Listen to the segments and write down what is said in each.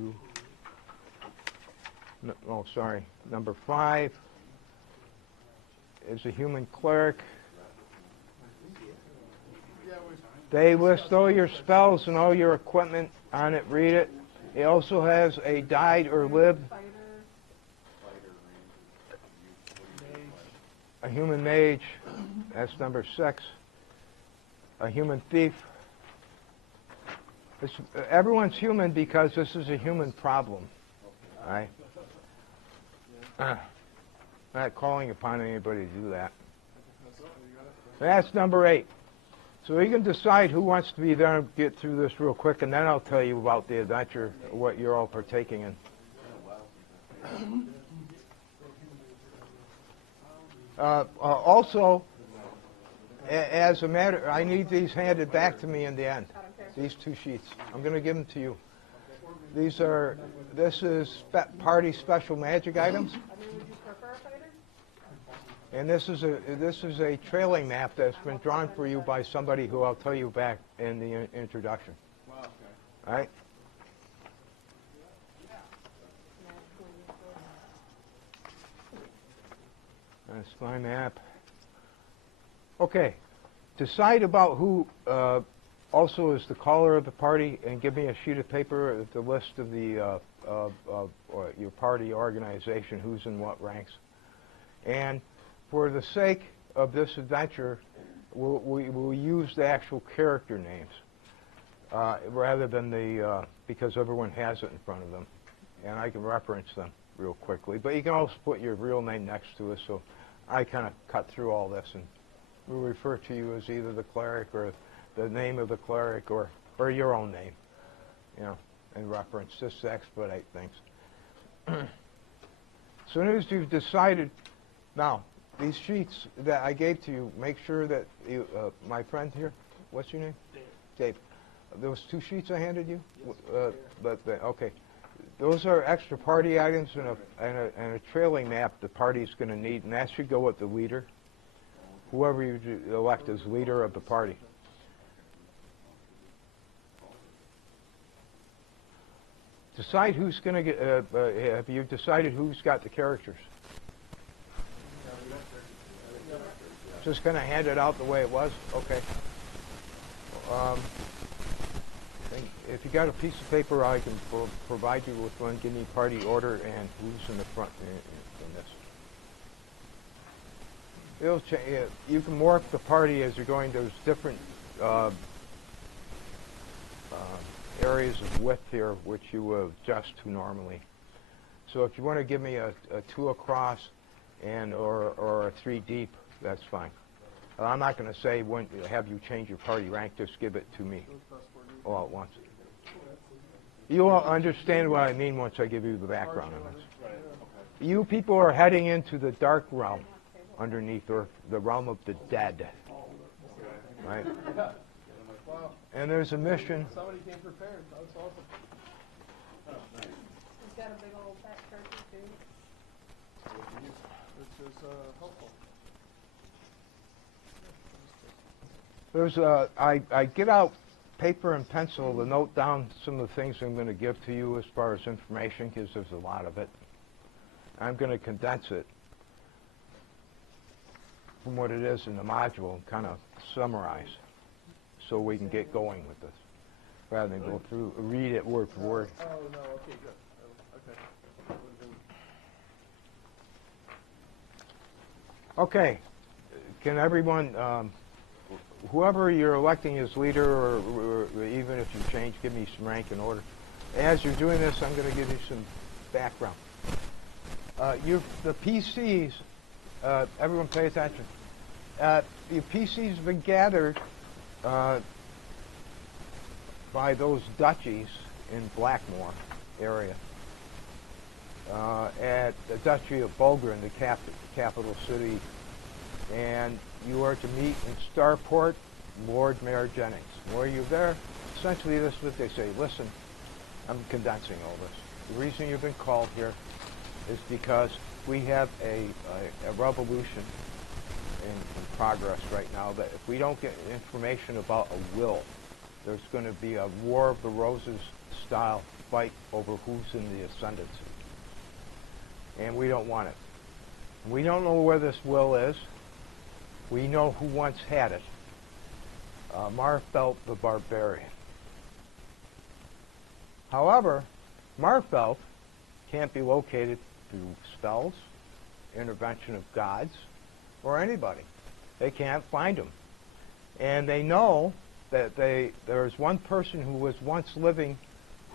2. No, oh, sorry. Number 5 is a human cleric. They list all your spells and all your equipment on it. Read it. It also has a died or lived. A human mage. That's number 6. A human thief. Everyone's human because this is a human problem. Right? Not calling upon anybody to do that. That's number 8. So you can decide who wants to be there and get through this real quick, and then I'll tell you about the adventure, what you're all partaking in. Also, as a matter, I need these handed back to me in the end. These 2 sheets. I'm going to give them to you. This is party special magic items. And this is a trailing map that's been drawn for you by somebody who I'll tell you back in the introduction. Wow, okay. All right? That's my map. Okay. Decide about who also is the caller of the party, and give me a sheet of paper with the list of the your party organization, who's in what ranks. And for the sake of this adventure, we'll use the actual character names rather than because everyone has it in front of them. And I can reference them real quickly. But you can also put your real name next to it, so I kind of cut through all this. And we'll refer to you as either the cleric or the name of the cleric or your own name, and reference, just to expedite things. As soon as you've decided, now, these sheets that I gave to you, make sure that you, my friend here, what's your name? Dave. Those 2 sheets I handed you? Okay. Those are extra party items and a trailing map the party's going to need, and that should go with the leader, whoever you elect as leader of the party. Decide who's going to get, have you decided who's got the characters? Just going to hand it out the way it was? Okay. If you got a piece of paper, I can provide you with one. Give me party order and who's in the front in this. You can morph the party as you're going. There's different areas of width here, which you adjust to normally. So if you want to give me a 2 across or a 3 deep, that's fine. I'm not going to say when have you change your party rank. Just give it to me all at once. You'll understand what I mean once I give you the background on this. You people are heading into the dark realm underneath, or the realm of the dead. Right? And there's a mission. Somebody came prepared. That's awesome. He's got a big old fat turkey too. Which is helpful. There's I get out paper and pencil to note down some of the things I'm going to give to you as far as information, because there's a lot of it. I'm going to condense it from what it is in the module and kind of summarize so we can get going with this rather than go through, read it word for word. Oh, no, okay, good. Okay. Okay. Can everyone, whoever you're electing as leader, or even if you change, give me some rank and order. As you're doing this, I'm going to give you some background. The PCs, everyone pay attention. The PCs have been gathered by those duchies in Blackmoor area at the Duchy of Bulgren, the capital city, and you are to meet in Starport Lord Mayor Jennings. While you're there, essentially this is what they say. Listen, I'm condensing all this. The reason you've been called here is because we have a revolution in progress right now that if we don't get information about a will, there's going to be a War of the Roses style fight over who's in the ascendancy. And we don't want it. We don't know where this will is. We know who once had it. Marfelt the Barbarian. However, Marfelt can't be located through spells, intervention of gods, or anybody. They can't find him. And they know that there's one person who was once living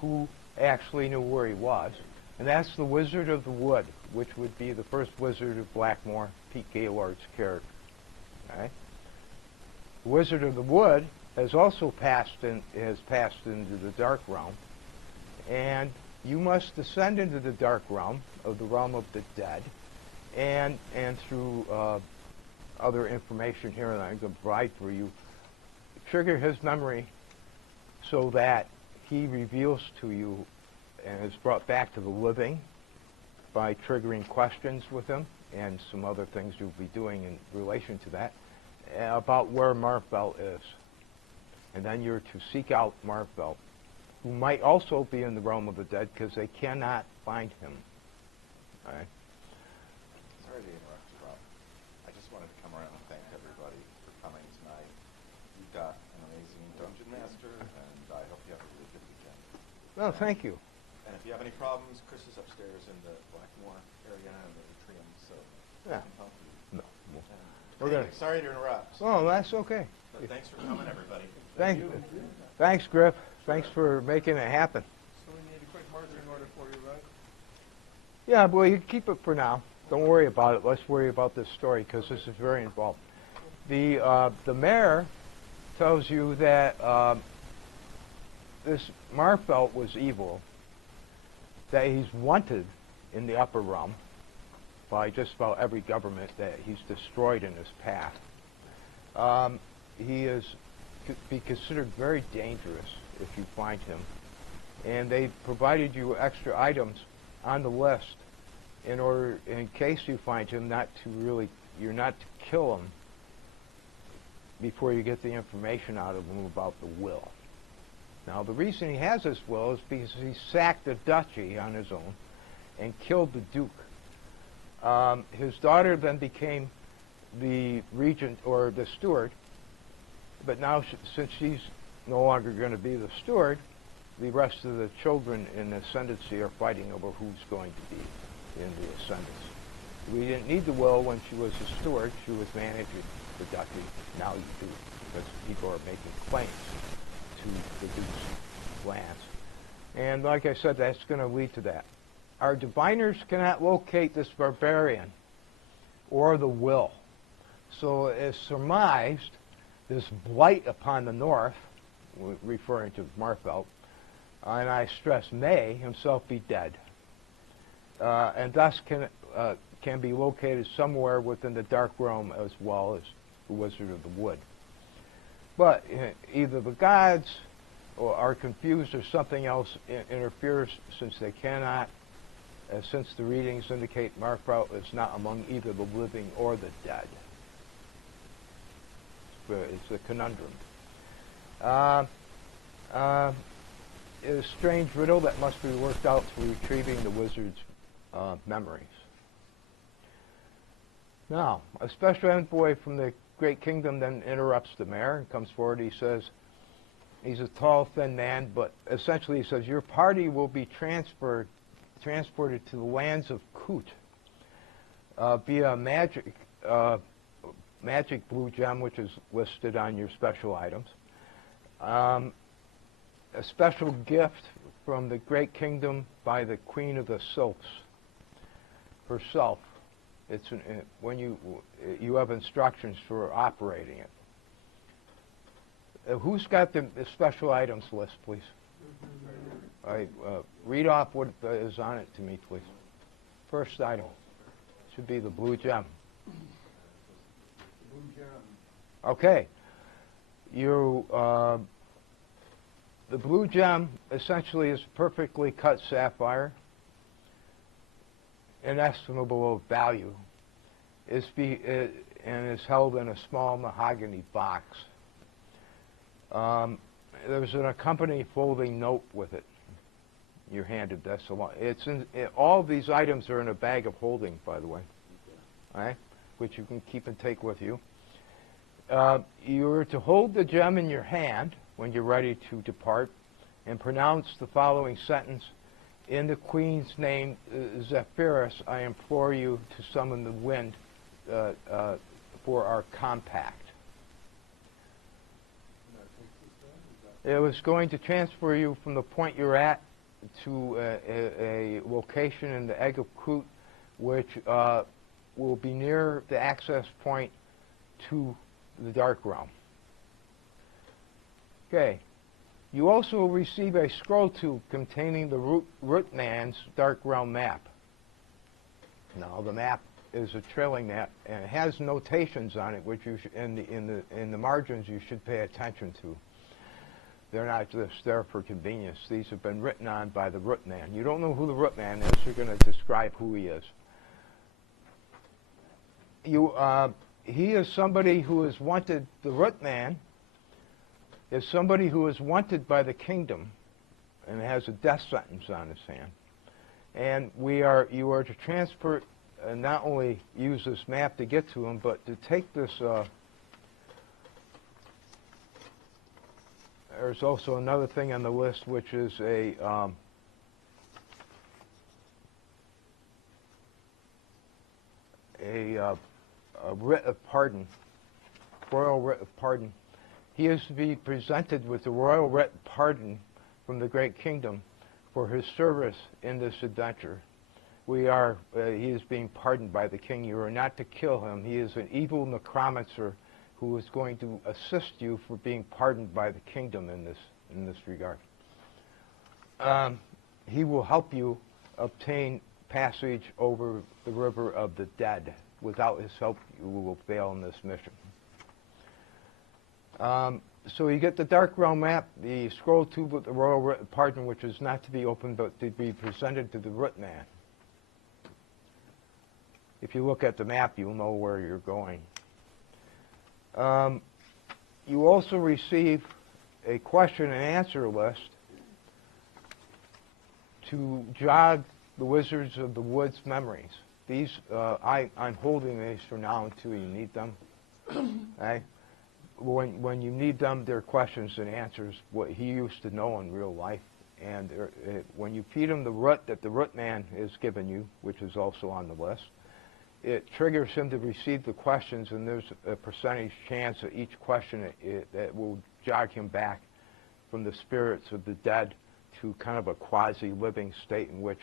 who actually knew where he was, and that's the Wizard of the Wood, which would be the first wizard of Blackmoor, Pete Gaylord's character. Okay? The Wizard of the Wood has also passed into the Dark Realm, and you must descend into the Dark Realm, of the realm of the dead, and through other information here that I'm going to provide for you, trigger his memory so that he reveals to you and is brought back to the living by triggering questions with him and some other things you'll be doing in relation to that about where Marfelt is. And then you're to seek out Marfelt, who might also be in the realm of the dead because they cannot find him. All right. Sorry to interrupt you, Rob. I just wanted to come around and thank everybody for coming tonight. You've got an amazing dungeon master, and I hope you have a really good weekend. Well, thank you. And if you have any problems, Chris is upstairs in the Blackmoor area in the atrium, so Yeah. I can help you. No. We're gonna- sorry to interrupt. Oh, that's okay. But thanks for coming, everybody. Thanks, Griff. Thanks for making it happen. So we need a quick marching order for you, right? Yeah, well, you keep it for now. Don't worry about it. Let's worry about this story because this is very involved. The mayor tells you that this Marfelt was evil, that he's wanted in the upper realm by just about every government that he's destroyed in his path. He is be considered very dangerous if you find him. And they provided you extra items on the list in order, in case you find him, you're not to kill him before you get the information out of him about the will. Now, the reason he has this will is because he sacked the duchy on his own and killed the duke. His daughter then became the regent or the steward, but now since she's no longer going to be the steward, the rest of the children in the ascendancy are fighting over who's going to be in the ascendancy. We didn't need the will when she was a steward. She was managing the duchy. Now you do, because people are making claims to produce lands. And like I said, that's going to lead to that. Our diviners cannot locate this barbarian or the will. So it's surmised this blight upon the north, referring to Marfelt, and I stress may himself be dead, and thus can be located somewhere within the dark realm as well as the Wizard of the Wood. But either the gods are confused or something else interferes, since they cannot, since the readings indicate Marfelt is not among either the living or the dead. It's a conundrum. It's a strange riddle that must be worked out through retrieving the wizard's memories. Now, a special envoy from the Great Kingdom then interrupts the mayor and comes forward. He says, he's a tall, thin man, but essentially he says, your party will be transported to the lands of Kut via a magic blue gem, which is listed on your special items. A special gift from the Great Kingdom by the Queen of the Sylphs herself. It's when you have instructions for operating it. Who's got the special items list, please? Read off what is on it to me, please. First item should be the blue gem. Okay. The blue gem essentially is perfectly cut sapphire, inestimable of value, and is held in a small mahogany box. There's an accompanying folding note with it. You're handed this along. All of these items are in a bag of holding, by the way, all right, which you can keep and take with you. You're to hold the gem in your hand when you're ready to depart and pronounce the following sentence. In the Queen's name, Zephyrus, I implore you to summon the wind for our compact. It was going to transfer you from the point you're at to a location in the Egg of Kut, which will be near the access point to the Dark Realm. Okay. You also will receive a scroll tube containing the Rootman's Dark Realm map. Now, the map is a trailing map, and it has notations on it, which you in the margins you should pay attention to. They're not just there for convenience. These have been written on by the Rootman. You don't know who the Rootman is. You're going to describe who he is. He is somebody who is wanted. The Rootman is somebody who is wanted by the kingdom and has a death sentence on his hand. And you are to transfer, not only use this map to get to him, but to take this. There's also another thing on the list, which is a writ of pardon, royal writ of pardon. He is to be presented with the royal writ of pardon from the great kingdom for his service in this adventure. He is being pardoned by the king. You are not to kill him. He is an evil necromancer who is going to assist you for being pardoned by the kingdom in this regard. He will help you obtain passage over the river of the dead. Without his help, you will fail in this mission. So you get the Dark Realm map, the scroll tube with the royal writ of pardon, which is not to be opened but to be presented to the Rootman. If you look at the map, you'll know where you're going. You also receive a question and answer list to jog the Wizards of the Woods memories. These, I'm holding these for now until you need them. Okay? When you need them, they're questions and answers, what he used to know in real life. And when you feed him the root that the Rootman has given you, which is also on the list, it triggers him to receive the questions, and there's a percentage chance that each question that will jog him back from the spirits of the dead to kind of a quasi-living state in which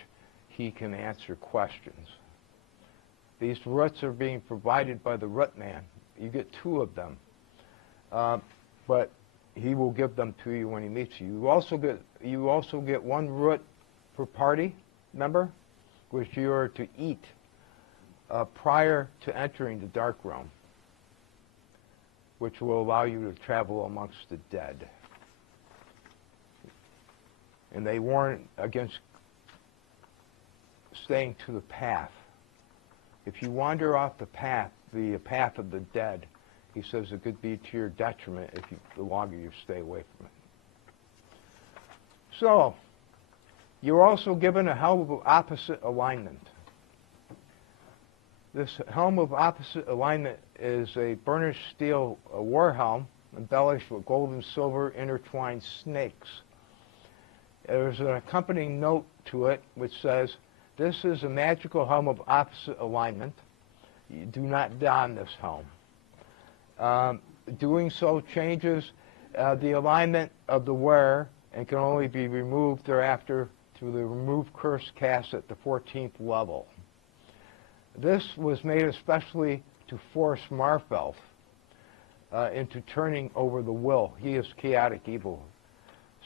he can answer questions. These roots are being provided by the Rootman. You get 2 of them, but he will give them to you when he meets you. You also get 1 root per party member, which you are to eat prior to entering the Dark Realm, which will allow you to travel amongst the dead. And they warn against staying to the path. If you wander off the path of the dead, he says it could be to your detriment the longer you stay away from it. So, you're also given a helm of opposite alignment. This helm of opposite alignment is a burnished steel war helm embellished with gold and silver intertwined snakes. There's an accompanying note to it which says, "This is a magical helm of opposite alignment. You do not don this helm. Doing so changes the alignment of the wearer and can only be removed thereafter through the remove curse cast at the 14th level. This was made especially to force Marfelf into turning over the will. He is chaotic evil.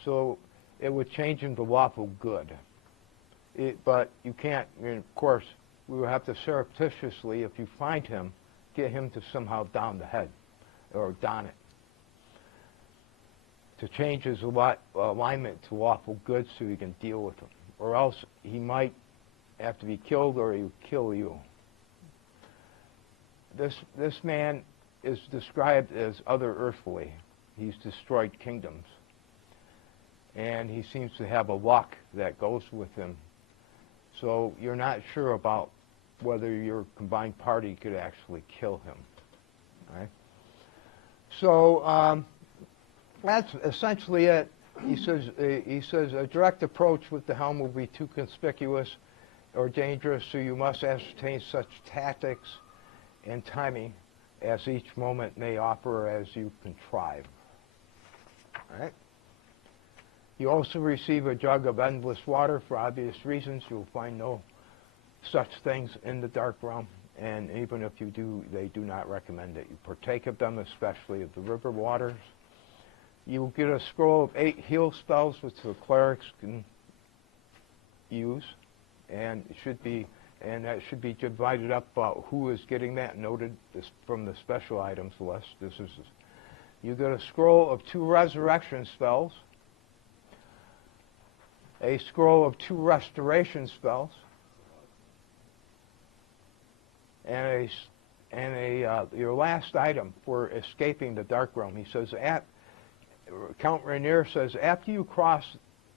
So it would change him to lawful good. But you can't, of course, we will have to surreptitiously, if you find him, get him to somehow down the head or don it to change his alignment to lawful good so you can deal with him. Or else he might have to be killed or he will kill you. This man is described as other earthly. He's destroyed kingdoms. and he seems to have a luck that goes with him. So you're not sure about whether your combined party could actually kill him. Right? So that's essentially it. He says a direct approach with the helm will be too conspicuous or dangerous, so you must ascertain such tactics and timing as each moment may offer as you contrive. All right? You also receive a jug of endless water for obvious reasons. You'll find no such things in the Dark Realm, and even if you do, they do not recommend that you partake of them, especially of the river waters. You will get a scroll of 8 heal spells, which the clerics can use, and that should be divided up about who is getting that, noted from the special items list. You get a scroll of 2 resurrection spells, a scroll of 2 restoration spells, and your last item for escaping the Dark Realm. He says, Count Rainier says, after you cross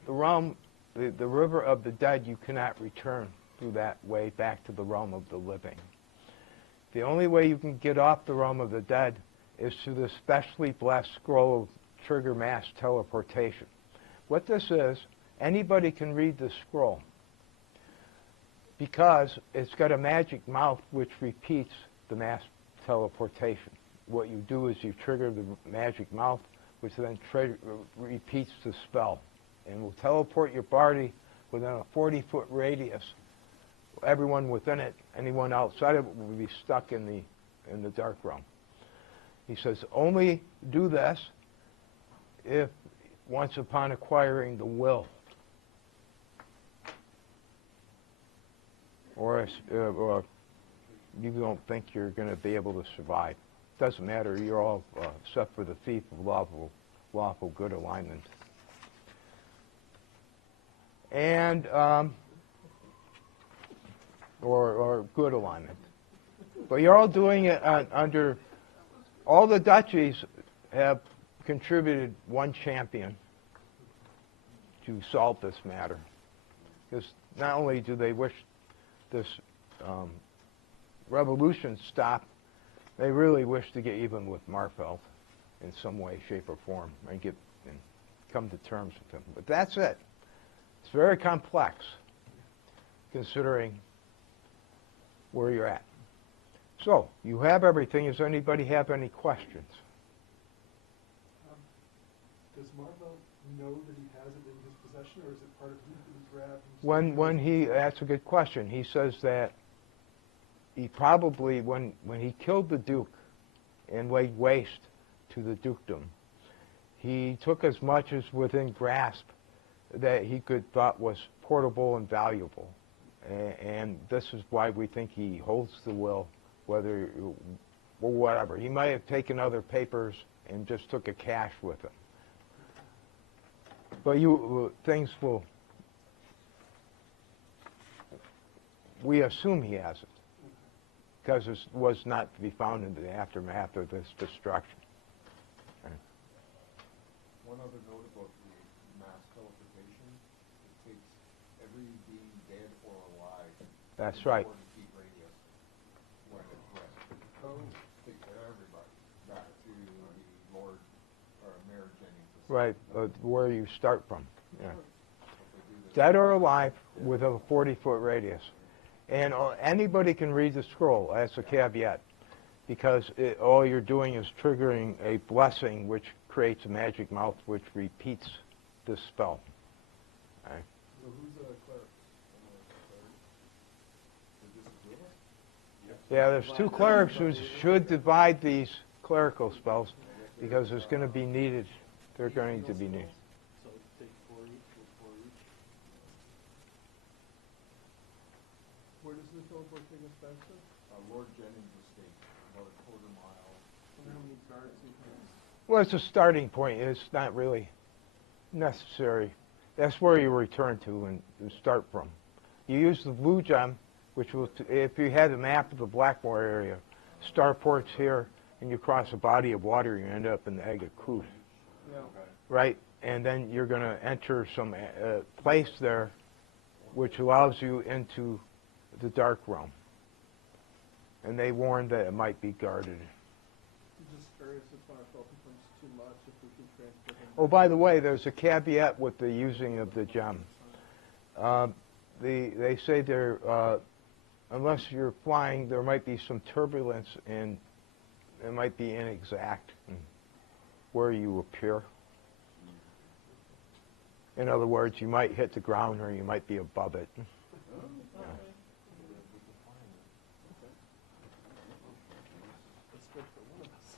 the realm, the river of the dead, you cannot return through that way back to the realm of the living. The only way you can get off the realm of the dead is through the specially blessed scroll of trigger mass teleportation. What this is, anybody can read the scroll because it's got a magic mouth which repeats the mass teleportation. What you do is you trigger the magic mouth, which then repeats the spell and will teleport your party within a 40-foot radius. Everyone within it, anyone outside of it, will be stuck in the Dark Realm. He says only do this if once upon acquiring the will, or you don't think you're going to be able to survive. Doesn't matter. You're all except for the thief of lawful good alignment. And or good alignment. But you're all doing it under. All the duchies have contributed 1 champion to solve this matter, because not only do they wish this revolution stop, they really wish to get even with Marfeld in some way, shape, or form, and come to terms with him. But that's it. It's very complex, considering where you're at. So, you have everything. Does anybody have any questions? Does Marvel know that he has it in his possession, or is it part of who he grabbed? That's a good question. He says that he probably, when he killed the Duke and laid waste to the dukedom, he took as much as within grasp that he thought was portable and valuable. And this is why we think he holds the will, whatever. He might have taken other papers and just took a cache with him. But things will, we assume he has it, because it was not to be found in the aftermath of this destruction. One other note about the mass teleportation, it takes every being dead or alive. That's right. 40 feet radius when it takes everybody back to the Lord or Mayor Jennings. Right, where you start from. Yeah. Dead or alive with a 40-foot radius. And anybody can read the scroll. That's a caveat, because all you're doing is triggering a blessing which creates a magic mouth which repeats the spell. Right. So who's a cleric? Yeah, there's 2 clerics who should divide these clerical spells, because there's going to be needed. They're going to be needed. So take 4 each, or 4 each. Where does the teleport take us back to? Lord Jennings' estate, about a quarter mile. And how many guards you can? Well, it's a starting point. It's not really necessary. That's where you return to and start from. You use the blue gem, which will, if you had a map of the Blackmoor area, starport's here, and you cross a body of water, you end up in the Egg of Kuntz. Yeah. Right? and then you're going to enter some place there which allows you into the dark realm. And they warned that it might be guarded. I'm just curious if our fault becomes too much, if we can transfer him. Oh, by the way, there's a caveat with the using of the gem. They say there, unless you're flying, there might be some turbulence and it might be inexact in where you appear. In other words, you might hit the ground or you might be above it.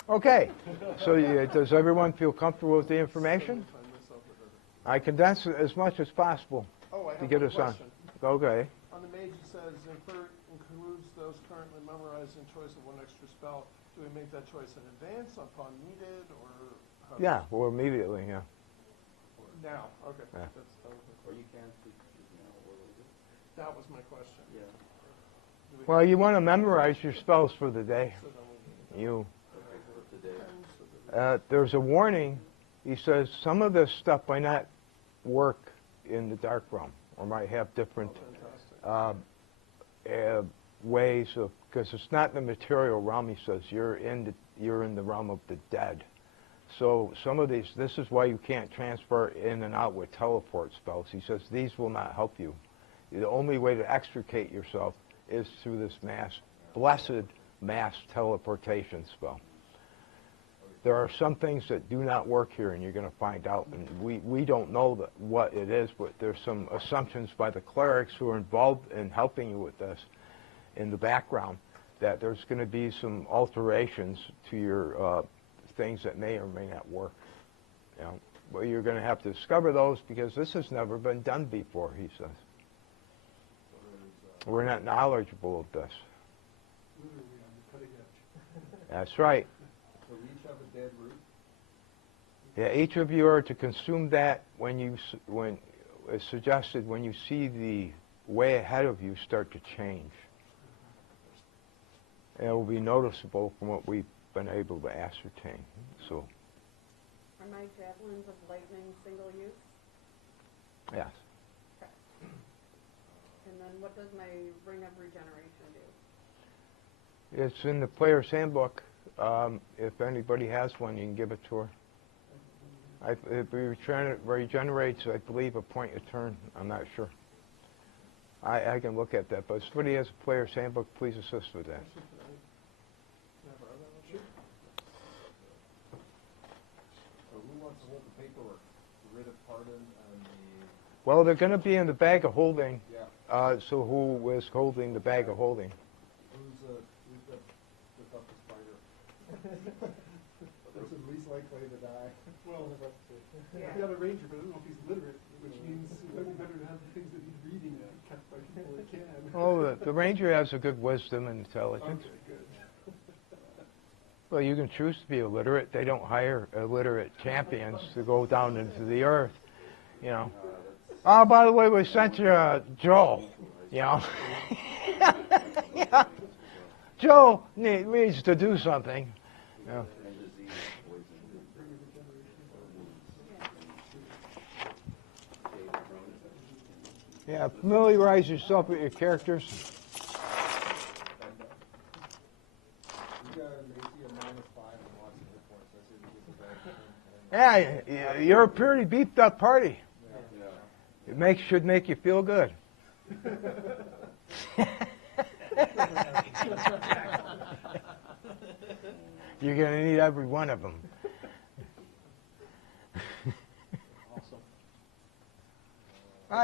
Okay, so does everyone feel comfortable with the information? I condensed it as much as possible to get us on. Okay. On the mage, it says, includes those currently memorizing choice of one extra spell. Do we make that choice in advance upon needed, or? Yeah, or immediately, yeah. Now, okay. Yeah. Or you can speak now or later. That was my question. Yeah. Well, you want to memorize your spells for the day. So then we You. Today. There's a warning. He says some of this stuff might not work in the dark realm, or might have different ways of, because it's not the material realm. He says you're in the realm of the dead. So some of these, this is why you can't transfer in and out with teleport spells. He says these will not help you. The only way to extricate yourself is through this blessed mass teleportation spell. There are some things that do not work here, and you're going to find out. And we don't know what it is, but there's some assumptions by the clerics who are involved in helping you with this in the background that there's going to be some alterations to your things that may or may not work. You know, well, you're going to have to discover those because this has never been done before, he says. We're not knowledgeable of this. That's right. So we each have a dead root? Yeah, each of you are to consume that when it's suggested when you see the way ahead of you start to change. And it will be noticeable from what we've been able to ascertain. So, Are my javelins of lightning single use? yes. Okay. And then what does my ring of regeneration do? It's in the player's handbook. If anybody has one, you can give it to her. It regenerates, I believe, a point a turn. I'm not sure. I can look at that, but if somebody has a player's handbook, please assist with that. So who wants to hold the paperwork? The writ of pardon and the... Well, they're going to be in the bag of holding. Yeah. So who is holding the bag of holding? Who's the toughest fighter? Who's the least likely to die? Well, Yeah. we have a ranger, but I don't know if he's literate, which means it might be better to have the things that he's reading that he can't fight before he can. Oh, the ranger has a good wisdom and intelligence. Okay, good. Well, you can choose to be illiterate. They don't hire illiterate champions to go down into the earth, you know. Oh, by the way, we sent you Joe, you know. Yeah. Joe needs to do something. Yeah. Yeah, familiarize yourself with your characters. You got an AC of -5 and lots of hit points. I say we get the best. Yeah, you're a pretty beefed up party. It should make you feel good. You're going to need every one of them. All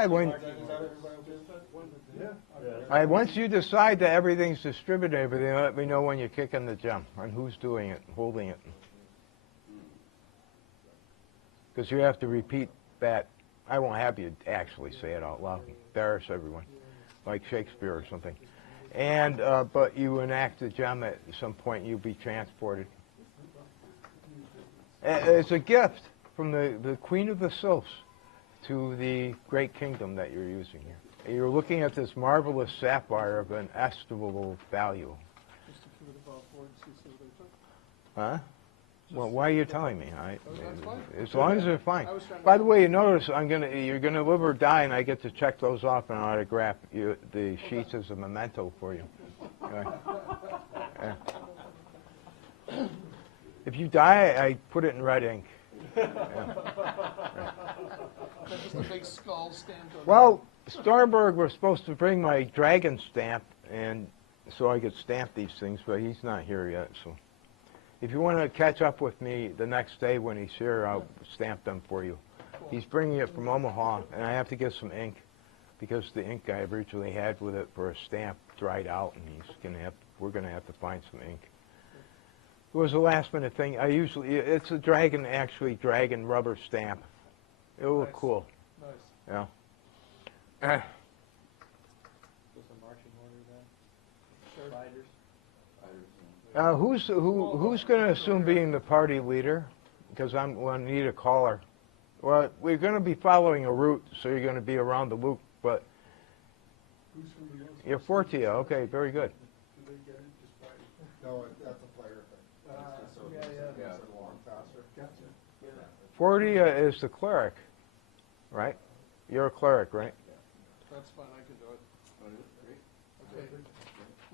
right, once you decide that everything's distributed, everything, let me know when you're kicking the gem and who's doing it, holding it. Because you have to repeat that. I won't have you actually say it out loud, embarrass everyone, like Shakespeare or something. And but you enact the gem at some point. You'll be transported. It's a gift from the Queen of the Sylphs to the great kingdom that you're using here. You're looking at this marvelous sapphire of inestimable value. Just to put it above board, see what they took. Huh? Well, why are you telling me? That's fine. As long as they're fine. I was trying to- By the way, you notice you're gonna live or die, and I get to check those off and autograph the sheets as a memento for you. Okay. Yeah. If you die, I put it in red ink. Yeah. Just a big skull stamped on. Well, Stormberg was supposed to bring my dragon stamp, and so I could stamp these things, but he's not here yet. So, if you want to catch up with me the next day when he's here, I'll stamp them for you. Cool. He's bringing it from Omaha, and I have to get some ink because the ink I originally had with it for a stamp dried out, and we're gonna have to find some ink. It was a last minute thing. It's a dragon rubber stamp. It'll look Nice. cool. Nice. Yeah. So some marching order then? Sure. Riders? Who's going to assume being the party leader? Because I'm going to need a caller. Well, we're going to be following a route, so you're going to be around the loop. But Who's from the else? you're Fortia. Okay, very good. Do they get it just by? No, that's a player thing. So yeah, it's- yeah. it's along faster. Gotcha. Fortia is the cleric, right? You're a cleric, right? That's fine, I can do it. Oh, great. Okay.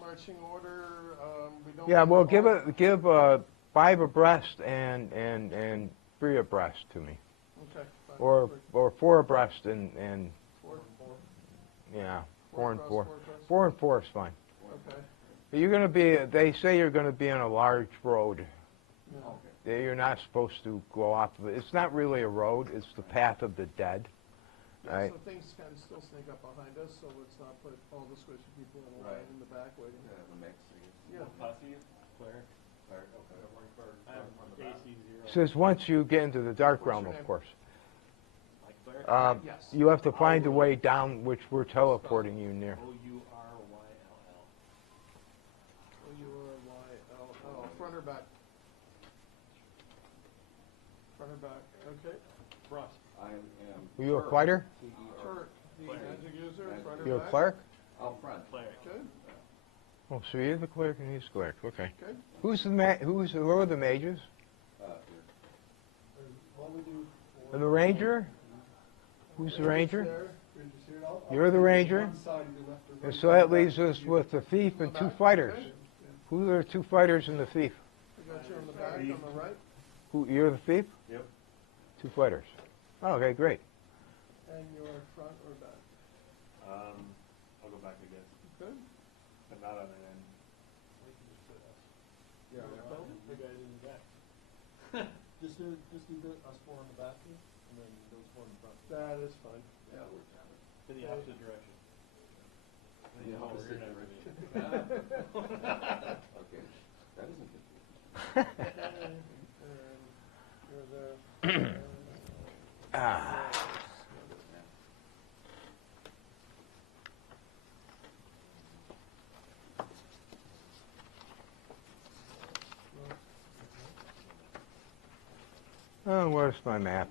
Marching order, we don't. Yeah. Well, all- give 5 abreast and 3 abreast to me, Okay. fine. or 4 abreast and Four. yeah, 4 and across, 4. across. 4 and 4 is fine. Okay. You're going to be. They say you're going to be on a large road. No. You're not supposed to go off of it. It's not really a road. It's the path of the dead. Yeah, Right. so things can still sneak up behind us, so let's not put all the squishy people in a line Right. in the back waiting. Yeah, the mix, I guess. Yeah. Posse, Claire, Cleric, okay. I have AC 0. Says once you get into the dark What's realm, your of name? course. Like Claire? Yes. You have to find a way down, which we're teleporting you near. OURYLL. O-U-R-Y-L-L, front or back? Front or back, okay. Frost. I am. Are you a Turk, fighter? T-E-R. Turk, the Cleric. magic user, Magic front or You're a back? cleric? Out front. Claire. Good, Oh, so you're the cleric and he's the cleric. Okay. good. Who are the mages? Here. And the ranger? Who's the ranger? There, Ranger's here. I'll You're the take ranger? one side, you left or And right. so that leaves us with the thief and The 2 back, fighters. okay. Who are the 2 fighters and the thief? We got you on the back, on the right, You're the thief? Yep. 2 fighters. Oh, okay, great. and you're front or back? I'll go back again, Good. but not on an end. Yeah, The guys in the back. Just do us 4 in the back, and then those 4 in the front. That is fine, yeah. In the opposite direction. The Oh, opposite we're gonna Okay, that isn't confusing. And you're there. Ah. Oh, where's my map?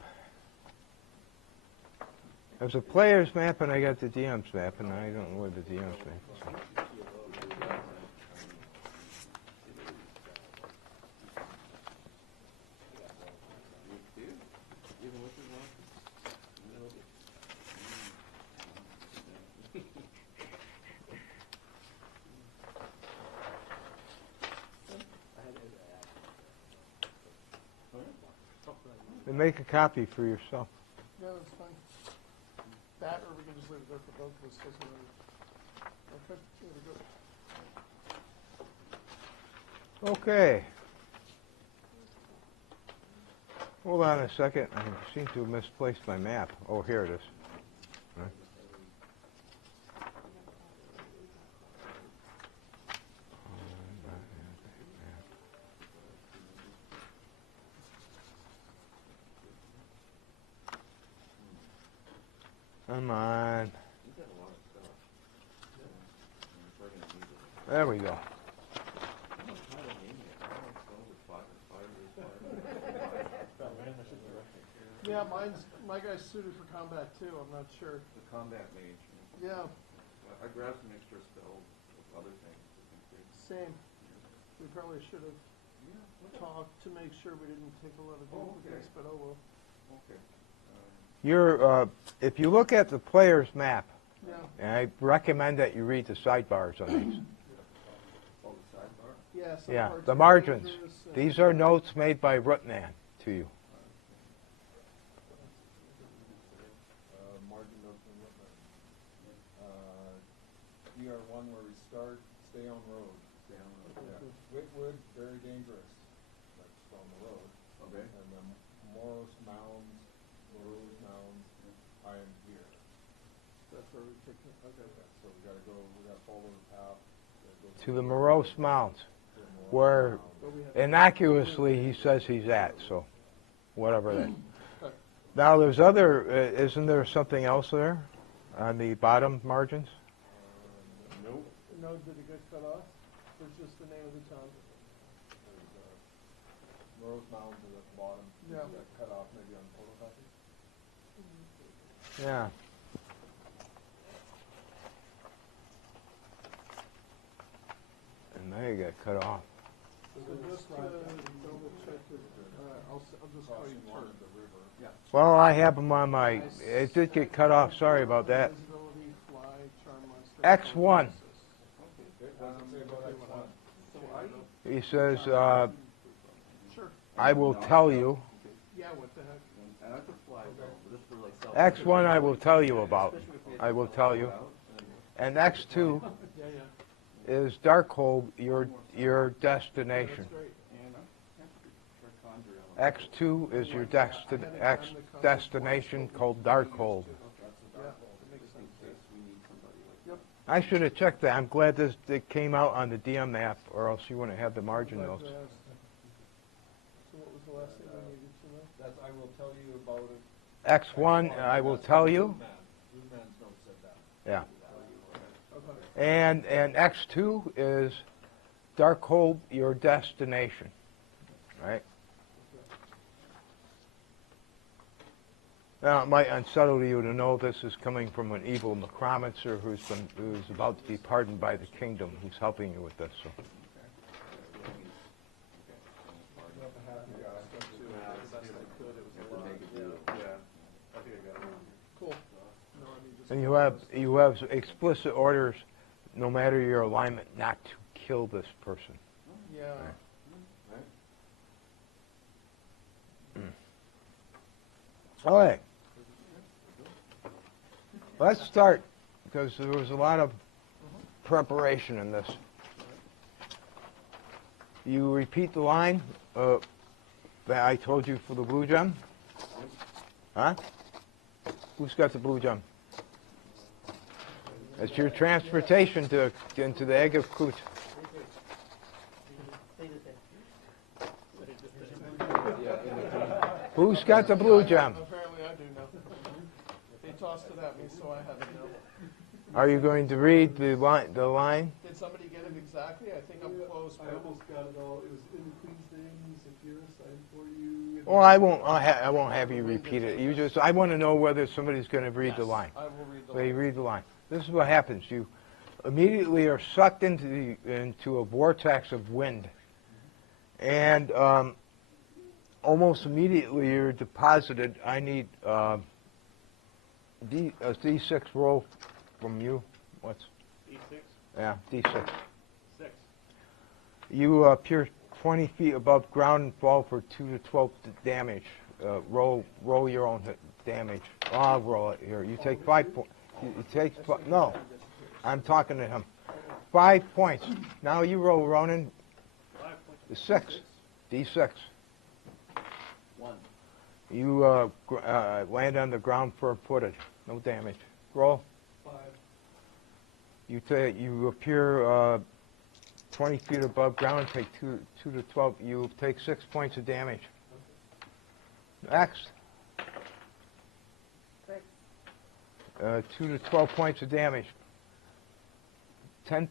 There's a player's map and I got the DM's map, and I don't know where the DM's map is. Even with your one? And make a copy for yourself. Yeah, that's fine. That, or we can just leave it there for both of us, doesn't matter. Okay, there we go. Okay. Hold on a second. I seem to have misplaced my map. Oh, here it is. Huh? Come on. You've got a lot of stuff. We're gonna need it. There we go. I don't know how to name it. I don't know if it's fire. Yeah, my guy's suited for combat too, I'm not sure. The combat mage. Yeah, I grabbed some extra spells of other things. I think they- same. We probably should have. talk to make sure we didn't take a lot of duplicates, but oh well. Okay. If you look at the player's map, Yeah. and I recommend that you read the sidebars on these. Oh, the sidebar? Yeah, some Yeah, parts the are margins. dangerous and- These are notes made by Rutnan to you. Margin notes and whatnot. DR1 where we start, stay on road. Stay on the road. Yeah. Whitwood, very dangerous. That's on the road. Okay. And then Moros Mounds, Moros Mounds, I am here. That's where we pick it. Okay. So we gotta follow the path. To the Morose Mounds, to the Moros where Mounds. But we have innocuously he says he's at, so whatever that. Now there's other, isn't there something else there on the bottom margins? Nope. No, did it get cut off? Or just the name of the town? Moros Mounds is at the bottom. Yeah. Got cut off maybe on photocopy. Yeah. And there you got cut off. So just to double check it, I'll just call you Crossing one Turk. of the river. Yeah. Well, I have them on my, it did get cut off, sorry about that. Visibility, fly, charm monster, X1. telekinesis. What does it say about X1? So I, He says, sure, I will tell you. yeah, what the heck? And I could fly though, but this for like self. X1 I will tell you about. I will tell you. And X2 Yeah, yeah, is Darkhold, your destination. that's great. And I can't conjure. X2 is your destination called Darkhold. Yeah, that makes sense. In case we need somebody like. I should have checked that. I'm glad this it came out on the DM map, or else you wouldn't have the margin Glad notes. you asked. So what was the last thing we needed to know? That's, I will tell you about it. X1, I will tell you. Blue Man's note said that. Yeah. Okay. And X2 is Darkhold, your destination. Right? Now, it might unsettle you to know this is coming from an evil necromancer who's about to be pardoned by the kingdom, who's helping you with this. So. Cool. No, I mean, just. And you have explicit orders, no matter your alignment, not to kill this person. Yeah. All right. Let's start, because there was a lot of preparation in this. You repeat the line that I told you for the blue gem? Huh? Who's got the blue gem? It's your transportation into the egg of Kuntz. Who's got the blue gem? Apparently I do now. They tossed it at me, so I have it now. Are you going to read the line? Did somebody get it exactly? I think I'm close. I almost got it all. It was in the Queen's names, if you're assigned for you. Well, I won't have you repeat it. I want to know whether somebody's going to read the line. I will read the They line. read the line. This is what happens. You immediately are sucked into a vortex of wind, and almost immediately you're deposited. I need a D6 roll from you. What's? E6, Yeah, D6. 6. You appear 20 feet above ground and fall for 2 to 12 damage. Roll your own damage. I'll roll it here. You take 5 points. You take no. I'm talking to him. 5 points. Now you roll, Ronan. 5 points. The 6. D6. 1. You land on the ground firm-footed. No damage. Roll. 5. You appear 20 feet above ground. Take 2 to 12. You take 6 points of damage. Next. 6. 2 to 12 points of damage. 10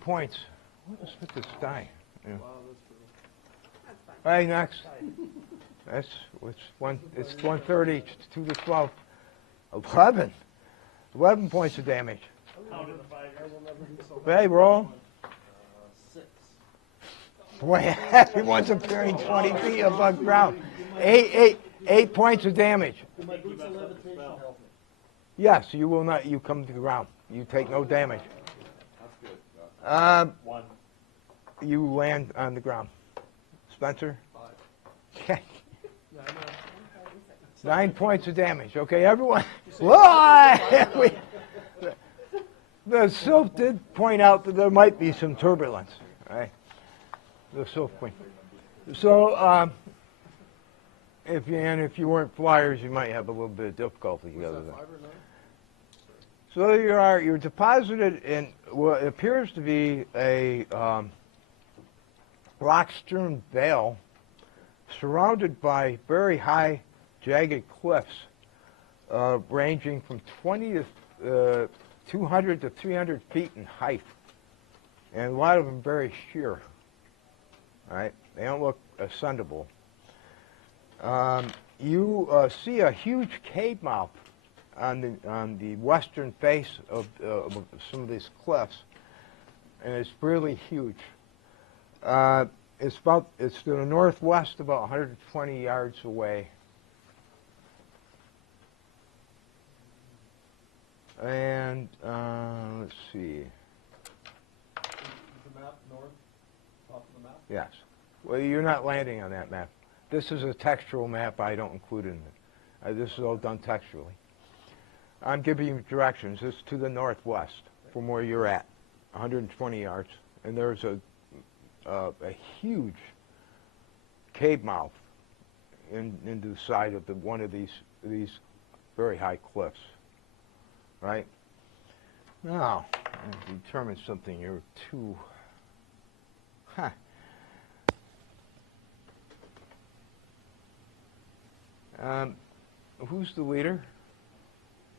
points. What is with this die? Yeah. Wow, that's brutal. That's fine. All right, next. It's 130, 2 to 12. 11 points of damage. Counted the 5 I will never be so Hey, roll. 6. Boy, everyone's appearing 20 feet above ground. 8 points of damage. Do my boots of levitation help me? Yes, you will not. You come to the ground. You take no damage. That's good. One. You land on the ground. Spencer? 5. Okay. Yeah, I know. 9 points of damage. Okay, everyone. Whoa! The Sylph did point out that there might be some turbulence. Right? The Sylph point. So, if you weren't flyers, you might have a little bit of difficulty. Was Together that there. 5 or 9? So there you are. You're deposited in what appears to be a rock-strewn vale, surrounded by very high, jagged cliffs, ranging from 20 to 200 to 300 feet in height, and a lot of them very sheer. Right? They don't look ascendable. You see a huge cave mouth on the western face of some of these cliffs, and it's really huge. It's to the northwest, about 120 yards away. And let's see. Is the map north, top of the map? Yes. Well, you're not landing on that map. This is a textual map I don't include in it. This is all done textually. I'm giving you directions. It's to the northwest from where you're at, 120 yards. And there's a huge cave mouth into the side of one of these very high cliffs. Right? Now, I've determined something here too. Huh. Who's the leader?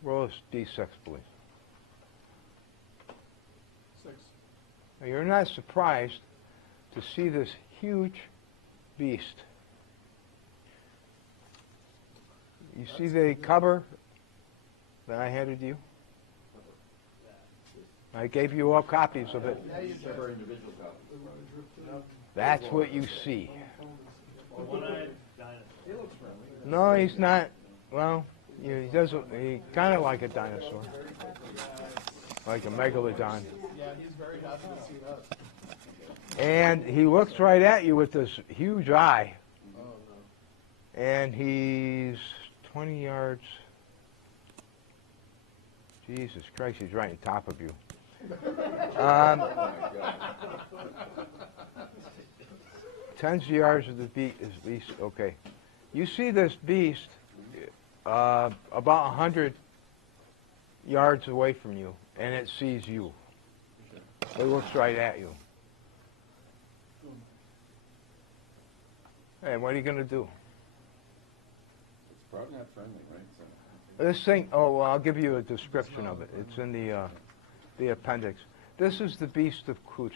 Roll a D6, please. 6. Now, you're not surprised to see this huge beast. You see the cover that I handed you? I gave you all copies of it. Several individual copies. That's what you see. The one-eyed dinosaur. He looks friendly. No, he's not. Well, he doesn't. He kind of like a dinosaur, like a megalodon. Yeah, he's very happy to see us. And he looks right at you with this huge eye. Oh, no. And he's 20 yards. Jesus Christ, he's right on top of you. Oh, my God. Tens of yards of the beast is least. Okay. You see this beast about 100 yards away from you, and it sees you. It looks right at you. Hey, what are you going to do? It's probably not friendly, right? So, This thing, oh, well, I'll give you a description of it. It's in the appendix. This is the beast of Kut.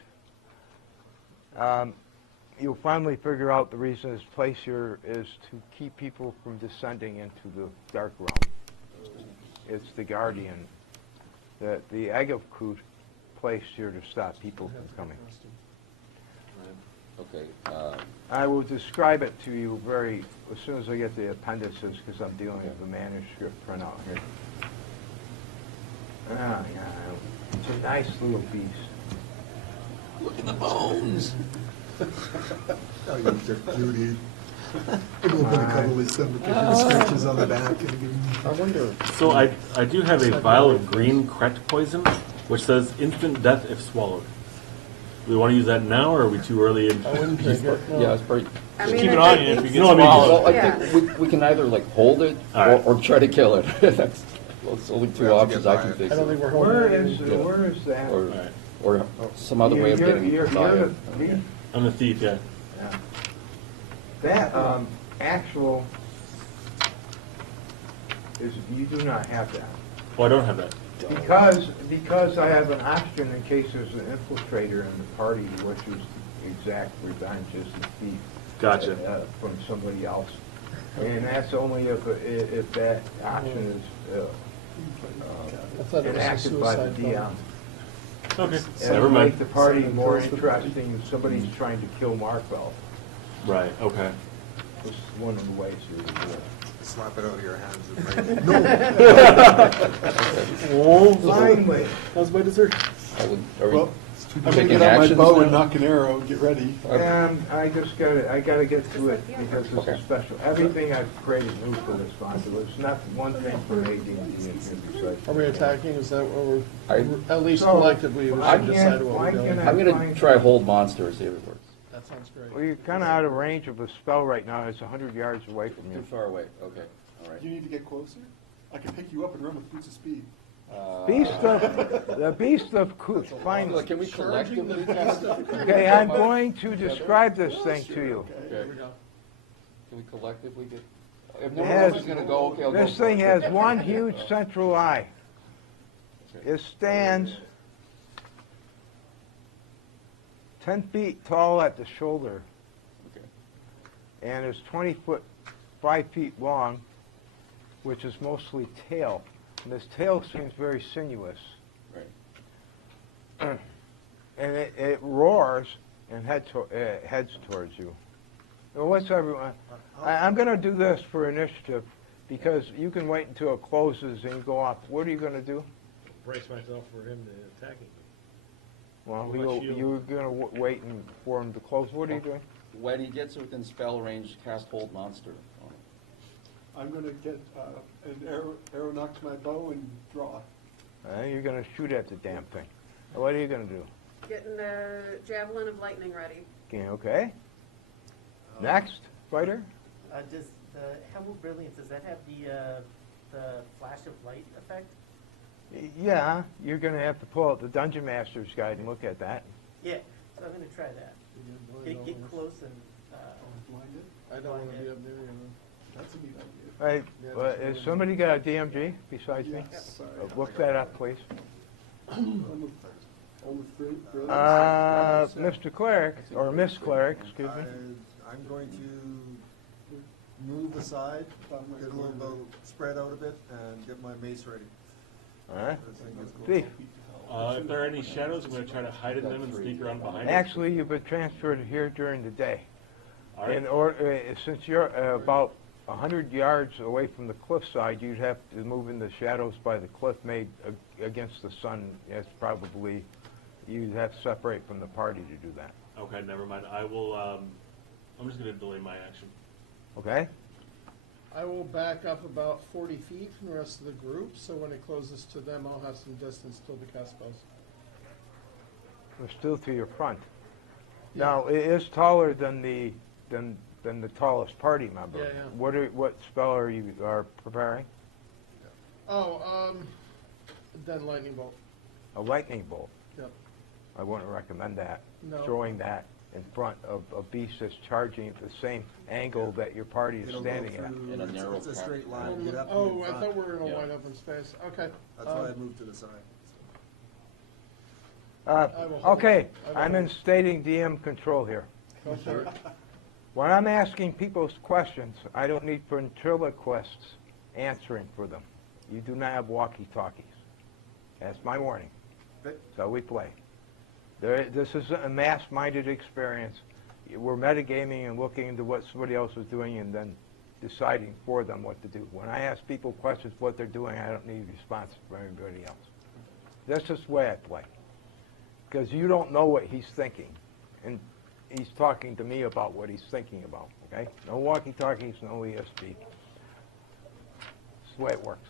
You'll finally figure out the reason it's placed here is to keep people from descending into the dark realm. It's the guardian. The egg of Kut placed here to stop people from coming. okay. I will describe it to you as soon as I get the appendices, because I'm dealing with the manuscript printout here. Ah, yeah, it's a nice little beast. Look at the bones. Oh, you took Judy. A little bit of cuddle with some scratches on the back. I wonder. So I do have a vial of green Kret poison, which says instant death if swallowed. Do we want to use that now, or are we too early? I wouldn't take it. No. Yeah, it's pretty. I Just mean, keep it I on think you if you it's- get No, I mean, swallowed. Well, I Yeah. think we can either like hold it All right. or try to kill it. That's only two We have to options get I by can it. think I don't of. think we're holding it. Where is that? Or, All right. or some other way of getting you're by it. the- I'm the thief, yeah. Yeah. That actual is you do not have that Oh, I don't have that. because I have an option in case there's an infiltrator in the party who wishes to exact revenge as the thief Gotcha. from somebody else, and that's only if that option is I thought it was a enacted by the suicide DM. Okay. And Never to mind. make the party more Close the interesting, if somebody's trying to kill Markville. Right. Okay. This is one of the ways you would do it. Slap it out of your hands and break it. Oh, Finally. how's my dessert? Are we Well, I'm gonna taking get out my actions bow now? and knock an arrow, get ready. I gotta get to it because this Okay. is special. Everything I've created new for this module. There's not one thing for AD&D in here besides. Are we attacking? Is that what I- we're, at least So, collectively, we I should decide can't- what why we're doing? can't I'm gonna Fine. try hold monster, see if it works. That sounds great. Well, you're kind of out of range of a spell right now. It's 100 yards away from Too you. far away, okay, all right. You need to get closer? I can pick you up and run with boots of speed. The beast of fine. Look, can we collectively cast it? Okay, I'm going to describe this thing to you. Okay. Can we collectively get, if no It one has- else is gonna go, okay, I'll go. This thing has one huge central eye. Okay. It stands 10 feet tall at the shoulder Okay. and is 20 foot, 5 feet long, which is mostly tail. And this tail seems very sinuous. Right. And it roars and heads towards you. Well, what's everyone? I'm going to do this for initiative because you can wait until it closes and you go off. What are you going to do? Brace myself for him to attacking me. Well, With my shield. you're going to wait for him to close. What are you doing? When he gets within spell range, cast hold monster on it. I'm gonna get an arrow knocked to my bow and draw. You're going to shoot at the damn thing. What are you going to do? Getting the javelin of lightning ready. Okay. Next, fighter. Does the Helm of Brilliance, does that have the flash of light effect? Yeah, you're going to have to pull out the Dungeon Master's Guide and look at that. Yeah, so I'm gonna try that. Get close and, Blinded? I don't want to be up there, you know. That's a neat idea. Right. Has somebody got a DMG besides me? Yes, sorry. Look that up, please. Almost brilliant. Mr. Cleric, or Miss Cleric, excuse me. I'm going to move aside, get a little bit, spread out a bit, and get my mace ready. All right. This thing is Steve. If there are any shadows, I'm going to try to hide in them and sneak around behind them. Actually, you've been transferred here during the day. All right. Since you're about 100 yards away from the cliffside, you'd have to move in the shadows by the cliff made against the sun. It's probably, you'd have to separate from the party to do that. Okay, never mind. I will, I'm just going to delay my action. Okay? I will back up about 40 feet from the rest of the group, so when it closes to them, I'll have some distance till the cast spells. We're still to your front. Now, it is taller than the tallest party member. Yeah, yeah. What spell are you preparing? Oh, then lightning bolt. A lightning bolt. Yep. I wouldn't recommend that. No. Throwing that in front of a beast that's charging at the same angle that your party is It'll go standing at. through, In a narrow it's a path. straight line, get up Oh, in I front. thought we were in a Yeah. wide open space. Okay. That's why I moved to the side. I will hold Okay, it. I will I'm hold instating DM control here. Go for it. When I'm asking people's questions, I don't need ventriloquists answering for them. You do not have walkie-talkies. That's my warning. So we play. This is a mass-minded experience. We're metagaming and looking into what somebody else is doing and then deciding for them what to do. When I ask people questions what they're doing, I don't need responses from everybody else. That's just the way I play. Because you don't know what he's thinking. And he's talking to me about what he's thinking about, okay? No walkie-talkies, no ESP. It's the way it works.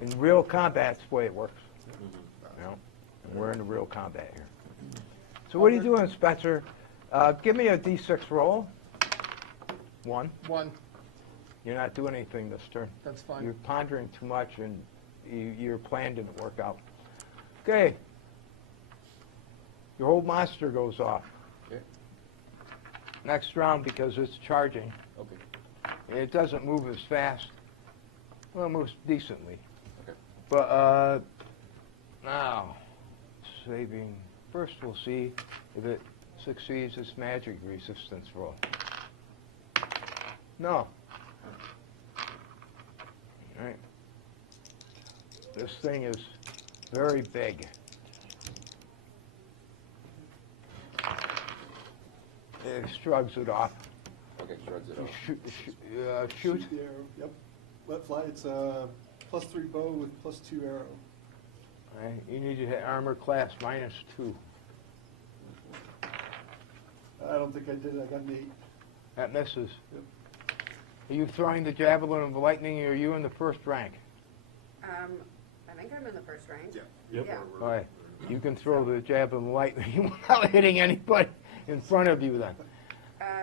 In real combat, it's the way it works. You know? And we're in real combat here. So what are you doing, Spencer? Give me a D6 roll. 1. 1. You're not doing anything this turn. That's fine. You're pondering too much and your plan didn't work out. Okay. Your whole monster goes off. Okay. Next round, because it's charging, Okay. it doesn't move as fast. Well, it moves decently. Okay. But now, saving. First, we'll see if it succeeds its magic resistance roll. No. All right. This thing is very big. It shrugs it off. Okay, shrugs it off. Shoot. the arrow. Yep. Let fly. It's +3 bow with +2 arrow. All right, you need to hit armor class -2. I don't think I did. I got an 8. That misses. Yep. Are you throwing the javelin of lightning, or are you in the first rank? I think I'm in the first rank. Yeah. Yep. Yeah. All right. You can throw the javelin of lightning without hitting anybody in front of you then.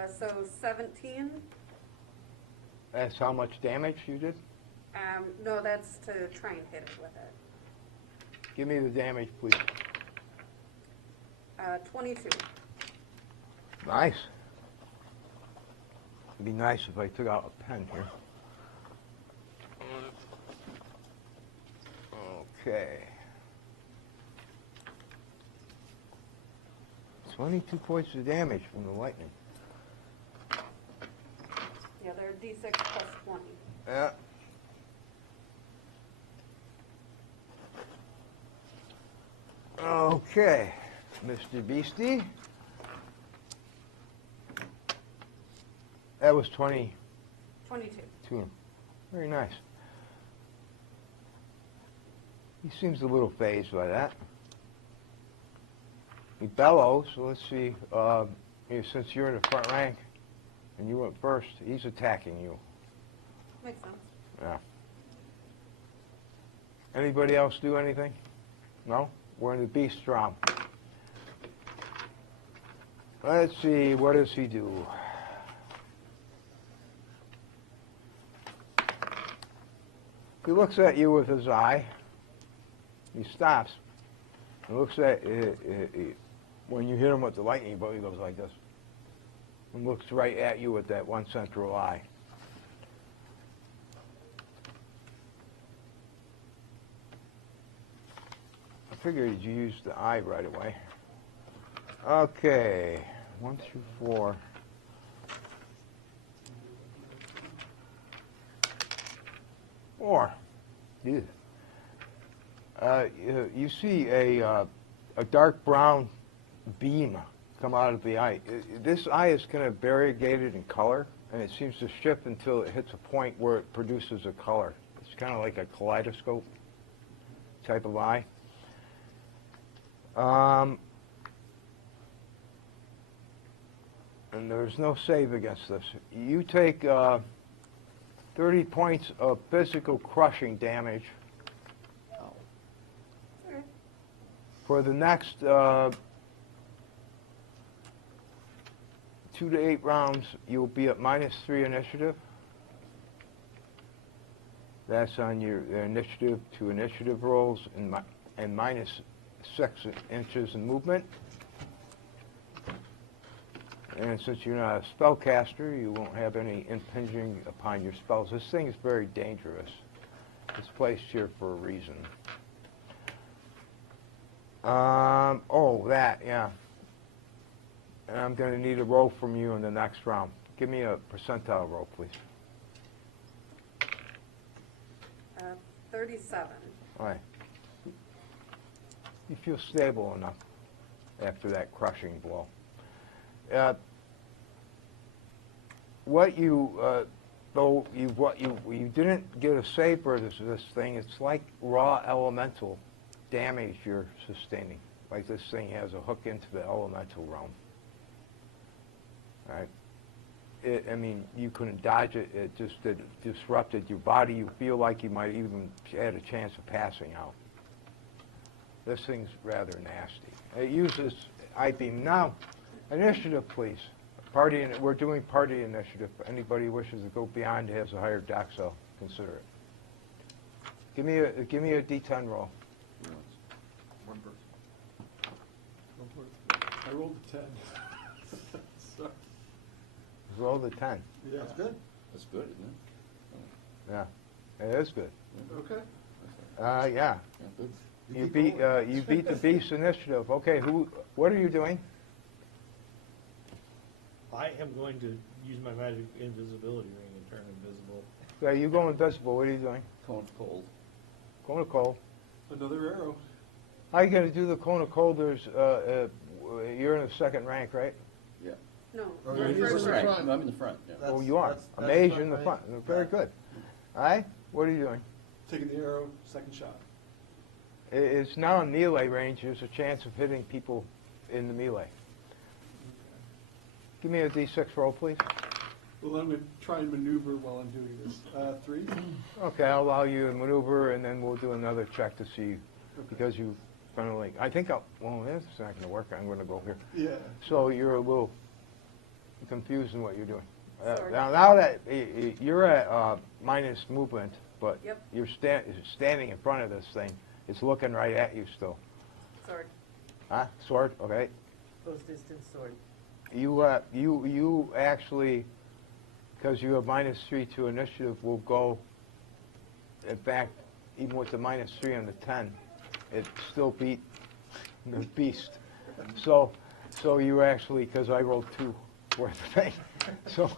So 17. That's how much damage you did? No, that's to try and hit it with it. Give me the damage, please. 22. Nice. It'd be nice if I took out a pen here. Okay. 22 points of damage from the lightning. Yeah, they're D6 plus 20. Yeah. Okay, Mr. Beastie. That was 22. 22. Very nice. He seems a little phased by that. He bellows, so let's see. Since you're in the front rank and you went first, he's attacking you. Makes sense. Yeah. Anybody else do anything? No? We're in the beast realm. Let's see, what does he do? He looks at you with his eye. He stops. He looks at when you hit him with the lightning bolt, he goes like this. And looks right at you with that one central eye. I figured you used the eye right away. Okay, 1 through 4. Four. Yeah. You see a dark brown beam come out of the eye. This eye is kind of variegated in color, and it seems to shift until it hits a point where it produces a color. It's kind of like a kaleidoscope type of eye. And there's no save against this. You take 30 points of physical crushing damage. For the next 2 to 8 rounds, you'll be at -3 initiative. That's on your initiative to initiative rolls and -6 inches in movement. And since you're not a spellcaster, you won't have any impinging upon your spells. This thing is very dangerous. It's placed here for a reason. Yeah. And I'm going to need a roll from you in the next round. Give me a percentile roll, please. 37. All right. You feel stable enough after that crushing blow. You didn't get a save for this thing. It's like raw elemental damage you're sustaining. Like this thing has a hook into the elemental realm. All right. You couldn't dodge it. It just disrupted your body. You feel like you might even had a chance of passing out. This thing's rather nasty. It uses I-beam. Now, initiative, please. We're doing party initiative. Anybody who wishes to go beyond has a higher dex, so consider it. Give me a D10 roll. One person. I rolled a 10. Sorry. Roll the 10. Yeah. That's good. That's good, isn't it? Yeah, it is good. Okay. Yeah. Yeah, good. You beat the beast initiative. Okay, what are you doing? I am going to use my magic invisibility ring and turn invisible. Yeah, you go invisible. What are you doing? Cone cold. Cone of cold. Another arrow. How are you going to do the cone of cold? You're in the second rank, right? Yeah. No. Or you're you're first right. right. No, I'm in the front, yeah. That's- Oh, you are. that's A mage fine, in the right? front. Very good. All right, what are you doing? Taking the arrow, second shot. It's now in melee range. There's a chance of hitting people in the melee. Give me a d6 roll, please. Well, I'm going to try and maneuver while I'm doing this. 3? Okay, I'll allow you to maneuver, and then we'll do another check to see, because you finally, I think well, this is not going to work. I'm going to go here. Yeah. So you're a little confused in what you're doing. Sorry. Now that you're at minus movement, but Yep. you're standing in front of this thing, it's looking right at you still. Sword. Huh? Sword? Okay. Close distance sword. You actually, because you have -3 to initiative, will go. In fact, even with the -3 on the 10, it still beat the beast. So you actually, because I rolled 2 for the thing, so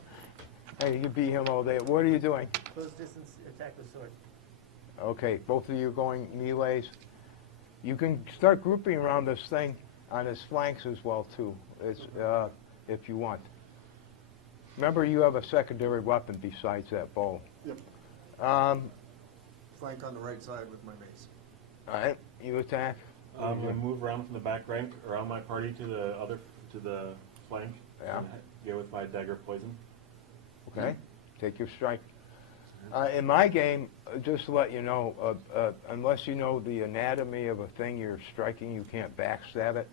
hey, you can beat him all day. What are you doing? Close distance attack with sword. Okay, both of you going melees. You can start grouping around this thing on its flanks as well too. It's if you want. Remember, you have a secondary weapon besides that bow. Yep. Flank on the right side with my mace. All right, you attack. I'm going to move around from the back rank around my party to the flank. Yeah. And get with my dagger poison. Okay, take your strike. In my game, just to let you know, unless you know the anatomy of a thing you're striking, you can't backstab it.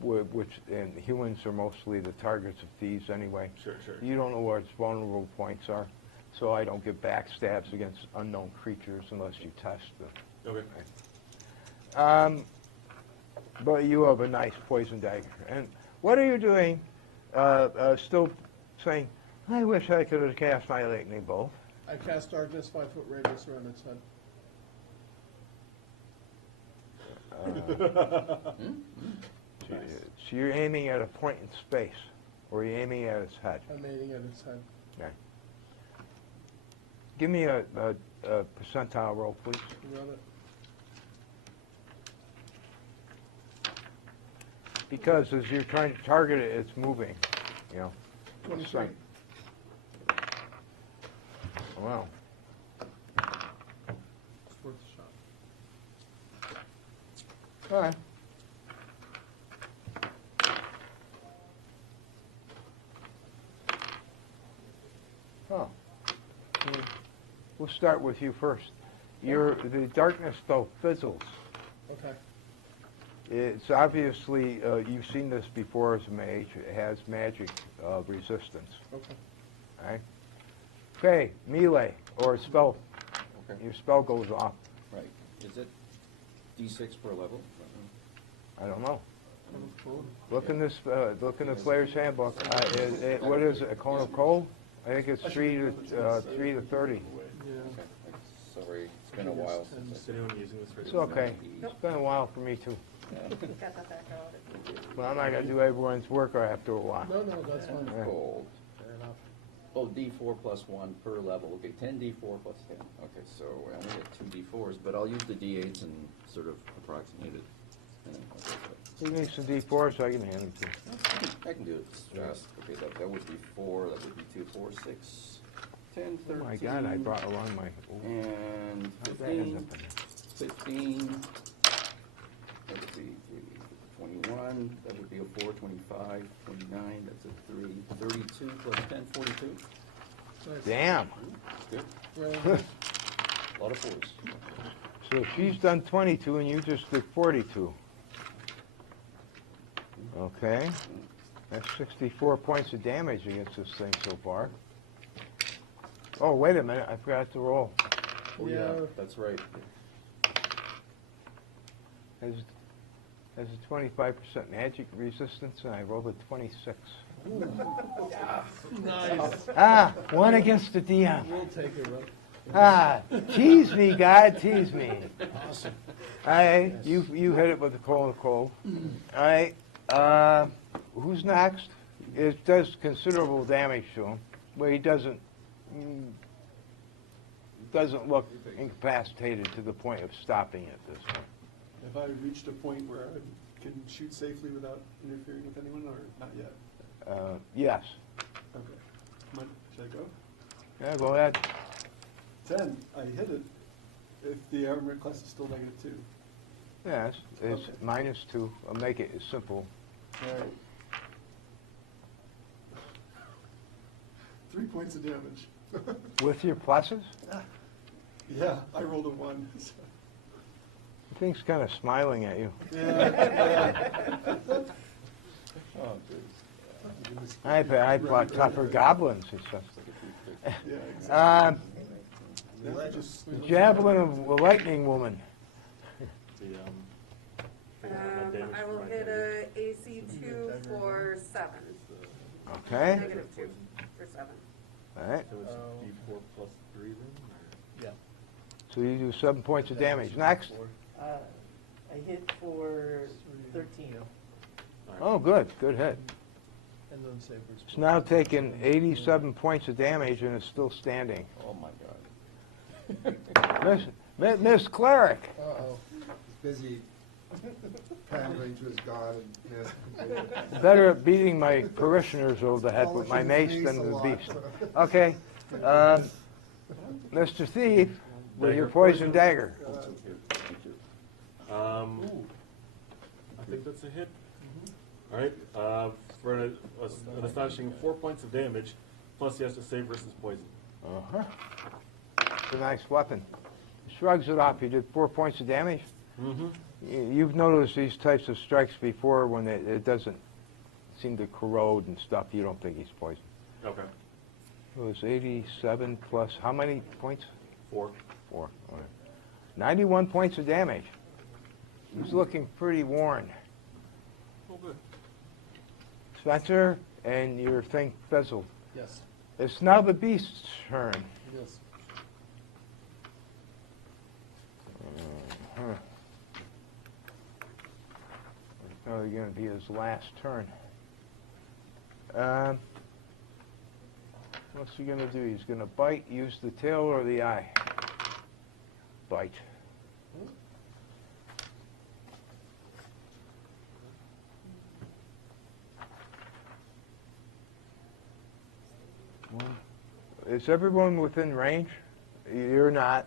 Which and humans are mostly the targets of thieves anyway. Sure. You don't know where its vulnerable points are, so I don't give backstabs against unknown creatures unless you test them. Okay. But you have a nice poison dagger. And what are you doing? Still saying, I wish I could have cast my lightning bolt. I cast darkness 5-foot radius around its head. So you're aiming at a point in space, or you're aiming at its head. I'm aiming at its head. Okay. Give me a percentile roll, please. You got it. Because as you're trying to target it, it's moving. You know. 23. Wow. It's worth a shot. All right. Oh. We'll start with you first. The darkness spell fizzles. Okay. It's obviously, you've seen this before as a mage. It has magic resistance. Okay. All right? Okay, melee, or spell. Okay. Your spell goes off. Right. Is it D6 per level? I don't know. Look in this. Look in the player's handbook. What is it? A cone of cold? I think it's 3 to 30. Yeah. Okay. Sorry, it's been a while since Is anyone using this right It's okay. It's been a while for me too. Got that back out. Well, I'm not gonna do everyone's work after a while. No, that's fine. Yeah. Cold. Fair enough. Oh, D4 plus 1 per level. Okay, 10 D4 plus 10. Okay, so I only get 2 D4s, but I'll use the D8s and sort of approximate it. He needs some D4, so I can hand him to you. I can do it fast. Okay, that would be 4. That would be 2, 4, 6, 10, 13. Oh my God, I brought along my. And How'd that end 15. up 15. That would be 21. That would be a 4, 25, 29. That's a 3. 32 plus 10, 42. Nice. Damn. That's good. Really nice. A lot of 4s. So she's done 22, and you just did 42. Okay. That's 64 points of damage against this thing so far. Oh, wait a minute. I forgot to roll. Oh, yeah, that's right. Has a 25% magic resistance, and I rolled a 26. Nice. One against the DM. We'll take it, right? Tease me, God, tease me. Awesome. All right, you hit it with the cold and cold. All right, who's next? It does considerable damage to him, but he doesn't look incapacitated to the point of stopping it at this point. Have I reached a point where I can shoot safely without interfering with anyone, or not yet? Yes. Okay. Should I go? Yeah, go ahead. 10, I hit it if the armor class is still -2. Yes, it's Okay. -2. I'll make it simple. All right. 3 points of damage. With your pluses? Yeah, I rolled a 1. So. The thing's kind of smiling at you. Yeah. Oh, I bought tougher goblins. It's just, Yeah, exactly. the javelin of the lightning woman. I will hit a AC 2 for 7. Okay. -2 for 7. All right. So it's D4 plus 3 then? Or? Yeah. So you do 7 points of damage. Next. I hit for 13. Oh, good. Good hit. And then sabers. It's now taken 87 points of damage and it's still standing. Oh, my God. Miss Cleric. Uh-oh. He's busy pandering to his god and Better at beating my parishioners over the head with my mace than the beast. Okay. Mr. Thief, with your poison dagger. I think that's a hit. All right. For an astonishing 4 points of damage, plus he has to save versus poison. Uh-huh. It's a nice weapon. He shrugs it off. You did 4 points of damage. Mm-hmm. You've noticed these types of strikes before when it doesn't seem to corrode and stuff. You don't think he's poisoned. Okay. It was 87 plus how many points? 4. 4. All right. 91 points of damage. He's looking pretty worn. Oh, good. Spencer, and your thing fizzled. Yes. It's now the beast's turn. Yes. Uh-huh. It's probably going to be his last turn. What's he going to do? He's going to bite, use the tail or the eye? Bite. Is everyone within range? You're not.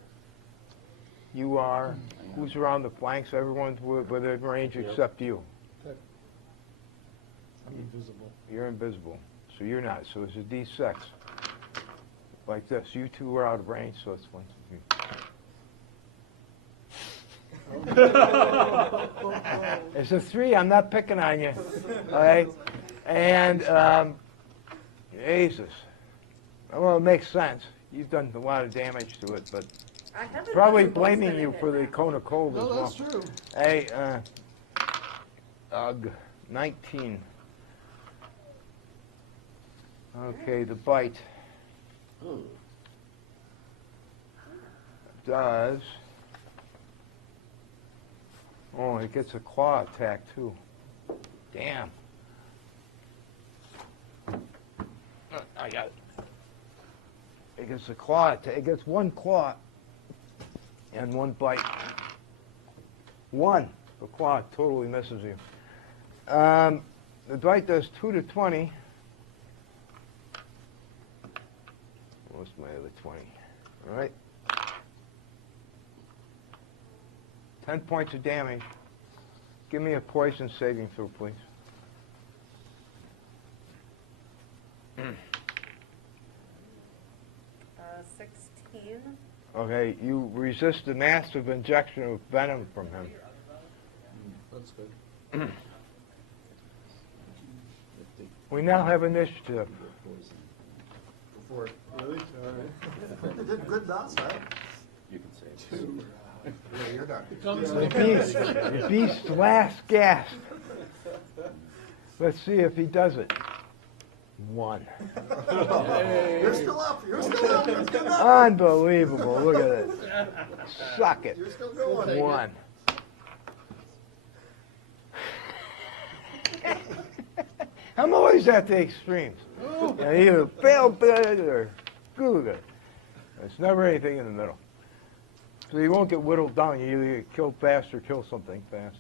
You are. Who's around the flanks? Everyone's within range except you. Okay. I'm invisible. You're invisible, so you're not. So it's a D6. Like this. You two are out of range, so it's 1, 2, 3. It's a 3. I'm not picking on you. All right? And, Jesus. Well, it makes sense. You've done a lot of damage to it, but I haven't probably done blaming most you of it for the now. cone of cold as No, well. that's true. Hey, 19. Okay, the bite does. Oh, it gets a claw attack too. Damn. I got it. It gets a claw attack. It gets 1 claw and 1 bite. 1. The claw totally misses you. The bite does 2 to 20. What's my other 20? All right. 10 points of damage. Give me a poison saving throw, please. 16. Okay, you resist the massive injection of venom from him. That's good. We now have initiative. before. Really? All right. You did good last time. You can say it. 2. Yeah, you're done. The beast's last gasp. Let's see if he does it. 1. You're still up. You're still up. It's good enough. Unbelievable. Look at it. Suck it. You're still going. 1. I'm always at the extremes. Yeah, either fail bad or good. There's never anything in the middle. So you won't get whittled down. You either get killed fast or kill something fast.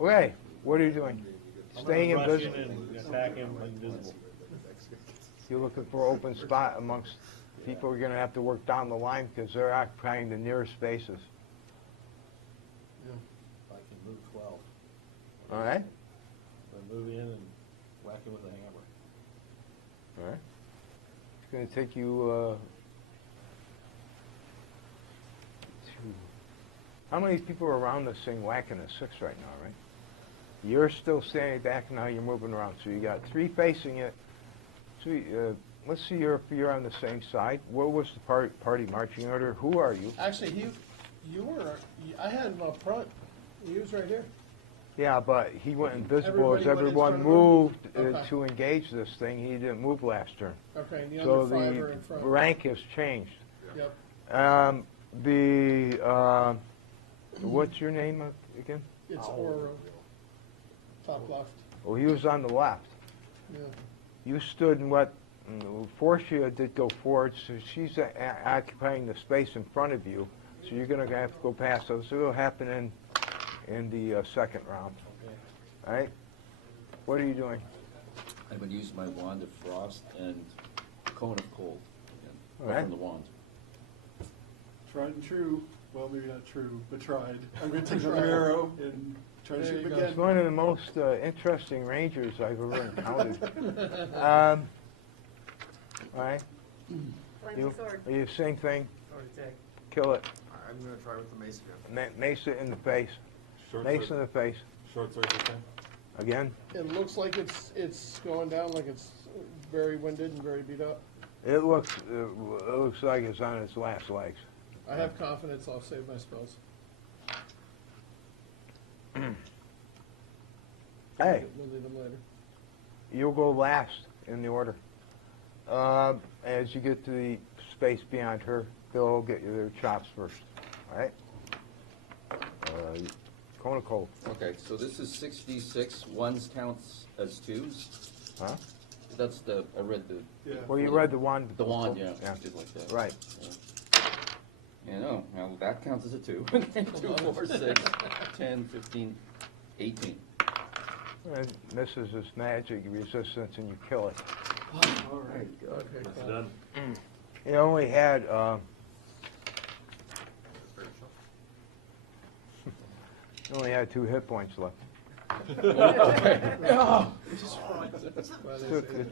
Okay, what are you doing? staying I'm gonna rush invisible. in and attack him invisible. You're looking for an open spot amongst people who are going to have to work down the line because they're occupying the nearest spaces. I can move 12. All right? I move in and whack him with a hammer. All right. It's going to take you. How many people are around this thing whacking a 6 right now, right? You're still standing back, now you're moving around. So you got 3 facing it. So let's see if you're on the same side. What was the party marching order? Who are you? Actually, I had him up front. He was right here. Yeah, but he went invisible as Everybody went in everyone front of him? moved Okay. to engage this thing. He didn't move last turn. Okay, and the So other 5 are the in front. rank has changed. Yep. What's your name again? It's Oro. Top left. Oh, he was on the left. Yeah. You stood in what? Forcia did go forward, so she's occupying the space in front of you. So you're going to have to go past those. So it'll happen in the second round. Okay. All right? What are you doing? I'm going to use my wand of frost and cone of cold. All right. From the wand. Tried and true. Well, maybe not true, but tried. I'm going to take another arrow and try to There shoot you him go. It's again. one of the most interesting rangers I've ever encountered. All right? Flaming sword. Are you same thing? Sword attack. Kill it. I'm gonna try with the mace again. Mace it in the face. Short Mace in sword. the face. Short sword this time. Again. It looks like it's going down like it's very winded and very beat up. It looks like it's on its last legs. I have confidence I'll save my spells. Hey, We'll leave them later. you'll go last in the order. As you get to the space beyond her, they'll get you their chops first. All right? Cone of cold. Okay, so this is 6d6. Ones counts as 2s. Huh? That's I read the... Yeah. Well, you read the wand. The wand, yeah. Yeah. Did like that. Right. Yeah, no, well, that counts as a 2. 2, 4, 6, 10, 15, 18. And misses its magic resistance, and you kill it. All right. Okay, It's cool. done. You only had you only had 2 hit points left. It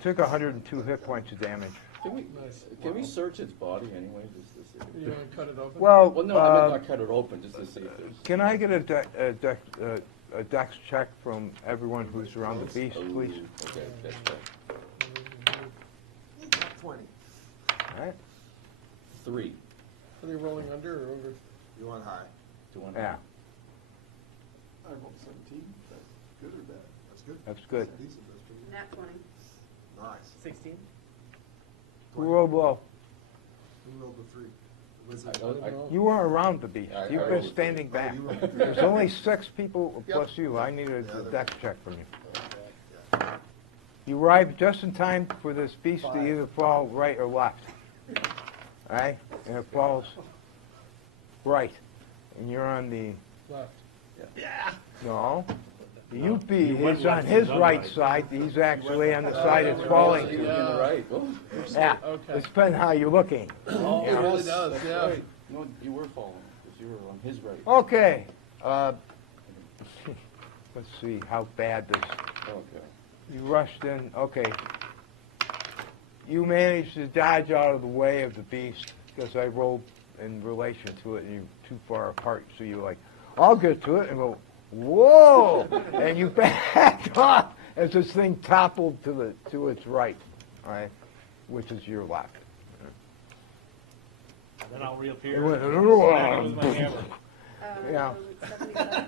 took 102 hit points of damage. Nice. Can we search its body anyway, just to see? You want to cut it open? Well, Well, no, I meant not cut it open, just to see if there's... can I get a dex check from everyone who's around the beast, Oh, please? okay, that's right. 20. All right. 3. Are they rolling under or over? You want high? 2 on Yeah, I rolled 17. That's good or bad? That's good. that's good. That's decent, that's pretty good. Nat 20. Nice. 16. Who rolled low? Who rolled the 3? Was I it? don't- I- You weren't around the beast. I You've been rolled- standing back. you rolled the 3. There's only 6 people Yep. plus you. I need a Yeah, they're- dex check from you. Yeah. You arrived just in time for this beast to either fall right or left. All right? And it falls right. And you're on the... Left. No. The UP You went is on left, his he's on right right. side. He's actually on the side it's falling You're to. in the right. Oh, Yeah. Okay. It depends how you're looking. It really does, that's yeah. right. No, you were falling, because you were on his right. Okay. Let's see how bad this... Okay. You rushed in. Okay. You managed to dodge out of the way of the beast because I rolled in relation to it and you're too far apart. So you're like, I'll get to it and go, whoa! And you backed off as this thing toppled to its right, all right, which is your left. Then I'll reappear. It went, Smack him with my hammer. Yeah. 77.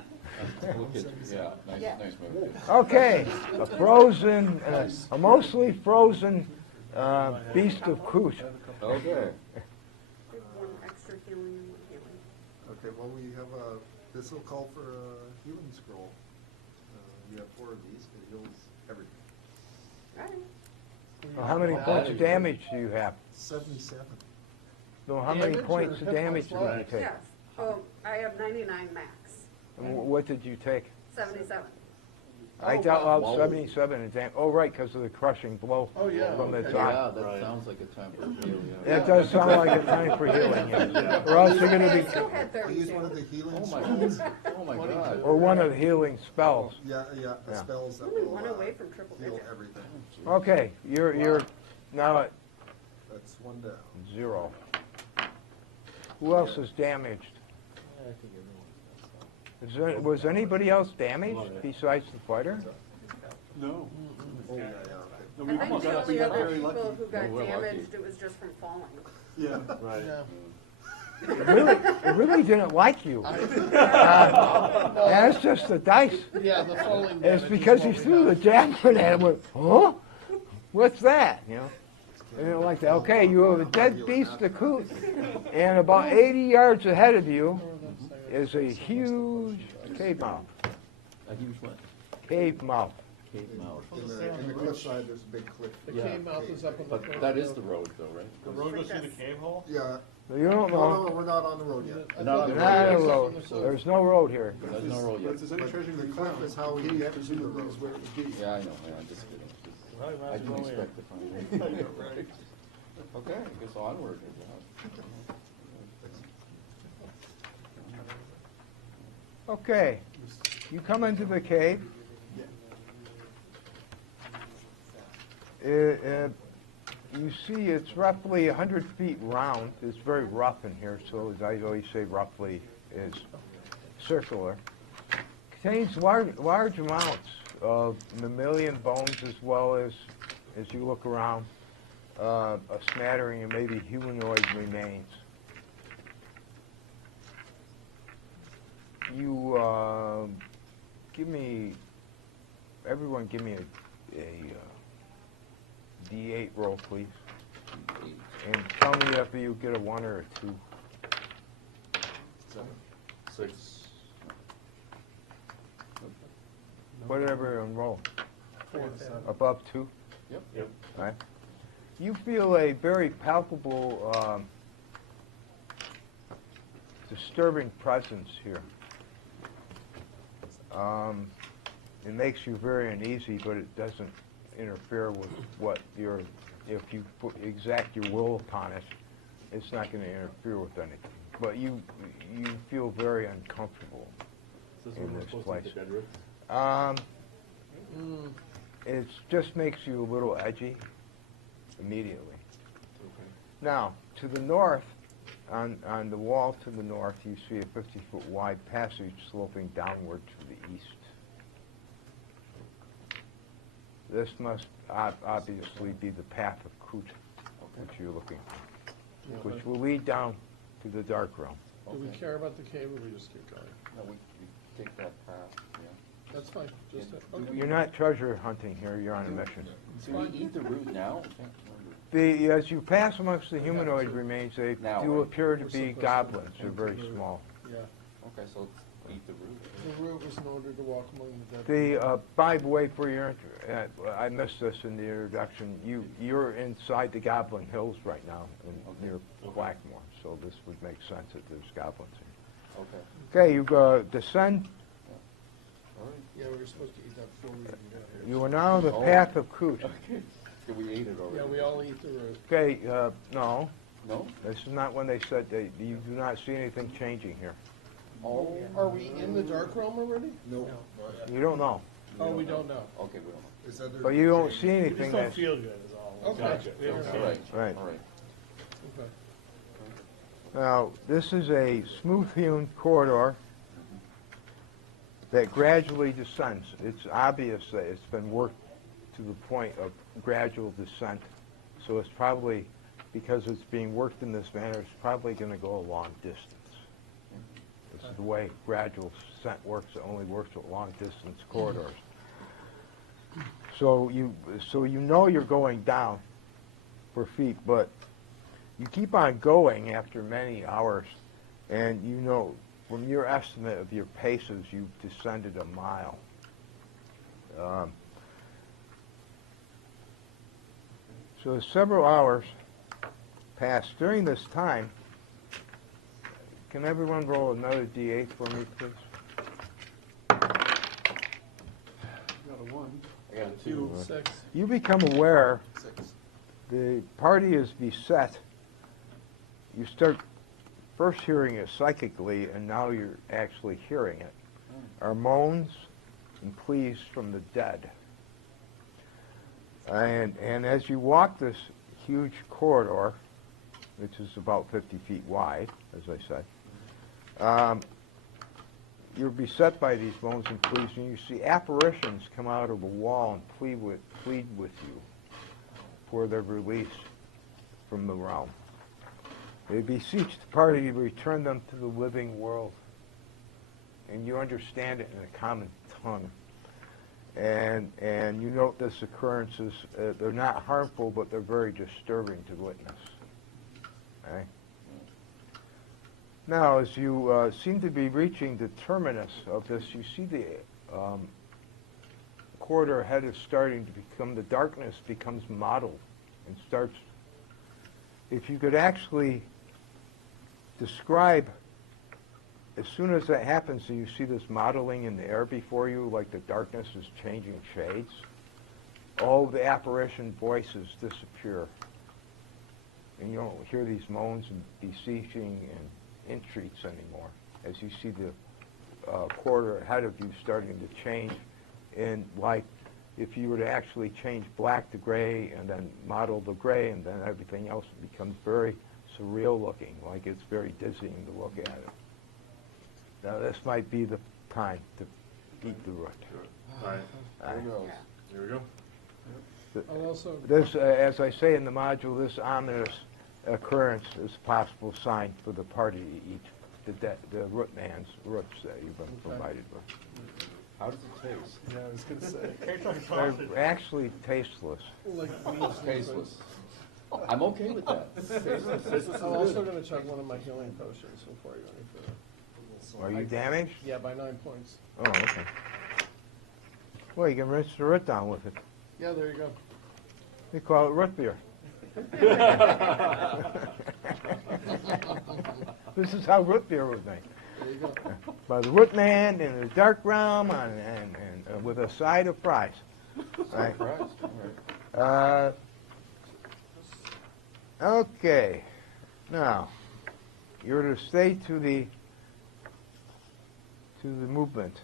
Look at, yeah, nice, Yeah. nice move. Okay, a frozen, a mostly frozen beast of Kuntz. Okay. There's one extra healing and one healing. Okay, well, we have this will call for a healing scroll. You have 4 of these, it heals everything. Alright. How many points of damage do you have? 77. No, how many Damage points or of hit damage points did you left? take? Yes. Oh, I have 99 max. And what did you take? 77. I Oh, dealt wow. out 77 in damage. Oh, right, because of the crushing blow Oh, yeah, from the okay. top. Yeah, that Right. sounds like a time for healing, yeah. That does sound like a time for healing, yeah. Or else you're going I to still had I use one 32. of the healing Oh my spells. god, oh my god. be, or one of the healing spells. Yeah, the Yeah. spells that Only will one away from triple heal digit. everything. Okay, you're now at That's one down. 0. Who else is damaged? I think everyone's messed up. Was anybody else damaged besides the fighter? No. Oh, yeah, okay. No, I think got- the only got other very lucky. people who got we're lucky. damaged, it was just from falling. Yeah. Right. Yeah. It really didn't like you. That's just the dice. Yeah, the falling It's damage is because he what we threw the have. javelin at him. Went, huh? What's that? You know. They didn't like that. Okay, you have a dead beast of coot, and about 80 yards ahead of you is a huge cave mouth. A huge what? Cave mouth. Cave mouth. In the cliffside, there's a big cliff. The Yeah. cave mouth is up on the. But that is the road though, right? The road goes through the cave hole? Yeah. You don't No, know. we're not on the road yet. I Not thought on it the was Not a up on road. the cliff. There's no road here. There's no road But yet. if there's any treasure in The the cliff cloud, is how we he get to the presumably road. is where it would be. Yeah, I know, man, I'm just kidding. Well, you might I as didn't well win. expect to find I it. know, right? Okay, I guess onward. Okay. You come into the cave. You see it's roughly 100 feet round. It's very rough in here, so as I always say, roughly is circular. Contains large amounts of mammalian bones as well as you look around, a smattering of maybe humanoid remains. You everyone give me a D8 roll, please. And tell me if you get a 1 or a 2. 6. Whatever and roll. 4. Above 2? Yep. Yep. All right. You feel a very palpable disturbing presence here. It makes you very uneasy, but it doesn't interfere with what if you exact your will upon it, it's not going to interfere with anything. But you feel very uncomfortable Is this in where we're this supposed place. to get the dead roots? It just makes you a little edgy immediately. Now, to the north, on the wall to the north, you see a 50-foot wide passage sloping downward to the east. This must obviously be the path of Kut, which you're looking for, which will lead down to the dark realm. Do we care about the cave or we just keep going? No, we take that path, yeah. That's fine, just, Yeah. okay. You're not treasure hunting here, you're on a mission. Do we eat the root now? I can't remember. As you pass amongst the humanoid remains, they Now, do right. appear to We're be supposed to goblins. They're eat very the root. small. Yeah. Okay, so let's eat the root. The route was in order to walk among the dead. By the way, for your, I missed this in the introduction. You're inside the Goblin Hills right now, near Blackmoor. So this would make sense that there's goblins here. Okay. Okay, you descend. All right. Yeah, we were supposed to eat that before we even got here. You are now on the Oh. path of Kut. Okay. So we ate it already. Yeah, we all eat the root. Okay, no, No? this is not when they said you do not see anything changing here. Oh. Are we in the dark realm already? No. You don't know, Oh, we don't know. Okay, we don't know. Is that but you don't see We anything just don't that's feel good is all. Okay. Gotcha. We haven't All seen right. it. right. All right. Okay. Now, this is a smooth-hewn corridor that gradually descends. It's obvious that it's been worked to the point of gradual descent. So it's probably, because it's being worked in this manner, it's probably going to go a long distance. This is the way gradual descent works. It only works with long-distance corridors. So you know you're going down for feet, but you keep on going after many hours, and you know from your estimate of your paces, you've descended a mile. So several hours pass. During this time, can everyone roll another D8 for me, please? Got 2. Six. You become aware 6. the party is beset. You start first hearing it psychically, and now you're actually hearing it. Are moans and pleas from the dead. And as you walk this huge corridor, which is about 50 feet wide, as I said, you're beset by these moans and pleas, and you see apparitions come out of a wall and plead with you for their release from the realm. They beseech the party to return them to the living world. And you understand it in a common tongue. And you note this occurrences, they're not harmful, but they're very disturbing to witness. Okay? Now, as you seem to be reaching the terminus of this, you see the corridor ahead is starting to become, the darkness becomes mottled and starts, if you could actually describe, as soon as that happens and you see this modeling in the air before you, like the darkness is changing shades, all the apparition voices disappear. And you don't hear these moans and beseeching and entreats anymore, as you see the corridor ahead of you starting to change in, like, if you were to actually change black to gray and then model the gray, and then everything else becomes very surreal looking, like it's very dizzying to look at it. Now this might be the time to eat the root. All right. Here we go. I'll also, This, as I say in the module, this ominous occurrence is a possible sign for the party to eat the root man's roots that you've been provided with. How does it taste? Yeah, I was gonna say. They're actually tasteless. like weeds. Tasteless. I'm okay with that. Tasteless. I'm also going to chug one of my healing potions before you go any further. Are you damaged? Yeah, by 9 points. Oh, okay. Well, you can rinse the root down with it. Yeah, there you go. We call it root beer. This is how root beer was made. There you go. By the root man in the dark realm and with a side of fries. Right? Okay. Now, you're to stay to the movement.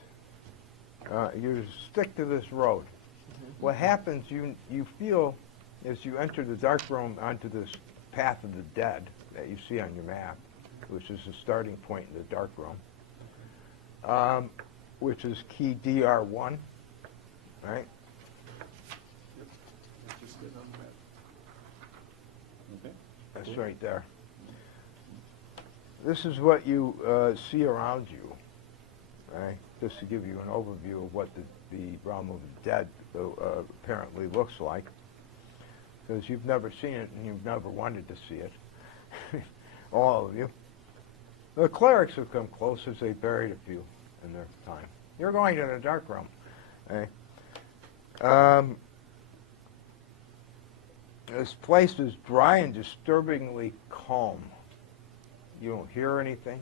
You stick to this road. What happens, you feel, as you enter the dark room onto this path of the dead that you see on your map, which is the starting point in the dark room, which is key DR1, right? Okay. That's right there. This is what you see around you, right? Just to give you an overview of what the realm of the dead apparently looks like, because you've never seen it and you've never wanted to see it, all of you. The clerics have come close as they buried a few in their time. You're going to the dark realm. Okay? This place is dry and disturbingly calm. You don't hear anything.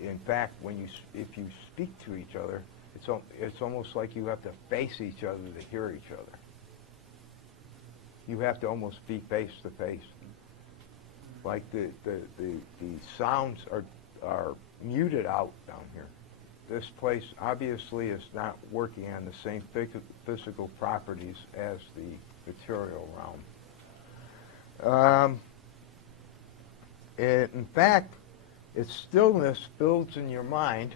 In fact, if you speak to each other, it's almost like you have to face each other to hear each other. You have to almost be face to face. Like the sounds are muted out down here. This place obviously is not working on the same physical properties as the material realm. In fact, its stillness builds in your mind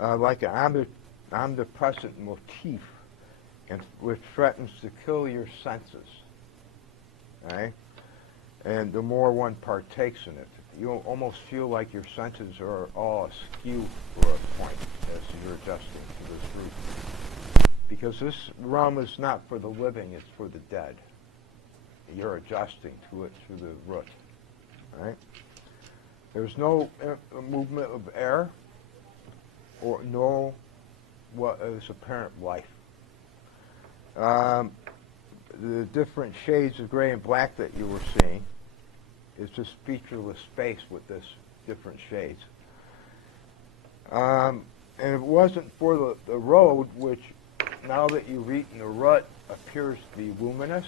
like an omnipresent motif, which threatens to kill your senses. Right? And the more one partakes in it, you almost feel like your senses are all askew for a point as you're adjusting to this route. Because this realm is not for the living, it's for the dead. You're adjusting to it through the root. Right? There's no movement of air or no what is apparent life. The different shades of gray and black that you were seeing is just featureless space with this different shades. And if it wasn't for the road, which now that you've eaten the rut, appears to be luminous,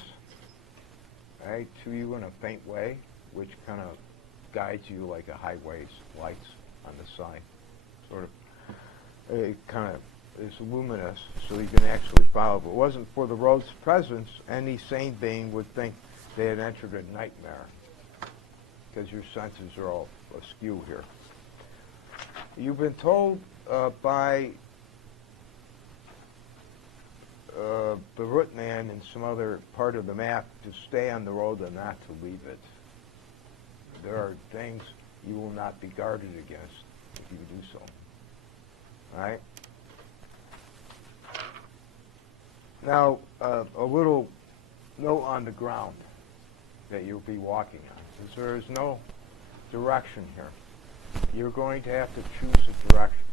right, to you in a faint way, which kind of guides you like a highway's lights on the sign. Sort of, it kind of is luminous, so you can actually follow. If it wasn't for the road's presence, any sane being would think they had entered a nightmare, because your senses are all askew here. You've been told by the root man and some other part of the map to stay on the road and not to leave it. There are things you will not be guarded against if you do so. All right? Now, a little note on the ground that you'll be walking on, because there is no direction here. You're going to have to choose a direction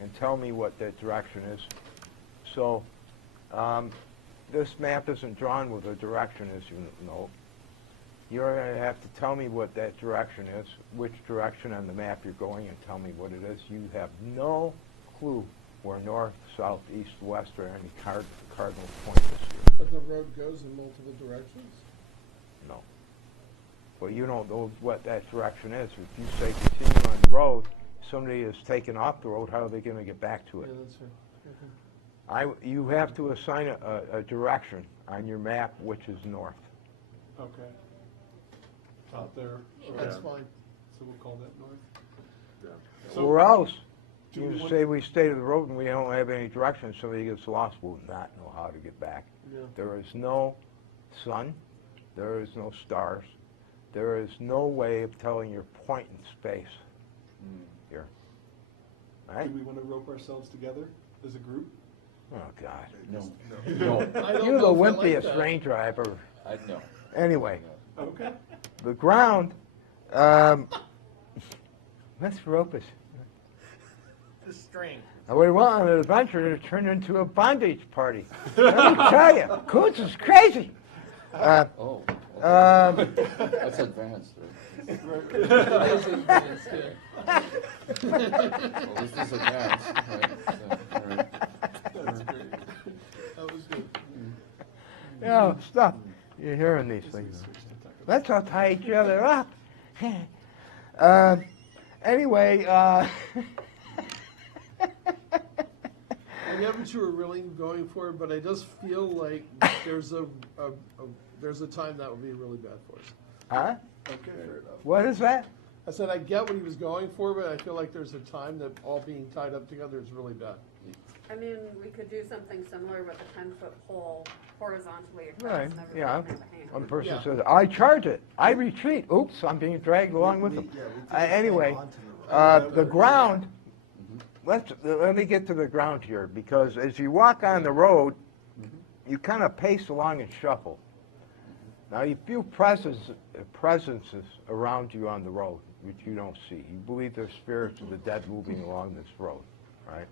and tell me what that direction is. So, this map isn't drawn with a direction, as you know. You're going to have to tell me what that direction is, which direction on the map you're going, and tell me what it is. You have no clue where north, south, east, west, or any cardinal point is here. But the road goes in multiple directions? No. Well, you don't know what that direction is. If you say continue on the road, somebody is taken off the road, how are they going to get back to it? Yeah, that's right. Okay. You have to assign a direction on your map, which is north. Okay. Out there. That's Okay. fine. So we'll call that north? Yeah. Or else, do we you want- say we stay to the road and we don't have any direction, somebody gets lost, will not know how to get back. Yeah. There is no sun, there is no stars, there is no way of telling your point in space here. All right? Do we want to rope ourselves together as a group? Oh, God. No. I don't You're the know if I like wimpiest that. range driver. No. Anyway, Okay. the ground, let's rope us. The string. And we went on an adventure to turn into a bondage party. Let me tell you, Kuntz is crazy. Oh. Okay. That's advanced, right? Well, this is advanced, right? So, all right. That's great. That was good. You know, stuff. You're hearing these things. Let's all tie each other up. Anyway, I get what you were really going for, but I just feel like there's a time that would be really bad for us. huh? Okay. Fair enough. What is that? I said I get what he was going for, but I feel like there's a time that all being tied up together is really bad. I mean, we could do something similar with a 10-foot pole horizontally across. Right, and everybody yeah. can have a hand. One person Yeah. says, I charge it. I retreat. Oops, I'm being dragged along with them. Anyway, the ground, let me get to the ground here, because as you walk on the road, you kind of pace along and shuffle. Now you feel presences around you on the road, which you don't see. You believe there's spirits of the dead moving along this road, right?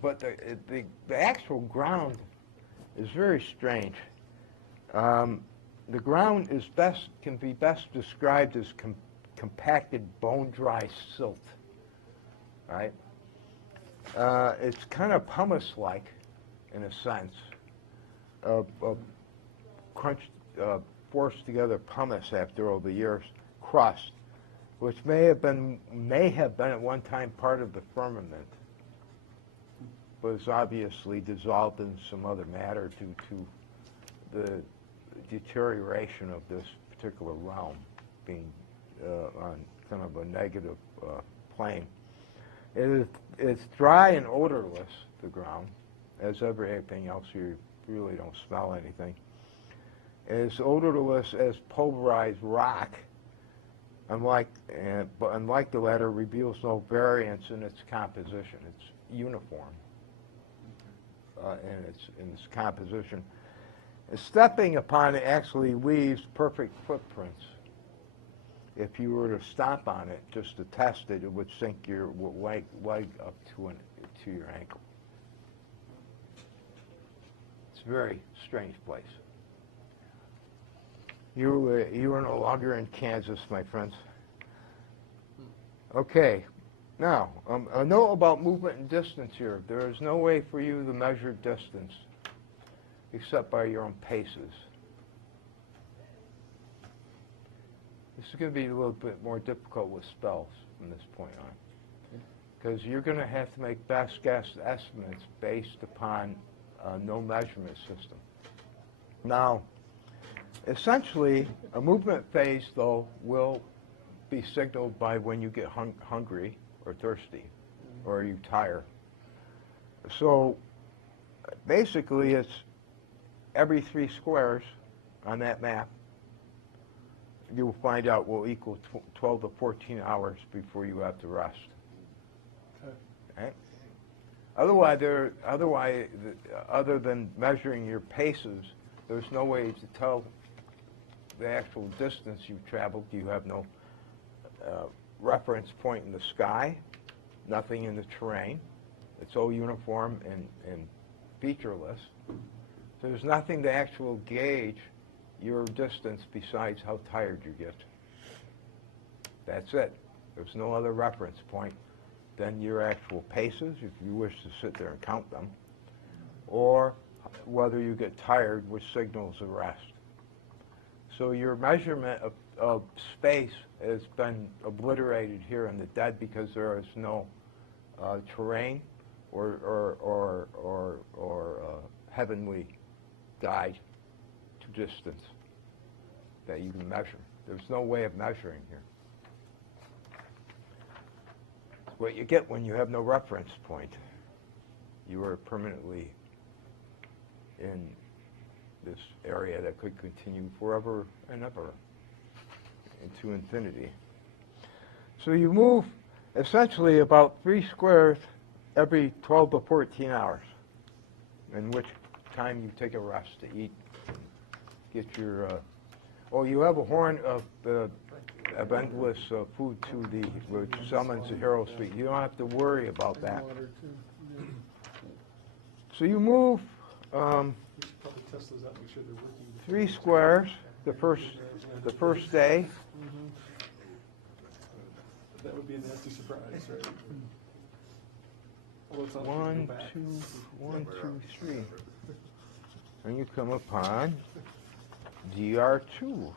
But the actual ground is very strange. The ground can be best described as compacted bone-dry silt, right? It's kind of pumice-like in a sense, of crunched, forced together pumice after all the years, crust, which may have been at one time part of the firmament, but is obviously dissolved in some other matter due to the deterioration of this particular realm being on kind of a negative plane. It's dry and odorless, the ground, as everything else. You really don't smell anything. It's odorless as pulverized rock, but unlike the latter, reveals no variance in its composition. It's uniform in its composition. Stepping upon it actually leaves perfect footprints. If you were to stomp on it just to test it, it would sink your leg up to your ankle. It's a very strange place. You are no longer in Kansas, my friends. Okay, Now, a note about movement and distance here. There is no way for you to measure distance except by your own paces. This is going to be a little bit more difficult with spells from this point on, because you're going to have to make best guess estimates based upon no measurement system. Now, essentially, a movement phase, though, will be signaled by when you get hungry or thirsty or you tire. So basically, it's every 3 squares on that map you'll find out will equal 12 to 14 hours before you have to rest. Okay? Otherwise, other than measuring your paces, there's no way to tell the actual distance you've traveled. You have no reference point in the sky, nothing in the terrain. It's all uniform and featureless. So there's nothing to actually gauge your distance besides how tired you get. That's it. There's no other reference point than your actual paces, if you wish to sit there and count them, or whether you get tired, which signals a rest. So your measurement of space has been obliterated here in the dead because there is no terrain or heavenly guide to distance that you can measure. There's no way of measuring here. It's what you get when you have no reference point. You are permanently in this area that could continue forever and ever into infinity. So you move essentially about 3 squares every 12 to 14 hours, in which time you take a rest to eat, get your, you have a horn of endless food to the, which summons the hero suite. You don't have to worry about that. So you move 3 squares the first day. That would be a nasty surprise, right? 1, 2, 3. And you come upon DR2.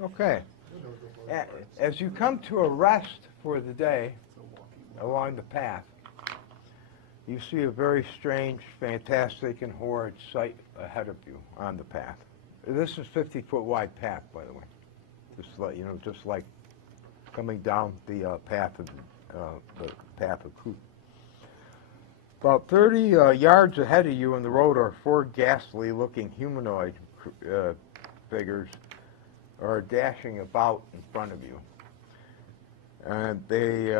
Okay. As you come to a rest for the day along the path, you see a very strange, fantastic, and horrid sight ahead of you on the path. This is 50-foot wide path, by the way. Just to let you know, just like coming down the path of Kuntz. About 30 yards ahead of you in the road are 4 ghastly-looking humanoid figures are dashing about in front of you. And they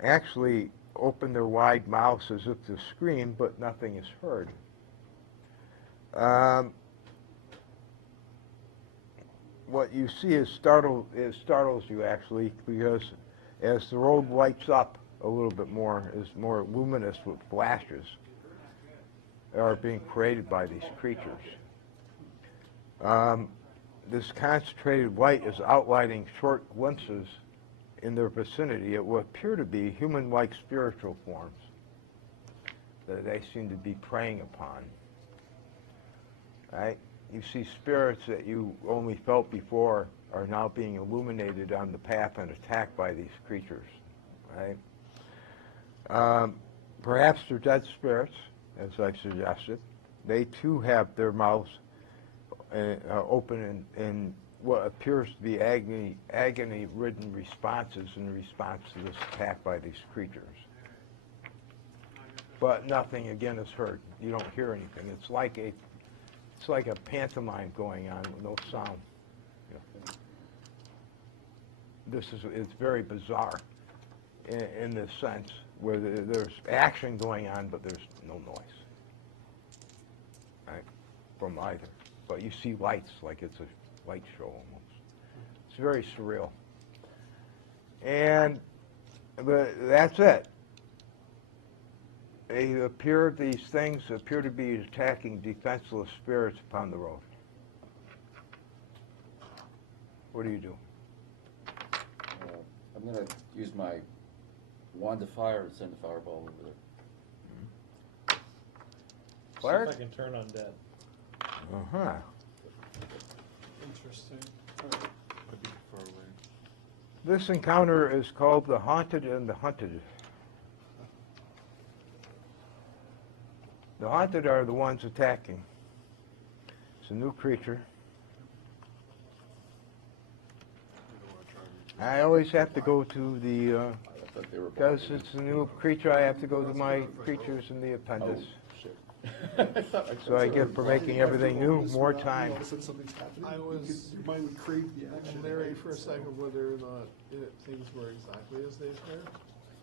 actually open their wide mouths as if to scream, but nothing is heard. What you see startles you actually, because as the road lights up a little bit more, is more luminous with flashes are being created by these creatures. This concentrated light is outlining short glimpses in their vicinity. It will appear to be human-like spiritual forms that they seem to be preying upon. Right? You see spirits that you only felt before are now being illuminated on the path and attacked by these creatures. Right? Perhaps they're dead spirits, as I suggested. They too have their mouths open in what appears to be agony-ridden responses in response to this attack by these creatures. But nothing, again, is heard. You don't hear anything. It's like a pantomime going on with no sound. It's very bizarre in this sense, where there's action going on, but there's no noise, right, from either. But you see lights, like it's a light show almost. It's very surreal. But that's it. These things appear to be attacking defenseless spirits upon the road. What do you do? I'm gonna use my wand of fire and send a fireball over there. Cleric? See if I can turn undead. Uh-huh. Interesting. Might be far away. This encounter is called the Haunted and the Hunted. The Haunted are the ones attacking. It's a new creature. I always have to go to the, I thought they were because blocking. it's a new creature, I have to go to my creatures in the appendix. Shit. So I get for making everything new, more time. All of a sudden something's happening. I was Your mind would crave the action. leery for a second whether or not things were exactly as they appear.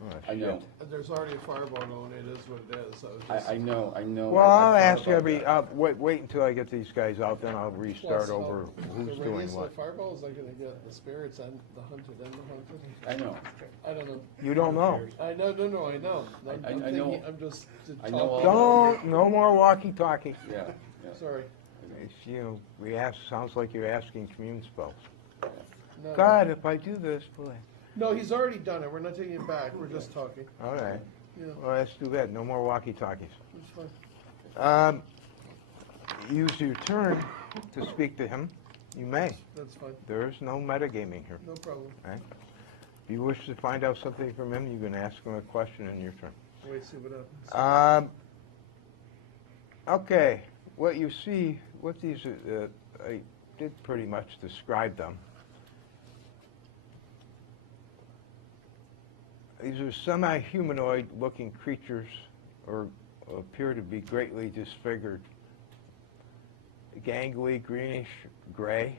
Oh, I know, And there's already a fireball going, it is what it is, so I was just. I know. Well, I I'll thought ask about every, that. wait until I get these guys out, then I'll restart Plus, over who's the doing radius of what. the fireball, is that gonna get the spirits and the hunted and the hunted? I know. I don't know. You don't know. I know, no, I know. I'm I thinking, know. I'm just. I know all Don't, no more walkie-talkie. Yeah, yeah. Sorry. It's, you know, sounds like you're asking commune spells. No, no. God, if I do this, boy. No, he's already done it, we're not taking it back, we're just talking. All right. Yeah, Well, that's too bad. No more walkie-talkies. it's fine. Use your turn to speak to him. You may. That's fine, There is no metagaming here. no problem. Right? If you wish to find out something from him, you can ask him a question in your turn. Wait, see what happens. Okay, what you see, what these, I did pretty much describe them. These are semi-humanoid looking creatures, or appear to be greatly disfigured. Gangly, greenish, gray.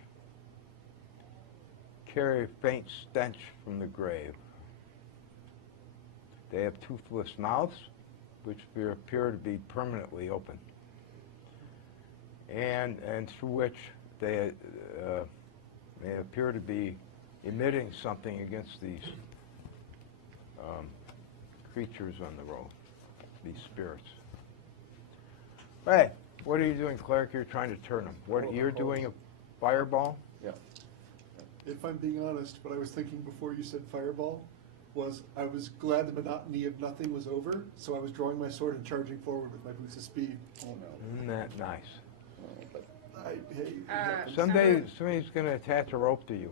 Carry a faint stench from the grave. They have toothless mouths, which appear to be permanently open, and through which they appear to be emitting something against these creatures on the road, these spirits. Hey, what are you doing, cleric? You're trying to turn them. What you're doing? A fireball? Yeah. If I'm being honest, what I was thinking before you said fireball was I was glad the monotony of nothing was over, so I was drawing my sword and charging forward with my boots of speed. Oh, no. Isn't that nice? Oh, but Someday somebody's going to attach a rope to you.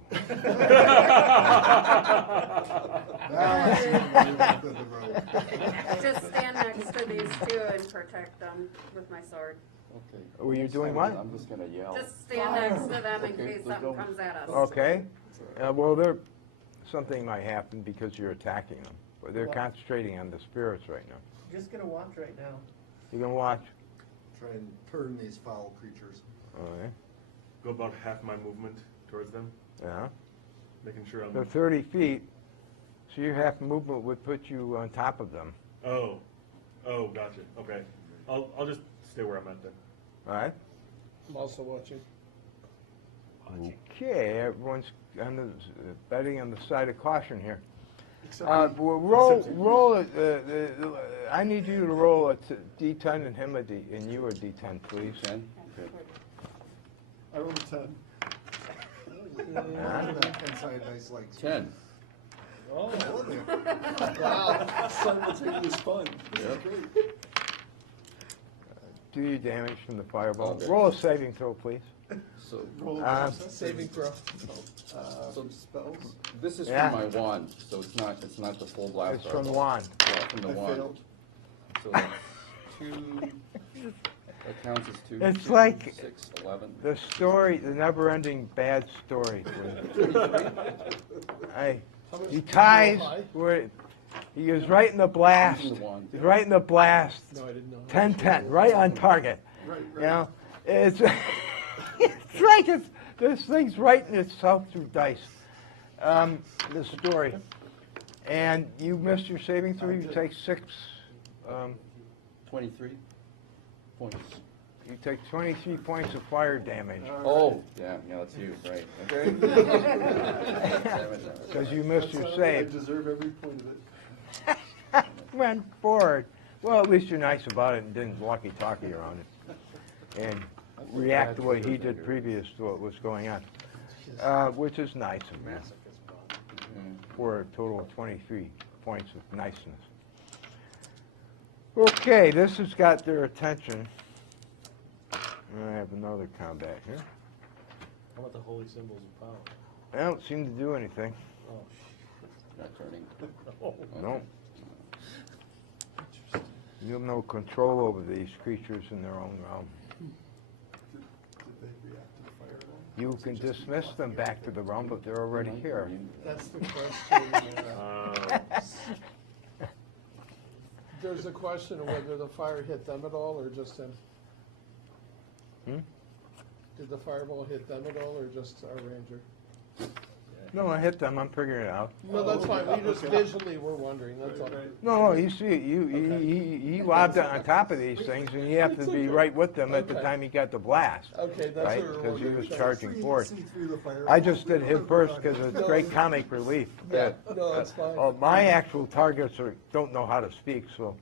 Just stand next to these two and protect them with my sword. Okay. Were you Next doing time what? I'm just gonna yell. Just stand next to them in Okay, case let's something go. comes at us. Okay. Well, something might happen because you're attacking them. But they're What? concentrating on the spirits right now. I'm just gonna watch right now. You can watch. Try and turn these foul creatures. All right. Go about half my movement towards them, Yeah. making sure I'm. They're 30 feet, so your half movement would put you on top of them. Oh, gotcha. Okay, I'll just stay where I'm at then. All right. I'm also watching. Okay. Everyone's on the, betting on the side of caution here. Except Well, roll. I need you to roll a D10 and him a D, and you a D10, please. 10? Okay. I rolled a 10. Inside dice like 10. Oh, Wow, simultaneous fun. This is great. Do your damage from the fireball. Okay. Roll a saving throw, please. So, Roll saving throw. So- spells. this is Yeah. from my wand, so it's not the full blast. It's from the fireball. wand. Yeah, from the I wand. failed. So that's 2, that counts as 2. It's 2, like 6, 11. The story, the never-ending bad story. He ties where he was right in the blast. Using the wand. He's right in the blast. No, I didn't know. 10-10, right on target. Right, You know, it's this thing's writing itself through dice. The story, and you missed your saving throw. You take 6. 23 points. You take 23 points of fire damage Oh, yeah, that's you, right. Okay. because you missed your I save. deserve every point of it. Went forward. Well, at least you're nice about it and didn't walkie-talkie around it and react the way he did previous to what was going on. which is nice of me, for a total of 23 points of niceness. Okay, this has got their attention. I have another combat here. How about the holy symbols of power? I don't seem to do anything. Oh, Not turning. No. You have no control over these creatures in their own realm. Did they react to the fireball? You can dismiss them back to the realm, but they're already here. That's the question. There's a question of whether the fire hit them at all or just him. Did the fireball hit them at all or just our ranger? No, I hit them. I'm figuring it out. No, that's fine. We just visually were wondering. That's all. No, you see, he lobbed it on top of these things, and you have to be right with them at the time he got the blast. Okay, that's right? what we're Because he wondering. was charging forth. See through the fire. I just did him first because it's great comic relief. Yeah, no, that's fine. My actual targets don't know how to speak, so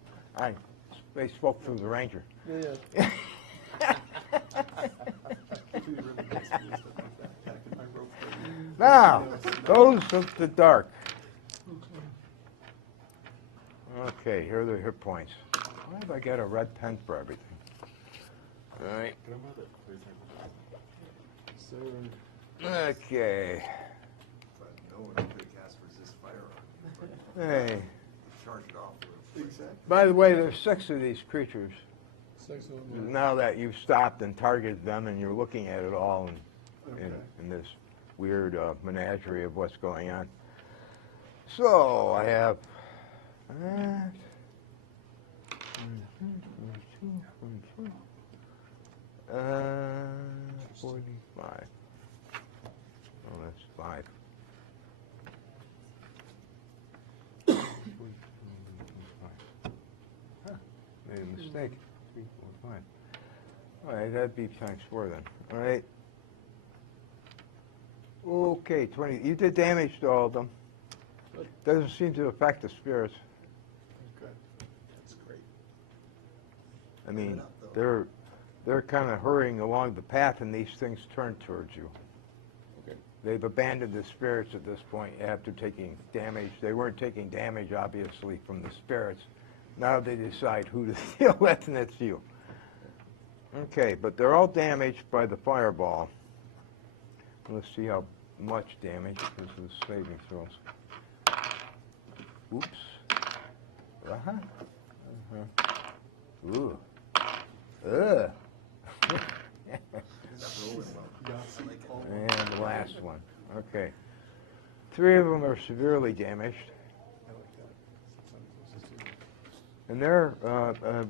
they spoke through the ranger. Yeah. Now, those of the dark. Okay, here are the hit points. Why have I got a red pen for everything? All right. Okay. No one could cast resist fire on you. Hey. Charge it off. Exactly. By the way, there's 6 of these creatures. 6 of them. Now that you've stopped and targeted them and you're looking at it all in this weird menagerie of what's going on. So I have that. 45. Oh, that's 5. Huh, made a mistake. 3, 4, 5. All right, that'd be times 4 then. All right. Okay, 20. You did damage to all of them. Doesn't seem to affect the spirits. Okay, that's great. I mean, they're kind of hurrying along the path, and these things turn towards you. Okay. They've abandoned the spirits at this point after taking damage. They weren't taking damage, obviously, from the spirits. Now they decide who to deal with, and it's you. Okay, but they're all damaged by the fireball. Let's see how much damage because of the saving throws. Oops. Ooh. Ugh. And the last one. Okay. 3 of them are severely damaged. And they're,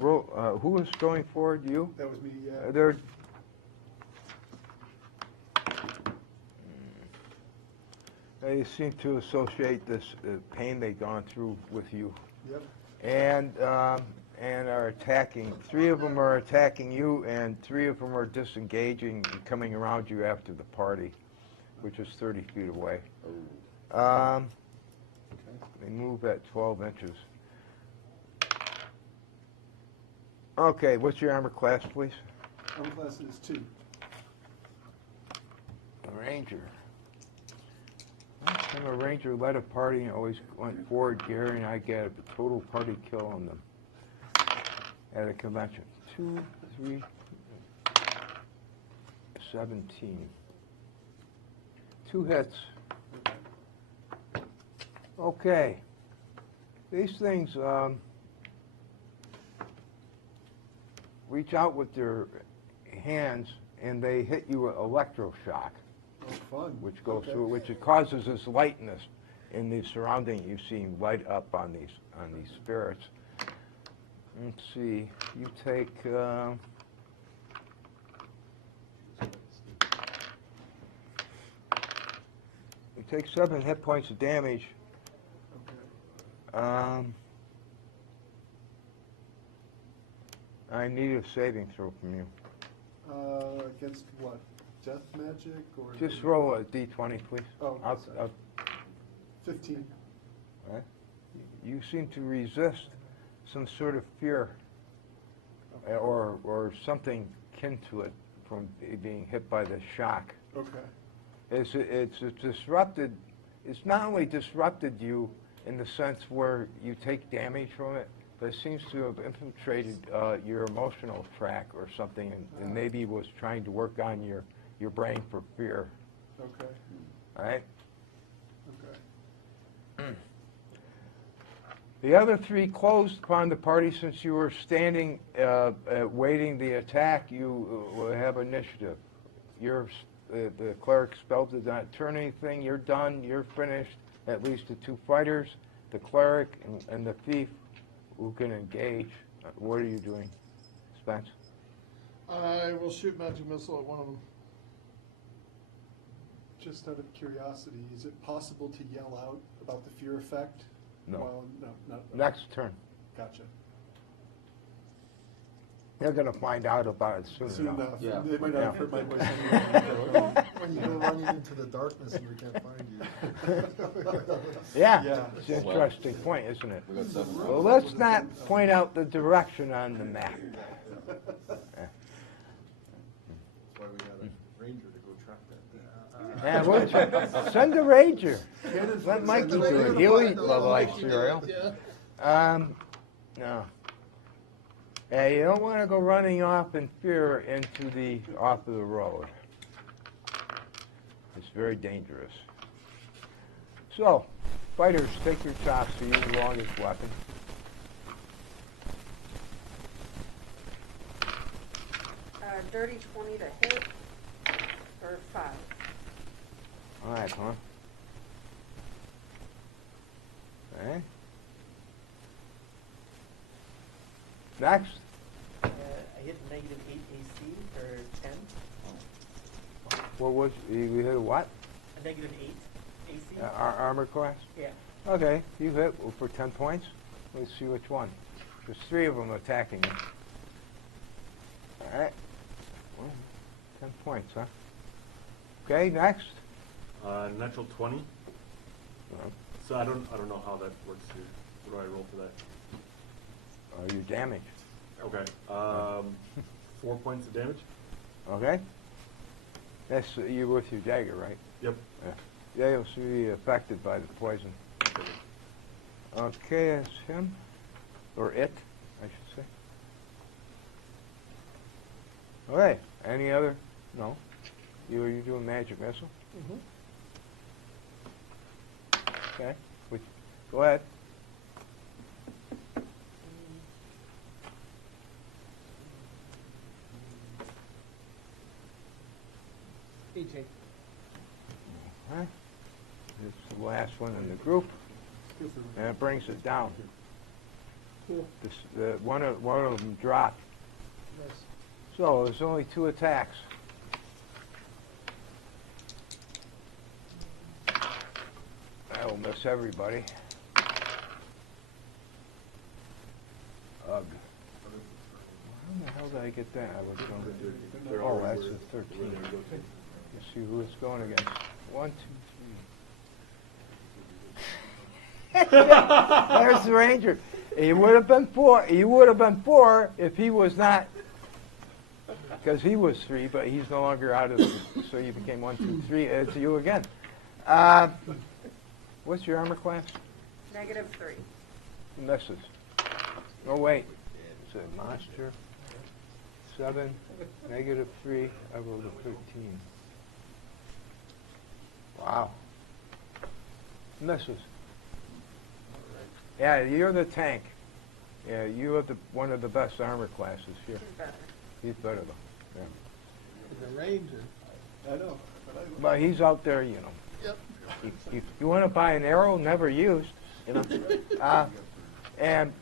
who was going forward? You? That was me, yeah. They're. They seem to associate this pain they've gone through with you. Yep. And are attacking. 3 of them are attacking you, and 3 of them are disengaging and coming around you after the party, which is 30 feet away. They move at 12 inches. Okay, what's your armor class, please? Armor class is 2. A ranger. Last time a ranger led a party and always went forward, Gary and I get a total party kill on them at a convention. 2, 3, 17. 2 hits. Okay. These things reach out with their hands and they hit you with electroshock. Oh, fun. Which goes through, which it causes this lightness in the surrounding. You see light up on these spirits. Let's see. You take. You take 7 hit points of damage. Okay. I need a saving throw from you. Against what? Death magic or? Just roll a d20, please. Oh, I'll, sorry. 15. Right. You seem to resist some sort of fear or something kin to it from being hit by the shock. Okay. it's disrupted. It's not only disrupted you in the sense where you take damage from it, but it seems to have infiltrated your emotional track or something, and maybe was trying to work on your brain for fear. Okay. All right. Okay. The other three closed upon the party. Since you were standing waiting the attack, you have initiative. The cleric spell did not turn anything. You're done. You're finished. At least the two fighters, the cleric and the thief, who can engage. What are you doing, Spence? I will shoot magic missile at one of them. Just out of curiosity, is it possible to yell out about the fear effect? No. Well, no. Next turn. Gotcha. They're going to find out about it soon Soon enough. enough. Yeah. They might not Yeah. have heard my voice anyway. When you go running into the darkness and we can't find you. Yeah, Yeah. it's an interesting point, isn't it? We got 7 rounds. Well, let's not point out the direction on the map. That's why we got a ranger to go track that thing. Yeah, we'll send the ranger. Let Mikey the do ranger it. to He'll find eat the level little ice Mikey cereal. Yeah. No. Yeah, you don't want to go running off in fear off of the road. It's very dangerous. So, fighters, take your chops to use the longest weapon. Dirty 20 to hit for 5. All right, huh? Okay. Next. I hit negative 8 AC for 10. What was you hit a what? A negative 8 AC. Armor class. Yeah. Okay, you hit for 10 points. Let's see which one. There's 3 of them attacking you. All right. Well, 10 points, huh? Okay, next. Natural 20. So I don't know how that works here. What do I roll for that? You damaged. Okay. 4 points of damage. Okay. That's you with your dagger, right? Yep. Yeah, you'll be affected by the poison. Okay, that's him. Or it, I should say. Okay, any other? No? Are you doing magic missile? Mm-hmm. Okay. Go ahead. EJ. All right. It's the last one in the group, and it brings it down. Cool. One of them dropped. Nice. So there's only 2 attacks. That'll miss everybody. Ugh. How the hell did I get that? I was going. Oh, that's a 13. Let's see who it's going against. 1, 2, 3. There's the ranger. He would have been 4. He would have been 4 if he was not, because he was 3, but he's no longer out of it. So you became 1, 2, 3. It's you again. What's your armor class? Negative 3. Misses. Oh wait. It's a monster. 7, negative 3. I rolled a 13. Wow. Misses. Yeah, you're the tank. Yeah, you have one of the best armor classes here. He's better. He's better though. Yeah. The ranger. I know. But he's out there, you know. Yep. You want to buy an arrow never used, you know. And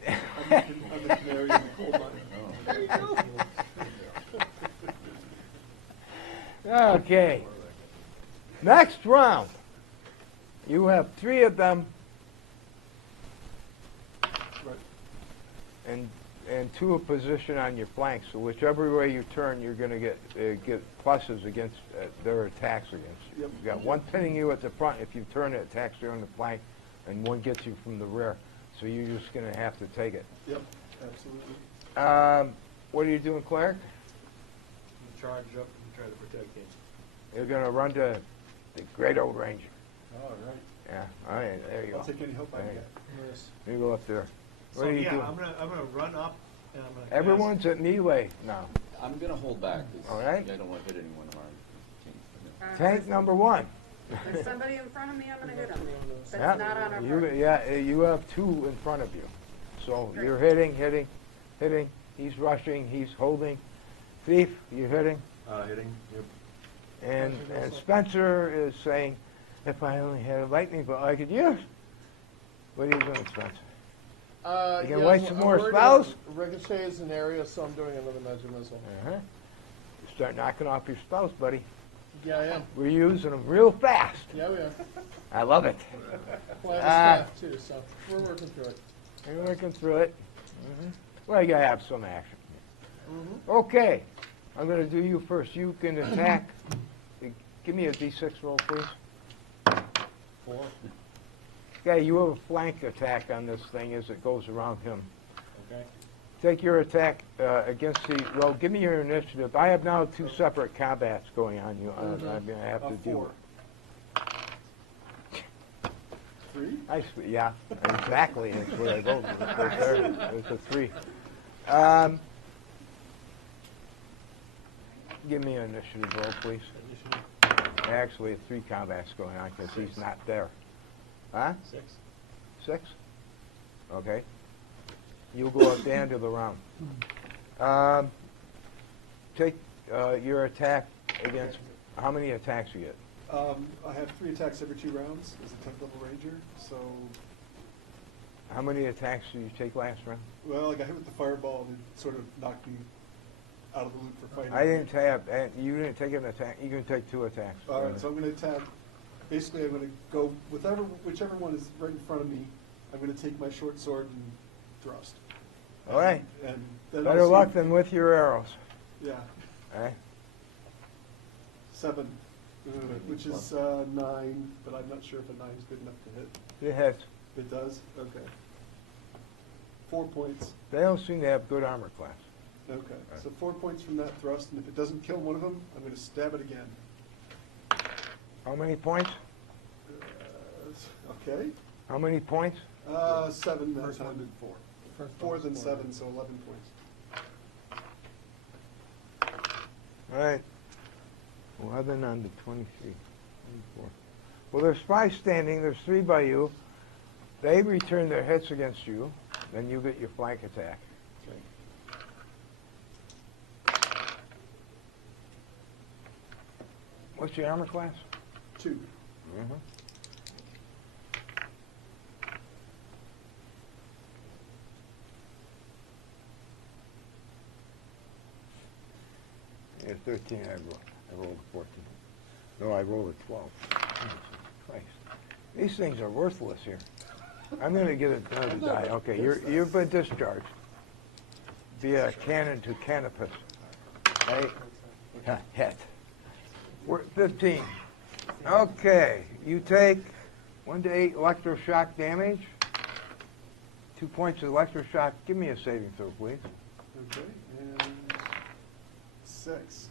I'm the canary in the coal mine. There you go. okay. Next round. You have 3 of them, and 2 a position on your flank. So whichever way you turn, you're going to get pluses against their attacks against you. Yep. You got 1 pinning you at the front. If you turn, it attacks you on the flank, and 1 gets you from the rear. So you're just going to have to take it. Yep, absolutely. What are you doing, cleric? Charge up and try to protect him. You're going to run to The great old ranger. All right. Yeah, all right, there you go. I'll take any help I There can you get. Yes. go. You go up there. What So are you yeah, doing? I'm gonna run up and I'm gonna cast- Everyone's at melee now. I'm gonna hold back, because All right. I don't wanna hit anyone of our team. Tank number one. There's somebody in front of me, I'm gonna hit him. Yeah, That's not on our you, party. yeah, you have two in front of you. So you're hitting. He's rushing, he's holding. Thief, you're hitting. Hitting. Yep. And Spencer is saying, if I only had a lightning bolt I could use. What are you doing, Spencer? You gonna waste some more spells? Ricochet is an area, so I'm doing another magic missile. Uh-huh. Start knocking off your spells, buddy. Yeah, I am. We're using them real fast. Yeah, we are. I love it. Well, I have staff too, so we're working through it. You're working through it. Well, you gotta have some action. Mm-hmm. Okay, I'm gonna do you first. You can attack. Give me a d6 roll, please. 4. Okay, you have a flank attack on this thing as it goes around him. Okay. Take your attack against the. Well, give me your initiative. I have now two separate combats going on. I'm gonna have to deal 4. with. 3? Nice, yeah, exactly. That's where I go. Right there. There's a 3. Give me an initiative roll, please. Actually, 3 combats going on because he's not there. Huh? 6. 6? Okay. You'll go at the end of the round. Take your attack against. How many attacks you get? I have 3 attacks every 2 rounds as a 10th level ranger, so, How many attacks did you take last round? well, I got hit with the fireball and it sort of knocked me out of the loop for fighting. I didn't have. You didn't take an attack. You can take 2 attacks. All right, so I'm going to attack, basically I'm going to go, whichever one is right in front of me, I'm going to take my short sword and thrust. All right. And then Better I'll see- luck than with your arrows. Yeah, All right. 7, which is 9, but I'm not sure if a 9 is good enough to hit. It hits. It does? Okay. 4 points. They don't seem to have good armor class. Okay, so 4 points from that thrust, and if it doesn't kill one of them, I'm going to stab it again. How many points? Okay. How many points? 7 that First one time. did 4. Four than 7, so 11 points. All right. 11 on the 23. 24. Well, there's 5 standing. There's 3 by you. They return their hits against you. Then you get your flank attack. What's your armor class? 2. Mm-hmm. Yeah, 13, I rolled a 14. No, I rolled a 12. Jesus Christ. These things are worthless here. I'm going to get another die. Okay, you've been discharged via cannon to canopus. Right? Hit. We're 15. Okay, you take 1 to 8 electroshock damage. 2 points of electroshock. Give me a saving throw, please. Okay, and 6.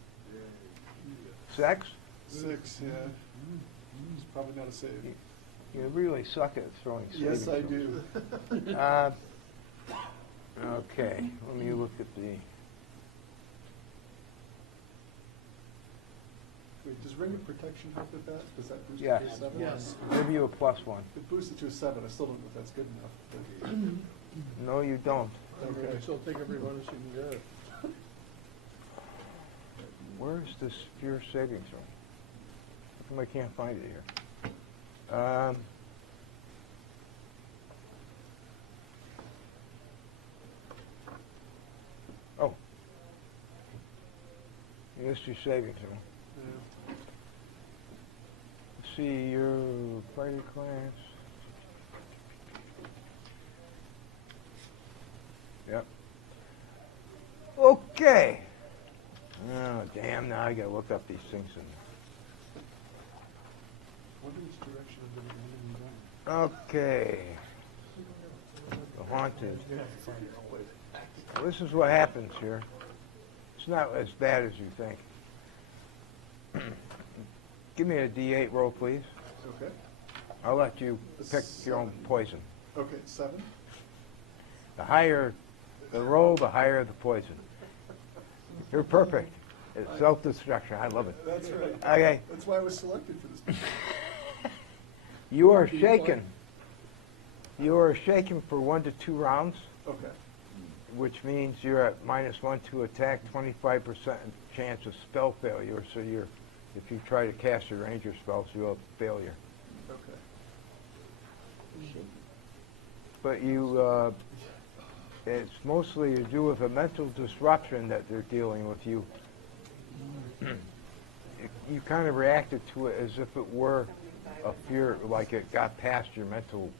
6? 6, yeah. It's probably not a save. You really suck at throwing saving Yes, I throws. do. Okay, let me look at the... Wait, does Ring of Protection help with that? Does that boost Yes. it to a 7? Yes. Give you a +1. If it boosts it to a 7, I still don't know if that's good enough. No, you don't. Okay. She'll take every bonus you can get. Where's this fear saving throw? How come I can't find it here? Oh. You missed your saving throw. Yeah. Let's see, your fighter class. Yep. Okay. Oh, damn, now I gotta look up these things. Wonder which direction I'm going to Okay. The Haunted. Well, this is what happens here. It's not as bad as you think. give me a D8 roll, please. Okay. I'll let you pick your own poison. Okay, 7. The higher the roll, the higher the poison. You're perfect. It's self-destruction. I love it. That's right. Okay. That's why I was selected for this. You are shaken. You are shaken for 1 to 2 rounds, Okay. which means you're at -1 to attack, 25% chance of spell failure. So if you try to cast your ranger spells, you'll have failure. Okay. But it's mostly to do with a mental disruption that they're dealing with you. You kind of reacted to it as if it were a fear, like it got past your mental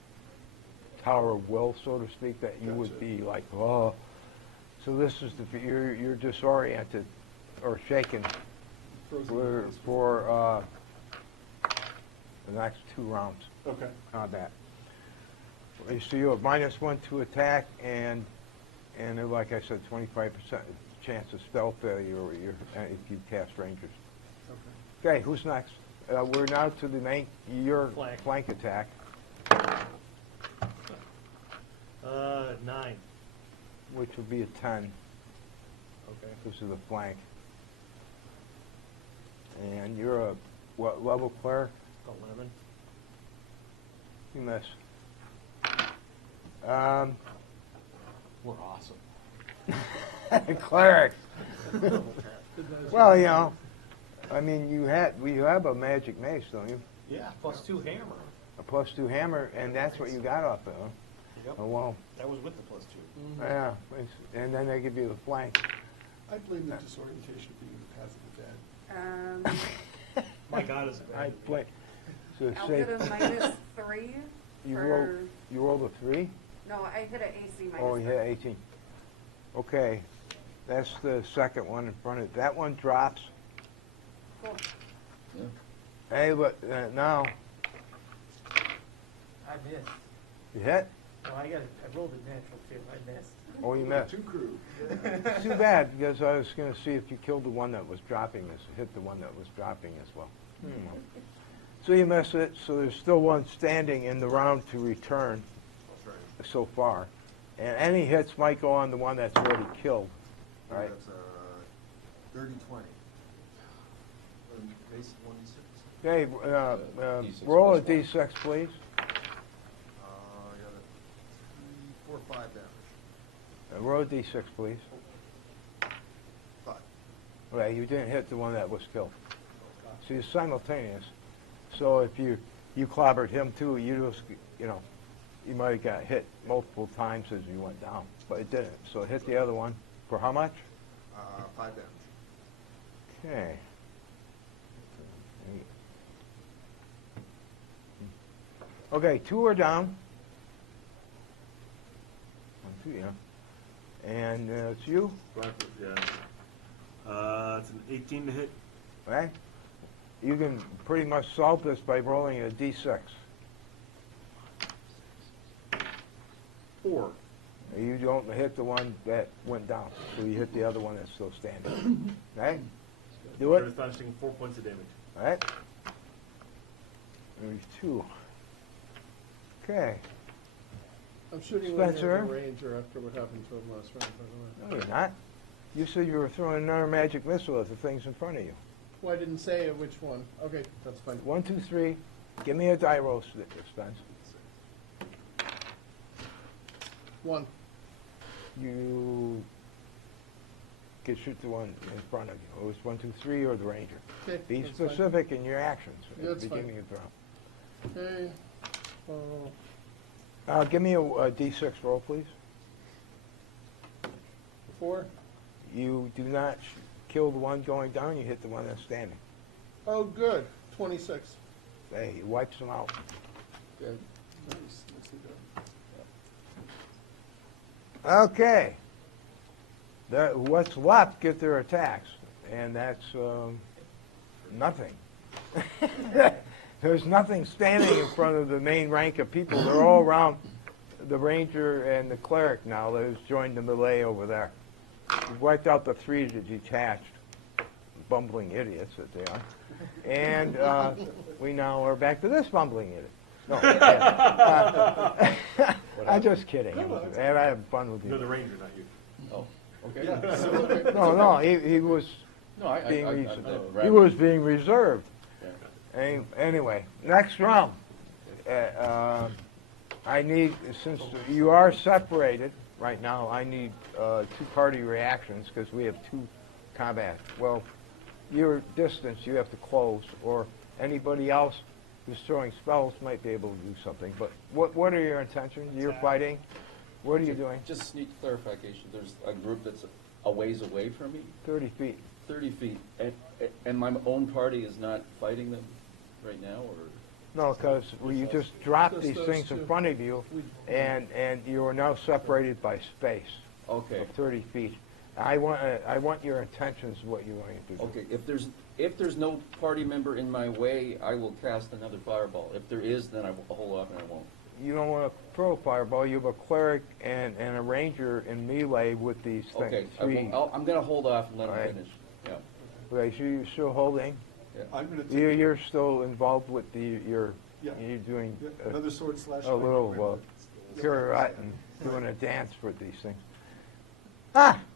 tower of will, so to speak, that you would be like, oh. So this is you're disoriented or shaken for the next 2 rounds. Okay. Combat. So you have -1 to attack, and like I said, 25% chance of spell failure if you cast rangers. Okay, who's next? We're now to your flank attack. 9. Which would be a 10. Okay. This is the flank. And you're a what level cleric? 11. You miss. We're awesome. Cleric. Well, you know, I mean, you have a magic mace, don't you? Yeah, +2 hammer. A +2 hammer, and that's what you got off of, huh? Yep. Oh, well. That was with the +2. Yeah, and then they give you the flank. I blame the disorientation being in the path of the dead. My God, is I blame. So I'll say get a -3 you for... rolled a 3. No, I hit an AC -3. Oh, you hit 18. Okay, that's the second one in front of that one drops. Cool. Yeah. Hey, but now I missed. you hit. Well, I rolled a natural 2. I missed. Oh, you missed. 2 crew. Too bad, because I was going to see if you killed the one that was dropping hit the one that was dropping as well. So you miss it. So there's still one standing in the round to return. That's right. So far, and any hits might go on the one that's already killed. Right. That's 30-20. Base 1d6. Okay, D6 roll a plus 1. d6, please. I got a 3, 4, 5 damage. Roll a d6, please. 5. Okay, you didn't hit the one that was killed. So you're simultaneous. So if you clobbered him too, you just, you might have got hit multiple times as you went down, but it didn't. So it hit the other one for how much? 5 damage. Okay. Okay, 2 are down. 1, 2, yeah. And it's you, Blackmoor, yeah. It's an 18 to hit. right? You can pretty much solve this by rolling a d6. 4. You don't hit the one that went down, so you hit the other one that's still standing. Right? Do it. Astonishing 4 points of damage. All right. There's 2. Okay. I'm shooting one Spencer? here with a ranger after what happened to him last round, by the way. No, you're not. You said you were throwing another magic missile at the things in front of you. Well, I didn't say which one. Okay, that's fine. 1, 2, 3. Give me a die roll, Spence. 1. You can shoot the one in front of you. It was 1, 2, 3, or the ranger. Okay, Be that's fine. specific in your actions Yeah, at that's the fine. beginning of the round. Okay. Give me a d6 roll, please. 4. You do not kill the one going down. You hit the one that's standing. Oh, good. 26. Hey, he wipes them out. Good. Nice. Nicely done. Okay. What's left get their attacks, and that's nothing. There's nothing standing in front of the main rank of people. They're all around the ranger and the cleric now that has joined the melee over there. You've wiped out the 3 that detached. bumbling idiots that they are. And we now are back to this bumbling idiot. No, I'm just kidding. I have fun with you. You're the ranger, not you. Oh, okay. No, he was No, I being I reserved. that He was being reserved. Yeah. Anyway, next round. I need, since you are separated right now, I need two-party reactions because we have two combat. Well, your distance you have to close, or anybody else who's throwing spells might be able to do something. But what are your intentions? You're fighting. What are you doing? Just need clarification. There's a group that's a ways away from me, 30 feet. 30 feet, and my own party is not fighting them right now, or? No, because you just dropped Just these those things in two. front of you, and you are now separated by space Okay. of 30 feet. I want your intentions, what you want to do. Okay, if there's no party member in my way, I will cast another fireball. If there is, then I will hold off and I won't. You don't want to throw a fireball. You have a cleric and a ranger in melee with these things. Okay, Three. I'm gonna hold off and let All him right. finish. Yeah. Okay, so you're still holding. I'm going to You're still involved with you're doing another sword slash. a little pirouette and doing a dance with these things.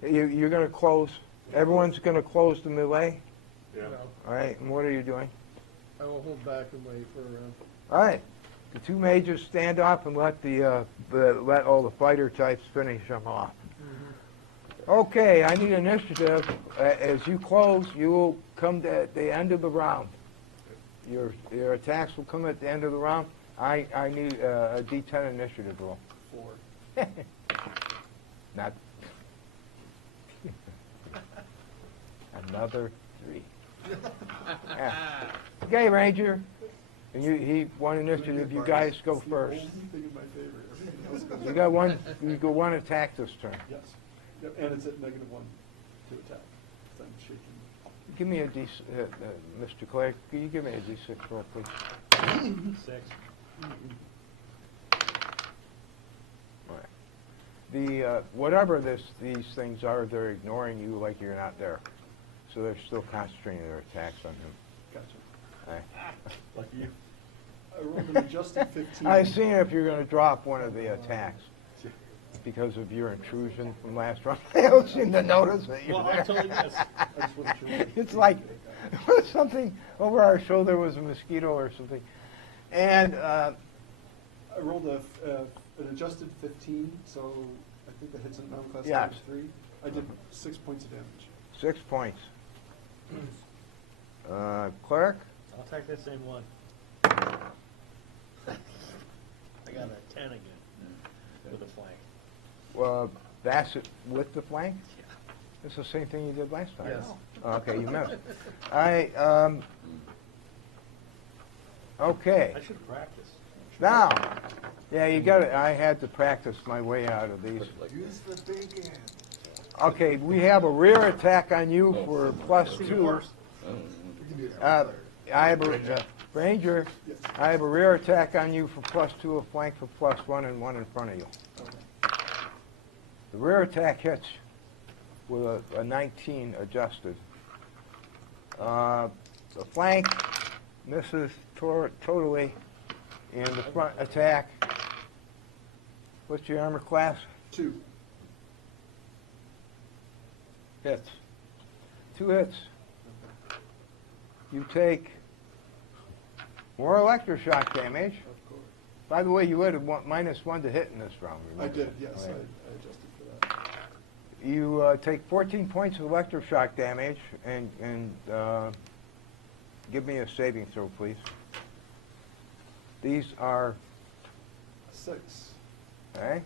You're going to close. Everyone's going to close the melee. Yeah. All right, and what are you doing? I will hold back and wait for, All right, the two mages stand off and let let all the fighter types finish them off. Okay, I need initiative. As you close, you will come to the end of the round. Your attacks will come at the end of the round. I need a D10 initiative roll. 4. Not another 3. Yeah. Okay, Ranger. And he won initiative. You guys go first. Only thing in my favor. Everything else goes You got one. You go one attack this turn. Yes. Yep, and it's at -1 to attack. 'Cause I'm shaking. Give me a D, Mr. Clay. Can you give me a D6 roll, please? 6. All right. The whatever these things are, they're ignoring you like you're not there, so they're still concentrating their attacks on him. Gotcha. All right. Lucky you. I rolled an adjusted 15. I seen if you're going to drop one of the attacks because of your intrusion from last round. I don't seem to notice that you're Well, there. I totally guess. I just wasn't sure. It's like something over our shoulder was a mosquito or something. And I rolled an adjusted 15, so I think that hits an amount class Yes. times 3. I did 6 points of damage. 6 points. Cleric? I'll take that same one. I got a 10 again with a flank. Bassett with the flank? It's the same thing you did last time. Yes. Okay, you missed. Okay. I should practice. Now, yeah, you got it. I had to practice my way out of these. Use the big end. Okay, we have a rear attack on you for +2. We can do that. I have a Ranger. I have a rear attack on you for +2, a flank for +1, and one in front of you. The rear attack hits with a 19 adjusted. The flank misses totally, and the front attack. What's your armor class? 2. Hits. 2 hits. You take more electroshock damage. Of course. By the way, you had a -1 to hit in this round. I Remember? did, yes. Right. I adjusted for that. You take 14 points of electroshock damage, and give me a saving throw, please. These are 6. okay.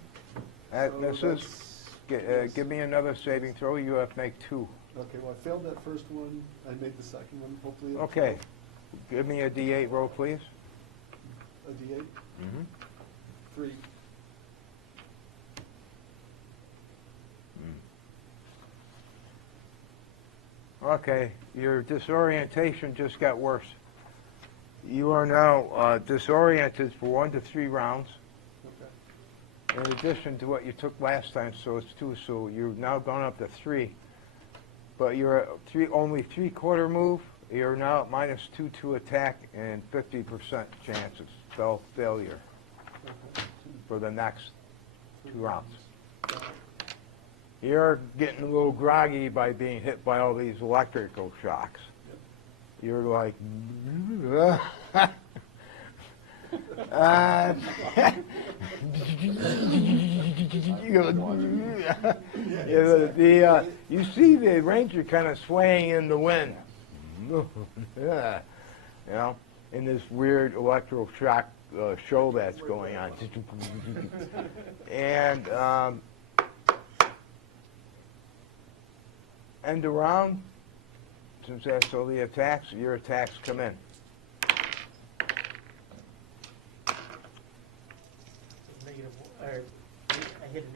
That So misses. that's- Give me another saving throw. You have to make 2. Okay, well, I failed that first one. I made the second one. Hopefully it'll Okay. fail. Give me a D8 roll, please. A D8. Mm-hmm. 3. Okay, your disorientation just got worse. You are now disoriented for 1 to 3 rounds, Okay. in addition to what you took last time, so it's 2, so you've now gone up to 3. but you're at only 3/4 move. You're now at -2 to attack and 50% chance of spell failure for the next 2 rounds. You're getting a little groggy by being hit by all these electrical shocks. You're like, you see the ranger kind of swaying in the wind, in this weird electrical shock show that's going on. And end the round, since that's all the attacks, your attacks come in. I hit a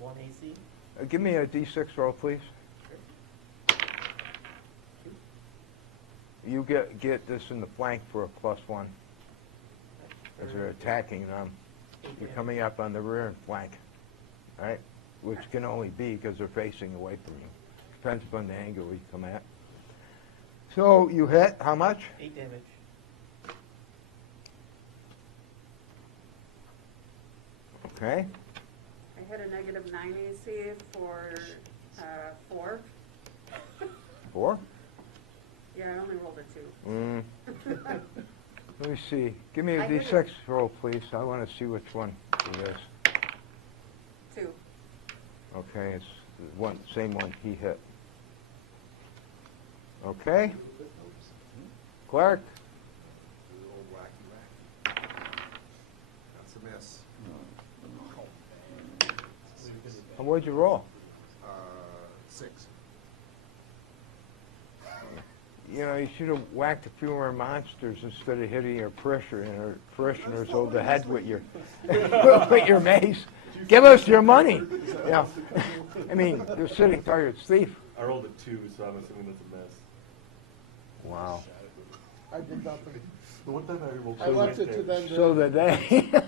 -1 AC. Give me a D6 roll, please. You get this in the flank for a +1. As you're attacking them, you're coming up on the rear and flank, right? Which can only be because they're facing away from you. Depends upon the angle you come at. So you hit how much? 8 damage. Okay. I hit a -9 AC for 4. 4? Yeah, I only rolled a 2. Let me see. Give me a I hit D6 roll, please. I want to see which one it is. 2. Okay, it's the same one he hit. Okay. Clark? That's a miss. And what'd you roll? 6. You know, you should have whacked a few more monsters instead of hitting your parishioners over the head with your mace. Give us your money. Yeah. I mean, you're sitting target's thief. I rolled a 2, so I'm assuming that's a miss. Wow. I did nothing. The one time I rolled I left it to them. So did they. Yeah.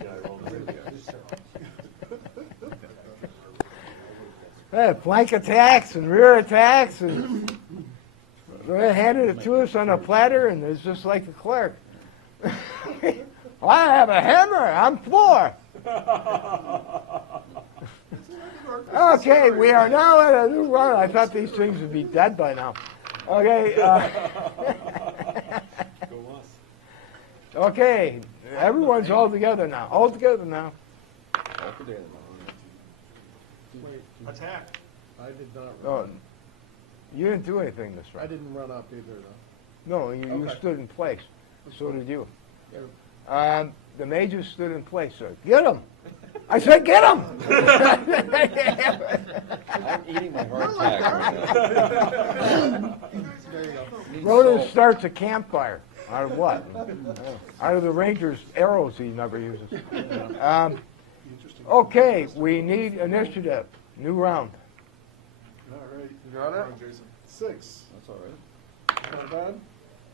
Yeah, I rolled a 2. Flank attacks and rear attacks, and they handed it to us on a platter, and it's just like the clerk. I have a hammer. I'm 4. Okay, we are now at a new run. I thought these things would be dead by now. Okay. Okay, everyone's all together now. All together now. Attack. I did not Oh, run. you didn't do anything this I round. didn't run up either, though. No, you Okay. stood in place. So did you. Yeah. The mages stood in place, sir. Get him! I said get him! I'm eating my hardtack right now. There you go. Ronan starts a campfire. Out of what? Out of the ranger's arrows he never uses. Okay, we need initiative. New round. All right. You got it? Jason. 6. That's all right. Not bad?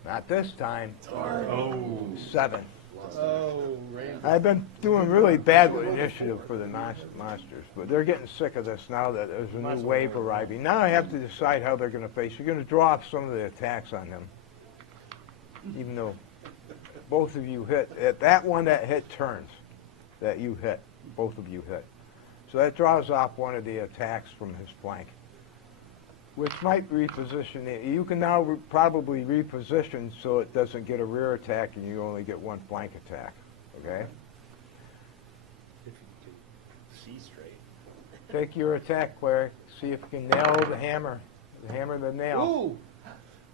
Not this time. Oh. 7. Oh, Ranger. I've been doing really bad with initiative for the monsters, but they're getting sick of this now that there's a new wave arriving. Now I have to decide how they're going to face. You're going to draw off some of the attacks on them, even though both of you hit. That one that hit turns, that you hit. Both of you hit. So that draws off one of the attacks from his flank, which might reposition it. You can now probably reposition so it doesn't get a rear attack and you only get one flank attack. Okay? If you could see straight. Take your attack, cleric. See if you can nail the hammer. The hammer the nail. Ooh!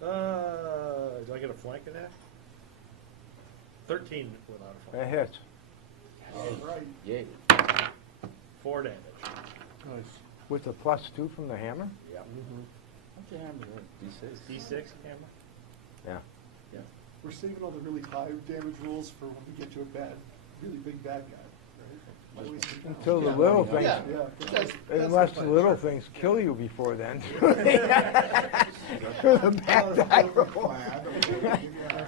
Do I get a flank attack? 13 without a That flank. hits. All right. Yay. 4 damage. Nice. With the +2 from the hammer? Yeah. What's the hammer? D6. D6 hammer? Yeah. We're saving all the really high damage rolls for when we get to a really big bad guy, right? Always think Until the Yeah, little yeah. things, Yeah. That's unless the little things kill you before then. For the bad die roll.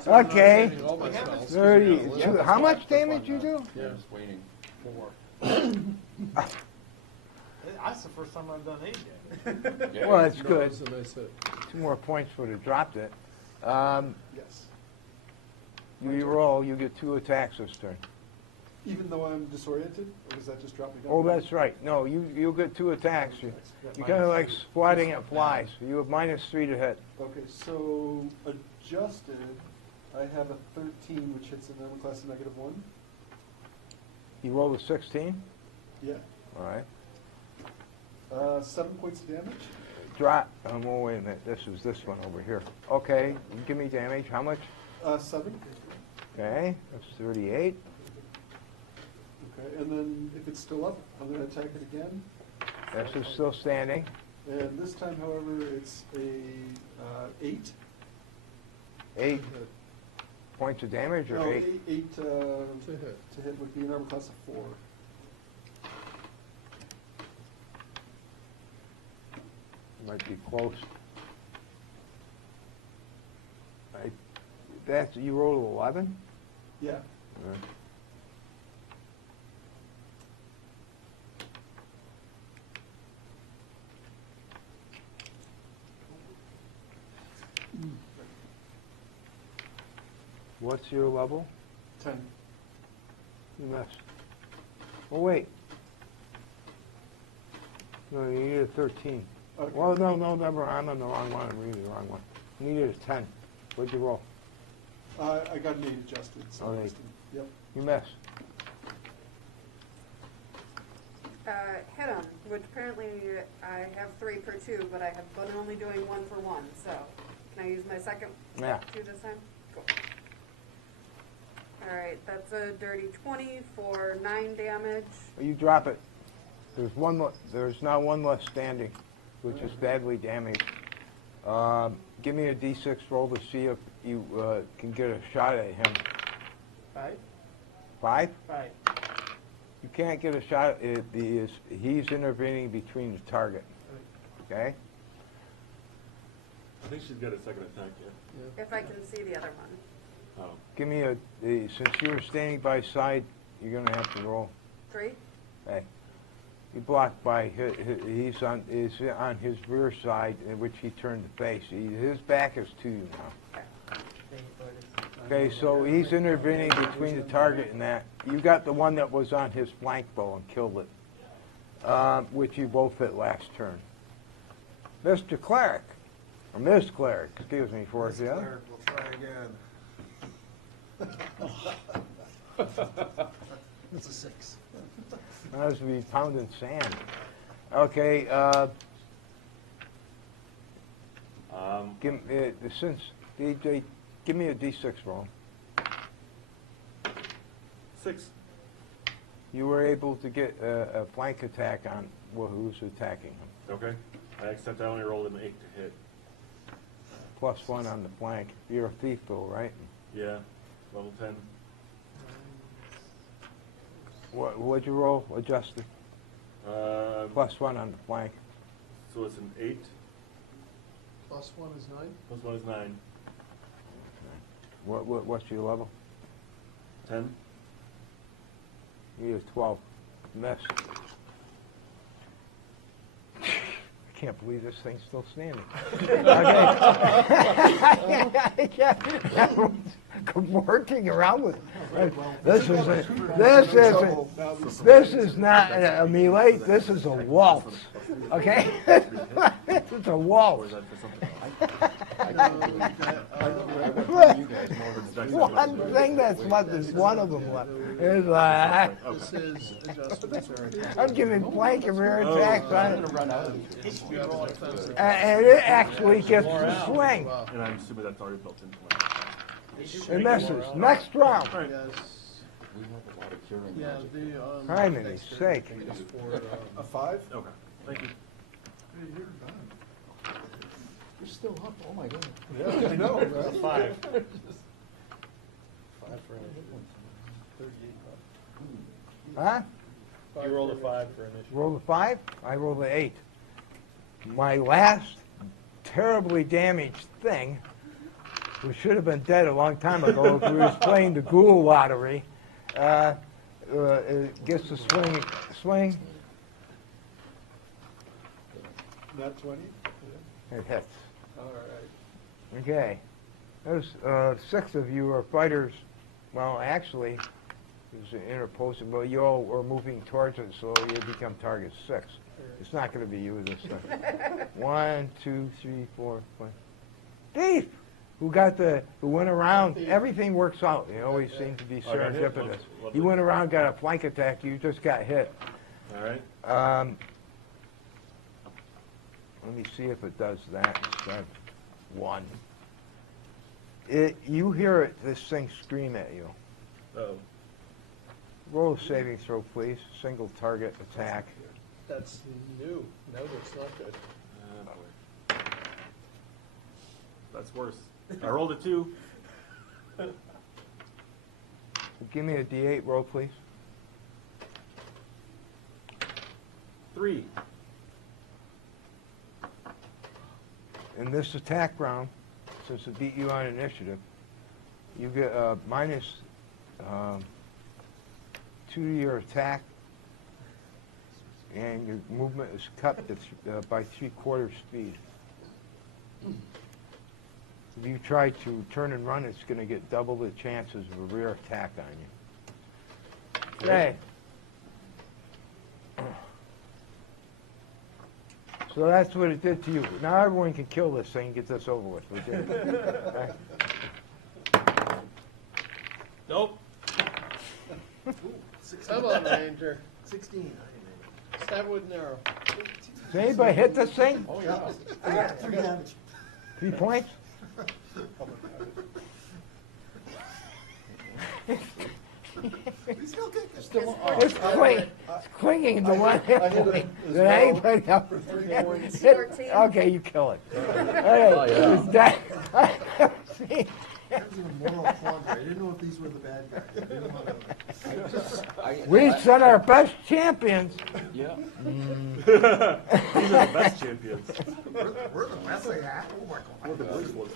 Okay. All my spells. 32. How much damage you do? Yeah. Just waiting. 4. That's the first time I've done 8 yet. Well, that's No, good. it's a nice hit. 2 more points for the dropped it. Yes. You roll, you get 2 attacks this turn. Even though I'm disoriented, or does that just drop me down? Oh, that's right. No, you'll get 2 attacks. You're kind of like swatting at flies. You have -3 to hit. Okay, so adjusted, I have a 13, which hits an armor class of -1. You rolled a 16? Yeah. All right. 7 points of damage. Drop. Oh, wait a minute. This is this one over here. Okay, give me damage. How much? 7. Okay, that's 38. Okay, and then if it's still up, I'm going to attack it again. This is still standing. And this time, however, it's a 8. 8 points of damage or No, 8? 8 To hit. to hit would be an armor class of 4. Might be close. That's, you rolled 11? Yeah. All right. What's your level? 10. You missed. Oh, wait. No, you needed a 13. Okay. Well, no, never. I'm on the wrong one. I'm reading the wrong one. You needed a 10. What'd you roll? I got an 8 adjusted. So Oh, I eight. missed it. Yep. You missed. Hit 'em, which apparently I have 3 per 2, but I have been only doing 1 for 1, so can I use my second Yeah. 2 this time? Cool. Alright, that's a dirty 20 for 9 damage. You drop it. There's one. There's now one less standing, which is badly damaged. Give me a D6 roll to see if you can get a shot at him. 5? 5? 5. You can't get a shot. He's intervening between the target. Okay. I think she's got a second attack, yeah. If I can see the other one. Oh. Give me since you're standing by side, you're gonna have to roll. 3? Hey, you blocked by he's on his rear side, in which he turned to face. His back is to you now. Okay, so he's intervening between the target and that. You got the one that was on his flank bow and killed it, which you both hit last turn. Mr. Cleric, or Miss Cleric, excuse me for it, yeah. Cleric, we'll try again. It's a 6. That was to be pounding sand. Okay, DJ, give me a D6 roll. 6. You were able to get a flank attack on who's attacking him. Okay. Except I only rolled an 8 to hit. +1 on the flank. You're a thief, though, right? Yeah. Level 10. What'd you roll, adjusted? +1 on the flank. So it's an 8. Plus 1 is 9. +1 is 9. What's your level? 10. You have 12. Miss. I can't believe this thing's still standing. I'm working around with it. This is not a melee. This is a waltz. Okay, this is a waltz. One thing that's left is one of them left. Is This is adjustment. I'm giving blank and rear attacks on it. You have all offensive. And it actually gets to swing. And I'm assuming that's already built into my. It misses. Next round. Yes. We have a lot of curing Yeah, magic. the, Criminy next sake. turn is for, A 5? Okay. Thank you. Hey, you're done. You're still up, oh my god. Yeah, I know, A right? 5. 5 for initiative. 38. Huh? You rolled a 5 for initiative. Roll a 5. I rolled an 8. My last terribly damaged thing, which should have been dead a long time ago if we was playing the ghoul lottery, it gets to swing. Not 20? That's, All right. okay. Those 6 of you are fighters. Well, actually, it's an interposing, but you all are moving towards it, so you become target 6. It's not going to be you this time. 1, 2, 3, 4, 5. Thief! Who went around, everything works out. They always seem to be I got hit. serendipitous. Lovely. He went around, got a flank attack, you just got hit. All right. Let me see if it does that instead of 1. You hear this thing scream at you. Uh-oh. Roll a saving throw, please. Single target attack. That's new. No, that's not good. Boy. That's worse. I rolled a 2. Give me a D8 roll, please. 3. In this attack round, since it beat you on initiative, you get minus 2 to your attack, and your movement is cut to by 3/4 speed. If you try to turn and run, it's going to get double the chances of a rear attack on you. Okay. So that's what it did to you. Now everyone can kill this thing and get this over with. We did it. Okay. Nope. Come on, Ranger. 16. Stab with an arrow. Does anybody hit this thing? Oh, yeah. I got 3 damage. 3 points? He's still kicking. It's clinging to one hit I hit point. him as Did well anybody else? for 3 points. 14. Okay, you kill it. Hey, it's that. See? That was a moral quandary. I didn't know if these were the bad guys. I didn't want to. We sent our best champions. Yeah. These are the best champions. We're the best they have. Oh my We're the God. worst ones.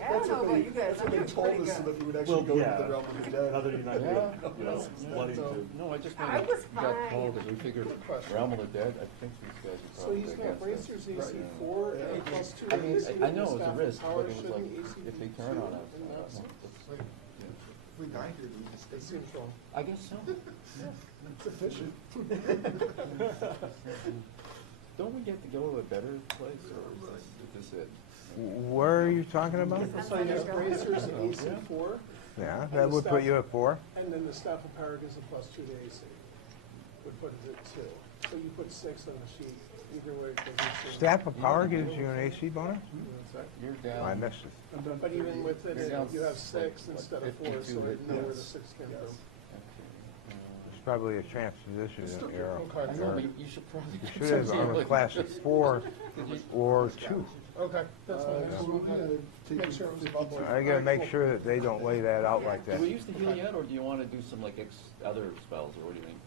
I don't know about you guys, I'm doing They told pretty us so good. that we would actually Well, go yeah. into the realm of the dead. Now that you're not doing, bloody too. No, I just I meant was we got fine. told that we figured Realm of the Dead, I think these guys are So probably he's got against us. bracers AC 4 and plus 2 I mean, AC. I know it's a staff risk, power but it was like, shooting, AC if they turn on us, and that's- If we die here, do we just It stay seems wrong. I guess so. It's efficient. Don't we get to go to a better place, or is this it? Where are you talking about? So he has bracers and AC 4, Yeah, that would put you at 4. and then the staff of power gives a plus 2 to AC. Would put it at 2. So you put 6 on the sheet. Either way, it goes. Staff of Power gives you an AC bonus? You're I down. missed it. But even with it, You're down you have like 6 instead of 4, 52 so I hit didn't know where the points. 6 came from. It's probably a transposition error. Okay. I know, but you should probably. You should have on a class of 4 or 2. Okay, that's fine. I just So, wanted yeah, to take make sure it was above board. I gotta make sure that they don't lay that out like Do that. we use the heal yet, or do you want to do some like other spells, or what do you think?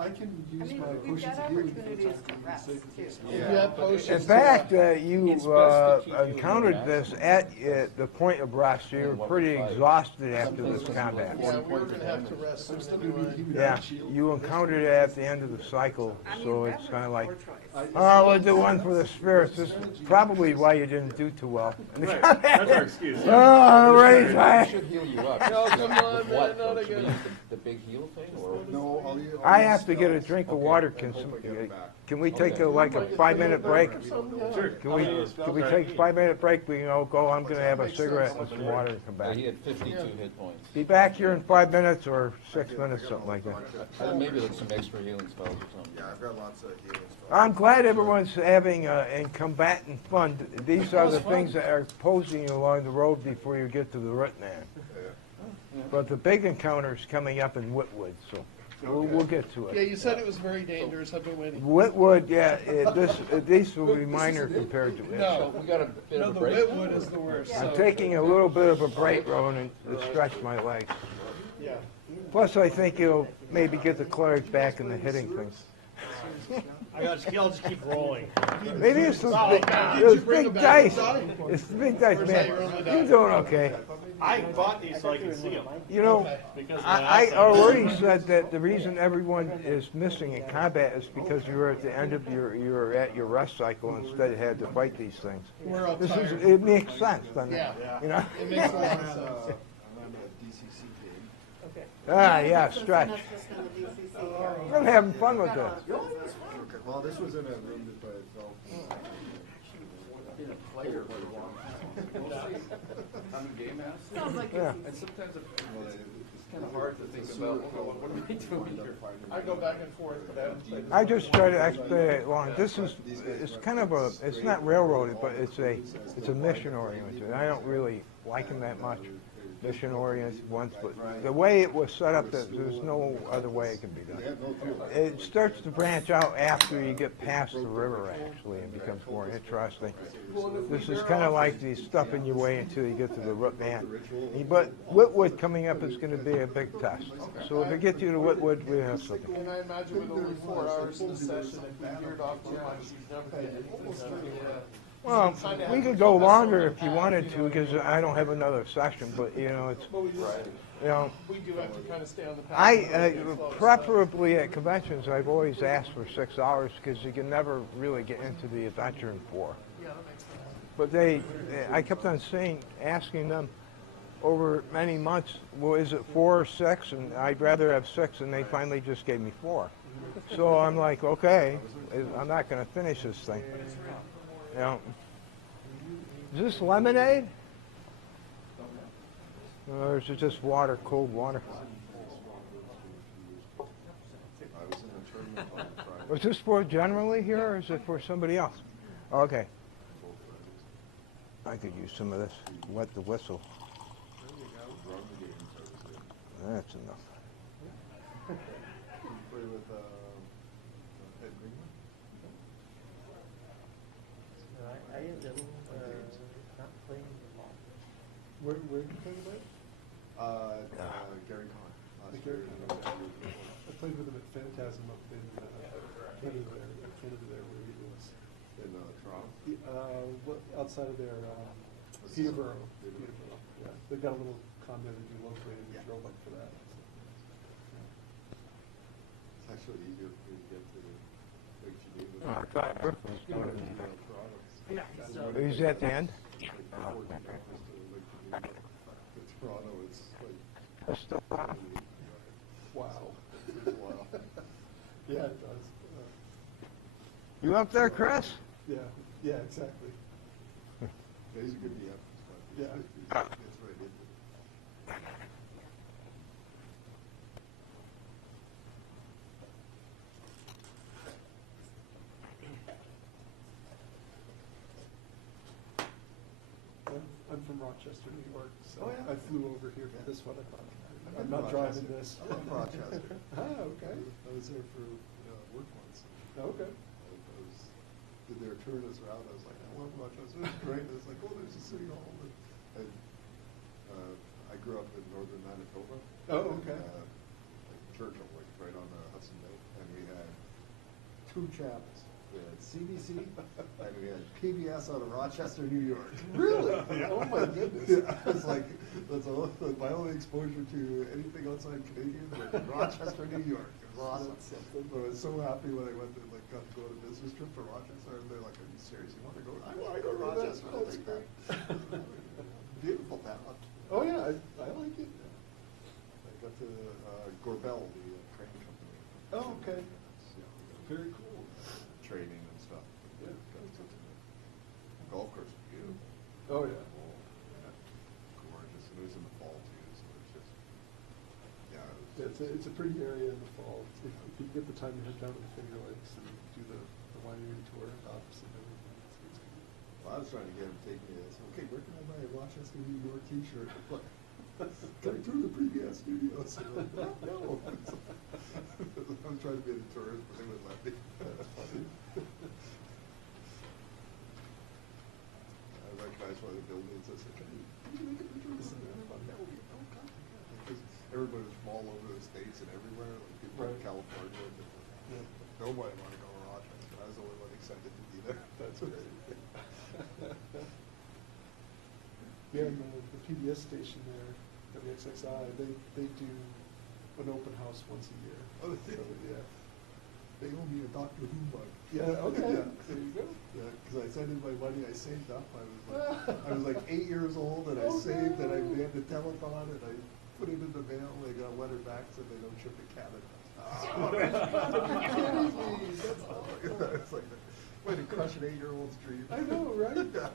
I can use mean, my we've potions got of healing for opportunities time to rest, save too. this. Yeah, potions. In fact, you It's best to keep you encountered in this the at the point of rest, so you were pretty exhausted after this combat. Yeah, we were gonna have to rest some anyway. Yeah, you encountered it at the end of the cycle, I mean, so that it's was kind of like, your choice. oh, we'll do one for the spirits. This is probably why you didn't do too well. in the Right, combat. that's our excuse. Oh, right, We right. should heal you up. No, come on, With man, what, not though? Should we again. use the big heal thing, or? No, I'll I have to get a spells. drink of Okay. water. And hope I get it back. Can we take Okay. like a 5-minute break? Sure. Can we take a 5-minute break? We can all go. I'm gonna have a cigarette and some water and come Yeah, back. he had 52 hit points. Be back here in 5 minutes or 6 minutes, something like that. Maybe like some extra healing spells or something. Yeah, I've got lots of healing spells. I'm glad everyone's having and combatant fun. These are the things that are posing you along the road before you get to the Rutland. But the big encounter's coming up in Whitwood, so we'll get to Yeah, it. you said it was very dangerous. I've been waiting. Whitwood, yeah, these will be minor compared to it. No, We got a bit no, of the a break. Whitwood is the worst. I'm So, taking a little bit of a break, Ronan, to stretch my legs. yeah. Plus, I think you'll maybe get the cleric back in the hitting things. I'll just keep rolling. Maybe it's those Oh, big, God. those Did you bring big a bag dice. of die? It's the big dice, Or is that man. your only You're die? doing okay. I bought these so I can see them. You know, Because I already said that the reason everyone is missing in combat is because you're at the end of you're at your rest cycle instead of had to fight these things. We're all This is, tired. it makes sense, doesn't it? Yeah. You know? It makes a lot of sense. I'm at a DCC game. Okay. Ah, yeah, So stretch. that's just in the DCC area. I'm having fun with this. Okay, well, this was in a room just by itself. Been a player for a long time. I'm a game master. Sounds like Yeah. DCC. And sometimes it's kind of hard to think about, what am I doing here? I go back and forth, but I haven't played. I just try to expedite it along. This is, it's kind of a, it's not railroaded, but it's a mission oriented. I don't really like them that much, mission oriented ones, but the way it was set up, that there's no other way it can be done. It starts to branch out after you get past the river, actually, and becomes more interesting. This is kind of like the stuffing your way until you get to the root man. But Whitwood coming up is going to be a big test. So if it gets you to Whitwood, we have something. And I imagine with only 4 hours in the session, if we veered off too much, Well, we could go longer if you wanted to, because I don't have another session, but, you know, it's, you know, we do have to kind of stay on the path. preferably at conventions, I've always asked for 6 hours, because you can never really get into the adventure in 4. But I kept on asking them over many months, well, is it 4 or 6? And I'd rather have 6, and they finally just gave me 4. So I'm like, okay, I'm not going to finish this thing. You know, is this lemonade? Or is it just water, cold water? Was this for generally here, or is it for somebody else? Okay. I could use some of this. Wet the whistle. That's enough. Play with Ed Greenwood? I ended up not playing the ball. Where did you play the bike? Gary Con. Gary Con. I played with him at Phantasm up in Canada there where he was. In Toronto? Outside of there, Peterborough. Yeah, they've got a little con there that you locally, and we drove up for that. It's actually easier for you to get to Lake Geneva. Oh, I thought Brooklyn's doing it. Toronto. Is that the end? Toronto, it's like, That's still on. Wow. it's a while. Yeah, it does. You up there, Chris? Yeah, exactly. Yeah, he's a good DM. Yeah. It's right in there. I'm from Rochester, New York, so Oh, yeah. I flew over here for this one. I thought, I'm been not to driving Rochester. this. I love Rochester. Okay. I was there for work once. Okay. Did their tourist route. I was like, I love Rochester. It's great. I was like, oh, there's a city hall. And I grew up in northern Manitoba. Oh, okay. Like Churchill, like right on the Hudson Bay. And we had 2 channels. We had CBC and we had PBS out of Rochester, New York. Really? Yeah. Oh my goodness. Yeah, it's like, my only exposure to anything outside Canadian was Rochester, New York. It was awesome. I was so happy when I went to, got to go on a business trip to Rochester, and they're like, are you serious? You want to go? I want to go to Rochester. I'll take that. Beautiful town. Oh yeah, I like it. I got to Gorbel, the crane company. Oh, okay. Very cool. Training and stuff. Yeah. Got to the golf course, beautiful. Oh yeah. Gorgeous. And it was in the fall too, so it's just, yeah. It's a pretty area in the fall. If you get the time to head down to the Finger Lakes and do the winery tour and hops and everything, it's good. Well, I was trying to get him to take me. I said, okay, where can I buy a Rochester, New York T-shirt? Can I tour the PBS studios? No. I'm trying to be a tourist, but they wouldn't let me. That's funny. I recognized one of the buildings. I said, can you make a picture of this? And everybody, that would be no God. Because everybody was from all over the States and everywhere, like people from California. And nobody wanted to go to Rochester. I was the only one excited to be there. That's what Yeah, and the PBS station there, WXXI, they do an open house once a year. Oh, So, yeah. they owe me a Doctor Who mug. Yeah, okay. Yeah. There you go. Yeah, because I sent in my money, I saved up. I was like 8 years old, and I saved, and I made the telethon, and I put it in the mail. And I got a letter back said they don't ship to Canada. Oh, you're kidding me. That's not like it's like way to crush an 8-year-old's dream. I know, right? Yeah.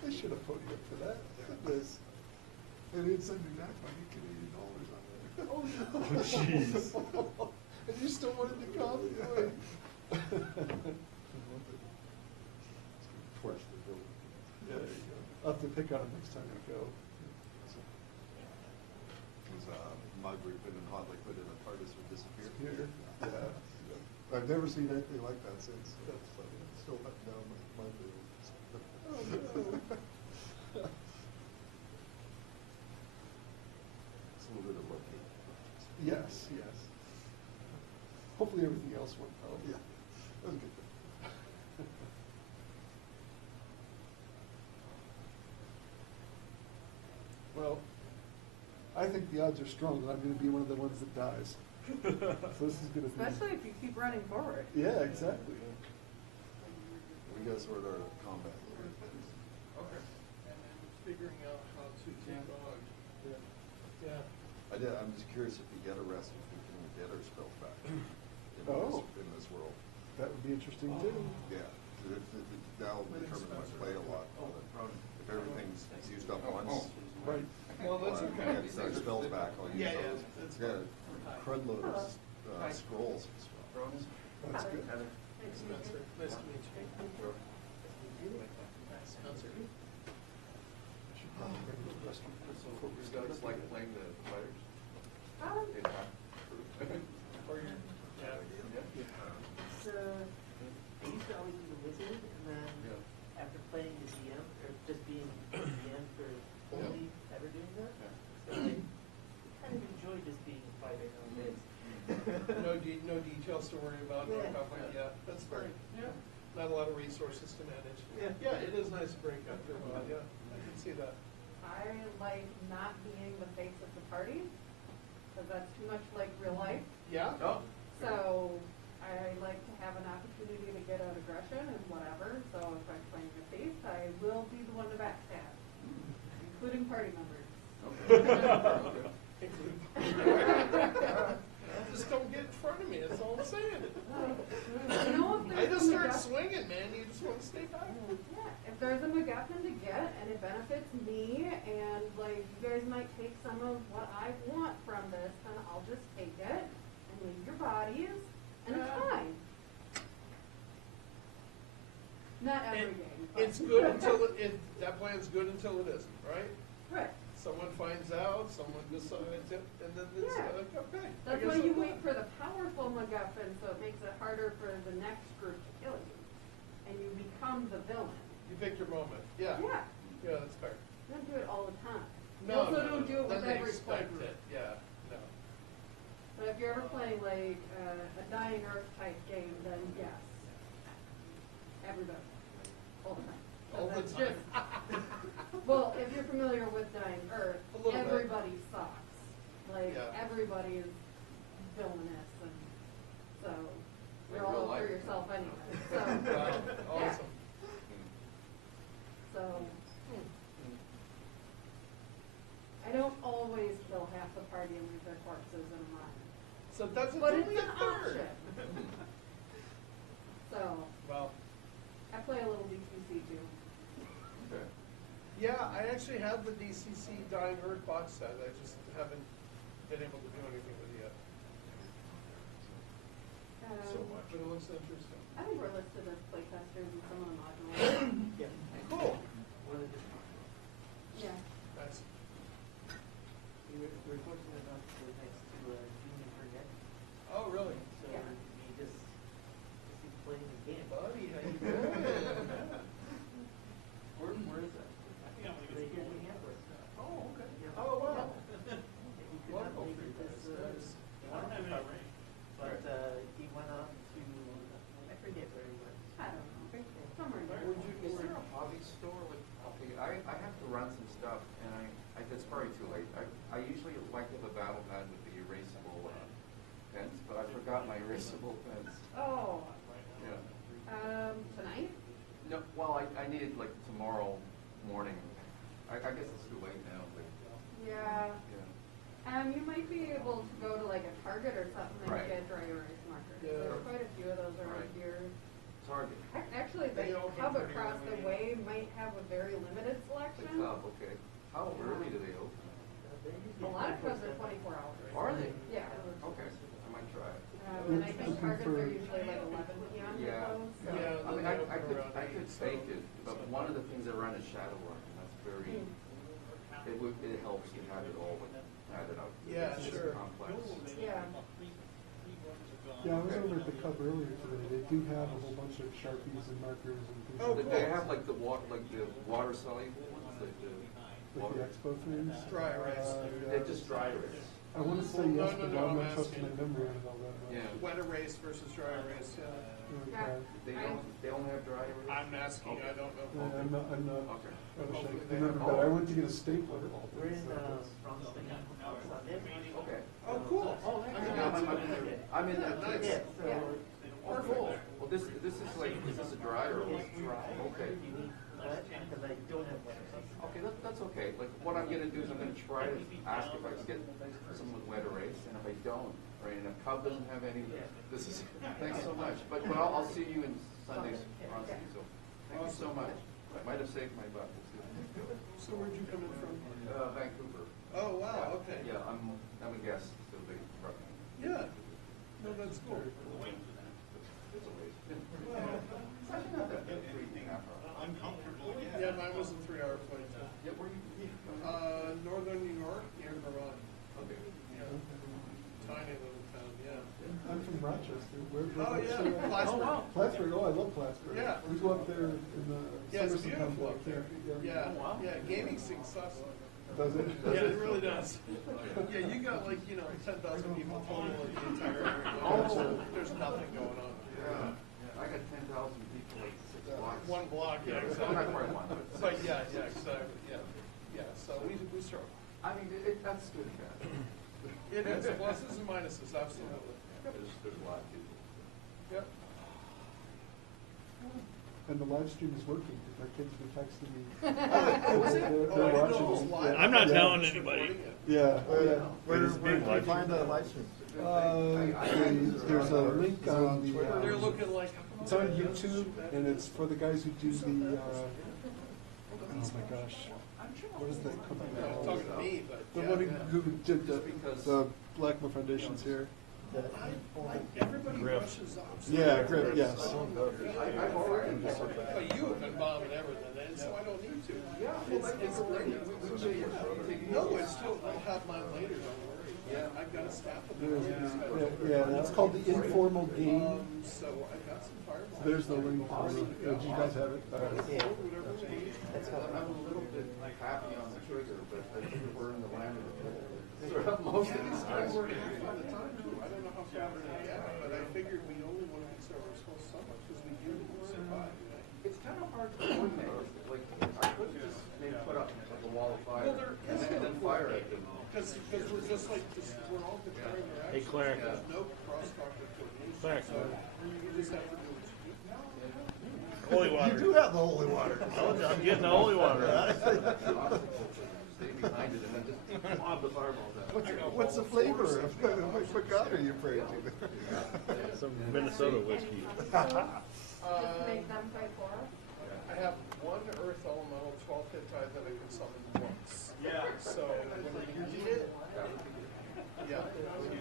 They should have ponied up for that. Goodness. They didn't send me back my Canadian dollars on there. Oh, Oh, jeez. And you still wanted to come? Yeah. Torch the building. Yeah, there you go. I'll have to pick on it next time I go. It was a mug where you put in hot liquid and the TARDIS would disappear. Here, yeah. I've never seen anything like that since. That's funny. I'm still hunting down my bill. Oh, no. It's a little bit of locate. Yes, yes. Hopefully everything else went well. Yeah, that was a good thing. Well, I think the odds are strong that I'm going to be one of the ones that dies. So this is going to be. Especially if you keep running forward. Yeah, exactly. We gotta sort our combat. Okay. And then figuring out how to take on. Yeah. I'm just curious if we get arrested, if we can get our spells back in this world. That would be interesting too. Yeah, that'll determine my play a lot. If everything's used up once, Right. Well, that's when okay. I get our spells back, I'll use Yeah, yeah, those. that's Yeah, crud load of scrolls as well. That's good. Spencer, nice to meet you. Spencer. Should probably bring the rest of this before we start. like playing the fighters? Or your, yeah. So, I used to always be the wizard, and then after playing the DM, or just being the DM for only ever doing that, so I kind of enjoy just being a fighter nowadays. No details to worry about, no Yeah. conflict, yeah, that's fine, yeah. Not a lot of resources to manage. Yeah. Yeah, it is nice to break after a while, yeah, I can see that. I like not being the face of the party, because that's too much like real life. Yeah? Oh. So I like to have an opportunity to get out aggression and whatever. So if I'm playing a face, I will be the one to backstab, including party members. Just don't get in front of me, that's all I'm saying. You know, if I there's just a start MacGuffin- swinging, man, you just want to stay back. Yeah, if there's a MacGuffin to get and it benefits me, and like you guys might take some of what I want from this, then I'll just take it and leave your bodies, and it's fine. Not every game. but- It's good until that plan's good until it isn't, right? Right. Someone finds out, someone decides it, and then it's Yeah. like, okay. I That's guess why you I'm wait not- for the powerful MacGuffin, so it makes it harder for the next group to kill you, and you become the villain. You pick your moment, yeah. Yeah. Yeah, that's fair. You don't do it all the time. You No, also no, don't do it then with they every play expect group. it, yeah, no. But if you're ever playing like a Dying Earth type game, then yes, everybody, all the time. 'Cause All the that's time. Well, if you're familiar with Dying Earth, A little bit. everybody sucks. Like Yeah. everybody is villainous, and so you're Like real all life. for yourself anyway. So Wow, yeah. awesome. So I don't always kill half the party and leave their corpses in mine. So that's But only it's a an third. option. So, Well, I play a little DCC too. Okay. yeah, I actually have the DCC Dying Earth box set, I just haven't been able to do anything with it yet. So much, but it looks interesting. I think we're listed as playtesters in some of the modules. Yeah. Cool. One of the different. Yeah. Nice. We're fortunate enough to live next to Union Forget. Oh, really? So Yeah. we just keep playing the game. Buddy, how you doing? Where is that? Right here in Minneapolis. Oh, okay. Yeah. Oh, wow. He could not Local make for you it this, guys, nice. but he went sorry, too late. I usually like to have a battle pad with the erasable pens, but I forgot my erasable pens. Oh. Yeah. Tonight? No, well, I needed like tomorrow morning. I guess it's too late now, but Yeah. yeah. You might be able to go to like a Target or something and Right. get dry erase markers. Yeah. There's quite a few of those around Right. here. Target. Actually, the They open Cub pretty across the early. way might have a very limited The selection. Cub, okay. How early do they open? A lot of Cubs are 24 hours. Are they? Yeah. Okay, I might try it. And I think Targets are usually like 11 p.m. Yeah. with those. So. Yeah. I mean, they I open could around 8, so fake it, but one of the things I run is shadow work, and that's very, it helps to have it all added up. Yeah, It's just sure. complex. Yeah. Yeah, I was over at the Cub earlier today. They do have a whole bunch of Sharpies and markers and things Oh, like They that. have like the water soluble ones, like the With water. the expo things. Dry erase. They're just dry erase. I want to say No, yes, no, but no, I'm I'm not trusting my asking. memory on it all that much. Yeah. Wet erase versus dry erase, yeah. Okay. They don't have dry erase? I'm asking, I don't know. Yeah, I'm not, Okay. I wish I Hopefully could they remember, have- but I went to get a stapler of all We're things. in, so from Sunday. Okay. Oh, cool. Oh, I'm that's in that too. I'm in that Nice. too. Yeah, Oh, cool. Well, this is like, is this a dry or? It's dry. Okay. You need wet, because I don't have wet erase. Okay, that's okay. Like, what I'm gonna do is I'm gonna try to ask if I can get some with wet erase, and if I don't, right, and if Cub doesn't have any, this is, thanks so much. But I'll see you in Sunday's Bronson, so, thank you so much. I might have saved my butt. So where'd you come in from? Vancouver. Oh, wow, okay. Yeah, I'm a guest, so they recommend. Yeah. No, that's cool. It's a waste. It's actually not that bad, 3.5 hours. Yeah, mine was a 3-hour flight. Yeah, where you? Northern New York, near Vermont. Okay. Yeah. Tiny little town, yeah. I'm from Rochester. Oh, yeah, Plattsburgh. Plattsburgh, oh, I love Plattsburgh. Yeah. We go up there in the Yeah, it's summer sometimes. beautiful up there. Yeah. Yeah, yeah, gaming scene sucks. Does it? Yeah, it really does. Yeah, you got like, 10,000 people total in the entire area. Oh. There's nothing going on. Yeah. I got 10,000 people, like 6 blocks. One block, yeah, Well, exactly. not quite one, but. But yeah, exactly, yeah. Yeah, so we struggle. I mean, that's good and bad. It is, pluses and minuses, absolutely. There's a lot of people. Yep. And the live stream is working, because my kids were texting me. Was it? They're Oh, I didn't know watching it was it. live. I'm not Yeah. telling anybody. Yeah, oh, yeah. Where is being can you live find the live stream? There's a link on the, They're looking like. it's on YouTube, and it's for the guys who do the, oh my gosh, what is that company I'm called? talking to me, but. The yeah. one who did the Blackmoor Foundation's here. Everybody rushes up. so Yeah, everybody's great, yes. so- I've already. But you have been bombing everything, and so I don't need to. It's great. No, it's still, I'll have mine later, don't worry. Yeah. I've got a staff of Yeah, it's called the Informal Game. So I've got some fireballs. There's the link. Do you guys have it? Whatever we need. I'm a little bit happy on the trigger, but I think we're in the land of the most of these guys. I don't know how far we're gonna get, but I figured we only want to concern ourselves so much as we do to survive. It's kind of hard to coordinate. Like, I could just maybe put up like a wall of fire Well, there and is then no fire it. Because we're just like, we're all comparing our Hey, actions. Claire. There's no cross-functional coordination. Claire. So you just have to do what you do. Holy water. You do have the holy water. I'm getting the holy water. Stay behind it and then just lob the fireballs out. What's the flavor of what God are you praying to? Some Minnesota whiskey. Just make them fight for us. I have one earth elemental 12 hit die that I can summon once. Yeah. So when you need it, yeah.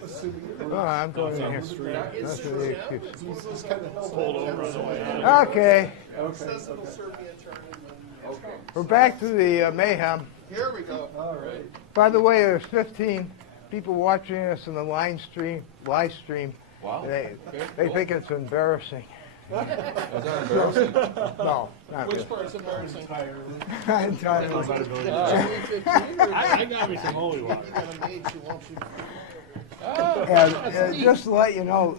Assuming it Oh, works. I'm going in here. It's That's true, the yeah. excuse. It's one of those kind of elementals pulled that over on the way jumps out. Okay, It says it'll serve me a turn and then. Okay. we're back to the mayhem. Here we go. All right. By the way, there's 15 people watching us in the live stream. Wow. They think it's embarrassing. Was that embarrassing? No, not Which really. part's embarrassing? Entirely. I got me some holy water. You got a mage who wants you. And just to let you know,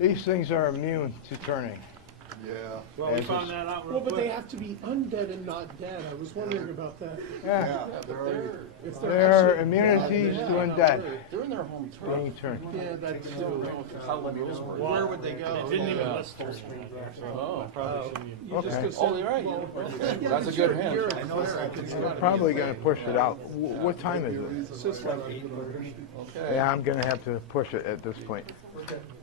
these things are immune to turning. Yeah. Well, we As found is- that out real Well, but they quick. have to be undead and not dead. I was wondering about that. Yeah, Yeah, but they're, If their actually immunities dead, to yeah. undead they're in their home turf. being turned. Yeah, that's I don't true. know how the rules work. Where would they go? They didn't even Yeah. list those three there, so Oh. I probably shouldn't even. You just Okay. go say, Oh, you're right. well, Yeah, that's a but good you're- hint. You're a cleric. It's gotta be Probably a going to push it out. What time is it? It's just like 8. Okay. Yeah, I'm going to have to push it at this point.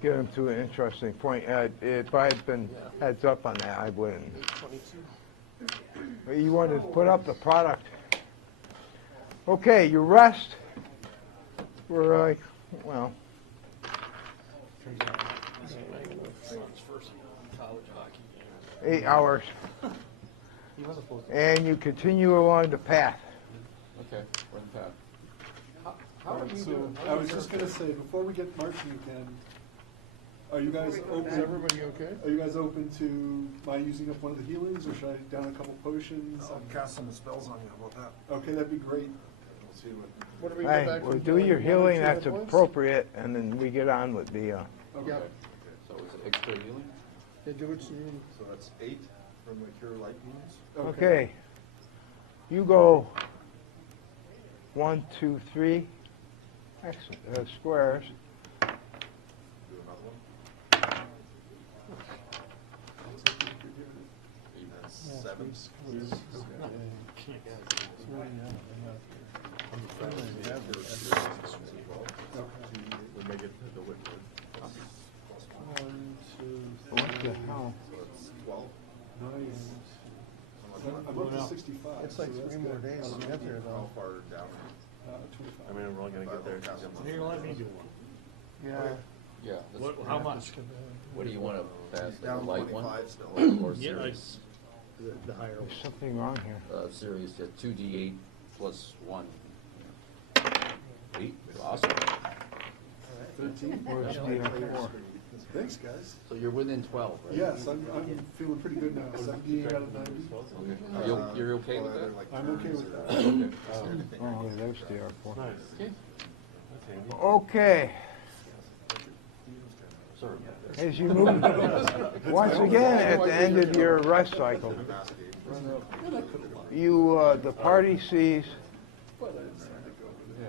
Get him to an interesting point. If I had been heads up on that, I wouldn't. 22. You wanted to put up the product. Okay, you rest. We're like, well, Son's first college hockey game. 8 hours. And you continue along the path. Okay, we're in the path. How are Alright, you so doing? I was just gonna say, before we get marching again, are you guys Is open? everybody okay? Are you guys open to my using up one of the healings, or should I down a couple potions? I'll cast some spells on you, how about that? Okay, that'd be great. We'll see what. What do we go Hey, back well, from do doing? your 1 or healing, 2 that's hit points? appropriate, and then we get on with the, Okay. Yeah. So is it extra healing? Yeah, do what you need. So that's 8 from the cure light wounds. okay. You go 1, 2, 3. Excellent. Squares. Do another one. That's 7. We make it the Whitwood. What the hell? So it's 12. Nice. I'm up to 65. It's like so that's 3 more good. days to get there, How though. far down? 25. I mean, we're only gonna get there. Here, let me do one. Yeah. Yeah. What, how much? What do you want to pass? Like a Down light one? 25 still. Or Yeah, like, serious? the higher one. There's something wrong here. Serious, yeah, 2d8 plus 1. 8, awesome. 13. Where's the 4? Thanks, guys. So you're within 12, right? Yes, I'm feeling pretty good now. 78 out of 90. Okay. You're okay with that? I'm okay with that. Okay. Oh, there's the R4. Nice. Okay. That's handy. Okay. Sorry. As you move, once again, at the end of your rest cycle, you, the party sees Yeah.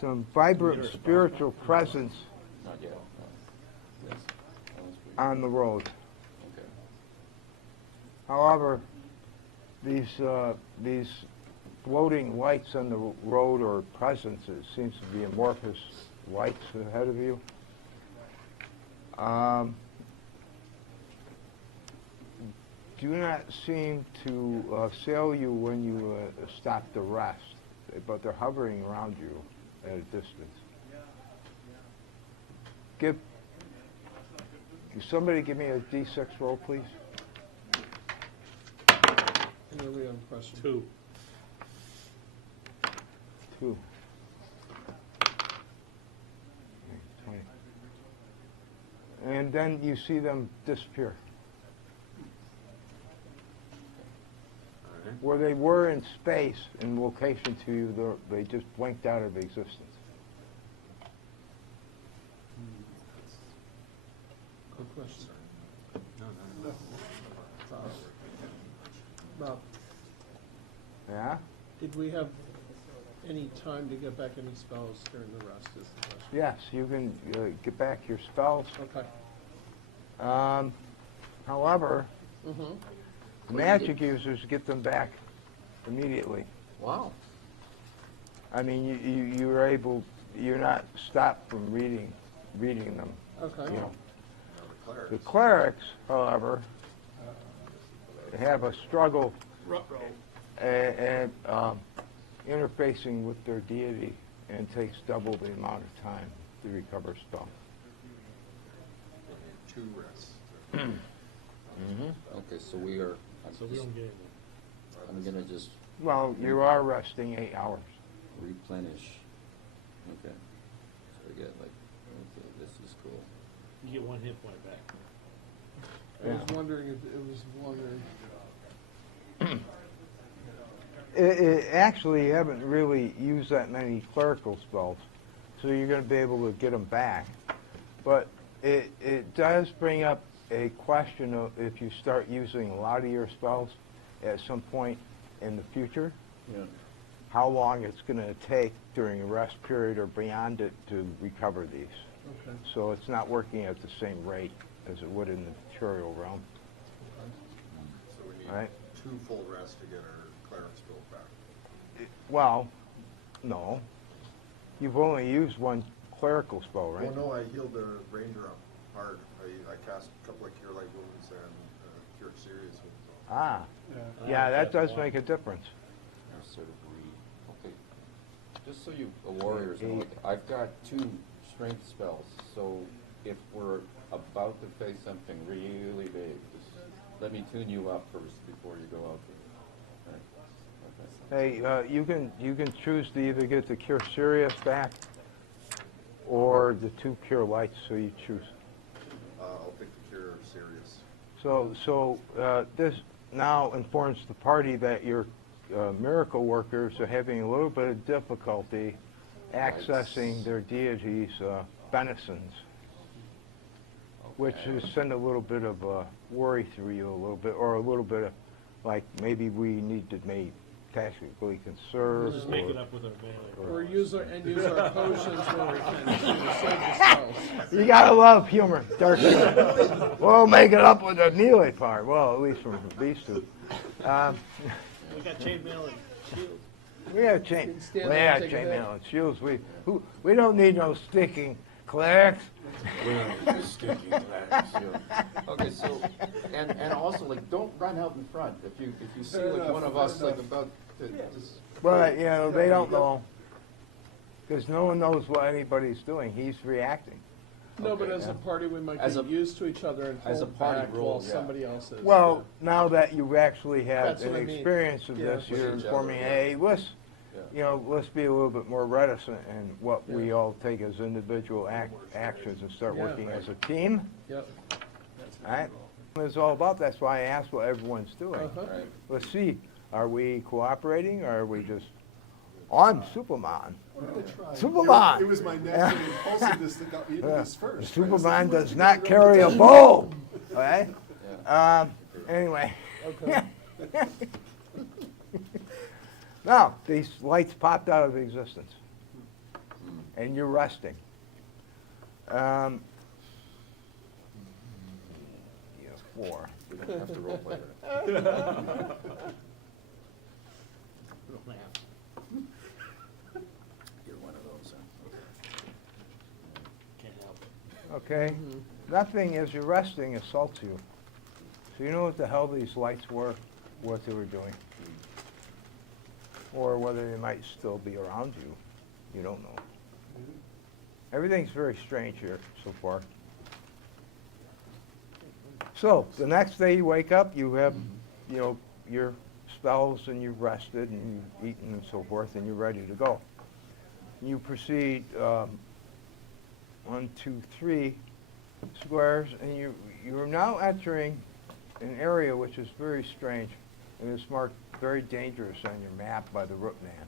some vibrant spiritual presence Not yet. No. Yes. That was pretty- on the road. Okay. However, these floating lights on the road or presences seems to be amorphous lights ahead of you. Do not seem to assail you when you stop to rest, but they're hovering around you at a distance. Somebody give me a D6 roll, please. And then we have a question. 2. 2. 20. And then you see them disappear. Where they were in space, in location to you, they just blinked out of existence. Good question. Bob, Yeah? did we have any time to get back any spells during the rest is the question. Yes, you can get back your spells. Okay. However, Mm-hmm. magic users get them back immediately. Wow. I mean, you're able, you're not stopped from reading them. Okay. You know. The clerics, however, have a struggle at interfacing with their deity, and takes double the amount of time to recover a spell. 2 rests. Okay, so we are. So we don't get anything. I'm gonna just Well, you are resting 8 hours. replenish. Okay. So we get like. Okay, this is cool. You get 1 hit point back. I was wondering if it was wondering. Actually, you haven't really used that many clerical spells, so you're going to be able to get them back. But it does bring up a question of if you start using a lot of your spells at some point in the future, Yeah. how long it's going to take during a rest period or beyond it to recover these. Okay. So it's not working at the same rate as it would in the material realm. So we need Right. 2 full rests to get our cleric spell back. Well, no. You've only used one clerical spell, right? Well, no, I healed the ranger up hard. I cast a couple of cure light wounds and cure serious wounds. Ah, Yeah. yeah, that does make a difference. Sort of okay. Just so you, the warriors know, I've got 2 strength spells, so if we're about to face something really big, just let me tune you up first before you go out there. Right. Okay. Hey, you can choose to either get the Cure Serious back or the 2 Cure Lights, so you choose. I'll take the cure serious. So this now informs the party that your miracle workers are having a little bit of difficulty accessing their deities' benisons, which is send a little bit of worry through you a little bit, or a little bit of like maybe we need to tactically conserve. Just make it up with our melee. Or use our potions when we can to save the spells. You gotta love humor, dark humor. We'll make it up with the melee part. Well, at least from these two. We got chainmail and shields. We have chain. Stand We there and have take a chainmail hit. and shields. We don't need no sticking clerics. Okay, so, and also, like, don't run out in front. If you see, like, one of us, like, about to just... But they don't know, because no one knows what anybody's doing. He's reacting. No, but Okay, as a party, we might As get a- used to each other and as a hold party back rule, while yeah. somebody else is. Well, now that you actually have That's an what I mean. experience of Yeah. this, With you're each other, forming, yeah. hey, let's Yeah. let's be a little bit more reticent in what we Yeah. all take as individual actions and start Yeah. working as a team. Yep. All right? It's all about, that's why I asked what everyone's doing. Uh-huh. Right. Let's see, are we cooperating or are we just on Superman? Superman! It was my natural impulsiveness that got me into this first. Superman does not carry a bow. Okay? Anyway. Okay. Now, these lights popped out of existence. And you're resting. Yeah, 4. We don't have to role play that. You're one of those, huh? Can't help it. Okay? Nothing as you're resting assaults you. So you know what the hell these lights were, what they were doing. Or whether they might still be around you. You don't know. Everything's very strange here so far. So, the next day you wake up, you have, your spells and you've rested and you've eaten and so forth and you're ready to go. You proceed 1, 2, 3 squares and you're now entering an area which is very strange and is marked very dangerous on your map by the Root Man,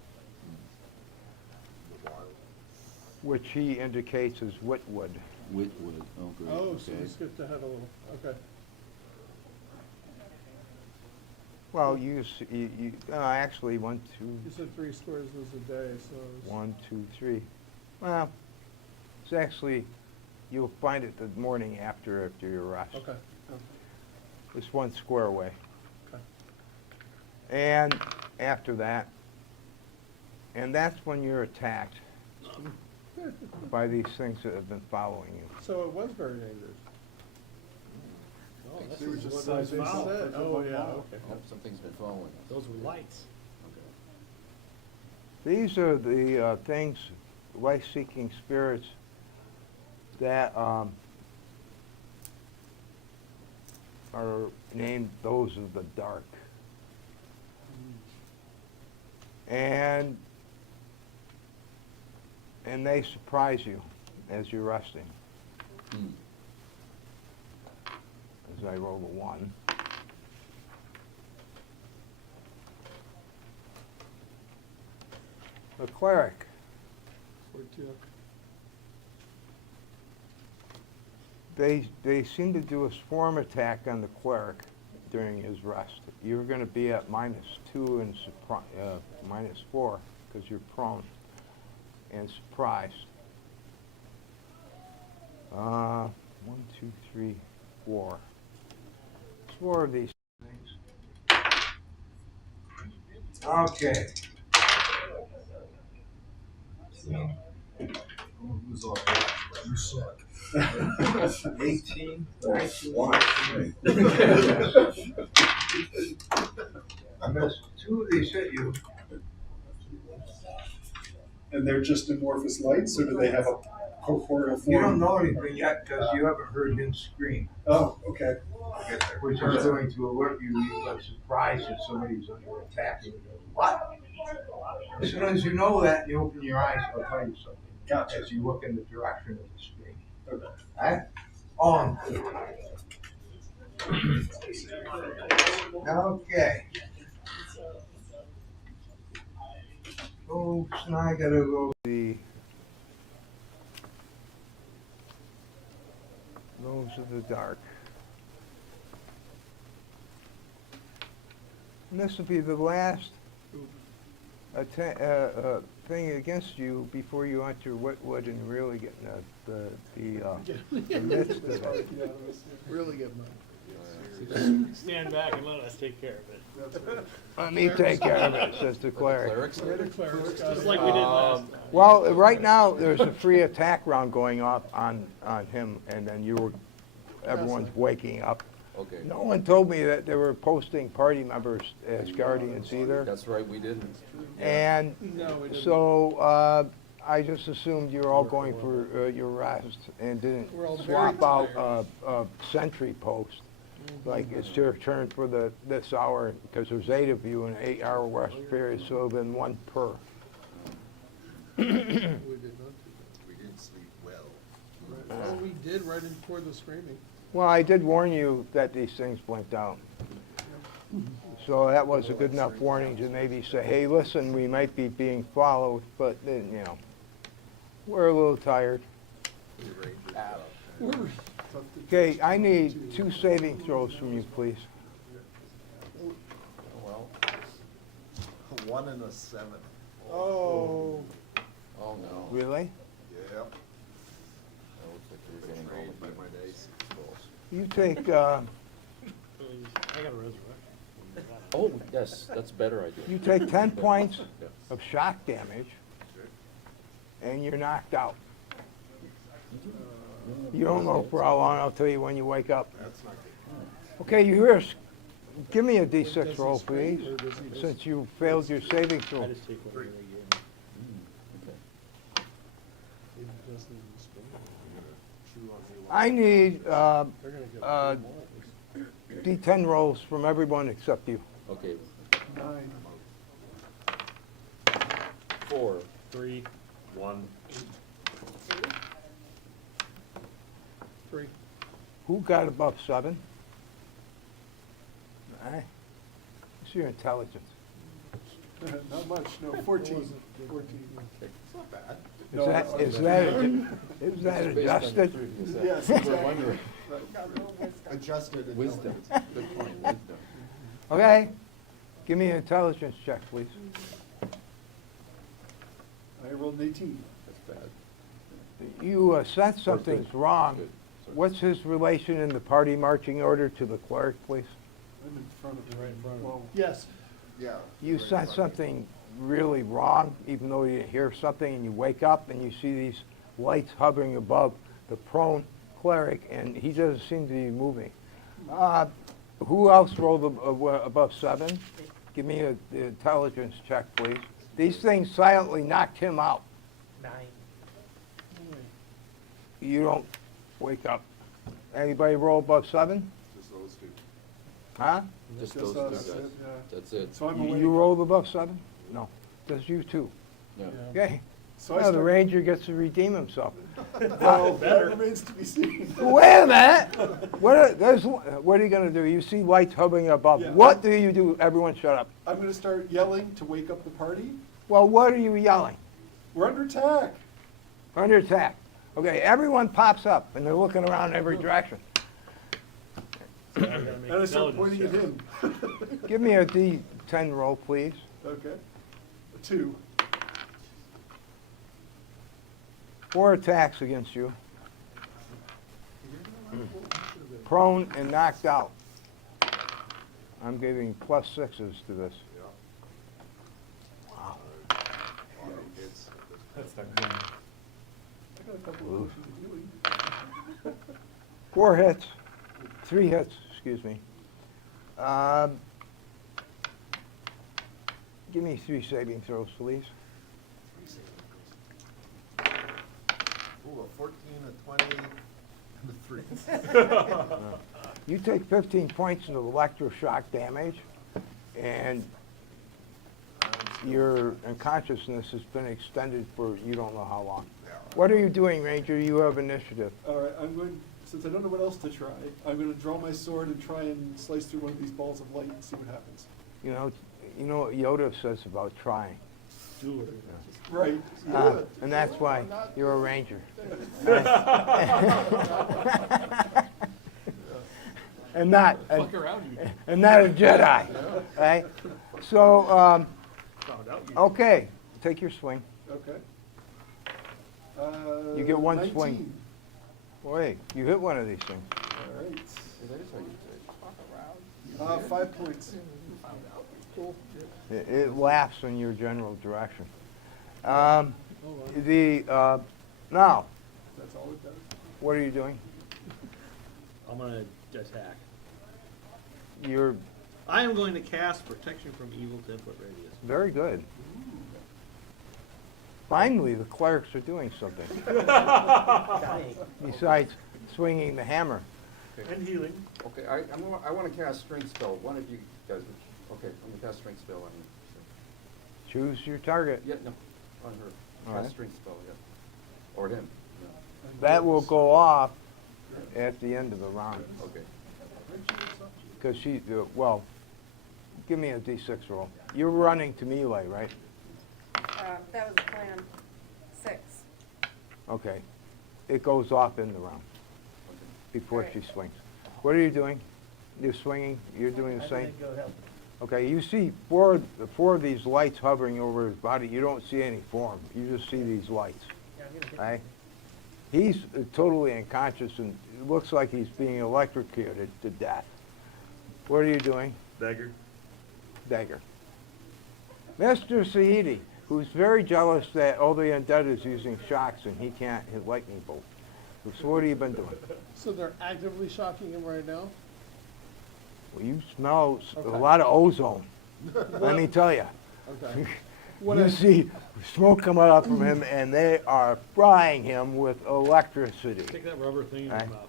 which he indicates as Whitwood. Whitwood, oh, good. Oh, so Okay. we skipped ahead a little. Okay. Well, actually 1, 2, You said 3 squares was a day, so it was 1, 2, 3. Well, it's actually, you'll find it the morning after your rest. okay. It's 1 square away. Okay. And after that, and that's when you're attacked by these things that have been following you. So it was very dangerous. Oh, that's They were just what size they and found. said. Oh, yeah, okay. Oh, something's been following us. Those were lights. Okay. These are the things, life-seeking spirits that are named those of the dark. And they surprise you as you're resting. Hmm. As I roll a 1. The cleric. 42. They seem to do a swarm attack on the cleric during his rest. You're going to be at -2 and -4 because you're prone and surprised. 1, 2, 3, 4. 4 of these things. Okay. Who's all right? You suck. 18, 19, I missed 2 of these hit you. And they're just amorphous lights, or do they have a corporeal form? You don't know anything yet because you haven't heard him scream. Oh, okay. Which is going to alert you. You're surprised if somebody's under attack. You go, what? As soon as you know that, you open your eyes, I'll tell you something. Gotcha. As you look in the direction of the screen. Okay. Right? On. Okay. Oh, so now I gotta go the Rose of the Dark. And this will be the last thing against you before you enter Whitwood and really get in the midst of it. Really get money. Stand back and let us take care of it. Let me take care of it, says the cleric. Just like we did last time. Well, right now, there's a free attack round going off on him, and then everyone's waking up. Okay. No one told me that they were posting party members as guardians either. That's right, we didn't. And No, we didn't. so I just assumed you were all going for your rest and didn't We're all swap very out a sentry post. Like it's your turn for this hour because there's 8 of you in an 8-hour rest period, so then 1 per. We did not do that. We didn't sleep well. Well, we did right before the screaming. Well, I did warn you that these things blinked out. So that was a good enough warning to maybe say, hey, listen, we might be being followed, but then, we're a little tired. Okay, I need 2 saving throws from you, please. Well, 1 and a 7. Oh. Oh, no. Really? Yep. That looks like you're getting all Betrayed the by my dice. You take, I got a resurrection. Oh, yes, that's a better idea. you take 10 points Yes. of shock damage, and you're knocked out. You don't know for how long. I'll tell you when you wake up. That's not good. Okay, you hear us. Give me a Does D6 he roll, scream, please, or does he just- since you failed your saving I throw. just take whatever they give me. He doesn't even scream. Chew on me. I need They're gonna get D10 rolls from everyone except you. Okay, 9. 4. 3, 1. 3. Who got above 7? What's your intelligence? Not much, no, 14. 14. It's not bad. Is that adjusted? Yes, We're wondering. Adjusted Wisdom, intelligence. good point, wisdom. Okay, give me an intelligence check, please. I rolled an 18. That's bad. You sense something's wrong. Good. Sorry. What's his relation in the party marching order to the clerk, please? I'm in front of Right in front of Well, Yes. Yeah. You right in sense front of me. something really wrong, even though you hear something, and you wake up and you see these lights hovering above the prone cleric, and he doesn't seem to be moving. Who else rolled above 7? Give me an intelligence check, please. These things silently knocked him out. 9. You don't wake up. Anybody roll above 7? Just those 2. Huh? Just Just those us, 2 guys. yeah. That's it. So I'm You awake. rolled above 7? No. Just you 2. Yeah. Okay. So I Now the start- ranger gets to redeem himself. Well, that remains to be seen. Wait a minute. What are you going to do? You see lights hovering above. Yeah. What do you do? Everyone shut up. I'm gonna start yelling to wake up the party. Well, what are you yelling? We're under attack. Under attack. Okay, everyone pops up, and they're looking around every direction. So I gotta make And I start intelligence pointing at check. him. Give me a D10 roll, please. Okay. 2. 4 attacks against you. Prone and knocked out. I'm giving +6s to this. Wow. That's not good. I got a couple of motions of healing. 4 hits. 3 hits, excuse me. Give me 3 saving throws, please. Ooh, a 14, a 20, and a 3. You take 15 points of electroshock damage, and your unconsciousness has been extended for you don't know how long. What are you doing, Ranger? You have initiative. All right, I'm going, since I don't know what else to try, I'm going to draw my sword and try and slice through one of these balls of light and see what happens. You know what Yoda says about trying. Do it. Right. And that's why you're a Ranger. and not a, Fuck around you. and not a Jedi. Right? So, Found out you. okay, take your swing. Okay. You get one 19. swing. Wait, you hit one of these things. All right. That is how you say it. 5 points. It laughs in your general direction. Oh, well. Now, That's all it does. what are you doing? I'm gonna attack. You're I am going to cast protection from evil 10-foot radius. very good. Finally, the clerics are doing something besides swinging the hammer. And healing. Okay, I want to cast strength spell. One of you guys, okay, I'm going to cast strength spell on you. Choose your target. Yeah, no, on her. All Cast right. strength spell, yeah. Or him. Yeah. That will go off at the end of the round. Okay. Because well, give me a D6 roll. You're running to melee, right? That was the plan. 6. Okay. It goes off in the round before Right. she swings. What are you doing? You're swinging? You're doing the same? Okay, you see four of these lights hovering over his body. You don't see any form. You just see these lights. Right? He's totally unconscious and it looks like he's being electrocuted to death. What are you doing? Dagger. Dagger. Mr. Saidi, who's very jealous that all the undead is using shocks and he can't hit lightning bolt. So what have you been doing? So they're actively shocking him right now? Well, you smell a Okay. lot of ozone. Let me tell you. Okay. You see smoke coming up from him, and they are frying him with electricity. Take that rubber thing in your Right. mouth.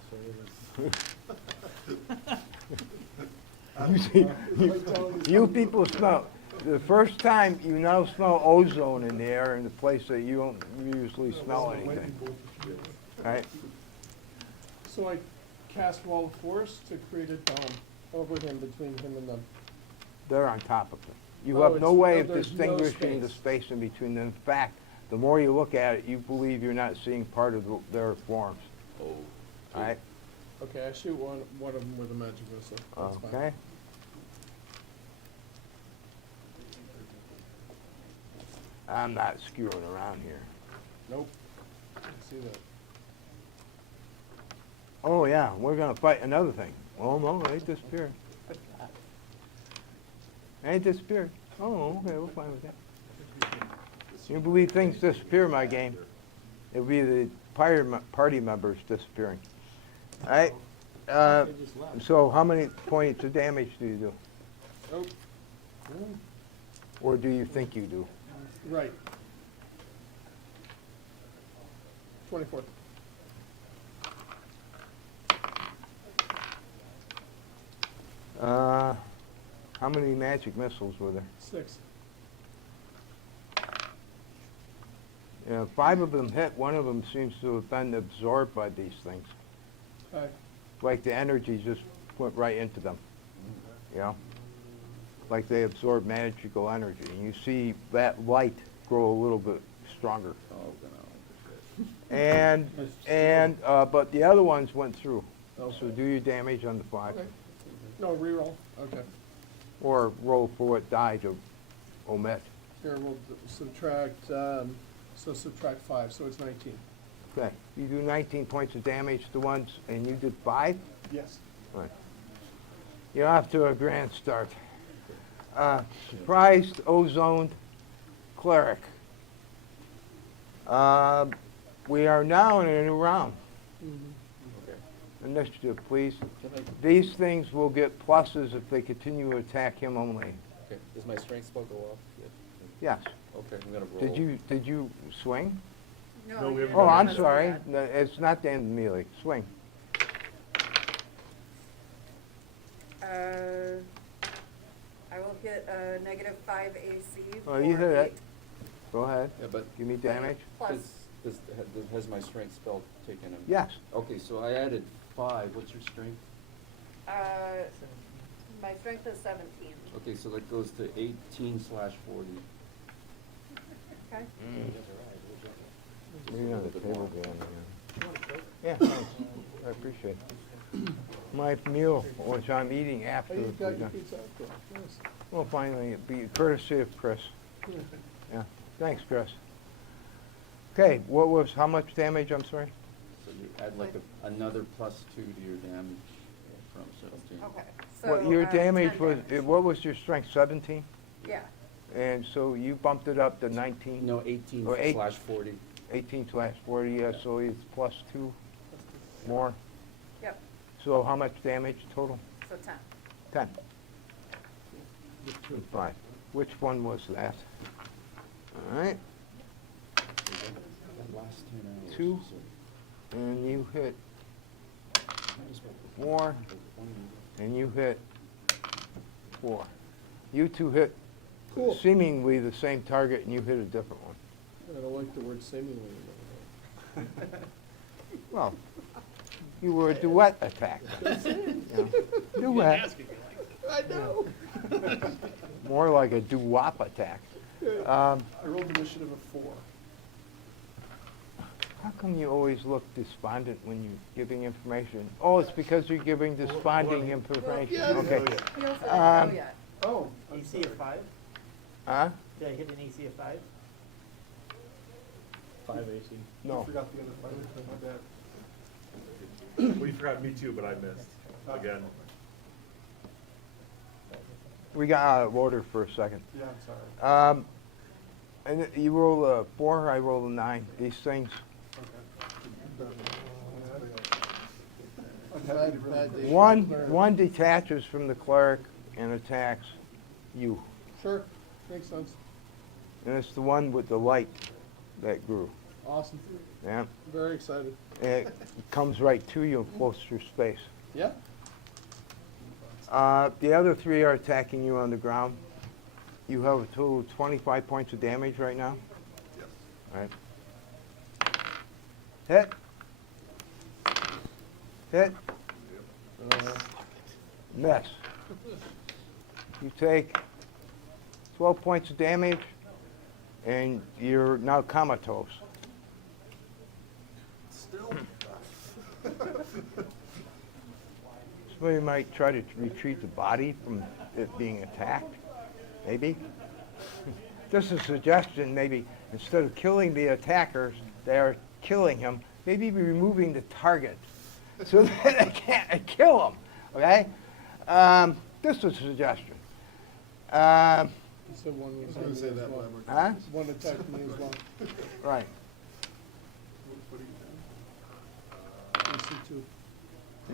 You see, you people smell. The first time you now smell ozone in the air in the place that you don't usually smell anything. Right? So I cast Wall of Force to create a dome over him, between him and them. They're on top of it. You Oh, have no it's- way oh, of there's no distinguishing the space. space in between them. In fact, the more you look at it, you believe you're not seeing part of their forms. Oh. All right? Okay, I shoot one of them with a magic missile. That's fine. Okay. I'm not skewing around here. Nope. I see that. Oh, yeah, we're going to fight another thing. Oh, no, they disappeared. They disappeared. Oh, okay, we're fine with that. You believe things disappear in my game. It'll be the party members disappearing. All right? They just left. So how many points of damage do you do? Oh, Or do you think you do? right. 24. How many magic missiles were there? 6. Yeah, 5 of them hit. One of them seems to have been absorbed by these things. Okay. Like the energy just went right into them. You know? Like they absorb magical energy. And you see that light grow a little bit stronger. But the other ones went through. Okay. So do your damage on the 5. Okay. No, reroll, okay. Or roll for what die to omit. Here, we'll subtract, so subtract 5, so it's 19. Okay, you do 19 points of damage to ones, and you did 5? Yes. Right. You're off to a grand start. Surprised, ozoned cleric. We are now in a new round. Okay. Initiative, please. Can I, These things will get pluses if they continue to attack him only. okay, does my strength spell go off? Yes. Okay, I'm gonna roll. Did you swing? No, we haven't Oh, done I'm that. sorry. No, it's not the end of melee. Swing. I will hit a -5 AC. Oh, you for hit it. 8 Go ahead. Yeah, but Give me damage. Plus, has my strength spell taken him? Yes. Okay, so I added 5. What's your strength? my strength is 17. Okay, so that goes to 18/40. Okay. Maybe on the table down there. Yeah, thanks. I appreciate it. My meal, which I'm eating Oh, after. you we're got your done. pizza out there, nice. Well, finally, it'd be courtesy of Chris. Yeah, thanks, Chris. Okay, how much damage, I'm sorry? So you add like another +2 to your damage from 17. Okay. So, What your 10 damage was, damage. what was your strength, 17? Yeah. And so you bumped it up to 19? No, Or eight. 18/40. 18/40, yeah, so it's +2 more. Yep. So how much damage total? So 10. 10. 5. Which one was that? All right, That last 10 hours. 2, so and you hit might as well put 4, one- and you hit 4. You two hit Cool. seemingly the same target, and you hit a different one. I don't like the word seemingly. in Well, you were a duet attack. Yeah. Duet. there. I know. More like a doo-wop attack. I rolled initiative of 4. How come you always look despondent when you're giving information? Oh, it's because you're giving desponding information. yes. Okay. He also didn't Um, know yet. Oh, I'm AC of sorry. 5? Huh? Did I hit an AC of 5? 5 AC. No. I forgot the other fighter, my bad. Well, you forgot me too, but I missed again. We got out of order for a second. Yeah, I'm sorry. And you roll a 4, I roll a 9. These things, Bad day. one detaches from the cleric and attacks you. Sure, makes sense. And it's the one with the light that grew. Awesome. Yeah. Very excited. And it comes right to you and floats through space. Yeah? The other 3 are attacking you on the ground. You have a total of 25 points of damage right now. Yes. All right. Hit. Hit. Miss. You take 12 points of damage, and you're now comatose. Still? Somebody might try to retrieve the body from it being attacked, maybe. Just a suggestion, maybe instead of killing the attackers, they are killing him, maybe be removing the target so that they can't kill him, okay? Just a suggestion. You said one was I was gonna say that, well. but Huh? One attacked me as well. Right. what do you AC 2.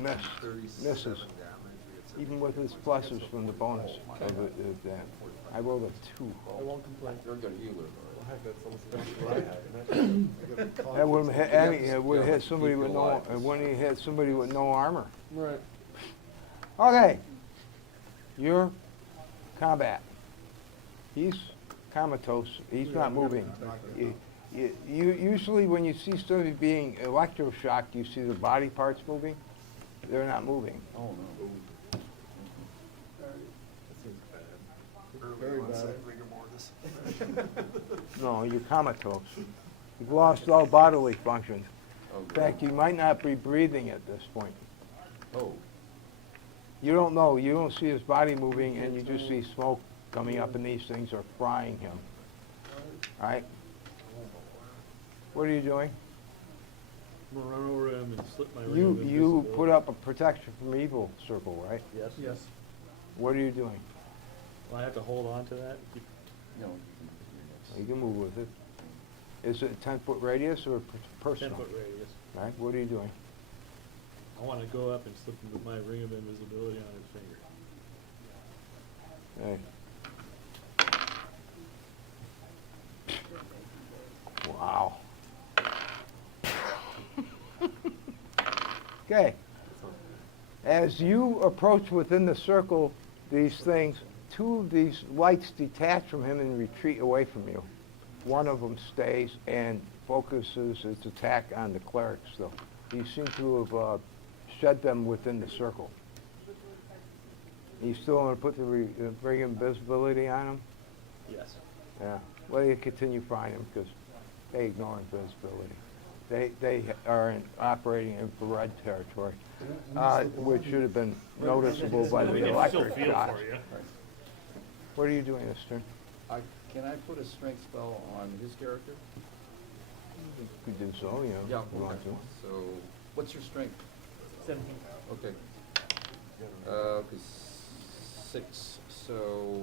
Miss. 37 Misses. damage. We had Even with his pluses from the bonus of that. I rolled a 2. I won't complain. You're a good healer. That wouldn't hit, it would have hit somebody with no, it wouldn't have hit somebody with no armor. Right. Okay. Your combat. He's comatose. He's not moving. You usually when you see somebody being electroshocked, you see the body parts moving. They're not moving. Oh, no. Very bad. rigor mortis. No, you're comatose. You've lost all bodily functions. Oh, In fact, you might not be breathing at this point. Oh, You don't know. You don't see his body moving, and you just see smoke coming up, and these things are frying him. All right? What are you doing? I'm gonna run over him and slip my ring of You invisibility. put up a protection from evil circle, right? Yes. Yes. What are you doing? Well, I have to hold on to that. no. You can move with it. Is it a 10-foot radius or personal? 10-foot radius. Right? What are you doing? I want to go up and slip my ring of invisibility on his finger. Hey. Wow. Okay. As you approach within the circle, these things, two of these lights detach from him and retreat away from you. One of them stays and focuses its attack on the clerics, though. You seem to have shed them within the circle. You still want to put the bring invisibility on them? Yes. Yeah. Well, you continue frying them because they ignore invisibility. They are operating infrared territory, which should have been noticeable by the electric shots. What are you doing this turn? Can I put a strength spell on his character? You did so, you know. Yeah, You want okay. to. So, what's your strength? 17. Okay. Okay, 6, so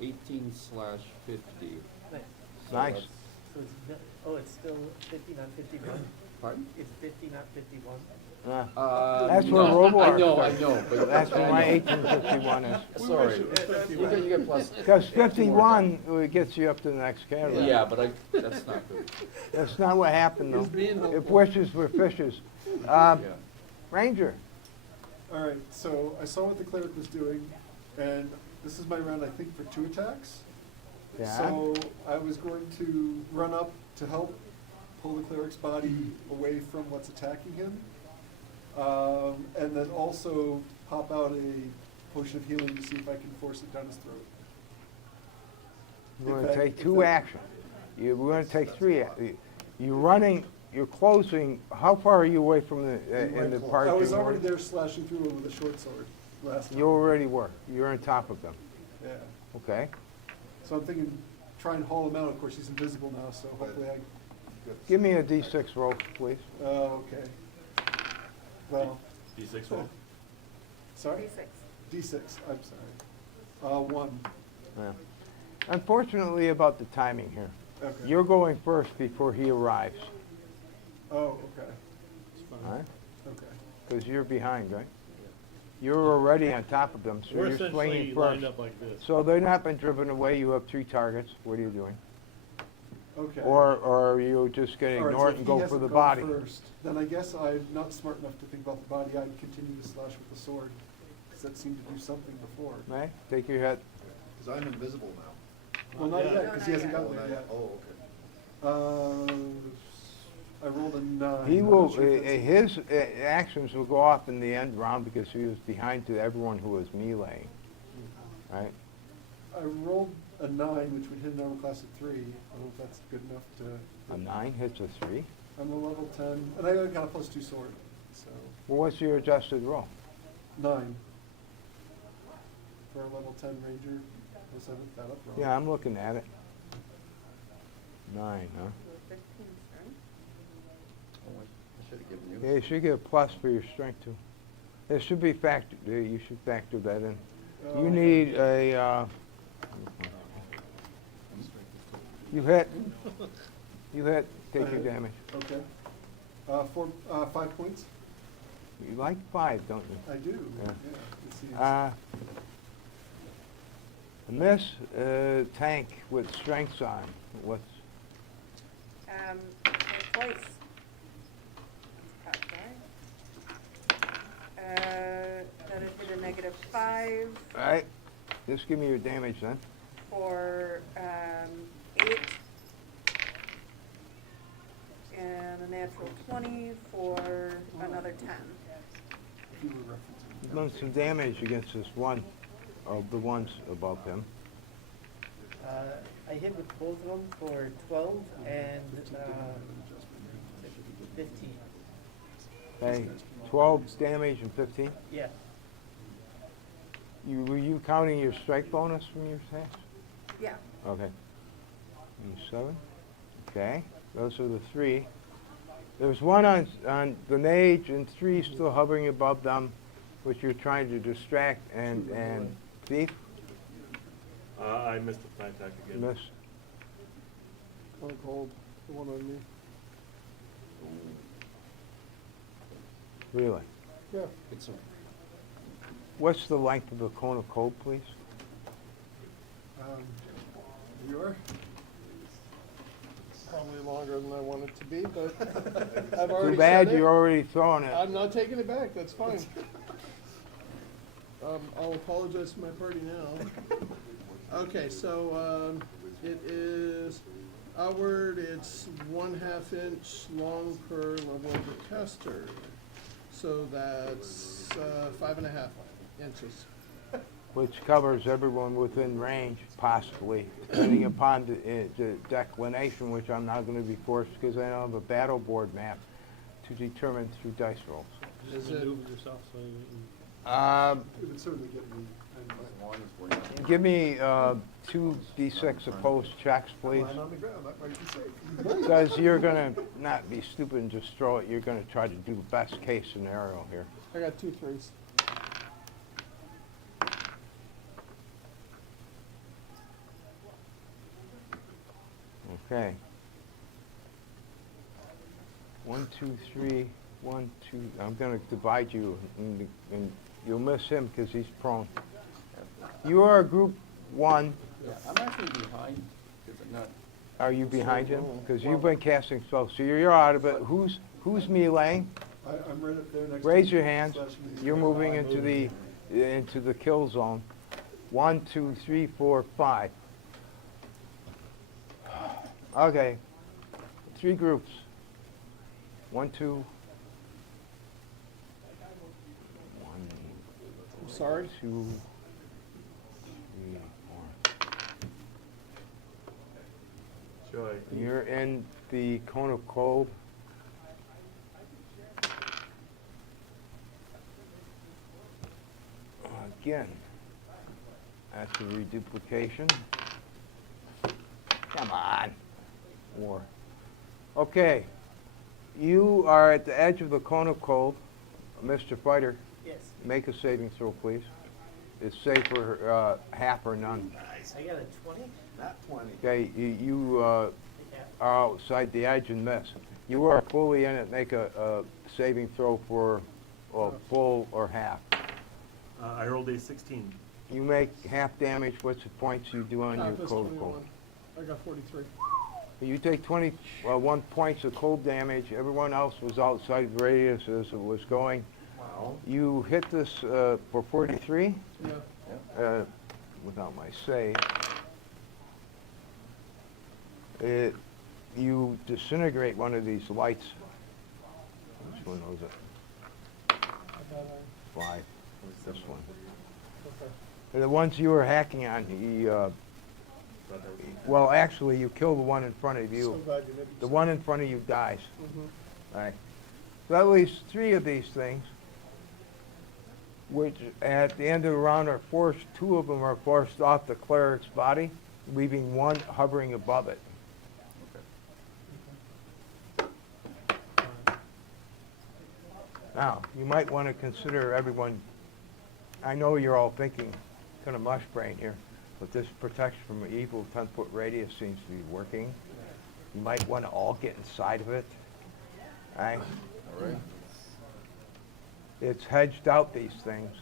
18 slash 50. Nice. So Nice. that's- So it's, it's still 50, not 51. Pardon? It's 50, not 51. That's where no, Roblar I know, starts. but That's where I my know. 1851 is. Sorry. You get plus. Because 2 more. 51 gets you up to the next category. Yeah, but that's not good. That's not what happened, He's being though. If helpful. wishes were fishes. Yeah. Ranger. All right, so I saw what the cleric was doing, and this is my round, I think, for 2 attacks. Yeah. So I was going to run up to help pull the cleric's body away from what's attacking him, and then also pop out a potion of healing to see if I can force it down his throat. We're If going to that- take if 2 that- actions. We're going to take 3. You're running, you're closing. How far are you away from in the part? I was you're already going? there slashing through him with a short sword last time. You already were. You're on top of them. Yeah. Okay. So I'm thinking, try and haul him out. Of course, he's invisible now, so hopefully I. Give me a D6 roll, please. Oh, okay. Well, D6 roll. sorry? D6. D6, I'm sorry. 1. Yeah. Unfortunately about the timing here. Okay. You're going first before he arrives, Oh, okay. all right? Okay. Because you're behind, right? You're already on top of them, so We're you're essentially swinging lined first. up like this. So they're not been driven away. You have 3 targets. What are you doing? Okay. Or are you just going to All right, ignore so it if and he go for hasn't the gone body? First, then I guess I'm not smart enough to think about the body. I'd continue to slash with the sword, because that seemed to do something before. Right? Take your hit. Because I'm invisible now. Well, not Yeah. yet, because he hasn't Oh, gotten there yet. oh, okay. I rolled a 9. He I'm will, not sure if that's- his actions will go off in the end round because he was behind to everyone who was meleeing, right? I rolled a 9, which would hit an armor class of 3. I don't know if that's good enough to. A 9 hits a 3. I'm a level 10, and I got a +2 sword, so Well, what's your adjusted roll? 9 for a level 10 ranger. Unless I looked that up wrong. Yeah, I'm looking at it. 9, huh? 15, right? Oh, I should have given you. Yeah, you should get a plus for your strength too. It should be factored. You should factor that in. Oh, You okay. need a. You hit. You hit. Take your damage. Okay. 5 points? You like 5, don't you? I do. Yeah. It seems. Miss tank with strengths on. What's Twice. That's right. That'd hit a -5 all right? Just give me your damage then. for 8. And a natural 20 for another 10. You were referencing. You've done some damage against this one of the ones above him. I hit with both of them for 12 and 15. Okay, 12 damage and 15. Yeah. Were you counting your strike bonus from your attacks? Yeah. Okay. And 7. Okay, those are the 3. There's 1 on the mage and 3 still hovering above them, which you're trying to distract and thief. I missed the flank attack again. Miss. Kind of cold, the one on me. Really? Yeah. It's a, What's the length of the cone of cold, please? You are? Probably longer than I want it to be, but I've already Too bad said it. you're already throwing it. I'm not taking it back, that's fine. I'll apologize to my party now. Okay, so, it is outward, it's 1/2 inch long per level of the caster. So that's 5.5 inches. Which covers everyone within range, possibly, depending upon the declination, which I'm not going to be forced because I don't have a battle board map to determine through dice rolls. Just maneuver yourself so you It would certainly get me. Give me 2d6 opposed checks, please. Lying on the ground, that might be safe. Because you're going to not be stupid and just throw it. You're going to try to do the best case scenario here. I got 2 3s. Okay. 1, 2, 3, 1, 2. I'm going to divide you, and you'll miss him because he's prone. You are group 1. yeah, I'm actually behind, because I'm not, Are you behind him? Because you've been casting spells, so you're out of it. Who's meleeing? I'm right up there next to Raise you. your hands. You're moving into the kill zone. 1, 2, 3, 4, 5. Okay. 3 groups. 1, 2. 1, I'm sorry. 2, 3, 4. Joy. You're in the cone of cold. Again, that's a reduplication. Come on. 4. Okay. You are at the edge of the cone of cold. Mr. Fighter, Yes. make a saving throw, please. It's safe for half or none. I got a 20. Not 20. Okay, you Yeah. are outside the edge and miss. You are fully in it. Make a saving throw for full or half. I rolled a 16. You make half damage. What's the points you do on your Top is cold 21. cold? I got 43. You take 21 points of cold damage. Everyone else was outside the radius as it was going. wow. You hit this for 43 Yeah. without my save. You disintegrate one of these lights. Which one was it? I got 5. This one. okay. And the ones you were hacking on, well, actually, you kill the one in front of So you. glad you did. The one in front of you dies. Mhm. All right. So at least 3 of these things, which at the end of the round are forced, 2 of them are forced off the cleric's body, leaving 1 hovering above it. Now, you might want to consider everyone, I know you're all thinking kind of mush brain here, but this protection from an evil 10-foot radius seems to be working. You might want to all get inside of it. All right? All right. It's hedged out, these things.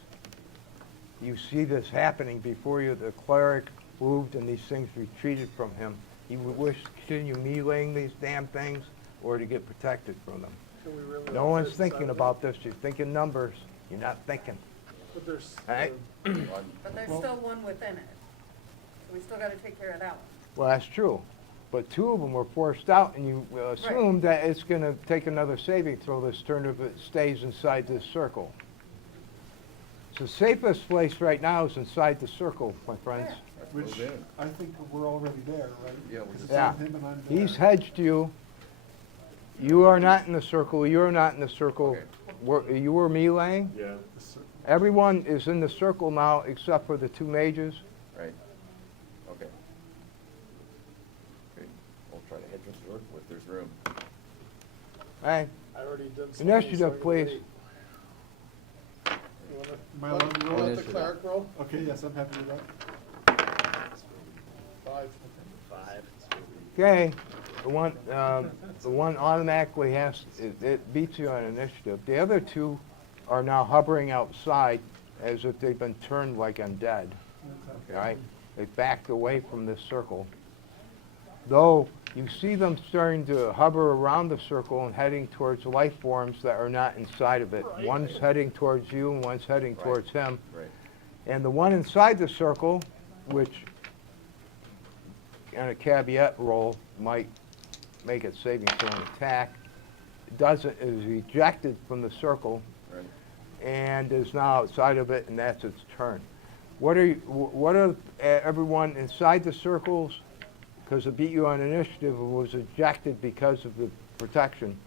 You see this happening before you. The cleric moved and these things retreated from him. He would wish to continue meleeing these damn things or to get protected from them. Can we really No all one's fit inside thinking of it? about this. You're thinking numbers. You're not thinking. But there's. All right? But there's still one within it. So we still gotta take care of that one. Well, that's true. But 2 of them were forced out, and you assume that it's going to take another saving throw this turn if it stays inside this circle. So the safest place right now is inside the circle, my friends. Which, Move in. I think we're already there, right? Yeah, we're 'Cause just- it's Yeah. on him and I'm there. He's hedged you. You are not in the circle, you're not in the circle. You were meleeing. Yeah. The cir- Everyone is in the circle now except for the two mages. Right. Okay. Great. We'll try to hedge this work if there's room. Hey, I already did something. initiative, so I can please. wait. You Am I wanna, allowed to you roll? want the cleric roll? Okay, yes, I'm happy with that. 5. Okay, the one automatically has, it beats you on initiative. The other two are now hovering outside as if they've been turned like undead, right? They backed away from this circle. Though, you see them starting to hover around the circle and heading towards life forms that are not inside of it. One's heading towards you and one's heading towards him. Right. And the one inside the circle, which on a caveat roll might make it saving throw an attack, is ejected from the circle Right. and is now outside of it, and that's its turn. What are everyone inside the circles? Because it beat you on initiative, was ejected because of the protection,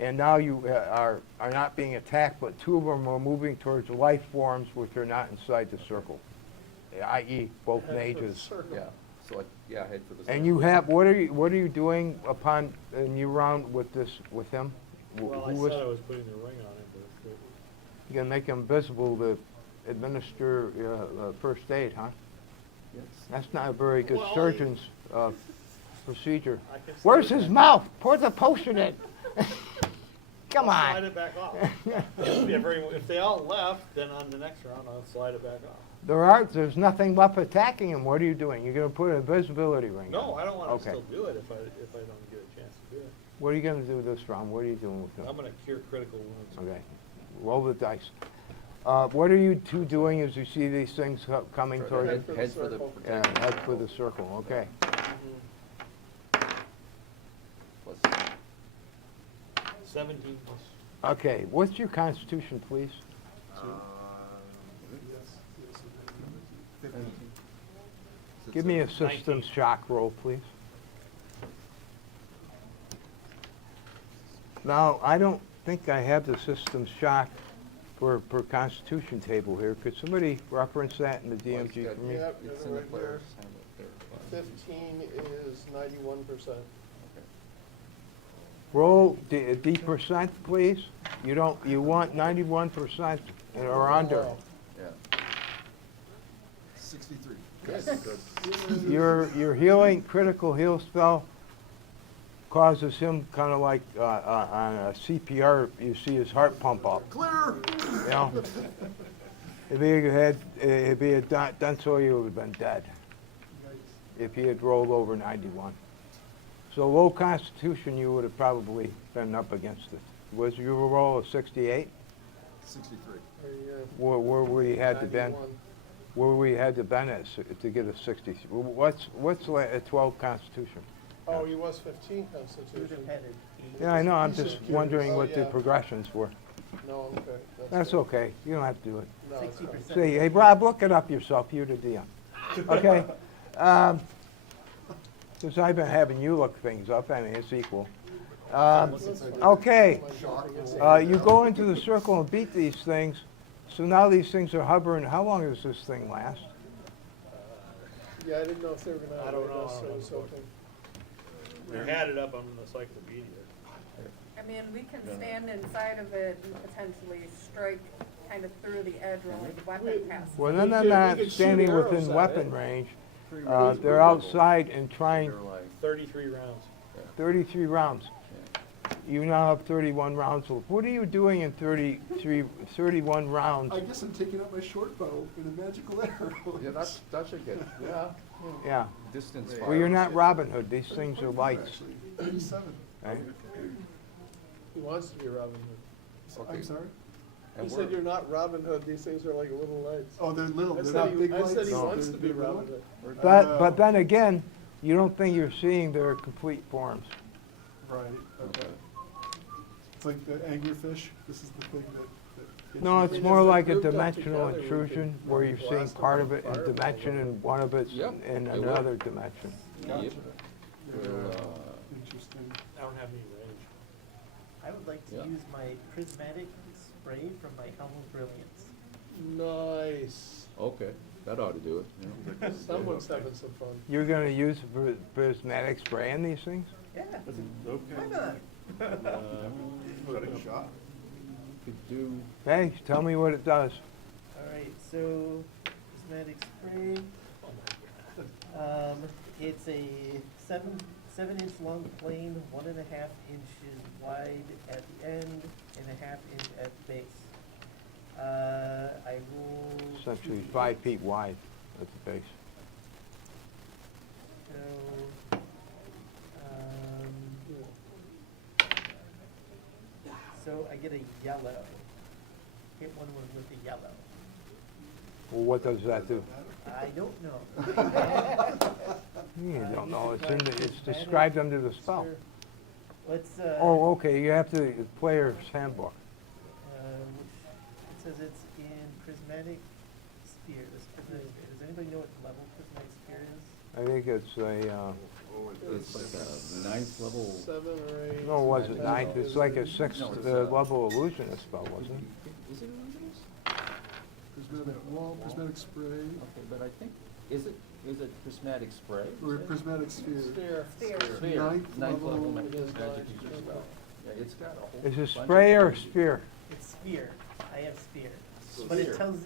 and now you are not being attacked, but two of them are moving towards life forms which are not inside the circle, i.e., both Head for the mages. circle. Yeah. So head for the. And you have what are you doing upon a new round with him? Well, I Who said was- I was putting the ring on him, but You're gonna make him visible to administer first aid, huh? Yes. That's not a very good Well, surgeon's procedure. I can Where's slide his it mouth? Pour the potion in. Come I'll slide on. it back off. If they all left, then on the next round, I'll slide it back off. There's nothing left attacking him. What are you doing? You're gonna put an invisibility ring No, on. I don't want to Okay. still do it if I don't get a chance to do it. What are you gonna do this round? What are you doing with him? I'm going to cure critical wounds. Okay. Roll the dice. What are you two doing as you see these things coming toward you? Head Head for the circle. Yeah, head for the circle. Okay. Plus 17 plus. Okay. What's your constitution, please? Give me a systems shock roll, please. Now, I don't think I have the systems shock per constitution table here. Could somebody reference that in the DMG for me? Yep, It's it's in the right there. player's handbook there. 15 is 91%. Roll D percent, please. You want 91% or under. Wow. Yeah. 63. Your healing, critical heal spell causes him kind of like on a CPR, you see his heart pump up. Clear! You know? If he had done so, he would have been dead. If he had rolled over 91. So low constitution, you would have probably been up against it. Was your roll a 68? 63. Where we had to been? 91. Where we had to been at to get a 60? What's a 12 constitution? Oh, he was 15 constitution. Yeah, I know. I'm just Curious. wondering Oh, what the yeah. progressions were. No, okay. That's good. okay. You don't have to do it. No, it's fine. See, hey, Rob, look it up yourself. You're the DM. Okay? Since I've been having you look things up, I mean, it's equal. Okay. You go into the circle and beat these things. So now these things are hovering. How long does this thing last? Yeah, I didn't know if they were going to. I don't know. So I was hoping. We had it up on the encyclopedia. I mean, we can stand inside of it and potentially strike kind of through the edge rolling the weapon past. Well, then they're we not could shoot standing arrows within at weapon it. range. They're outside and trying They're like, 33 rounds. 33 rounds. You now have 31 rounds left. What are you doing in 31 rounds? I guess I'm taking out my short bow with a magical arrow. yeah, that should get, yeah. Yeah. Distance Well, you're fire. not Robin Hood. These things are lights. Actually, 37. Right? He wants to be Robin Hood. Okay. I'm sorry? He And said we're- you're not Robin Hood. These things are like little lights. Oh, they're little. I They're said not he, big I lights. said he No. wants to be They're Robin little? Hood. But then again, you don't think you're seeing their complete forms. Right, okay. It's like the anglerfish, this is the thing that. No, I it's mean, more if they're like a grouped up dimensional together, we intrusion could where you're seeing blast them part with of it in fireball. dimension and one of it's Yep, in it will. another dimension. Gotcha. Yep. Yeah, We'll, interesting. I don't have any range. I would like to Yeah. use my prismatic spray from my Helm of Brilliance. Nice. Okay, that ought to do it. Yeah. Someone's having some fun. You're gonna use prismatic spray in these things? Yeah, Okay. why not? Give it a shot. Could do, Hey, tell me what it does. Alright, so prismatic spray. It's a 7-inch long plane, 1.5 inches wide at the end, and 1/2 inch at the base. I roll. Essentially 2d8. 5 feet wide at the base. So, so I get a yellow. Hit one with the yellow. Well, what does that do? I don't know. You don't know. It's described under the spell. Let's, Oh, okay. You have the player's handbook. it says it's in prismatic sphere. Does anybody know what level prismatic sphere is? I think it's a. it's like a 9th level. 7 or 8. No, it wasn't ninth. It's like a 6th No, it's, level illusionist spell, wasn't it? Is it illusionist? Prismatic wall, prismatic spray, Okay, but I think, is it prismatic spray? or prismatic sphere. Sphere. Ninth level magic is user spell. Yeah, it's got a whole. Is it bunch spray of or things. sphere? It's sphere. I have sphere. But it tells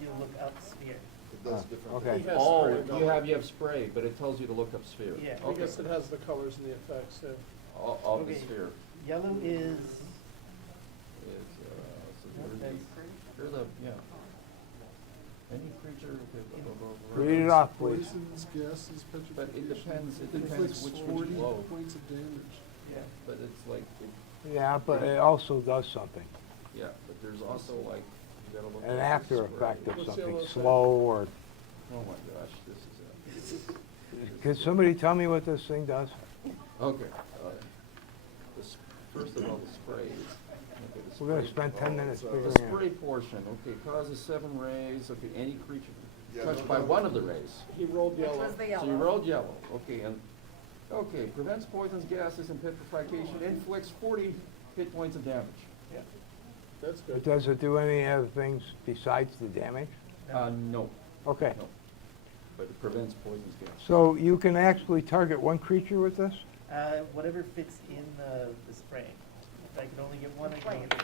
you to look up sphere. It does different. Okay. He has Oh, spray. you have spray, but it tells you to look up sphere. Yeah. I guess it has the colors and the effects too. Of the Okay. sphere. Yellow is. Is, so Okay. you're the, yeah. Any creature, okay, blah, blah, blah, blah. Read it off, please. Poisons, gases, petrification. But it depends Inflicts which 40 blow. points of damage. Yeah. But it's like, Yeah, but it also does something. yeah, but there's also like, you gotta look. An at the after spray. effect of What's something yellow say? slow or. Oh my gosh, this is it. Can somebody tell me what this thing does? Okay, first of all, the spray is. Okay, the We're gonna spray- spend 10 minutes The figuring it spray out. portion, okay, causes 7 rays, okay, any creature Yeah, touched no, by no. one of the rays. He rolled Which yellow. was the So you yellow. rolled yellow, okay, and, okay, prevents poisons, gases, and petrification, inflicts 40 hit points of damage. That's good. Does it do any other things besides the damage? No, Okay. no, but it prevents poisons, gases. So you can actually target one creature with this? Whatever fits in the spray. If I can only get one, I can only get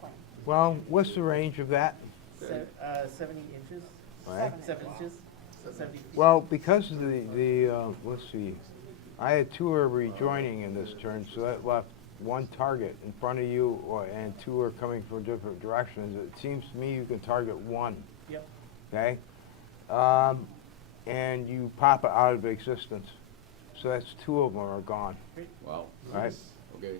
one. Well, what's the range of that? 70 inches. Right. 7 inches. 70 feet. Well, because of let's see, I had 2 are rejoining in this turn, so that left 1 target in front of you, and 2 are coming from different directions. It seems to me you can target 1, Yep. okay? And you pop it out of existence. So that's 2 of them are gone, Wow, right? okay.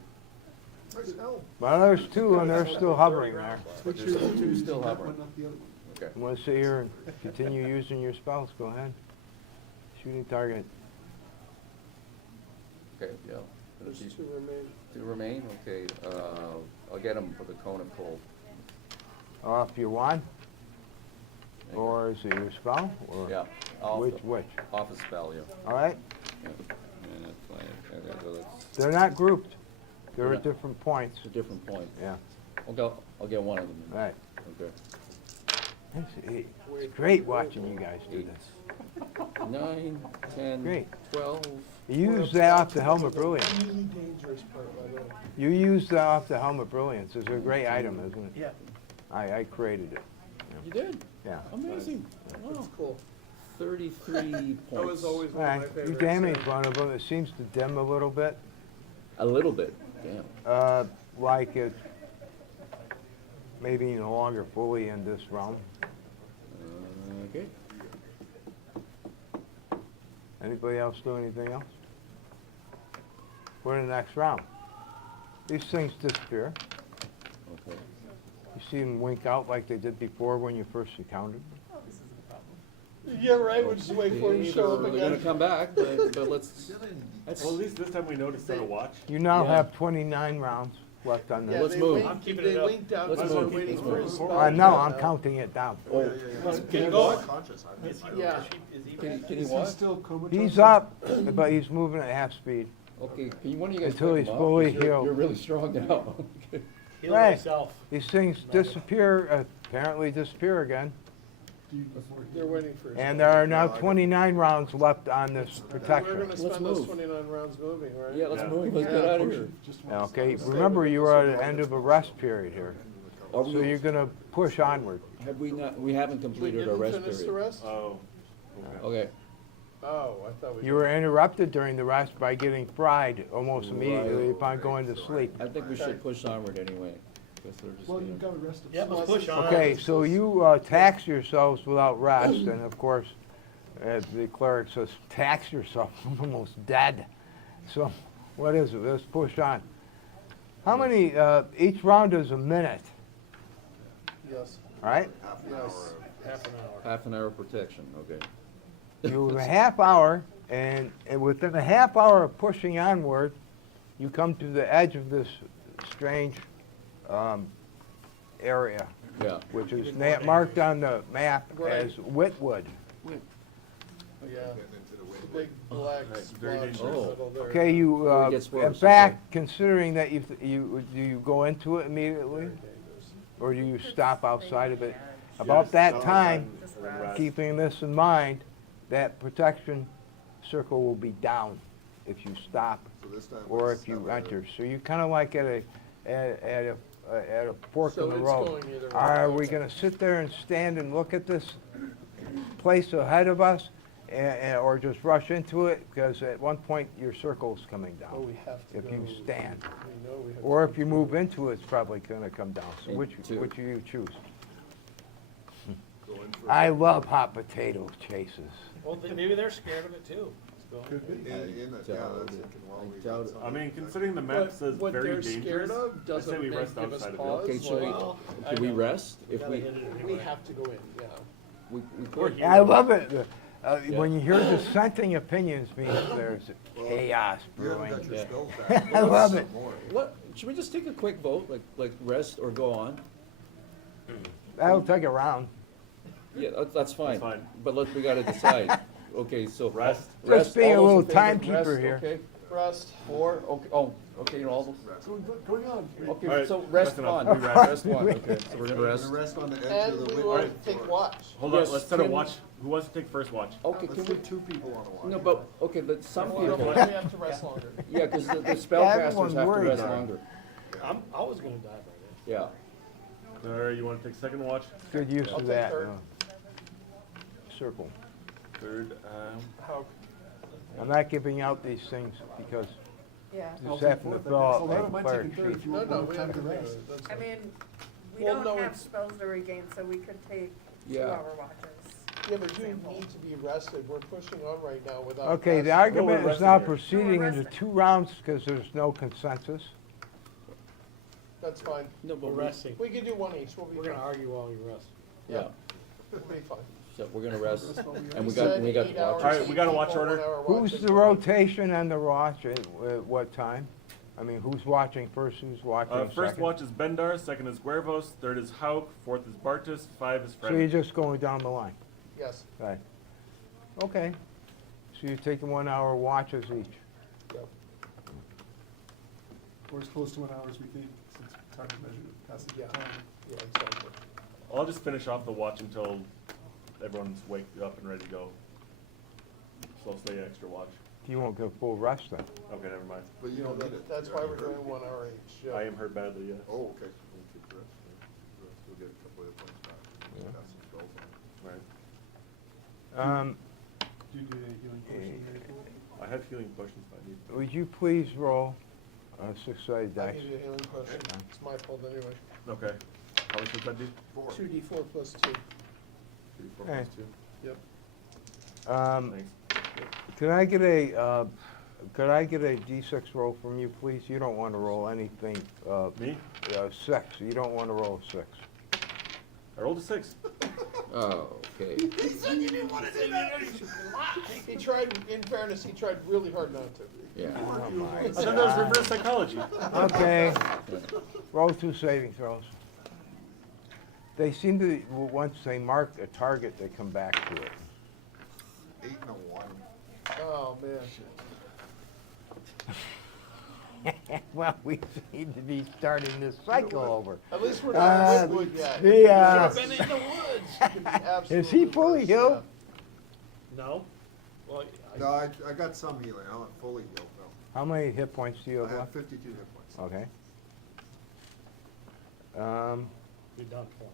Nice help. Well, there's 2 and they're still hovering there. But Make there's sure two you're using still that hovering. one, not the other one. Okay. You want to sit here and continue using your spells? Go ahead. Shooting target. Okay, yeah. There's These 2 remain. 2 remain, okay, I'll get them for the cone of cold. Off your wand? There you go. Or is it your spell? Or Yeah. Off Which, the- which? Off a spell, yeah. All right? Yeah. And that's fine. Okay, so that's They're not grouped. They're They're at not. different points. a different point. Yeah, I'll get one of them. all right. Okay. It's great watching you guys do this. 9, 10, Great. 12. You use that off the Helm of Brilliance. Really dangerous part, by the way. You use that off the Helm of Brilliance. It's a great item, isn't it? Yeah. I created it. You did? Yeah. Amazing. Wow. That's cool. 33 points. That was always All one of right, my you favorites. damage one of them. It seems to dim a little bit. A little bit, damn. Like it maybe no longer fully in this realm. Okay. Anybody else do anything else? We're in the next round. These things disappear. Okay. You see them wink out like they did before when you first encountered them. Oh, this isn't a problem. Yeah, right, we'll just wait for him to show up They're gonna again. come back, but let's, that's, Well, at least this time we noticed on a watch. You now Yeah. have 29 rounds left on Yeah, this. Let's they move. winked- I'm keeping they it up. winked out Let's because they're move. waiting Let's for move. his spell. No, I'm counting it down. Can you go? Conscious, I'm Is he, Yeah. is he Can back? you Is he what? still comatose? He's up, but he's moving at half speed. Okay, can you, one of you guys Until pick he's him up? fully 'Cause you're- healed. You're really strong now. Heal Right. myself. These things disappear, apparently disappear again. They're waiting for his. And there are now 29 rounds left on this We're protection. gonna Let's spend those move. 29 rounds moving, right? Yeah, let's Yeah. move, let's get out of here. Okay, remember you are at the end of a rest period here. Are So we, you're gonna push onward. have we not, we haven't We completed our didn't rest finish the period. rest? Oh, okay. Okay, Oh, I thought we did. You were interrupted during the rest by getting fried almost immediately Right. upon going to sleep. I think we should push onward anyway, because they're just, Well, you you've know. got to rest. Yeah, let's push on. Okay, so you tax yourselves without rest, and of course, as the cleric says, tax yourself, I'm almost dead. So, what is it? Let's push on. How many, each round is a minute, Yes, right? yes. Half an hour. Half an hour protection, okay. You have a half hour, and within a half hour of pushing onward, you come to the edge of this strange area, Yeah. which is marked on the map as Whitwood. Yeah. The big black Right, splotch very in the dangerous. middle there. Okay, you, Before it gets in worse, fact, considering that do you go into it immediately? Or do you stop outside of it? About Yes, that no, time, rest. keeping this in mind, that protection circle will be down if you stop So this time or it's if you not enter. So you're kind of like at a fork So in the it's road. going either way. Are we Okay. gonna sit there and stand and look at this place ahead of us, or just rush into it? Because at one point, your circle's coming Oh, down, we have to if go. you stand. We know we have Or to if you move into it, it's probably gonna come down. So Me which too. do you choose? go in for- I love hot potato chases. Well, maybe they're scared of it too. Let's go. Could be. In it, yeah, that's thinking, well, we doubt got it. something. I mean, considering the map says What very they're scared dangerous, of I say doesn't we make rest give us outside of pause. Okay, so Well, can we rest? If Gotta we, hit it we anyway. have to go in, yeah. we We're could, here. I love it. When you hear dissenting opinions, means there's chaos You haven't brewing. got your Yeah. spells back. I love it. More. what, should we just take a quick vote, like rest or go on? That'll take a round. Yeah, that's fine. fine. But we gotta decide. Okay, so. Rest. Just being all a those little in favor of timekeeper rest, here. Okay, Rest. 4, okay, okay, all those. Going on. All Okay, right, so rest rest enough. one, We rest. rest one, okay, so we're gonna We're rest. gonna rest on the edge And of the we window. will take watch. Hold on, Yes, let's set a can- watch. Who wants to take first watch? Okay, Let's can do we, 2 people on a watch. no, but, okay, but some We people, have to rest longer. yeah, cause the everyone's spellcasters have to worried rest now. longer, I was gonna die by yeah. All right, you want to take second watch? Good use I'll of take that third. circle. Third, How, I'm not giving out these things because Yeah. this happened to fill out So that a might clear take a third sheet. if you no, want no, more we time have to to rest. rest. I mean, we Well, don't no, have it's- spells to regain, so we could take Yeah. 2-hour watches. Yeah, but you need to be rested. We're pushing on right now without. Okay, the rest. argument we're is now resting proceeding No, we're into resting. 2 rounds because there's no consensus. That's fine. No, it. but We're resting. We can do one each. We'll be We're fine. gonna argue while you rest. yeah, We'll be fine. so we're gonna rest, and we said got 8 hours, watches. All right, we got a watch 8 order. one-hour Who's watches. the rotation and the watch at what time? I mean, who's watching first, who's watching first second? watch is Bendar, second is Guervos, third is Hauk, fourth is Bartus, 5 is So you're Fred. just going down the line? Yes. Right. Okay. So you're taking 1-hour watches each? Or as close to an hour as we think, since time is measured, passage Yeah. of time. Yeah, exactly. I'll just finish off the watch until everyone's waked up and ready to go. So I'll stay extra watch. You won't get full rest then? Okay, never mind. But you don't need it. That's You're why on we're your doing hurt. 1 hour each. Yeah. I am hurt badly, yes. Oh, okay. We'll keep the rest. We'll get a couple of points back. Yeah. Got some spells on. Right. Do you do a healing potion or anything? I have healing potions if I need. Would you please roll a 6-sided I dice? give you a healing potion. It's my fault anyway. Okay. How much does that do? 4. 2d4 plus 2. 3, 4, Hey. plus 2. Um, Thanks. could I get a D6 roll from you, please? You don't want to roll anything, Me? 6. You don't want to roll a 6. I rolled a 6. Okay. He said you didn't want to do that. He tried, in fairness, he tried really hard not to. Yeah. Oh my I thought that was reverse psychology. Okay. Roll 2 saving throws. They seem to, once they mark a target, they come back to it. 8 and a 1. Oh, man. Well, we seem to be starting this cycle over. At least we're not in Woodwood yet. the, You should have been in the woods. You could be Is he absolutely fully worse, healed? No? Well, No, I got some healing. I'm not fully healed though. How many hit points do you I have have left? 52 hit points. Okay. you're down 20.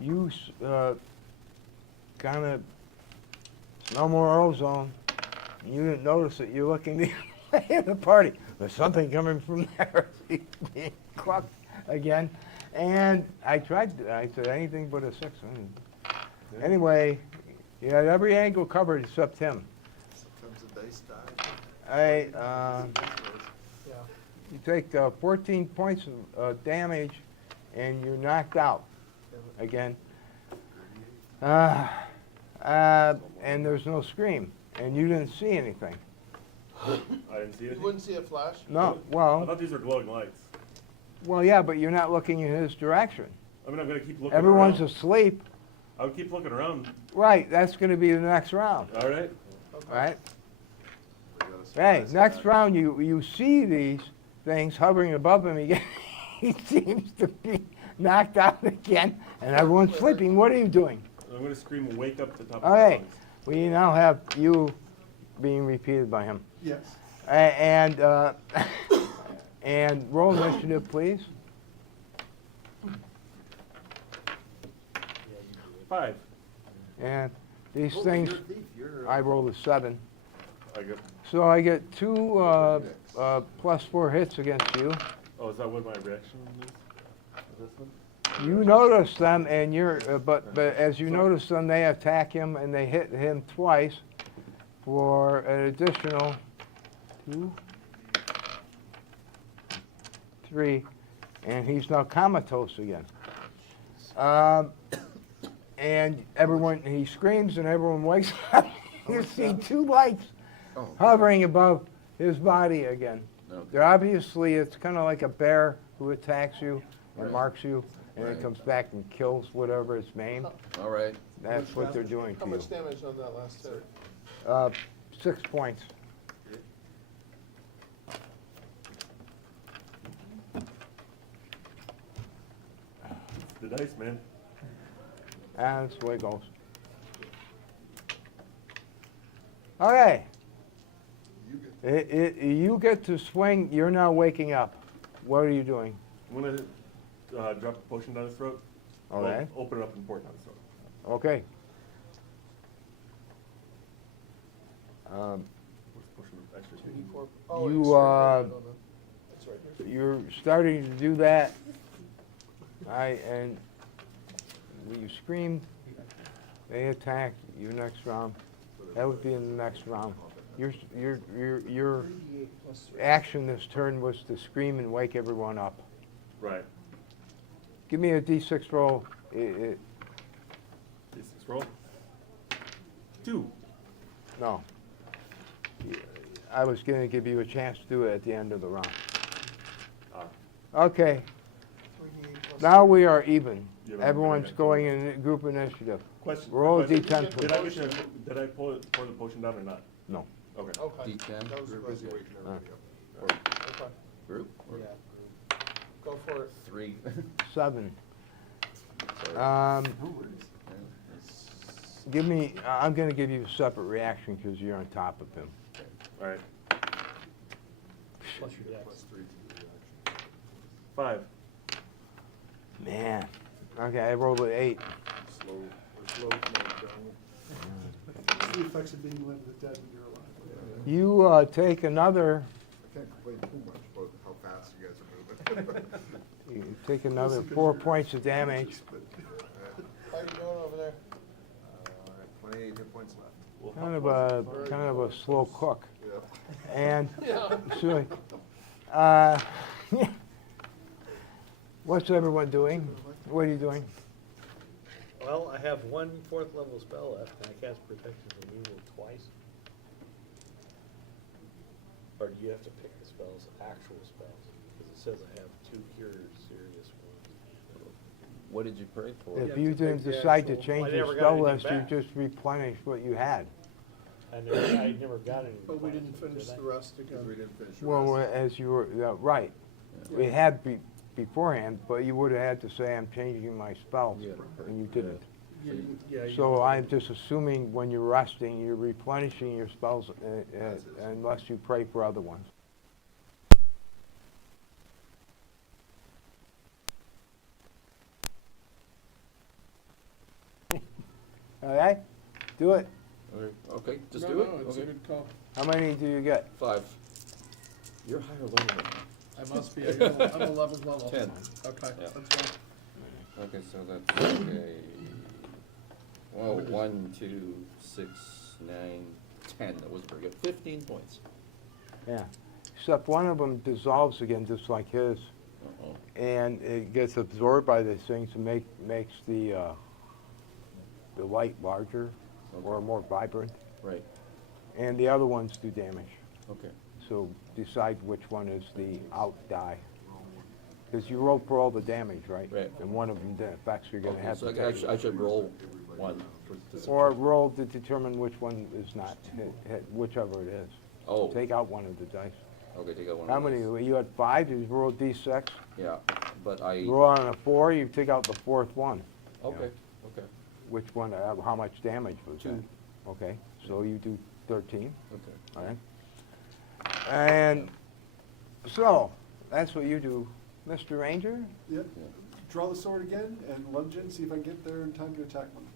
You kind of, no more ozone. You didn't notice it. You're looking the other way in the party. There's something coming from there. He's being clucked again. And I said anything but a 6. Anyway, you had every angle covered except him. Sometimes the dice die. Yeah. You take 14 points of damage and you're knocked out again. And there's no scream. And you didn't see anything. I didn't see You it. wouldn't see a flash? No, I well, thought these were glowing lights. yeah, but you're not looking in his direction. I mean, I'm gonna keep looking Everyone's around. asleep. I would keep looking around. Right, that's going to be the next round, All right. right? We got a Hey, surprise next attack. round you see these things hovering above him again. He seems to be knocked out again, and everyone's sleeping. What are you doing? I'm gonna scream, "Wake up!" at the top All of my right, lungs. we now have you being repeated by him. Yes. And roll initiative, please. 5. And these Oh, things, you're a thief. You're, I rolled a 7. I get. So I get 2 plus 4 hits against you. Oh, is that what my reaction is? This one? You notice them, and but as you notice them, they attack him, and they hit him twice for an additional 2, 3, and he's now comatose again. And he screams, and everyone wakes up. You see 2 lights Oh. hovering above his body again. Okay. They're obviously, it's kind of like a bear who attacks you and Right. marks you, and it Right. comes back and kills whatever it's named. All right. That's what they're doing How to you. much damage on that last hit? 6 points. The dice, man. And that's the way it goes. Okay. You get to swing. You're now waking up. What are you doing? I'm gonna drop a potion down his throat. Okay. Well, open it up and pour it down his throat. Okay. What's the potion of extra speed? Oh, You, it's right here. It's right here. You're starting to do that. And you scream. They attack you next round. That would be in the next round. Your action this turn was to scream and wake everyone up. Right. Give me a D6 roll. D6 roll. 2. No. I was going to give you a chance to do it at the end of the round. Okay. 3d8 plus Now we are even. Yeah, but Everyone's I'm going in group initiative. Question. Roll a question. D10, please. Did I pour the potion down or not? No. Okay. Okay. D10. That was We're the busy question. waking everybody up. Okay. Group? Or Go for it. 3. 7. Sorry. Give me. I'm going to give you a separate reaction because you're on top of him. All right. Plus your dex. Plus 3 to the reaction. 5. Man. Okay, I rolled an 8. Slow. We're slow to make down. The effects of being living the dead when you're alive. You take another. I can't complain too much about how fast you guys are moving. You take another 4 points of damage. How you doing over there? 28 hit points left. Kind of a slow cook. Yeah. And so, what's everyone doing? What are you doing? Well, I have one 4th level spell left, and I cast protection from evil twice. Or do you have to pick the spells, actual spells? Because it says I have 2 cure serious ones. What did you pray for? If You you have to didn't pick the decide to actual- change I your never got spell anything list, you back. just replenished what you had. I never got any. But we didn't finish did I? the rest Because again. we didn't finish the Well, rest. as you were, right. We had beforehand, but you would have had to say, I'm changing my spells, Yeah. and you didn't. Yeah, you So did. I'm just assuming when you're resting, you're replenishing your spells unless you pray for other ones. All right, do it. Okay, just No, do it? no, it's a Okay. good call. How many do you get? 5. You're higher level than me. I must be, I'm 11th level. 10. Okay, Yeah. that's fine. Okay, so that's, okay. Well, 1, 2, 6, 9, 10. That was pretty good. 15 points. Yeah, except one of them dissolves again, just like his, Uh-oh. and it gets absorbed by these things and makes the light larger or more vibrant, Right, and the other ones do damage. okay. So decide which one is the out die. Because you roll for all the damage, right? Right. And one of them the effects you're gonna Okay, have so to take. I should roll 1. Or roll to determine which one is not, hit, whichever it is. Oh, Take out one of the dice. okay, take out one How of many, those. you had 5, you roll D6. Yeah, but I, Roll on a 4, you take out the 4th one. okay, okay, Which one, how much damage was that? 2. Okay, so you do 13, Okay. all right? And so, that's what you do, Mr. Ranger? Yep. Draw the sword again and lunge in, see if I can get there in time to attack one.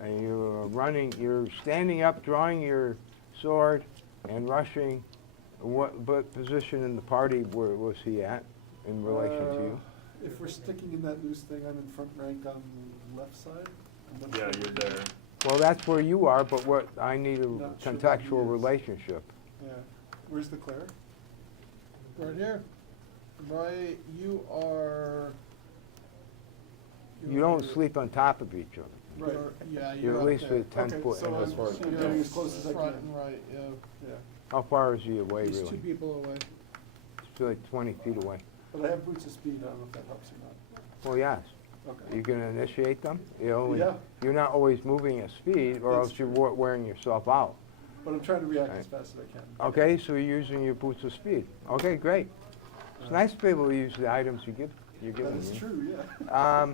And you're running, you're standing up, drawing your sword and rushing. What position in the party was he at in relation to you? If we're sticking in that loose thing, I'm in front rank on the left side. I'm not Yeah, sure. you're there. Well, that's where you are, but what, I need a Not sure where he contextual is. relationship. Yeah. Where's the cleric? Right here. Right, you are. You don't sleep on top of each other. Right. Yeah, You're you're at up least there. a 10 Okay, foot. so in I'm as far as- You're getting as close as I front can. and right, yeah. Yeah. How far is he away, He's 2 really? people away. It's like 20 feet away. But I have boots of speed, I don't know if that helps or not. Well, yes. Okay. You can initiate them. Yeah. You're not always moving at speed, or That's else you're true. wearing yourself out. But I'm trying to react Right. as fast as I can. Okay, so you're using your boots of speed. Okay, great. It's nice to be able to use the items you're That giving is me. true, yeah.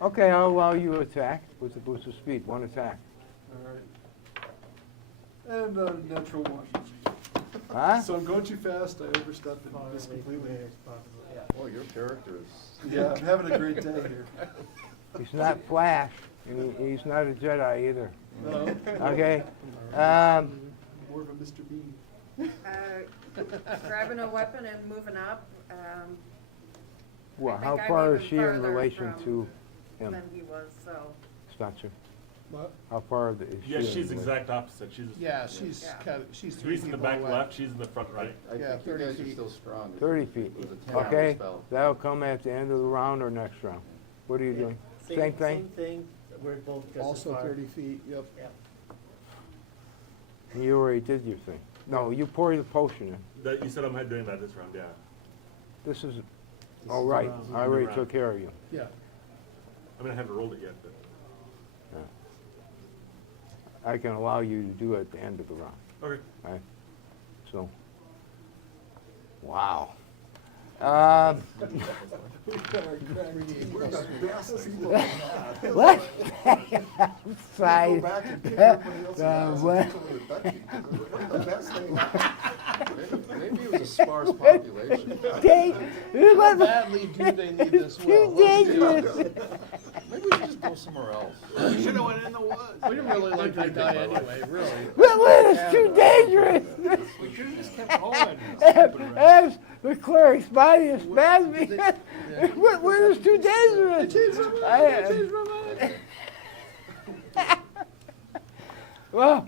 Okay, I'll allow you to attack with the boots of speed. 1 attack. All right. And a natural 1. Huh? So I'm going too fast, I overstep and miss completely. Well, your character is. Yeah, I'm having a great day here. He's not Flash, and he's not a Jedi either. No. Okay. More of a Mr. Bean. Grabbing a weapon and moving up, Well, I how think I'm far is even she in farther relation from to him, than he was, so. Spencer? What? How far is she? Yeah, in she's relation? exact opposite. She's Yeah, she's Yeah. kind of, she's 3 he's in the people back away. left, she's in the front right. I Yeah, think you 30 guys are feet. still strong. 30 feet. It was a 10-hour Okay, spell. that'll come at the end of the round or next round. What are you doing? Same thing? Same thing, we're both just as Also far. 30 feet, yep. Yeah. You already did your thing. No, you pour the potion in. That, you said I'm doing that this round, yeah. This is, oh, right, round. I already Round. took care of you. Yeah. I mean, I haven't rolled it yet, but. I can allow you to do it at the end of the round. Okay. Right? So, wow. We're the best people. Let's Go side. back and kick everybody else's Uh, ass what? until we're Dutchy, 'cause we're the best thing. Maybe it was a sparse population. Badly do they need this well? Too dangerous. Maybe we should just go somewhere else. Should've went in the woods. We didn't really like that guy anyway, really. Whitwood is too dangerous. We should've just kept going. As the cleric's body is spasming, Whitwood is too dangerous. Well,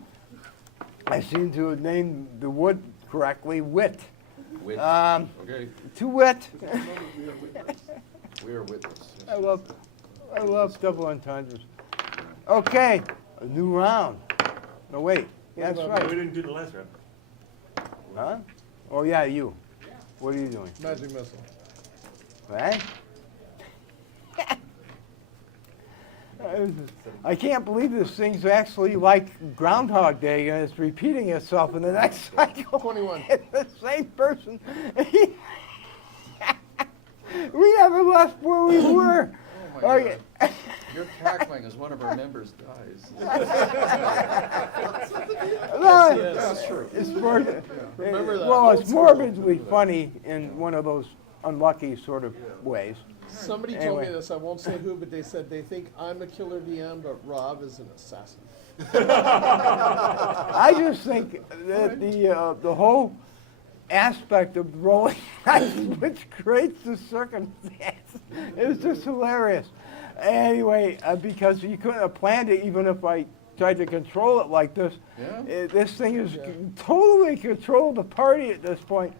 I seem to have named the wood correctly, wit. Wit. Um, Okay, To wit. we are witness. I love, I love double entendres. Okay, a new round. No, wait. Yeah, that's We right. didn't do the last round. Huh? Oh, yeah, you. What are you doing? Magic missile. Right? I can't believe this thing's actually like Groundhog Day and it's repeating itself in the next cycle. 21. It's the same person. We never left where we were. Oh my Okay. God. You're cackling as one of our members dies. No, That's true. it's more, Remember that. well, Old it's school. morbidly funny in one of those unlucky sort of ways. Somebody told Anyway. me this, I won't say who, but they said they think I'm a killer DM, but Rob is an assassin. I just think that the whole aspect of rolling dice, which creates the circumstance, is just hilarious. Anyway, because you couldn't have planned it, even if I tried to control it like this. Yeah. This thing is totally control the party at this point,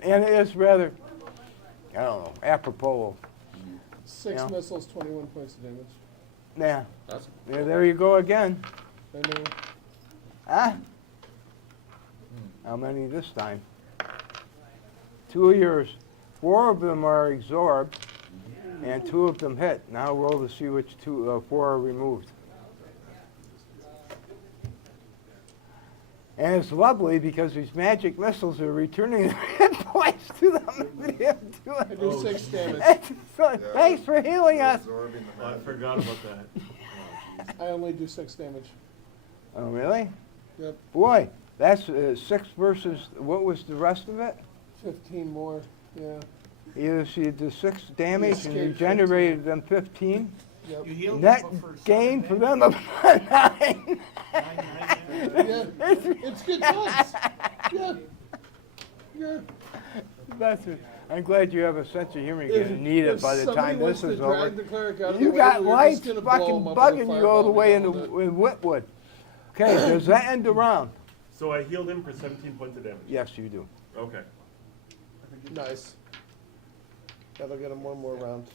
and it is rather, I don't know, apropos. 6 Yeah. missiles, 21 points of damage. Yeah, That's yeah, there you go again. I know. Huh? How many this time? 2 of yours. 4 of them are absorbed, and 2 of them hit. Now roll to see which 4 are removed. And it's lovely because these magic missiles are returning the hit points to them. I do 6 damage. So, thanks for healing us. Absorbing the I magic. forgot about that. Oh, jeez. I only do 6 damage. Oh, really? Yep, Boy, that's 6 versus, what was the rest of it? 15 more, yeah. You did 6 damage and you escaped generated them 15. Yep. You healed Net them for gain for 7 them of 9. Yeah, it's good times. Yeah. Yeah. That's it. I'm glad you have a sense of humor. You're gonna need it by the time this is over. The cleric out of You the way, got we're lights just gonna blow fucking him up with a bugging you all the fireball way and into all that. in Whitwood. Okay, does that end the round? So I healed him for 17 points of damage. Yes, you do. Okay. Nice. That'll get him one more round.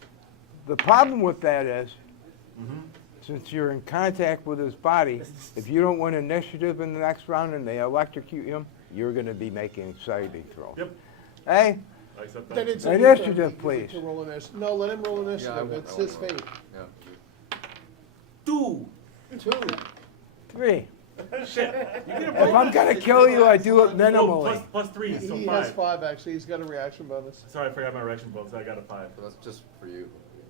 The problem with that is, Mm-hmm. since you're in contact with his body, if you don't win initiative in the next round and they electrocute him, you're going to be making saving throws. Yep. Hey, I accept Then that. it's Initiative, to please. roll initiative. No, let him roll initiative. I won't- It's I won't his roll. fate. Yeah. 2. 2. 3. Shit. You get a If I'm going to kill you, I do it Oh, minimally. plus 3, so He 5. has 5 actually. He's got a reaction bonus. Sorry, I forgot my reaction bonus. I got a 5. So that's just for you.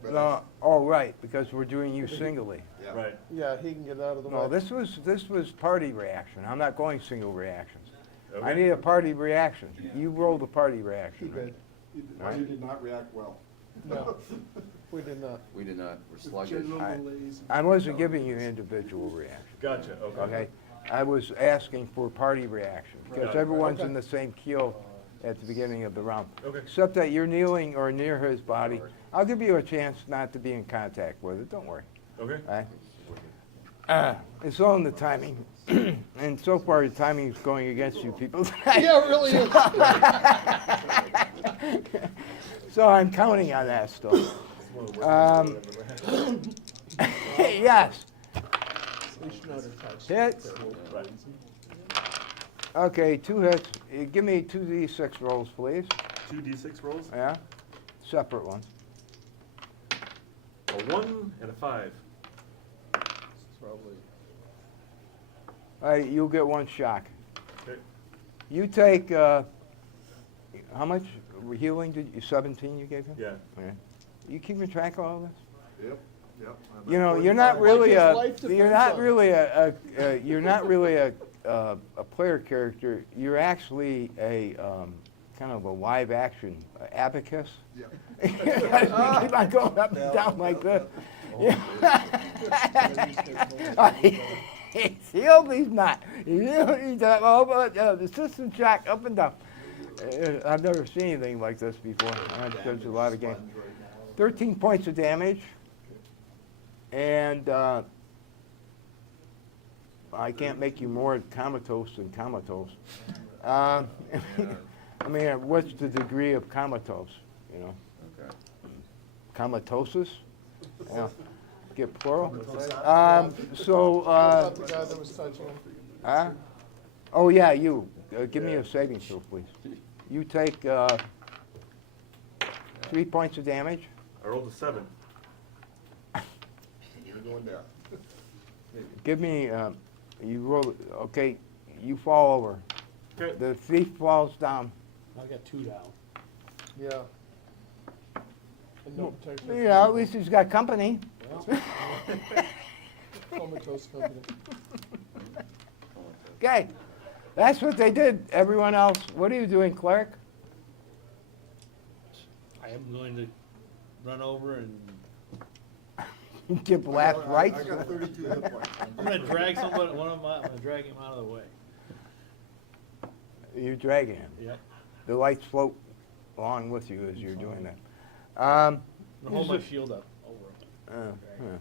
No, oh, right, because we're doing you singly. Yeah. Right. Yeah, he can get out of the No, way. this was party reaction. I'm not going single reactions. I Okay. need a party reaction. You rolled a party He reaction. did. You did not react well. No, we did not. We did not, we're sluggish. General I- malaise. I wasn't giving you individual reactions, Gotcha. Okay. okay? I was asking for party reaction, because Okay. everyone's Okay. in the same keel at the beginning of the round. Okay. Except that you're kneeling or near his body. I'll give you a chance not to be in contact with it, don't worry. Okay. All right? It's all in the timing, and so far the timing is going against you people tonight. Yeah, it really is. So I'm counting on that still. Yes. Hits. Right. Okay, 2 hits. Give me 2d6 rolls, please. 2d6 rolls. Yeah? Separate ones. A 1 and a 5. Probably. All right, you'll get 1 shock. Okay. You take, how much healing did you, 17 you gave him? Yeah. Okay. You keeping track of all this? Yep, yep. I'm You at know, you're not 45. really Like a, his life you're depends not on really you're not really a player character. You're actually a kind of a live action abacus. Yeah. Keep on going up and down like this. He's healed, he's not. He's all but the system shock up and down. I've never seen anything like this before. I've judged a lot of games. 13 points of damage. And I can't make you more comatose than comatose. I mean, what's the degree of comatose, you know? Okay. Comatosis? Yeah. get plural. What about the guy that was touching him? Huh? Oh, yeah, you. Give me a saving throw, please. You take 3 points of damage. I rolled a 7. You're going down. Give me, you roll, okay, you fall over. Okay. The thief falls down. I got 2 down. Yeah. And no protection. You know, at least he's got company. Comatose company. Okay, that's what they did. Everyone else, what are you doing, cleric? I am going to run over and Give last rights? I got 32 hit points. I'm going to drag I'm going to drag him out of the way. You're dragging him. Yeah. The lights float along with you as you're doing that. I'm going to hold my shield up over him.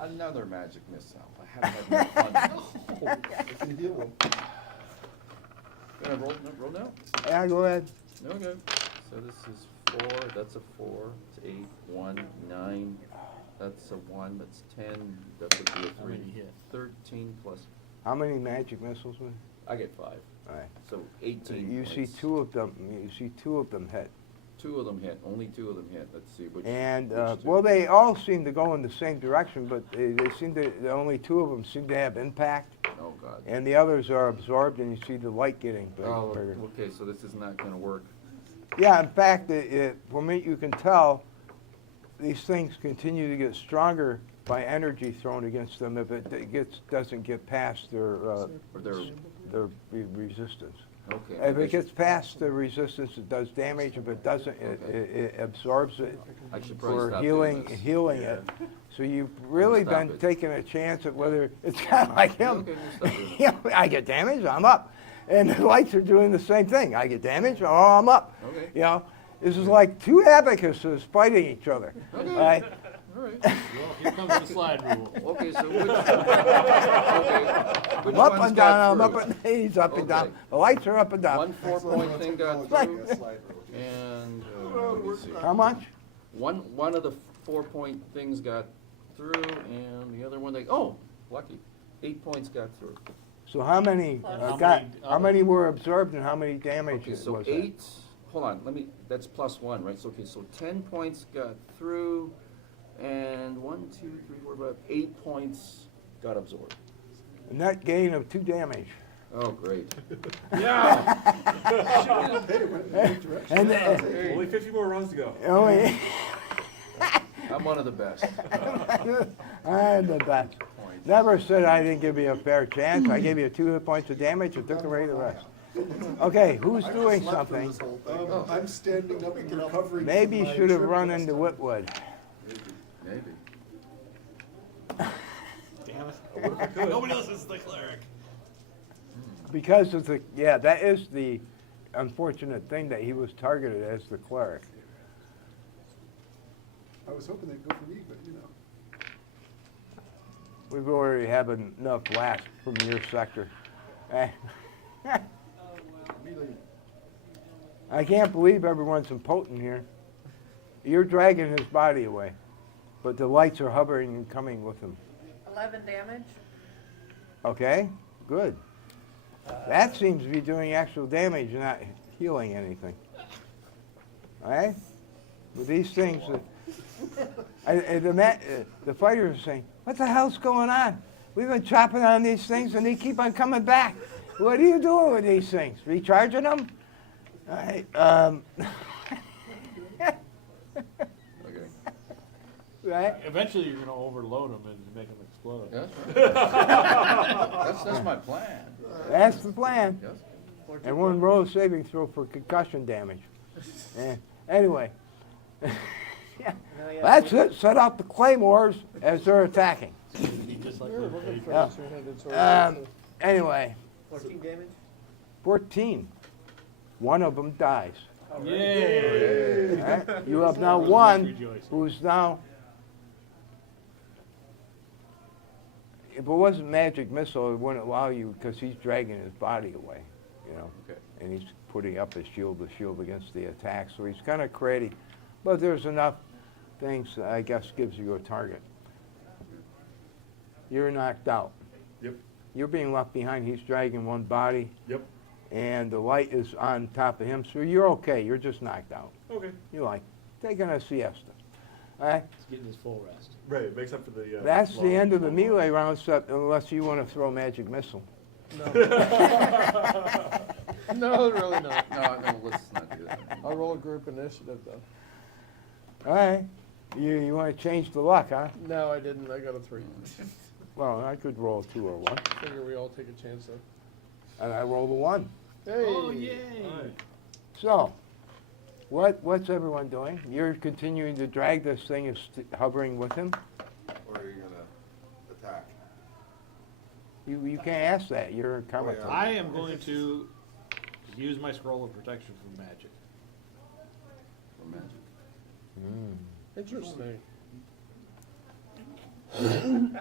Another magic missile. I haven't had enough fun. I can heal him. Can I roll now? Yeah, go ahead. Okay. So this is 4. That's a 4. It's 8. 1. 9. That's a 1. That's 10. That would be a 3. How many hit? 13 plus. How many magic missiles? I get 5. All right. So 18. You see points. 2 of them. You see 2 of them hit. 2 of them hit. Only 2 of them hit. Let's see which. And which two? well, they all seem to go in the same direction, but they seem to. Only 2 of them seem to have impact, Oh God. and the others are absorbed, and you see the light getting Oh, bigger. okay. So this is not going to work. Yeah, in fact, from what you can tell, these things continue to get stronger by energy thrown against them if it doesn't get past Or their resistance. okay. If it gets past the resistance, it does damage. If it doesn't, it absorbs it I should probably for stop healing doing this. it. So you've really stop been it. taking a chance at whether it's kind of like him. Okay, we'll stop doing You know, I get damage, I'm up. And the lights are doing the same thing. I get damage, oh, I'm up. Okay. You know, this is like 2 abacuses fighting each other. Okay. Right? All right. Well, here comes the slide rule. Okay. So which? Okay. Which I'm up ones and got down, I'm through? up and he's up and down. Okay. The lights are up and down. One 4-point thing got Right. through, and let me see. How much? One of the 4-point things got through, and the other one lucky, 8 points got through. So how many how many were absorbed and how many damage Okay, was so that? 8. Hold on, that's plus 1, right? So okay, so 10 points got through, and 1, 2, 3, 4, 5, 8 points got absorbed. A net gain of 2 damage. Oh, great. Yeah! And Only 50 more rounds to go. oh, yeah. I'm one of the best. I'm the best. Never said I didn't give you a fair chance. I gave you 2 hit points of damage and took away the rest. Okay, who's doing something? I'm standing up and recovering. Maybe you from my should have trip run last into time. Whitwood. Maybe. Damn it. Nobody else is the cleric. Because of the, yeah, that is the unfortunate thing that he was targeted as the cleric. I was hoping they'd go for me, but you know. We've already have enough blast from your sector. I can't believe everyone's impotent here. You're dragging his body away, but the lights are hovering and coming with him. 11 damage. Okay, good. That seems to be doing actual damage and not healing anything. All right? With these things, the fighters are saying, what the hell's going on? We've been chopping on these things and they keep on coming back. What are you doing with these things? Recharging them? All right. Okay. Right? Eventually, you're going to overload them and make them explode. Yes, right. That's my plan. That's the plan. Yes. And one roll of saving throw for concussion damage. Anyway. Yeah. That's it. Set out the claymores as they're attacking. Just like We were the looking for Yeah. a two-handed sword. Anyway, 14 damage? 14. One of them dies. Yay! All right? You have now one who's now. If it wasn't magic missile, it wouldn't allow you because he's dragging his body away, you know. Okay. And he's putting up his shield against the attack, so he's kind of creating. But there's enough things that I guess gives you a target. you're knocked out. Yep. You're being left behind. He's dragging one body, Yep. and the light is on top of him, so you're okay. You're just knocked out. Okay. You're like taking a siesta. All right? He's getting his full rest. Right, it makes up for the. That's the long- end of the melee round, except unless you want to throw magic missile. No, really not. No, let's not do that. I'll roll a group initiative though. All right. You want to change the luck, huh? No, I didn't. I got a 3. Well, I could roll a 2 or 1, Figure we all take a chance though. and I rolled a 1. Hey. Oh, yay! So, what's everyone doing? You're continuing to drag this thing, is hovering with him. Or are you gonna attack? You can't ask that. You're comatose. yeah. I am going to use my scroll of protection from magic. For magic. Interesting.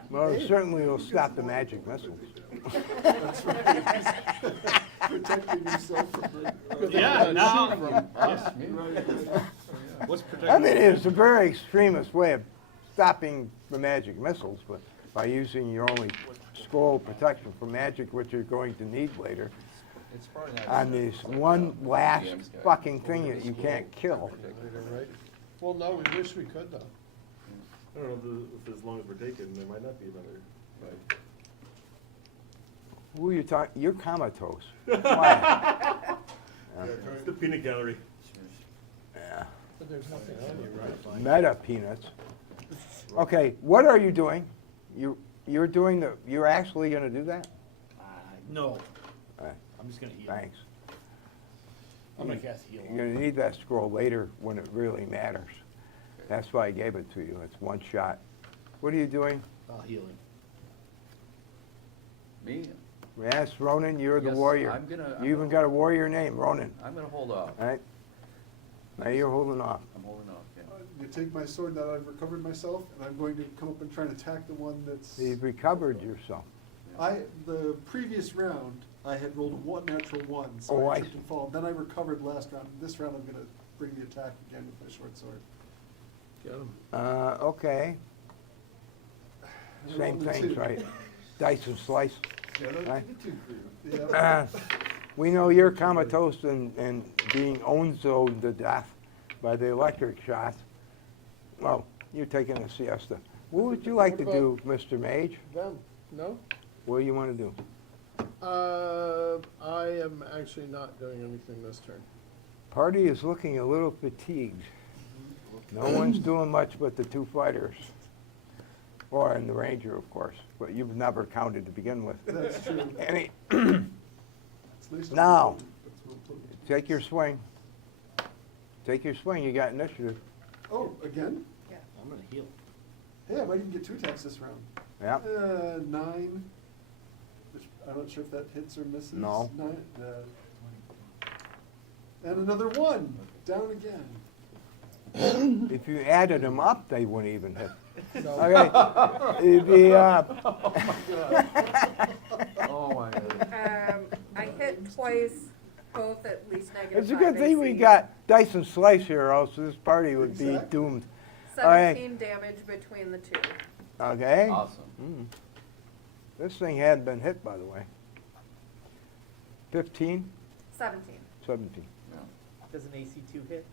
Well, it certainly will stop the magic missiles. That's right. Protecting yourself from the. Yeah, now, From us, me. what's protecting? I mean, it's a very extremist way of stopping the magic missiles, but by using your only scroll of protection for magic, which you're going to need later, It's probably not. on this one last fucking thing that you can't kill. Right? Well, no, we wish we could though. I don't know if as long as we're taking, there might not be another. Right. Who are you talking? You're comatose. Why? It's the peanut gallery. Yeah. But there's nothing on you, right? Meta peanuts. Okay, what are you doing? You're doing the. You're actually going to do that? No, All right, I'm just gonna heal. thanks. I'm gonna cast heal. You're going to need that scroll later when it really matters. That's why I gave it to you. It's one shot. What are you doing? Healing. Me? Yes, Ronan, you're the Yes, warrior. I'm gonna- You even got a warrior name, Ronan. I'm gonna hold off. All right? Now you're holding off. I'm holding off, yeah. You take my sword that I've recovered myself, and I'm going to come up and try and attack the one that's. You've recovered yourself. The previous round, I had rolled a natural 1, so Oh, I I tripped and fall. Then I recovered last round. This round, I'm gonna bring the attack again with my short sword. Get him. Okay. And I Same rolled a things, 2. right? Dice and slice. Yeah, Right. that's the 2 for you. Yeah. We know you're comatose and being owned to death by the electric shot. Well, you're taking a siesta. What would you like to do, Mr. Mage? Them? No? What do you want to do? I am actually not doing anything this turn. Party is looking a little fatigued. No one's doing much but the 2 fighters. Or and the ranger, of course, but you've never counted to begin with. That's true. Any, It's nice to Now. That's what I'm told. take your swing. Take your swing, you got initiative. Oh, again? I'm gonna heal. Hey, I might even get 2 attacks this round. Yeah. 9. Which I'm not sure if that hits or misses. No. 9. And another 1. Down again. If you added them up, they wouldn't even hit. No. Okay. Oh, my God. I hit twice, both at least negative It's a 5 good thing we AC. got dice and slice here, else this party would be Exactly. doomed. All right. 17 damage between the 2. Okay? Awesome. This thing hadn't been hit, by the way. 15? 17. 17. Yeah. Does an AC2 hit?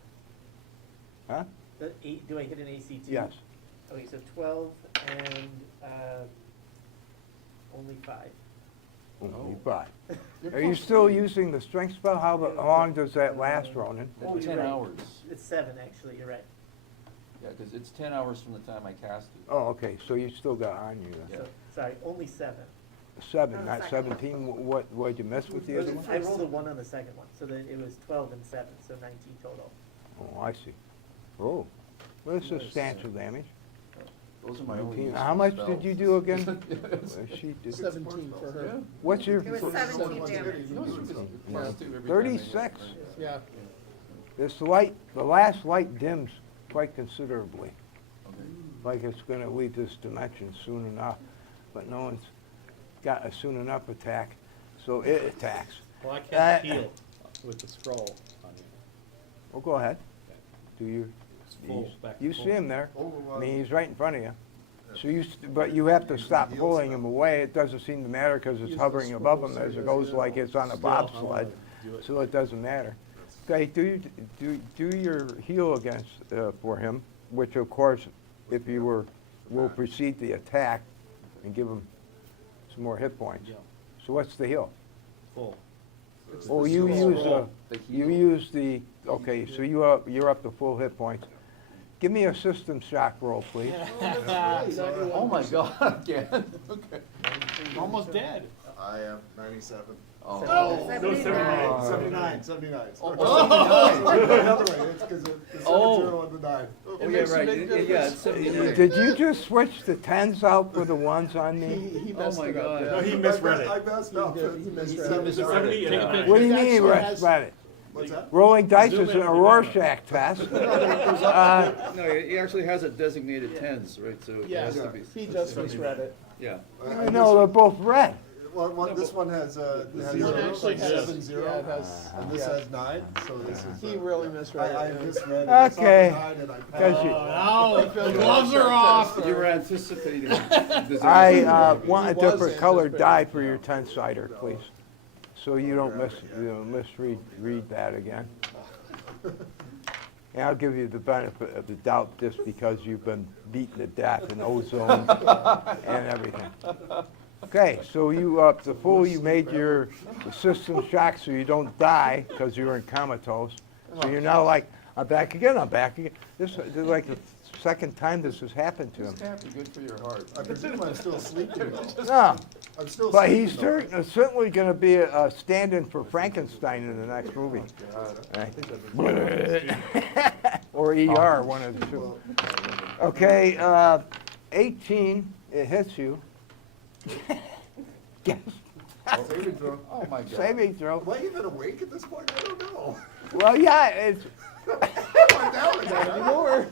Huh? Do I hit an AC2? Yes. Okay, so 12 and only 5. Only 5. Are you still using the strength spell? How long does that last, Ronan? Oh, That's you're 10 right. hours. It's 7, actually, you're right. Yeah, because it's 10 hours from the time I cast it. Oh, okay, so you still got on you then. Yeah. So, sorry, only 7. 7, Oh, not second. 17. What'd you miss with the other one? I rolled a 1 on the second one, so then it was 12 and 7, so 19 total. Oh, I see. Oh, well, that's substantial damage. Those are my only 19. useful How much spells. did you do again? She did. 17 for her. Yeah. What's your? It was 17 damage. No, it's just plus 2 every time I hit. 36. Yeah. This light, the last light dims quite considerably. Okay. Like it's going to leave this dimension soon enough, but no one's got a soon enough attack, so it attacks. Well, I can't heal with the scroll on you. Well, go ahead. Do you? It's full, back to You full. see him there? Oh, I mean, he's right in front of you. Yeah, So but you have to stop pulling him away. It doesn't seem to matter because it's hovering above him as it goes like it's on a bobsled, so it doesn't matter. Okay, do your heal against for him, which of course, if you will precede the attack and give him some more hit points. So what's the heal? Full. Oh, you use the okay. So you're up to full hit points. Give me a system shock roll, please. Oh my God, again? Okay. Almost dead. I am 97. Oh. No, 79. Oh, Another way, it's because it's 0 and the 9. Oh, yeah, right, yeah, it's 79. Did you just switch the 10s out for the 1s on me? He Oh messed my it up God. there. No, he misread it. I messed up. He misread it. It's a 70 and a 9. What do you mean he Actually has- read it? What's that? Rolling dice Zoom is in an on the Rorschach test. No, he actually has it designated tens, right, so it Yeah, has to be. he just misread it. Yeah. I know, they're both red. This one has This zero, one actually has 7, 0, yeah, it has. and this yeah. has 9. So this is. He really misread I it. misread it. I saw the Okay. 9 and I Because passed. you- Oh, Gloves are off. You were anticipating. I want a He was different colored anticipating. die for your 10-sider, please. So you don't misread that again. And I'll give you the benefit of the doubt just because you've been beaten to death in ozone and everything. Okay, so you up the full, you made your system shock so you don't die because you were in comatose. So you're now like, I'm back again. This is like the second time this has happened to him. It's happy, good for your heart. I presume I'm still sleeping though. No, I'm still but sleeping he's though. certainly going to be a stand-in for Frankenstein in the next movie. Right. Or ER, one of the two. Okay, 18, it hits you. Guess. Saving throw. Oh my God. Saving throw. Am I even awake at this point? I don't know. Well, yeah, it's I'm down again.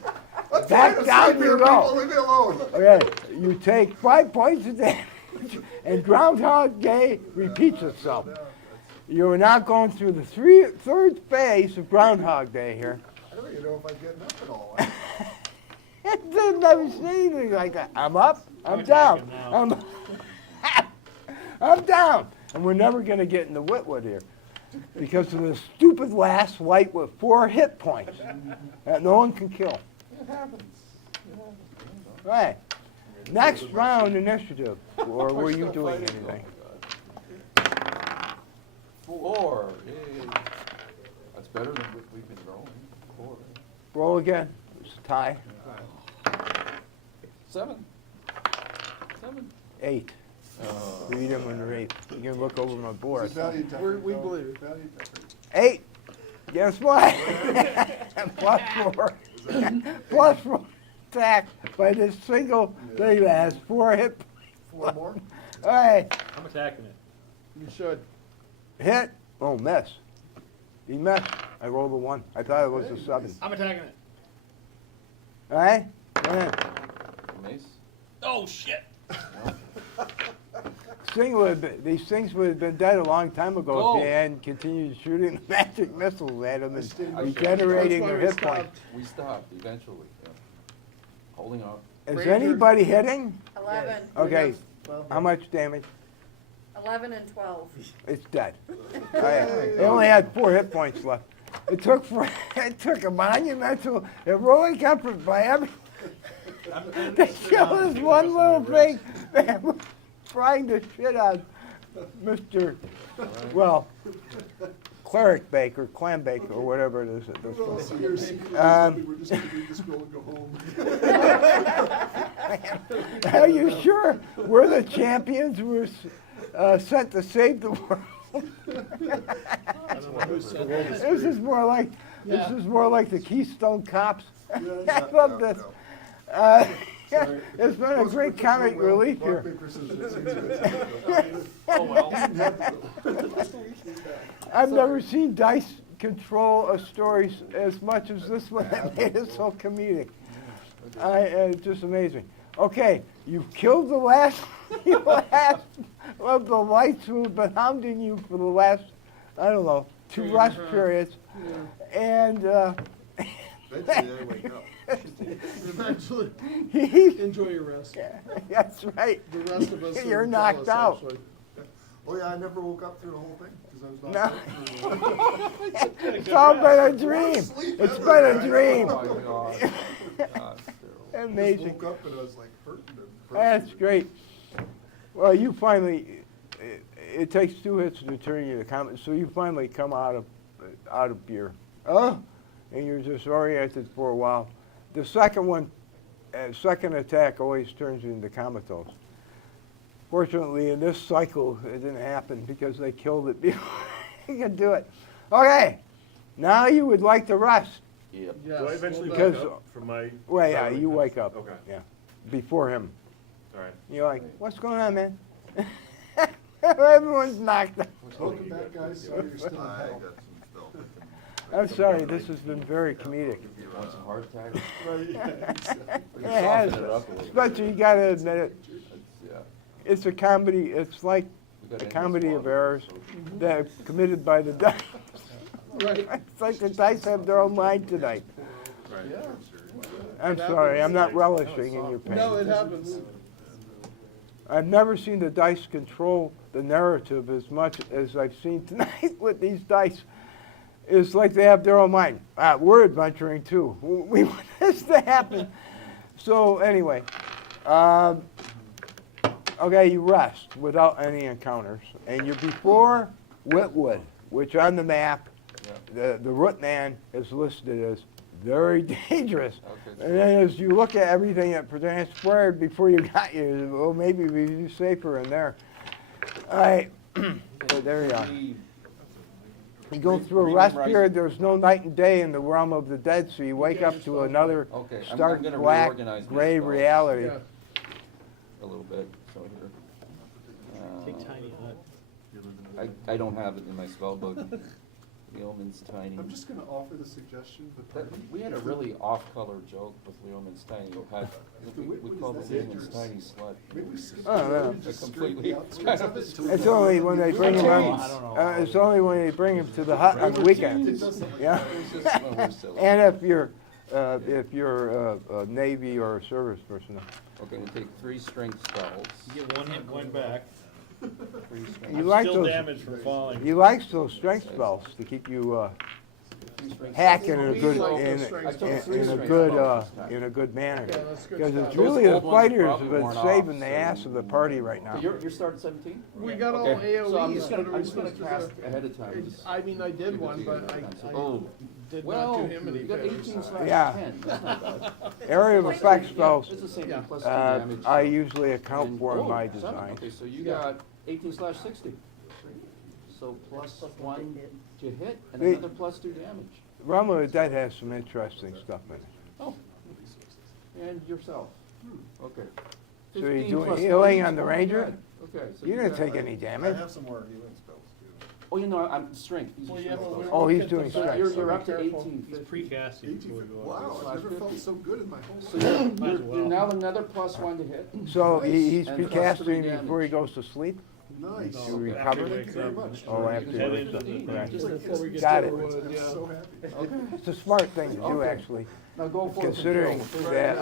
I'm back trying to down sleep you here, go. people. Leave me alone. Okay, you take 5 points of damage, and Groundhog Day repeats itself. You're now going through the third phase of Groundhog Day here. I don't even know if I'm getting up at all. I've never seen anything like that. I'm up, I'm down, I'm down. And we're never going to get into Whitwood here because of the stupid last light with 4 hit points that no one can kill. It happens. Right. Next round initiative. Or were you doing anything? 4. Yay. That's better than what we've been rolling. 4. Roll again. It's a tie. 7. 7. 8. Read them under 8. You can look over my board. Value temper. We believe. Value temper. 8. Guess what? Plus 4. Plus 4 attack by this single thing that has 4 hit points. 4 more. All right. I'm attacking it. You should. Hit. Oh, miss. He missed. I rolled a 1. I thought it was a 7. I'm attacking it. All right? Go ahead. Mace. Oh shit. These things would have been dead a long time ago Go. if they hadn't continued shooting magic missiles at them and stayed- regenerating That's why their we hit points. stopped. We stopped eventually. Yeah. Holding up. Is Ranger- anybody hitting? 11. Okay. How much damage? 11 and 12. It's dead. It only had 4 hit points left. It took a monumental, heroic effort by every to kill this one little thing that was frying the shit out of Mr. Well, Cleric Baker, Clam Baker, or whatever it is at this Well, point. so you're secretly, we're just going to read the scroll and go home. Are you sure we're the champions who were sent to save the world? This is more like the Keystone Cops. I love this. Sorry. It's been a great comic relief Rock, here. paper, scissors. Oh well. I've never seen dice control a story as much as this one that made it so comedic. It's just amazing. Okay, you've killed the last of the lights who have been hounding you for the last, I don't know, 2 rush periods. And Eventually I wake up. Eventually, enjoy your rest. That's right. The rest of us You're are knocked jealous, out. actually. Oh yeah, I never woke up through the whole thing, because I was No. knocked out. It's all been a dream. It's been a dream. Oh, my God. Gosh, I Amazing. just woke up and I was like hurting and That's great. Well, you finally, it takes 2 hits to turn you to combat, so you finally come out of your, and you're disoriented for a while. The second one, second attack always turns you into comatose. Fortunately, in this cycle, it didn't happen because they killed it before you could do it. Okay, now you would like to rest. Yep. Yes, Do I eventually well wake done. up from my... Well, yeah, silent you hits? wake up. Okay. Yeah, before him. All right. You're like, what's going on, man? Everyone's knocked out. welcome back, guys. Sorry you're still in I hell. got some spells I can- I'm sorry, this has been very comedic. You want some hard tack? It has, especially, you gotta admit it, Yeah. it's a comedy, it's like We got a into comedy of squad, errors so- that are committed by the dice. Right. It's like the dice have their own mind tonight. Right. Yeah. I'm sorry, I'm not relishing in your pain. No, it happens. I've never seen the dice control the narrative as much as I've seen tonight with these dice. It's like they have their own mind. We're adventuring too. We want this to happen. So anyway, okay, you rest without any encounters, and you're before Whitwood, which on the map, the Rootman is listed as very dangerous. Okay. And then as you look at everything that transpired before you got here, well, maybe we'd be safer in there. All right, but there you are. You go through a rest period, there's no night and day in the realm of the dead, so you wake up to another Okay, I'm stark gonna black, reorganize my gray spells. reality. Yeah. A little bit, so here. Take tiny hut. I don't have it in my spell book. Leoman's tiny. I'm just gonna offer the suggestion, but That, we had a really off-color joke with Leoman's tiny. We called it Leoman's tiny slut. maybe we skip Oh, the yeah. road, just I skirt completely- the outskirts of it till we It's get only to when the they bring him road. out, it's only when they bring him to the hut on the weekends, yeah? It was just when we're silly. And if you're a Navy or a service personnel. Okay, we take 3 strength spells. You get 1 hit point back. 3 strength. You like Still those, damaged from falling. you like those strength spells to keep you, 3 strength hacking in spells. a good, like in, those strength in, spells. in a Strength good, spells this time. in a good manner. Yeah, that's good Because stuff. it's Those really the old ones are fighters probably have been worn saving off, the so- ass of the party right now. You're starting 17? We got all Okay, AOEs. so I'm just what are gonna, we I'm just gonna supposed to cast do? ahead of time. Just- I mean, I did one, but I Oh, did not well, do him any you got favors. 18/10. Yeah. That's not bad. Area of effect spells, It's the same thing, plus 2 uh, damage. I so- usually account and- for in oh, my 7. design. Okay, so you Yeah. got 18/60. So plus 1 to hit and The- another plus 2 damage. Realm of the Dead has some interesting stuff in it. Oh, and yourself. Okay. So you're 15 doing plus healing 1 on the is ranger? good. Okay. So You didn't got- take any I damage. have some more healing spells too. Oh, you know, I'm strength. These are Well, yeah, strength but we spells. Oh, he's looked at doing the strength. back, You're, so you're be up to careful. 18. He's precasting before we go on. Wow, Slash I've never 50. felt so good in my whole So life. Might as you're well. now another plus 1 to hit. So he's And plus 3 precasting before he goes to sleep? Nice. You No, recover? after he wakes Very up. much. Oh, after you he wakes wakes up. up, correct. Just before we get Got to it. the wood, I'm yeah. so happy. Okay. It's a smart thing to do, Okay. actually, Now go for it. considering Control. that,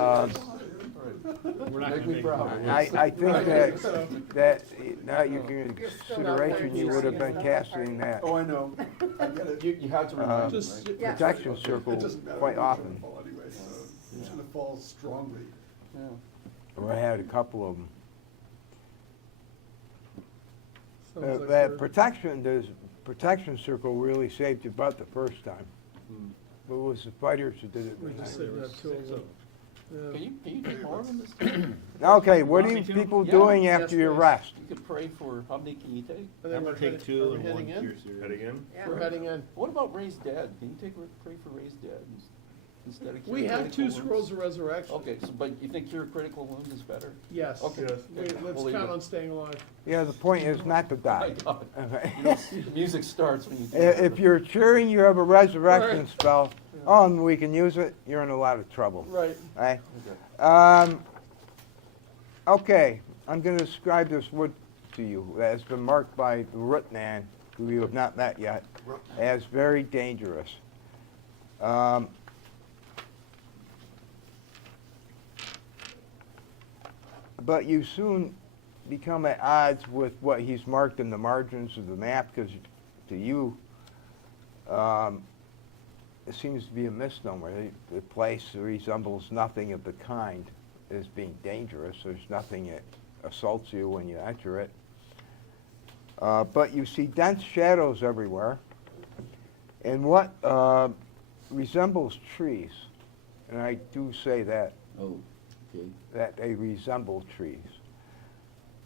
We're not Make gonna me make proud. it. I think that now you can consideration, you would have been casting that Oh, I know, I get it. You had to remind me, Just- right? Yeah. protection circle It doesn't matter. quite I'm gonna often. fall anyway, so I'm just gonna fall strongly. Yeah. Or I had a couple of them. Sounds like That we're- protection circle really saved your butt the first time. Hmm. But it was the fighters who did it. We just saved that two of them. Yeah. Can you take more of them this time? Okay, what are Want you me to? people Yeah. doing Yes, after your please. rest? You could pray for, how many can you take? And I'm then gonna we're take heading- 2 are we and heading 1 in? piercer. Head again? Yeah. We're heading in. What about raised dead? Can you pray for raised dead instead of We cure have critical 2 wounds? scrolls of resurrection. Okay, so, but you think cure critical wounds is better? Yes. Okay. Yes. Let's We'll leave count it. on staying alive. Yeah, the point is not to My die. God. Okay. You know, the music starts when you do If that. you're cheering, you have a resurrection Right. spell, oh, and we can use it, you're in a lot of trouble. Right. Right? Okay. Okay, I'm going to describe this wood to you that has been marked by the Rootman, who you have not met yet, as very dangerous. but you soon become at odds with what he's marked in the margins of the map, because to you, it seems to be a misnomer. The place resembles nothing of the kind as being dangerous. There's nothing that assaults you when you enter it. But you see dense shadows everywhere, and what resembles trees, and I do say that, Oh, okay. that they resemble trees.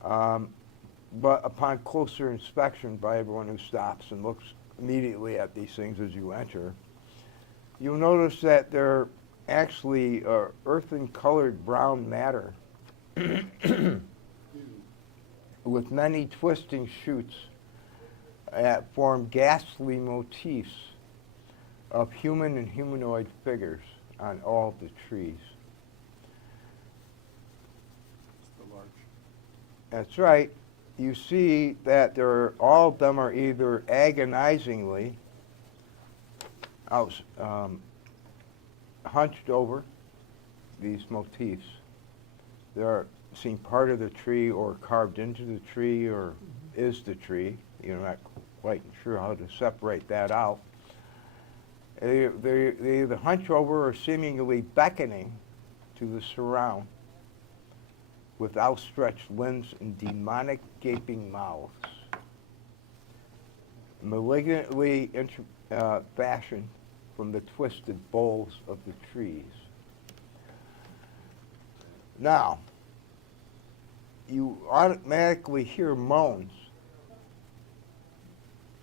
But upon closer inspection by everyone who stops and looks immediately at these things as you enter, you'll notice that they're actually earthen-colored brown matter with many twisting shoots that form ghastly motifs of human and humanoid figures on all the trees. It's the large. That's right. You see that all of them are either agonizingly hunched over these motifs. They're seen part of the tree or carved into the tree or is the tree. You're not quite sure how to separate that out. They either hunch over or seemingly beckoning to the surround with outstretched limbs and demonic gaping mouths, malignantly fashioned from the twisted boles of the trees. Now, you automatically hear moans,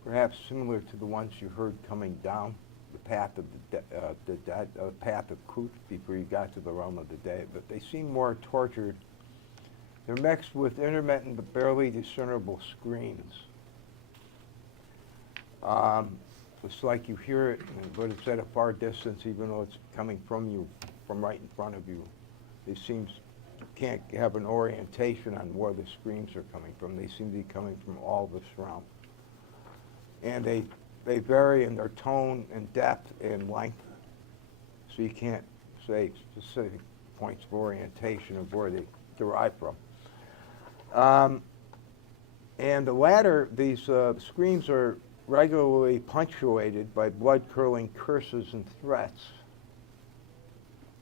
perhaps similar to the ones you heard coming down the path of the dead, path of Kuntz before you got to the realm of the dead, but they seem more tortured. They're mixed with intermittent but barely discernible screams. It's like you hear it, but it's at a far distance, even though it's coming from you, from right in front of you. It seems you can't have an orientation on where the screams are coming from. They seem to be coming from all the surround. And they vary in their tone and depth and length, so you can't say specific points of orientation of where they derive from. And the latter, these screams are regularly punctuated by blood-curdling curses and threats,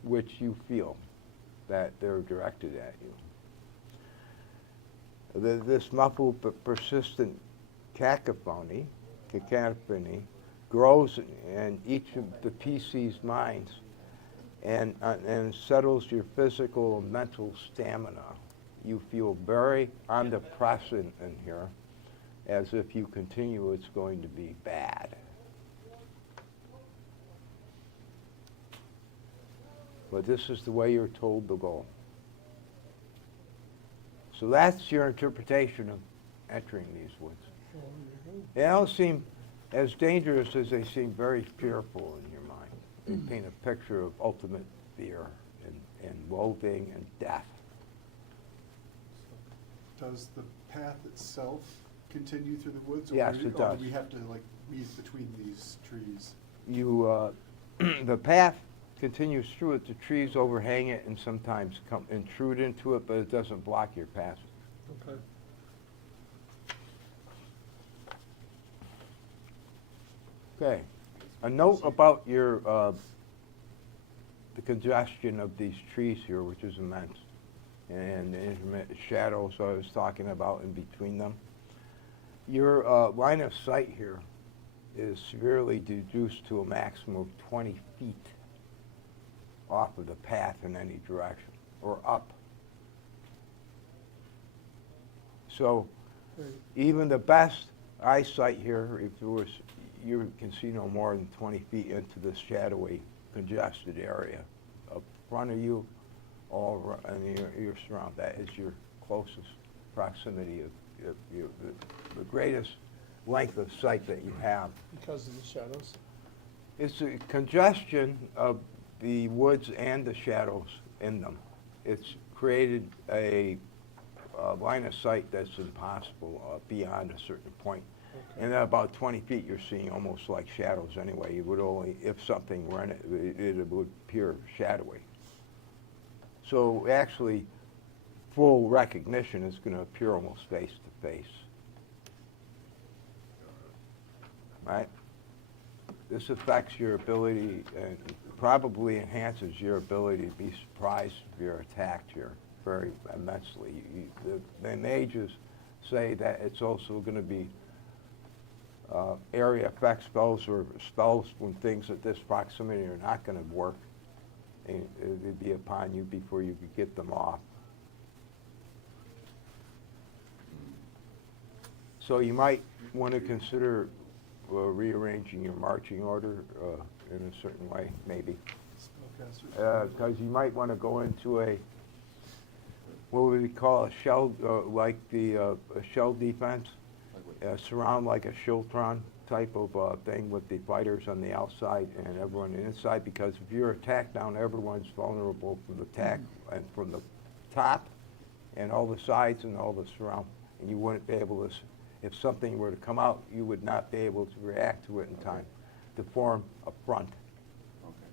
which you feel that they're directed at you. This muffled but persistent cacophony grows in each of the PC's minds and settles your physical and mental stamina. You feel very omnipresent in here, as if you continue, it's going to be bad. But this is the way you're told to go. So that's your interpretation of entering these woods. They don't seem as dangerous as they seem very fearful in your mind. They paint a picture of ultimate fear and loathing and death. Does the path itself continue through the woods? Yes, it does. Or do we have to like weave between these trees? You, the path continues through it. The trees overhang it and sometimes intrude into it, but it doesn't block your passage. Okay. Okay. A note about your the congestion of these trees here, which is immense, and the intermittent shadows I was talking about in between them. Your line of sight here is severely reduced to a maximum of 20 feet off of the path in any direction, or up. So even the best eyesight here, if there was, you can see no more than 20 feet into this shadowy, congested area up front of you, all and your surround. That is your closest proximity of the greatest length of sight that you have. Because of the shadows? It's a congestion of the woods and the shadows in them. It's created a line of sight that's impossible beyond a certain point. Okay. And at about 20 feet, you're seeing almost like shadows anyway. You would only, if something were in it, it would appear shadowy. So actually, full recognition is going to appear almost face to face. Right? This affects your ability and probably enhances your ability to be surprised if you're attacked here very immensely. The mages say that it's also going to be area effect spells or spells when things at this proximity are not going to work. And it'd be upon you before you could get them off. So you might want to consider rearranging your marching order in a certain way, maybe. Because you might want to go into a, what would we call a shell, like a shell defense, surround like a Shiltron type of thing with the fighters on the outside and everyone inside, because if you're attacked down, everyone's vulnerable from the attack and from the top and all the sides and all the surround, and you wouldn't be able to, if something were to come out, you would not be able to react to it in time to form a front. Okay.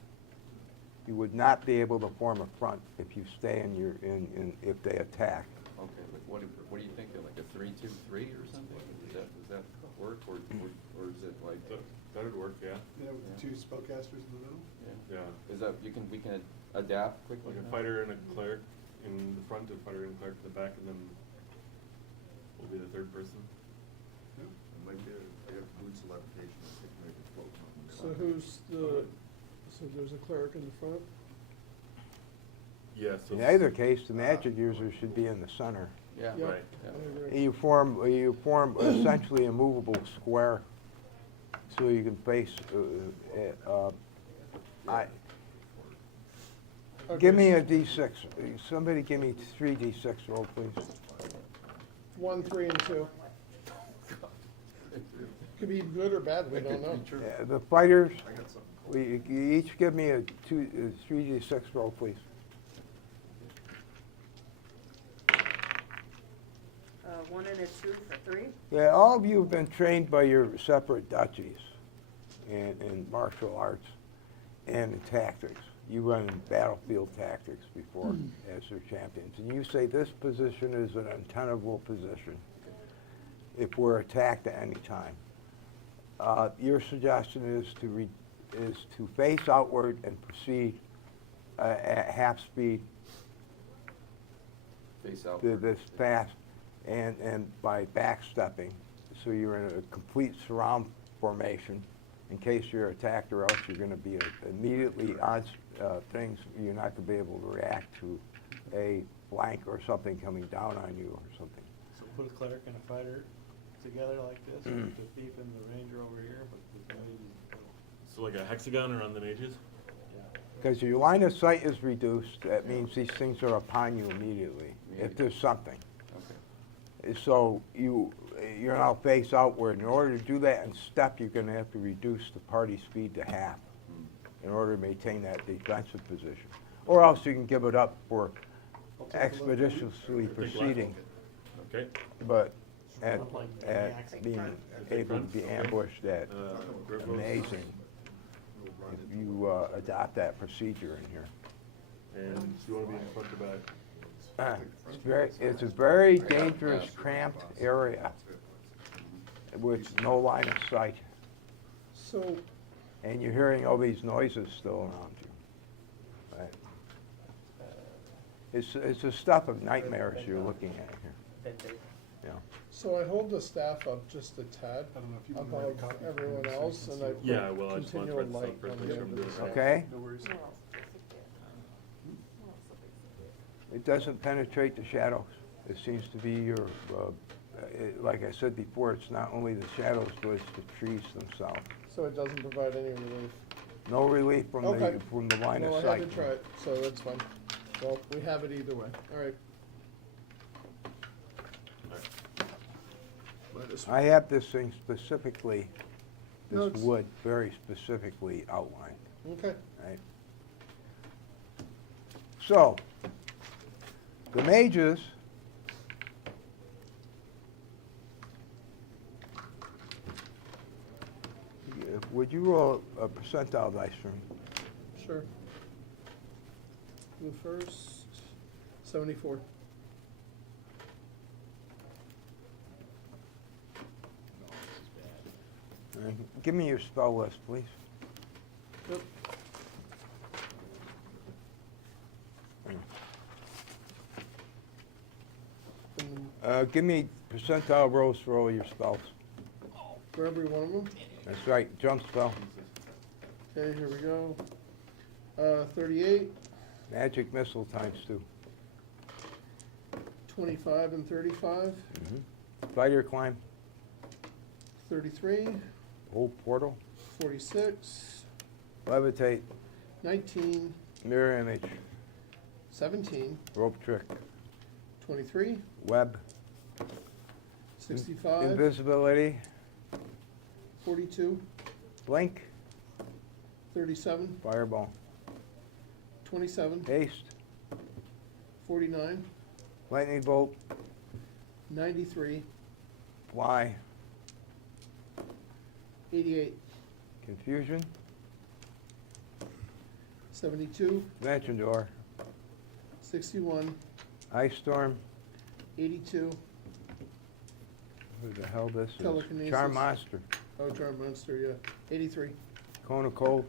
You would not be able to form a front if you stay if they attack. Okay, but what are you thinking, like a 3-2-3 or something? Does that work, or is it like? That would work, yeah. Yeah, with the two spellcasters in the middle? Yeah. Is that, we can adapt quickly? Like a fighter and a cleric in the front, a fighter and a cleric in the back, and then we'll be the third person. Yeah. And like, I got boots of levitation, I think maybe float on the So who's so there's a cleric in the front? Yes. In either case, the magic user should be in the center. Yeah, Yep, right. Yeah. I agree. You form essentially a movable square, so you can face. Give me a D6. Somebody give me 3 D6 roll, please. 1, 3, and 2. Could be good or bad, we don't know. The fighters, I got something. you each give me a 3 D6 roll, please. 1 and a 2 for 3. Yeah, all of you have been trained by your separate duchies in martial arts and in tactics. You run in battlefield tactics before as their champions. And you say this position is an untenable position if we're attacked at any time. Your suggestion is to face outward and proceed at half speed Face out. this fast and by backstepping, so you're in a complete surround formation in case you're attacked, or else you're going to be immediately on things. You're not going to be able to react to a flank or something coming down on you or something. So put a cleric and a fighter together like this, with the thief and the ranger over here, but with the mages. So like a hexagon around the mages? Because your line of sight is reduced, that means these things are upon you immediately, if there's something. Okay. So you're now face outward. In order to do that in step, you're going to have to reduce the party speed to half in order to maintain that defensive position. Or else you can give it up for expeditiously proceeding, Okay. but at being able to be ambushed at amazing if you adopt that procedure in here. And you want to be in front or back? It's a very dangerous, cramped area with no line of sight. So, And you're hearing all these noises still around you. Right? It's the stuff of nightmares you're looking at here. Yeah. so I hold the staff up just a tad I don't know if you want to write a above copy. everyone else, and I put Yeah, well, I just wanted to continual write this light down first, on make the sure end I'm of doing the it right. Okay? No worries. It doesn't penetrate the shadows. It seems to be your, like I said before, it's not only the shadows, but it's the trees themselves. So it doesn't provide any relief. No relief from Okay. the line of Well, I sight. had to try it, so that's fine. Well, we have it either way. All right. I have this thing specifically, No, this it's- wood very specifically outlined, Okay. right? So, the mages would you roll a percentile dice for me? Sure. The first, 74. Give me your spell list, please. Yep. Give me percentile rolls for all your spells. For every one of them? That's right, jump spell. Okay, here we go. 38, Magic missile times 2. 25 and 35, Spider climb, 33, old portal, 46, levitate, 19, mirror image, 17, rope trick, 23, web, 65, invisibility, 42, blink, 37, fireball, 27, haste, 49, lightning bolt, 93, fly, 88, confusion, 72, dimension door, 61, ice storm, 82, who the hell this is? Telekinesis. Charm monster, oh, Charm Monster, yeah, 83, cone of cold,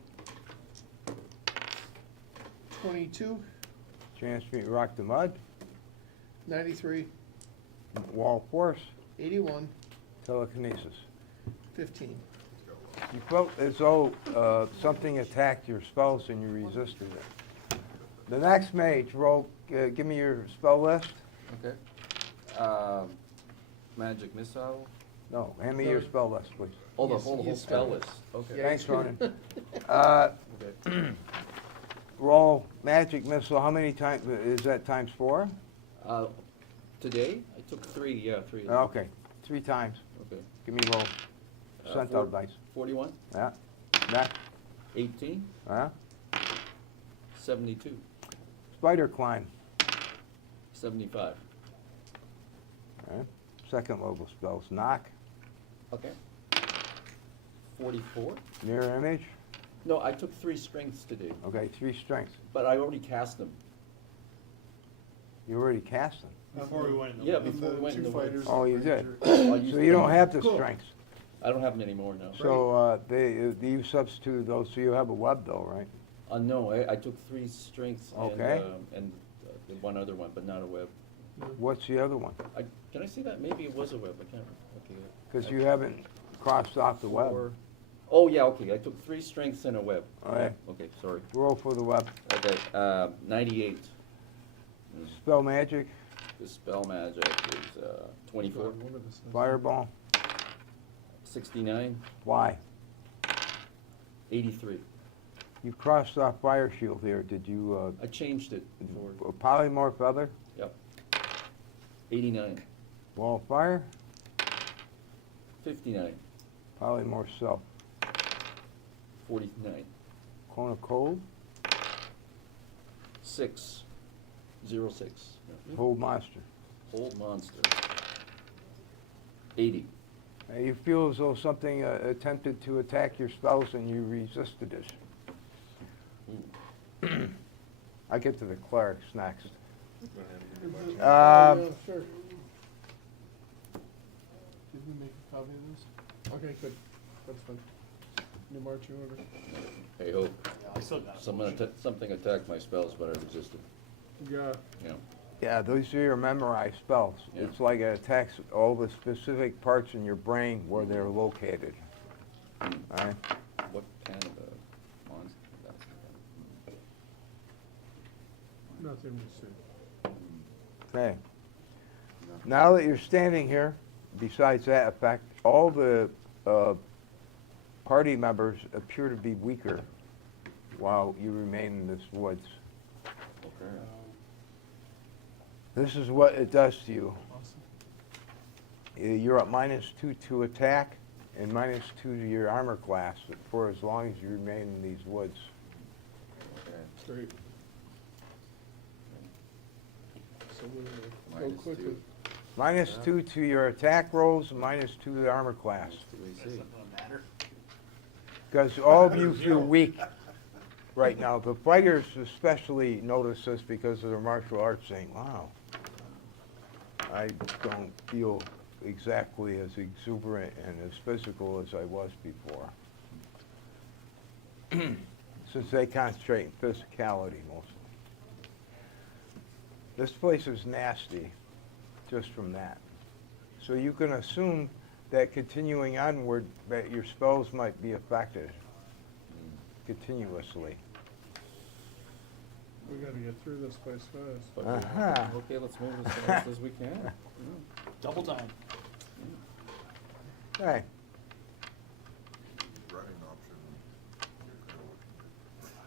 22, chance to meet rock the mud, 93, wall force, 81, telekinesis. 15. You felt as though something attacked your spells and you resisted it. The next mage, roll, give me your spell list. Okay. Magic missile. No, hand me your spell list, please. Oh, the He's- whole he's spell got it. list. Okay. Yeah, Thanks, he's Ronan. Okay. Roll magic missile, how many times, is that times 4? Today, I took 3, yeah, 3. Okay, 3 times. Okay. Give me roll. Percentile dice. 41, Yeah, that, 18, yeah. 72, Spider climb, 75. all right. Second level spells, knock, Okay. 44. mirror image, No, I took 3 strengths today, okay, 3 strength. but I already cast them. You already cast them. Before we went in the Yeah, woods. before we went in the woods. Oh, you did. I used So you them. don't have the strengths. I don't have them anymore now. So you substitute those, so you have a web though, right? No, I took 3 strengths Okay. and one other one, but not a web. What's the other one? Can I see that? Maybe it was a web, I can't remember. Okay. Because you haven't crossed off the web. 4. Oh, yeah, okay, I took 3 strengths and a web. All right. Okay, sorry. Roll for the web. Okay, 98. Spell magic, The spell magic is 24. fireball, 69, why? 83. You crossed off fire shield here. Did you, I changed it for, polymorph other, yep. 89, wall of fire, 59, polymorph self, 49, cone of cold, 6, 06. hold monster. Old monster. 80. You feel as though something attempted to attack your spells and you resisted it. I get to the clerics next. Yeah, sure. Did we make a copy of this? Okay, good. That's fine. New marching order. Hey, hope. I still got it. Something attacked my spells, but I resisted. Yeah. You know. Yeah, those are your memorized spells. Yeah. It's like it attacks all the specific parts in your brain where they're located. All right? What kind of a monster? Nothing to see. Okay. Now that you're standing here, besides that effect, all the party members appear to be weaker while you remain in this woods. Okay. This is what it does to you. You're at -2 to attack and -2 to your armor class for as long as you remain in these woods. Okay. Great. So we're gonna go Minus quickly. 2. -2 to your attack rolls, -2 to the armor class. AC. Because all of you feel weak right now. The fighters especially notice this because of their martial arts saying, wow, I don't feel exactly as exuberant and as physical as I was before. Since they concentrate in physicality mostly. This place is nasty just from that. So you can assume that continuing onward, that your spells might be affected continuously. We gotta get through this place first. But Uh-huh. okay, let's move as fast as we can. Yeah. Double time. Okay. Running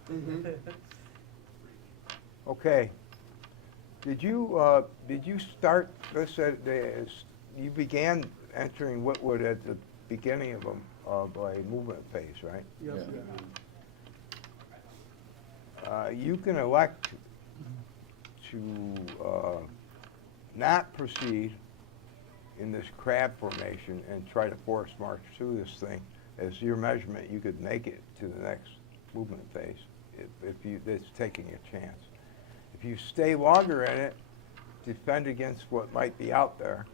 option. Okay. Did you start this you began entering Whitwood at the beginning of a movement phase, right? Yep. Yeah. You can elect to not proceed in this crab formation and try to force march through this thing. As your measurement, you could make it to the next movement phase if it's taking a chance. If you stay longer in it, defend against what might be out there,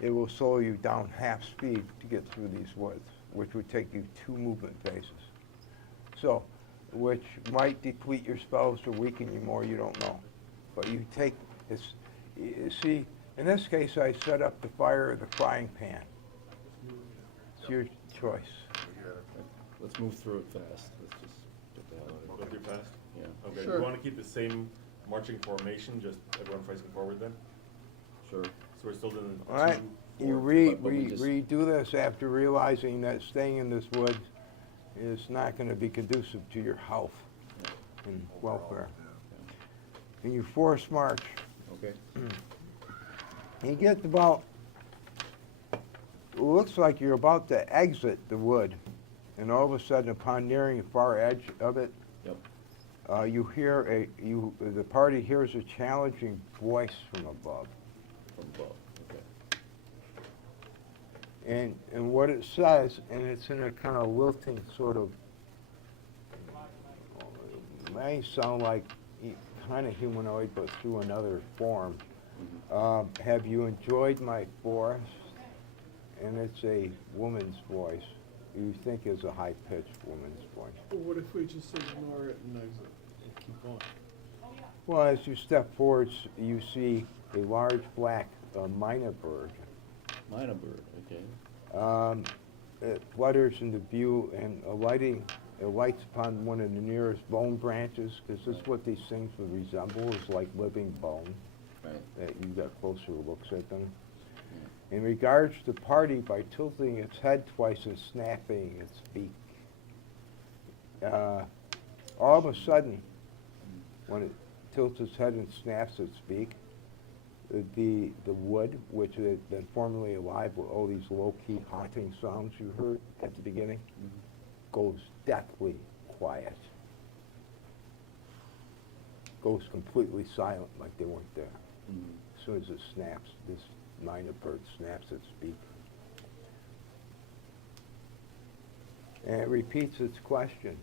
it will slow you down half speed to get through these woods, which would take you 2 movement phases. So, which might deplete your spells or weaken you more, you don't know. But you take this, you see, in this case I set up the fire or the frying pan. It's your choice. Let's move through it fast. Let's just get the hell out of Go it. too fast? Yeah. Okay, Sure. you want to keep the same marching formation, just everyone facing forward then? Sure. So we're still doing All right, 2, you 4, but we just- redo this after realizing that staying in this wood is not going to be conducive to your health and welfare. And you force march. Okay. You get about, it looks like you're about to exit the wood, and all of a sudden, upon nearing the far edge of it, Yep. you hear the party hears a challenging voice from above. From above. Okay. And what it says, and it's in a kind of lilting sort of, may sound like kind of humanoid, but through another form. Have you enjoyed my forest? And it's a woman's voice. You think is a high-pitched woman's voice. Well, what if we just ignore it and exit and keep going? Well, as you step forwards, you see a large black mynah bird. Mynah bird. Okay. It flutters into view and it lights upon one of the nearest bone branches, because this is what these things would resemble, is like living bone, Right. that you got closer looks at them. In regards to the party, by tilting its head twice and snapping its beak. All of a sudden, when it tilts its head and snaps its beak, the wood, which had been formerly alive with all these low-key haunting sounds you heard at the beginning, goes deathly quiet. Goes completely silent, like they weren't there. As soon as it snaps, this mynah bird snaps its beak. And it repeats its question.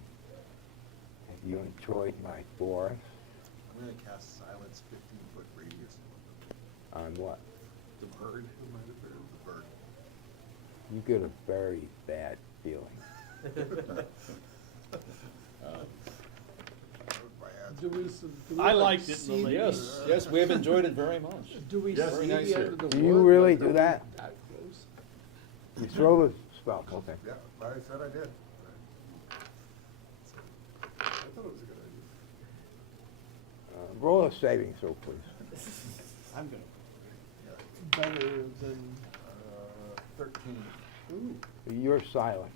Have you enjoyed my forest? I'm gonna cast silence 15-foot radius. On what? The bird, who might have been the bird. You get a very bad feeling. Do we I like, liked it, see the the- Yes. Yes, we have enjoyed it very much. Do we Yes, see very nice the end here. of the Do wood? you really Like, do are that? we that close? You throw the spell, okay. Yeah, I said I did. I thought it was a good idea. Roll a saving throw, please. I'm gonna. Better than, 13. ooh, You're silent.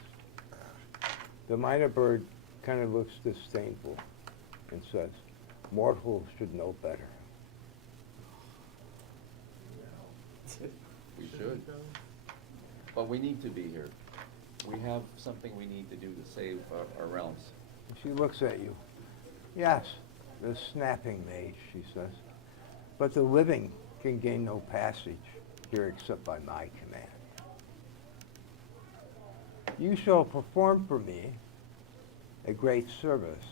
The mynah bird kind of looks disdainful and says, mortals should know better. We should. But we need to be here. We have something we need to do to save our realms. She looks at you. Yes, the snapping mage, she says. But the living can gain no passage here except by my command. You shall perform for me a great service,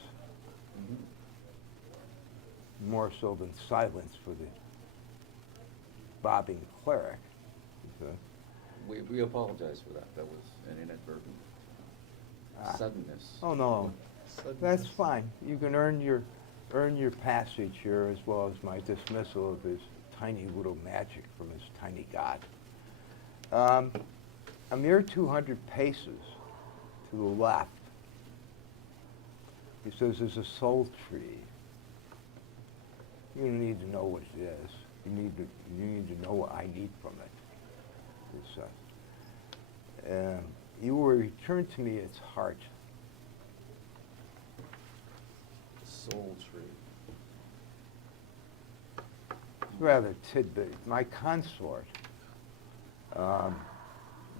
more so than silence for the bobbing cleric. We apologize for that. That was an inadvertent suddenness. Oh, no, that's fine. You can earn your passage here as well as my dismissal of his tiny little magic from his tiny god. A mere 200 paces to the left, he says there's a soul tree. You don't need to know what it is. You need to know what I need from it. It's, you will return to me its heart. Soul tree. Rather tidbit. My consort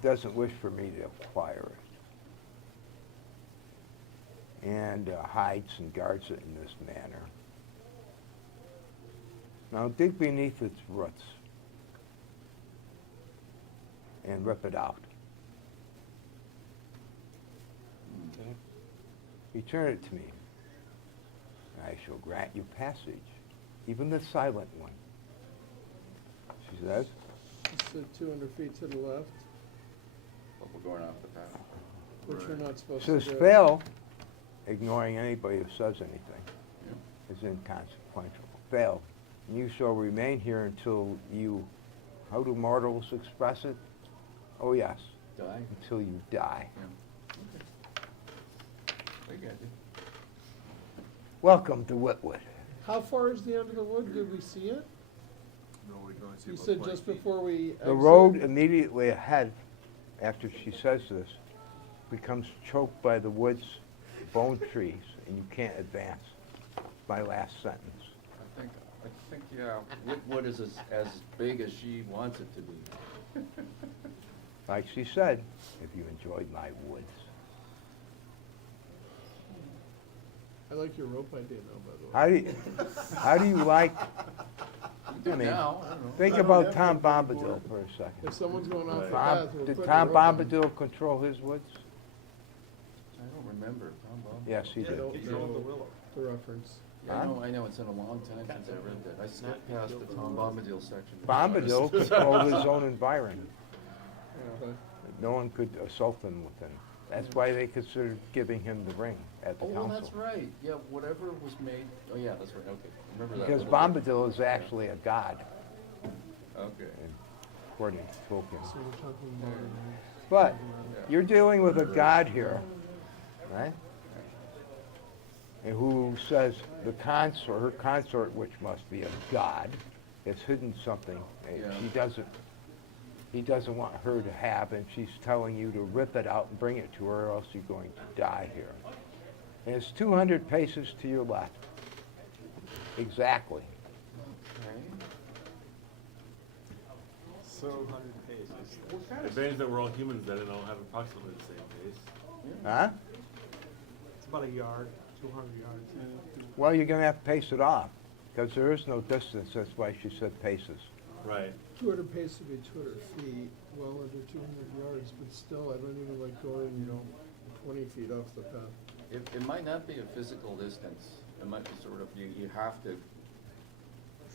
doesn't wish for me to acquire it, and hides and guards it in this manner. Now dig beneath its roots and rip it out. Okay. Return it to me. I shall grant you passage, even the silent one. She says. So 200 feet to the left, But we're going off the path. which we're not supposed to Says do. fail, ignoring anybody who says anything, Yeah. is inconsequential. Fail. You shall remain here until you, how do mortals express it? Oh yes, Die? until you die. Yeah. Okay. I get you. Welcome to Whitwood. How far is the end of the wood? Did we see it? No, we can only see You about said 20 just feet. before we The exit? road immediately ahead, after she says this, becomes choked by the woods, bone trees, and you can't advance. My last sentence. I think, yeah, Whitwood is as big as she wants it to be. Like she said, if you enjoyed my woods. I like your rope idea now, by the way. How do you like, We do I mean, now, I don't know. think about Tom Bombadil for a second. If someone's going off the Bob, path, we'll did put Tom the rope on. Bombadil control his woods? I don't remember, Tom Bob. Yes, he I did. don't Control the know willow. the reference. Yeah, I know, it's been a long time since I read that. I skipped past the Tom Bombadil section. Bombadil controlled his own environment. Okay. No one could assault him within. That's why they considered giving him the ring at the Oh, council. that's right, yeah, whatever was made, oh yeah, that's right, okay, remember that. Because little bit. Bombadil is actually a god, Okay. according to Tolkien. So we're talking about. But you're dealing with a god here, right? And who says the consort, her consort, which must be a god, has hidden something Yeah. he doesn't want her to have, and she's telling you to rip it out and bring it to her, or else you're going to die here. And it's 200 paces to your left. Exactly. Okay. So, 100 paces. What kind The of advantage that we're all humans then and all have approximately the same pace. Huh? It's about a yard, 200 yards. Well, you're going to have to pace it off, because there is no distance. That's why she said paces. Right. 200 paces would be 200 feet, well under 200 yards, but still, I don't even like going, 20 feet off the path. It might not be a physical distance, it might be sort of, you have to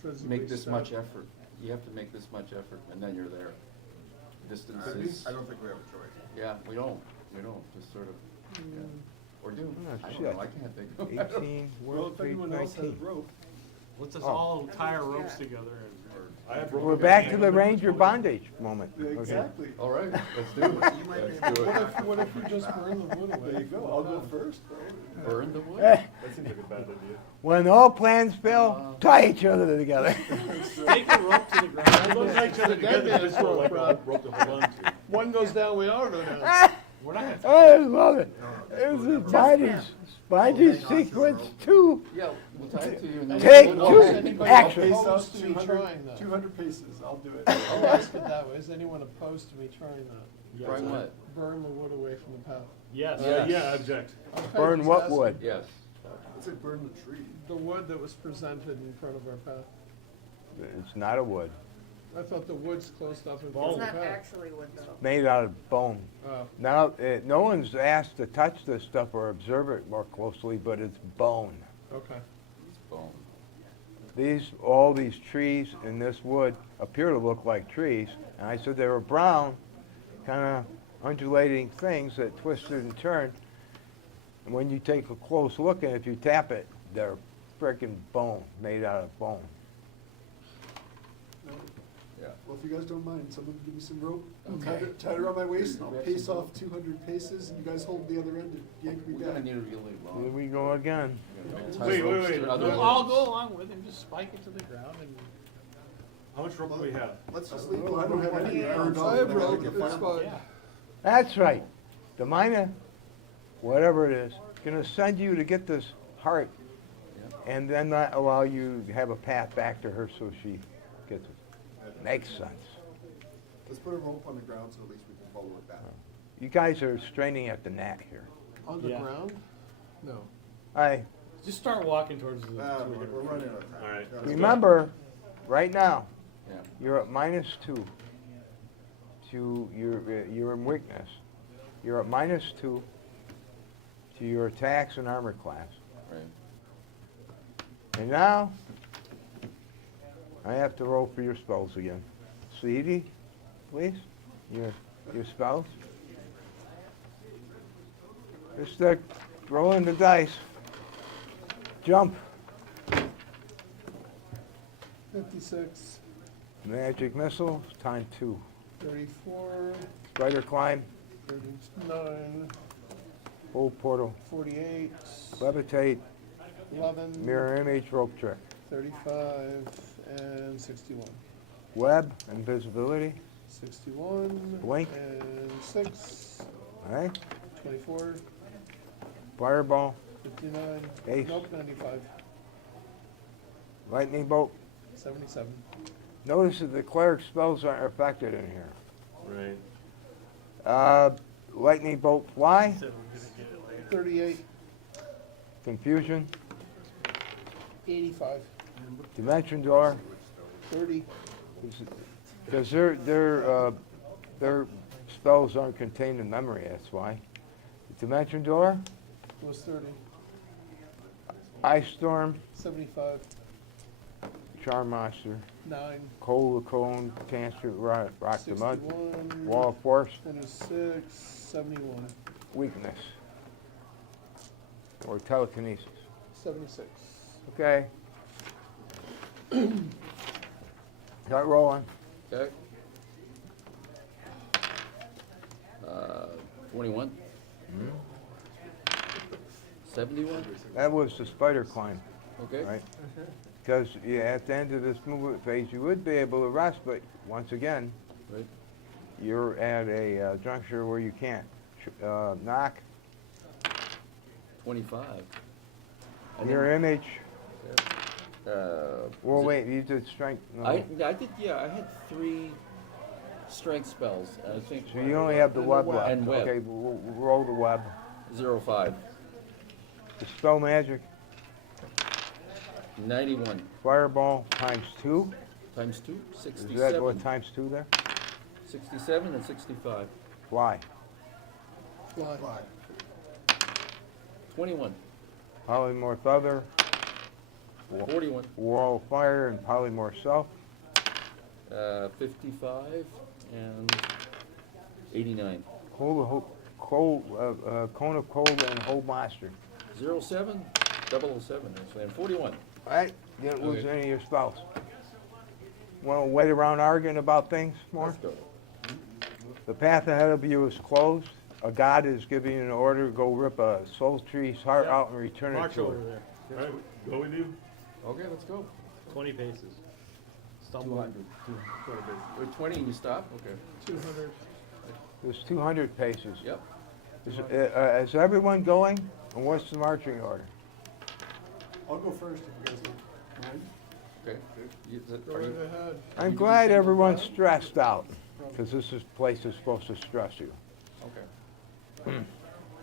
Physically make this stop. much effort. You have to make this much effort, and then you're there. Distance is, I don't think we have a choice. yeah, we don't, just sort of, yeah. Or do, Oh, I don't shit. know, I can't think of it. 18, Well, if 3, anyone else has 19. rope. Let's just Oh. all tie our ropes together and. I have We're back to the ranger bondage moment. Okay. Exactly. All right, let's do it. Let's do it. What if you just burn the wood away? There you go, I'll go first, right? Burn the wood? Eh, That seems like a bad idea. when all plans fail, tie each other together. Take the rope to the ground. Don't tie each other It's a dead together, man's just for like rope, a rope to hold on to. One goes down, we all go down. We're not gonna. I love it. It was a bondage sequence 2. Yeah, we'll tie it to you and then. Take we'll two, go. Anybody action. opposed to me 200 trying that? 200 paces, I'll do it. I'll ask it that way, is anyone opposed to me trying that? Try what? Burn the wood away from the path. Yes. Yeah, object. Okay, Burn just what asking. wood? Yes. I'd say burn the tree. The wood that was presented in front of our path. It's not a wood. I thought the wood's closed up in front of Bone. the It's not path. actually wood though. Made out of bone. Oh, Now, no one's asked to touch this stuff or observe it more closely, but it's bone. okay. It's bone. all these trees in this wood appear to look like trees. And I said they were brown, kind of undulating things that twisted and turned. And when you take a close look, and if you tap it, they're frickin' bone, made out of bone. Yeah. Well, if you guys don't mind, someone give me some rope. Tie it around my waist, and I'll pace off 200 paces, and you guys hold the other end and yank me We're gonna back. need a really long. Here we go again. Wait. We'll all go along with him, just spike it to the ground and. How much rope do we have? Let's just leave it. I don't have any. I have rope, it's fine. That's right. The mina, whatever it is gonna send you to get this heart, and then not allow you to have a path back to her so she gets it. Makes sense. Let's put a rope on the ground so at least we can follow it back. You guys are straining at the neck here. On the Yeah. ground? No. Just start walking towards the. We're running out of time. All right. Remember, right now, Yeah. you're at -2 to your in weakness. You're at -2 to your attacks and armor class. Right. And now, I have to roll for your spells again. Sweetie, please, your spells. Just start rolling the dice. Jump. 56, Magic missile, time 2. 34, Spider climb, 39, hold portal, 48, levitate, 11, mirror image, rope trick. 35, and 61. Web, invisibility, 61, Blink. and 6, all right? 24, Fireball, 59, Ace. nope, 95, lightning bolt. 77, Notice that the cleric spells aren't affected in here. Right. Lightning bolt fly, 38, confusion, 85, dimension door, 30, because their spells aren't contained in memory, that's why. Dimension door, was 30, ice storm, 75, charm monster, 9, cold cone, cancer, rock the mud, 61, wall of force, 26, 71, weakness, or telekinesis. 76. Okay. Start rolling. Okay. 21. 71. That was the spider climb, Okay. right? Because at the end of this movement phase, you would be able to rest, but once again, Right. you're at a juncture where you can't. Knock, 25. And mirror then, image. well, Wait, you did strength. No. I did. Yeah, I had 3 strength spells. I think. So you only have the web left. And web. Okay, we'll roll the web. 05. The spell magic, 91 fireball times 2. times 2. Is that 67. what times 2 there? 67 and 65. Fly. Fly. 21. Polymorph feather, 41. wall of fire, and polymorph self. 55 and 89. Cone of cold and whole monster. 07, 007 actually, and 41. All right, you didn't lose Okay. any of your spells. Want to wait around arguing about things more? Let's go. The path ahead of you is closed. A god is giving you an order to go rip a soul tree's heart out and return it March to over her. there. All right, go with you. Okay, let's go. 20 paces. Stumble. 200. 20 and you stop? Okay. 200. There's 200 paces. Yep. Is everyone going? And what's the marching order? I'll go first if you guys don't mind. Okay. Go right ahead. I'm glad everyone's stressed out, because this place is supposed to stress you. Okay.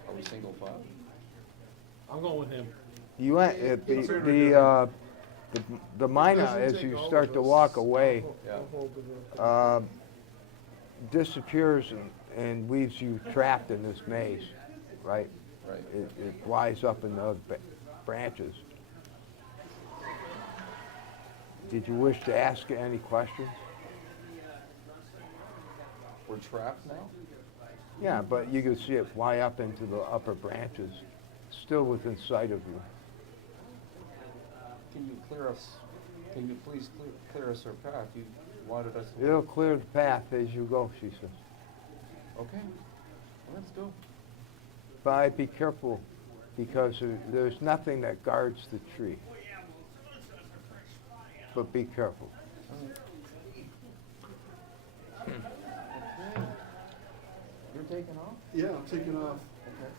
Are we single file? I'm going with him. You went, the mina, as you start to walk away, Yeah. disappears and leaves you trapped in this maze, right? Right. It flies up in the branches. Did you wish to ask any questions? We're trapped now? Yeah, but you can see it fly up into the upper branches, still within sight of you. Can you please clear us our path? You wanted us to... It'll clear the path as you go, she says. Okay, let's go. But be careful, because there's nothing that guards the tree. But be careful. Okay. You're taking off? Yeah, I'm taking off. Okay.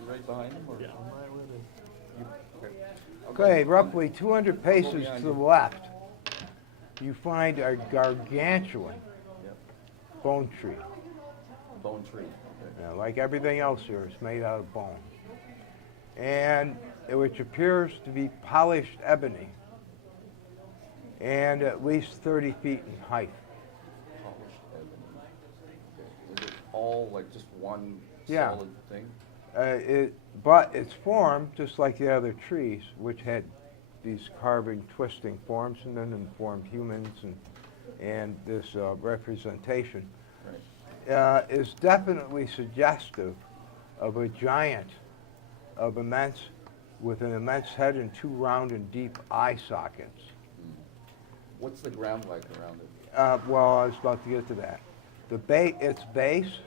You right behind him, or? Yeah, I'm right with him. Okay, roughly 200 paces behind to the you. left, you find a gargantuan Yep. bone tree. Bone tree. Okay. Yeah, like everything else here, it's made out of bone. And which appears to be polished ebony and at least 30 feet in height. Polished ebony. Okay. Is it all like just one Yeah. solid thing? But it's formed just like the other trees, which had these carving, twisting forms, and then formed humans and this representation. Right. Is definitely suggestive of a giant with an immense head and two round and deep eye sockets. What's the ground like around it? Well, I was about to get to that. Its base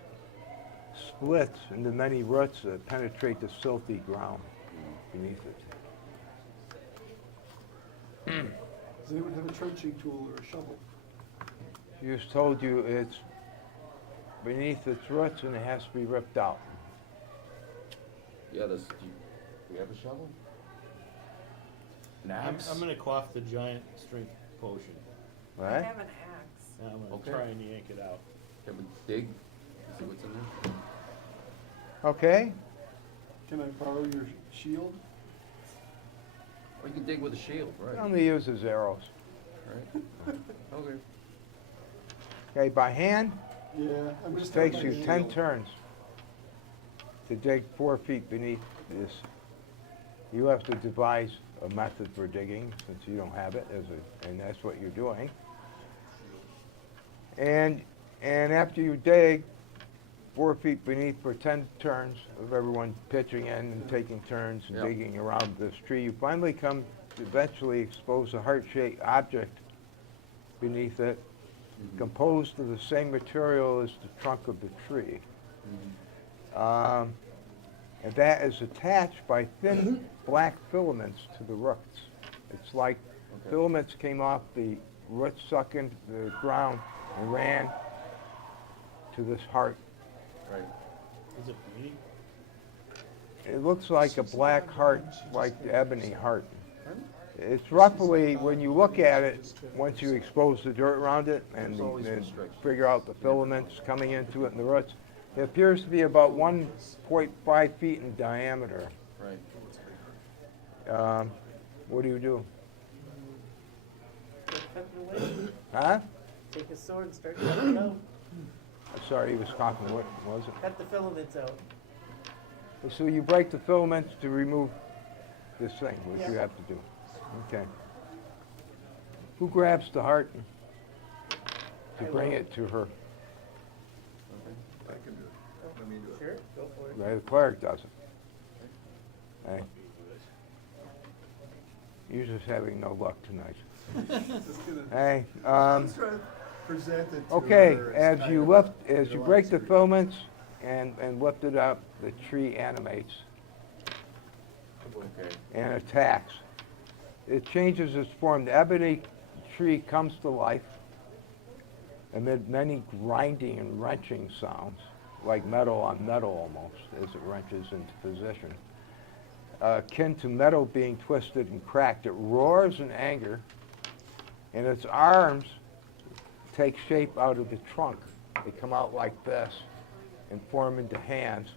splits into many roots that penetrate the silty ground beneath it. Does anyone have a trenching tool or a shovel? She just told you it's beneath its roots and it has to be ripped out. Yeah, do we have a shovel? An axe? I'm gonna quaff the giant strength potion. I Right? have an axe. And I'm gonna Okay. try and yank it out. Can we dig? See what's in there? Okay. Can I borrow your shield? Or you can dig with a shield, right? Only uses arrows. Right? Okay. Okay, by hand, Yeah, I'm it just. takes you 10 turns to dig 4 feet beneath this. You have to devise a method for digging since you don't have it, and that's what you're doing. And after you dig 4 feet beneath for 10 turns of everyone pitching in and taking turns and Yep. digging around this tree, you finally come to eventually expose a heart-shaped object beneath it, composed of the same material as the trunk of the tree. And that is attached by thin black filaments to the roots. It's like filaments came off the roots, sucked into the ground, and ran to this heart. Right. Is it bleeding? It looks like a black heart, like the ebony heart. It's roughly, when you look at it, once you expose the dirt around it and figure out the filaments coming into it and the roots, it appears to be about 1.5 feet in diameter. Right. What do you do? Cut it away. Huh? Take a sword and start cutting it out. Sorry, he was coughing. What was it? Cut the filaments out. So you break the filaments to remove this thing, which you have to do. Okay. Who grabs the heart to bring it to her? I can do it. Let me do it. Sure, go for it. Right, the cleric does it. Hey. You're just having no luck tonight. Just gonna, Hey, let's try to present it to okay, her as kind you of lift, as you relaxed break the reading. filaments and lift it up, the tree animates Okay. and attacks. It changes its form. The ebony tree comes to life amid many grinding and wrenching sounds, like metal on metal almost, as it wrenches into position. Akin to metal being twisted and cracked, it roars in anger, and its arms take shape out of the trunk. They come out like this and form into hands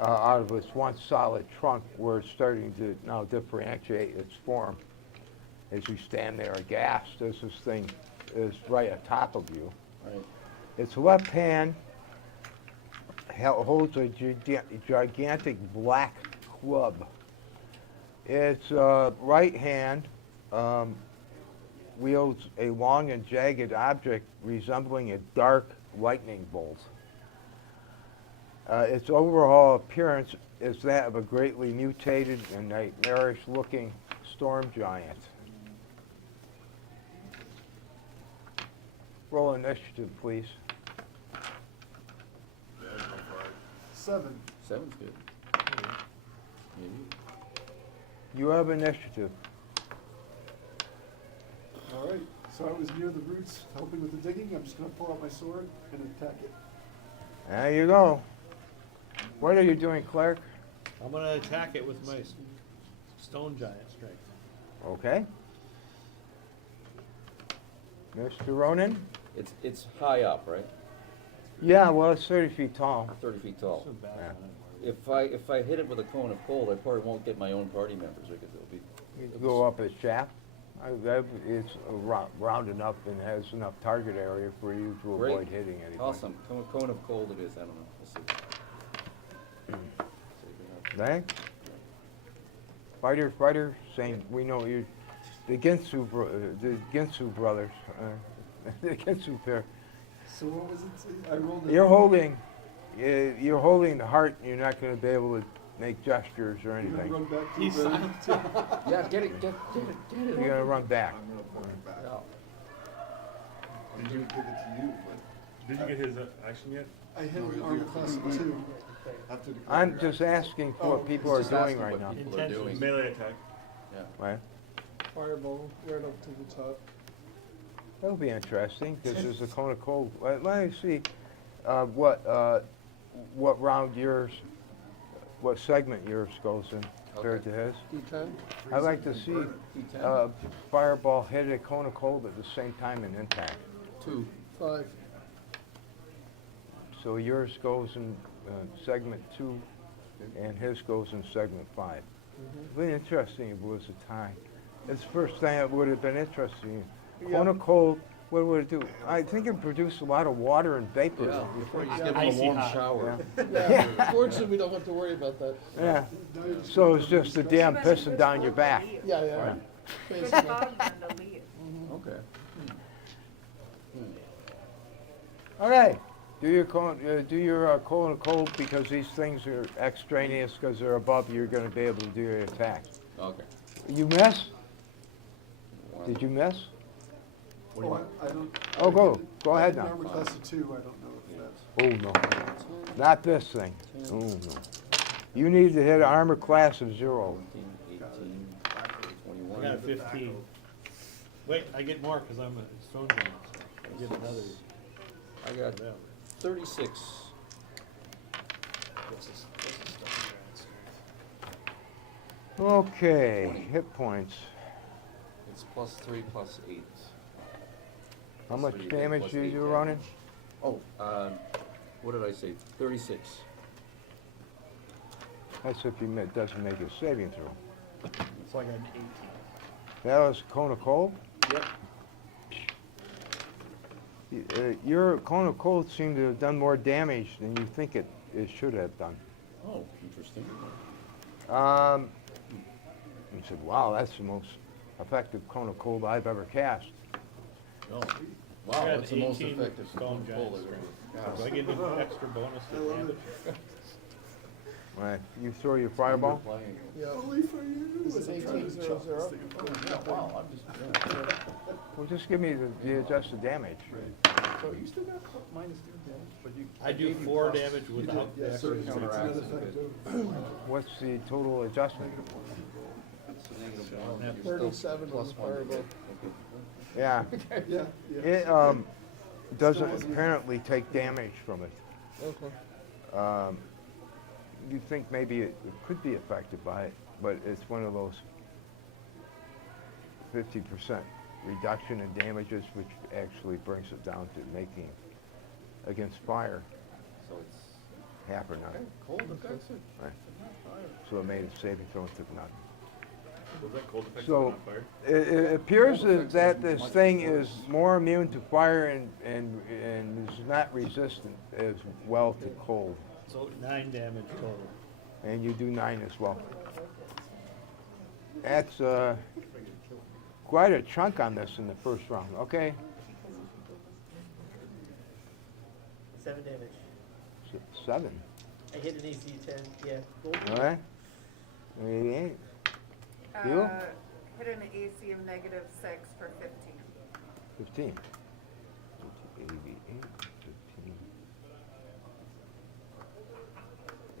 out of its once solid trunk, where it's starting to now differentiate its form. As you stand there aghast, as this thing is right atop of you. Right. Its left hand holds a gigantic black club. Its right hand wields a long and jagged object resembling a dark lightning bolt. Its overall appearance is that of a greatly mutated and nightmarish-looking storm giant. Roll initiative, please. 7. Seven's good. Maybe. You have initiative. All right, so I was near the roots helping with the digging. I'm just going to pull out my sword and attack it. There you go. What are you doing, cleric? I'm gonna attack it with my stone giant strength. Okay. Mr. Ronan? It's high up, right? Yeah, well, it's 30 feet tall. 30 feet tall. So bad Yeah. on it. If I hit it with a cone of cold, I probably won't get my own party members because it'll be. You go up its shaft. It's round enough and has enough target area for you to Great. avoid hitting anything. Awesome. Cone of cold it is. I don't know. We'll see. Thanks. Fighter, saying we know you, the Ginsu brothers, the Ginsu pair. So what was it? I rolled a... You're holding the heart. And you're not going to be able to make gestures or I'm gonna anything. run back to He's the... silent. Yeah, get it. You're going to run back. I'm gonna pull it back. Yeah. I'm gonna give it to you, but Did you get his action yet? I hit with armor class 2. have to declare I'm your just asking for what people are Just doing asking right what now. people are doing. Melee attack. Yeah. Right? Fireball right up to the top. That'll be interesting because there's a cone of cold. Let me see what round yours, what segment yours goes in compared to his. D10. I'd like to see fireball hit a cone of cold at the same time and impact. 2. 5. So yours goes in segment 2 and his goes in segment 5. It'd be interesting if it was a tie. It's the first thing that would have been interesting. Cone of cold, what would it do? I think it produced a lot of water and vapor. Yeah. Before you just give them Icy a warm hot. shower. Yeah, fortunately, we don't have to worry about that. Yeah. So it's just the damn pissing down your back. Yeah, yeah. Right. Good Basically. fog then to leave. Okay. All right. Do your cone of cold because these things are extraneous because they're above. You're going to be able to do your attack. Okay. You miss? Did you miss? Oh, I don't... Oh, go. I Go ahead have now. an armor class of 2. I don't know if that's... Oh, no. Not this thing. Oh, no. You need to hit an armor class of 0. 18, 18, I 21. got a 15. Wait, I get more because I'm a stone giant. So I get another. I got whatever. 36. What's this stone giant strength? Okay. Hit points. It's +3 +8. How much So you damage get do +8 you running? Oh, what did I say? 36. That's if he doesn't make a saving throw. So I got an 18. That was cone of cold? Yep. Your cone of cold seemed to have done more damage than you think it should have done. Oh, interesting. He said, wow, that's the most effective cone of cold I've ever cast. No. Wow, I got that's the most 18 effective stone cone of giant cold I've strength. ever Do I get an extra bonus I to love damage? it. Right. You throw your fireball? Playing. Yeah. Only for you. This is I'm trying to 18-0-0. chop this thing apart. Yeah, wow, I'm just. Well, just give me the adjusted damage. So you still got -2 damage, but you. I do gave you 4 plus- damage You did, without yeah, the so extra. it's not counteracts it, effective. What's the total adjustment? So negative I don't 1, have you're still 37 on the +1. fireball. Okay. Yeah. Yeah, yeah. It doesn't apparently take damage from it. Okay. You think maybe it could be affected by it, but it's one of those 50% reduction in damages, which actually brings it down to making against fire So it's. half or nothing. Cold affects it. Right. So it made a saving throw and took nothing. Was that cold effect So on fire? it appears that this thing is more immune to fire and is not resistant as well to cold. So 9 damage total. And you do 9 as well. That's quite a chunk on this in the first round. Okay, 7 damage. 7. I hit an AC 10, yeah. All right. 88. You? Hit an AC of -6 for 15. 15. 88,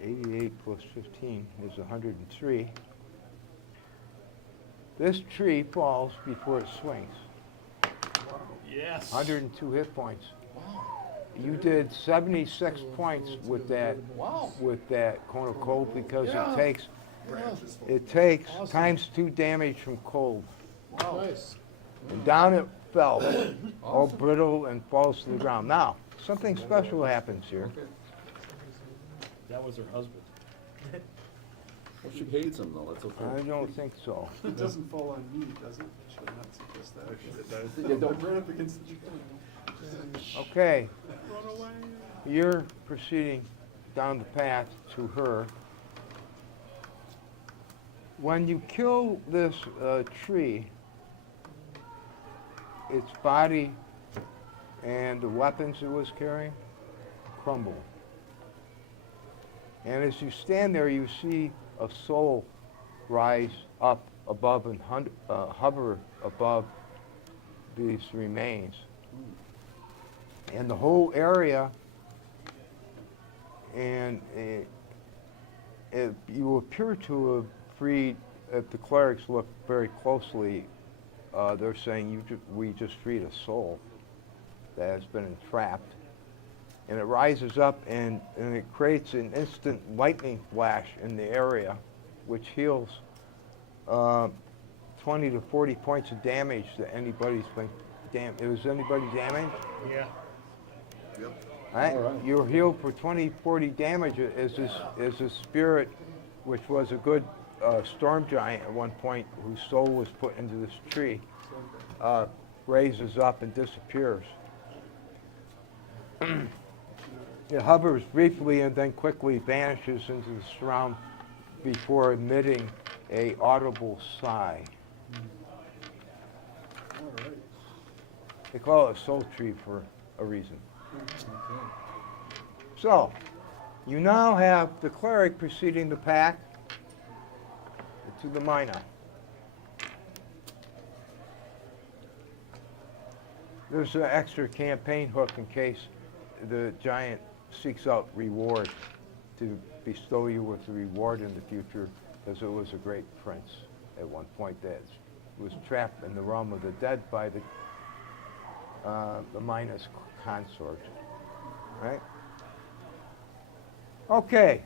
15. 88 plus 15 is 103. This tree falls before it swings. Yes. 102 hit points. You did 76 points with that cone of cold because it takes times 2 damage from cold. Nice. And down it fell, all brittle and falls to the ground. Now, something special happens here. That was her husband. Well, she hates him though, that's okay. I don't think so. It doesn't fall on me, does it? Should I not suggest that? Yeah, don't- Run up against the tree. Okay, you're proceeding down the path to her. When you kill this tree, its body and the weapons it was carrying crumble. And as you stand there, you see a soul rise up above and hover above these remains. And the whole area, and you appear to have freed, if the clerics look very closely, they're saying we just freed a soul that has been entrapped. And it rises up and it creates an instant lightning flash in the area, which heals 20 to 40 points of damage to anybody's been damaged. Was anybody damaged? Yeah. All right. You're healed for 20, 40 damage as this spirit, which was a good storm giant at one point, whose soul was put into this tree, raises up and disappears. It hovers briefly and then quickly vanishes into the surround before emitting a audible sigh. All right. They call it a soul tree for a reason. So, you now have the cleric preceding the pack to the mina. There's an extra campaign hook in case the giant seeks out reward to bestow you with a reward in the future, because it was a great prince at one point that was trapped in the realm of the dead by the Mina's consort. Right? Okay.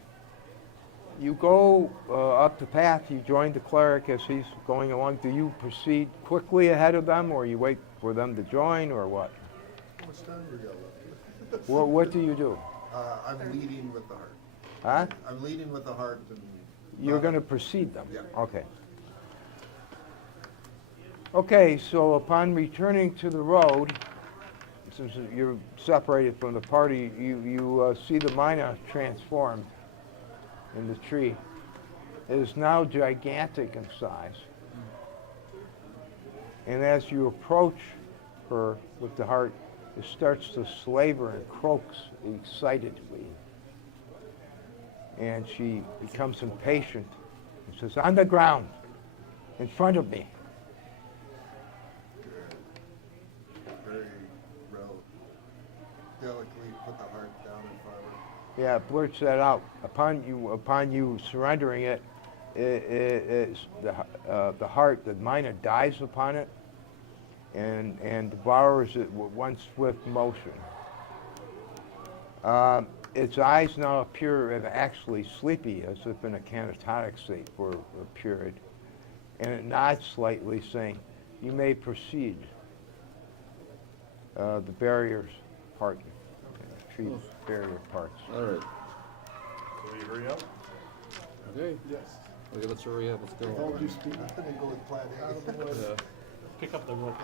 You go up the path, you join the cleric as he's going along. Do you proceed quickly ahead of them, or you wait for them to join, or what? How much time we got left? What do you do? I'm leading with the heart. Huh? I'm leading with the heart and. You're going to precede them? Yeah. Okay. Okay, so upon returning to the road, since you're separated from the party, you see the mina transformed in the tree. It is now gigantic in size. And as you approach her with the heart, it starts to slaver and croaks excitedly. And she becomes impatient and says, "On the ground, in front of me." Very delicately put the heart down in front of her. Yeah, it blurts that out. Upon you surrendering it, the heart, the mina dives upon it and devours it with one swift motion. Its eyes now appear actually sleepy, as if in a catatonic state for a period. And it nods slightly, saying, "You may proceed." The barriers part, tree barrier parts. All right. So we hurry up? Okay. Yes. Okay, let's hurry up, let's All go. due speed, I'm gonna go with plan A. Yeah. Pick up the rope.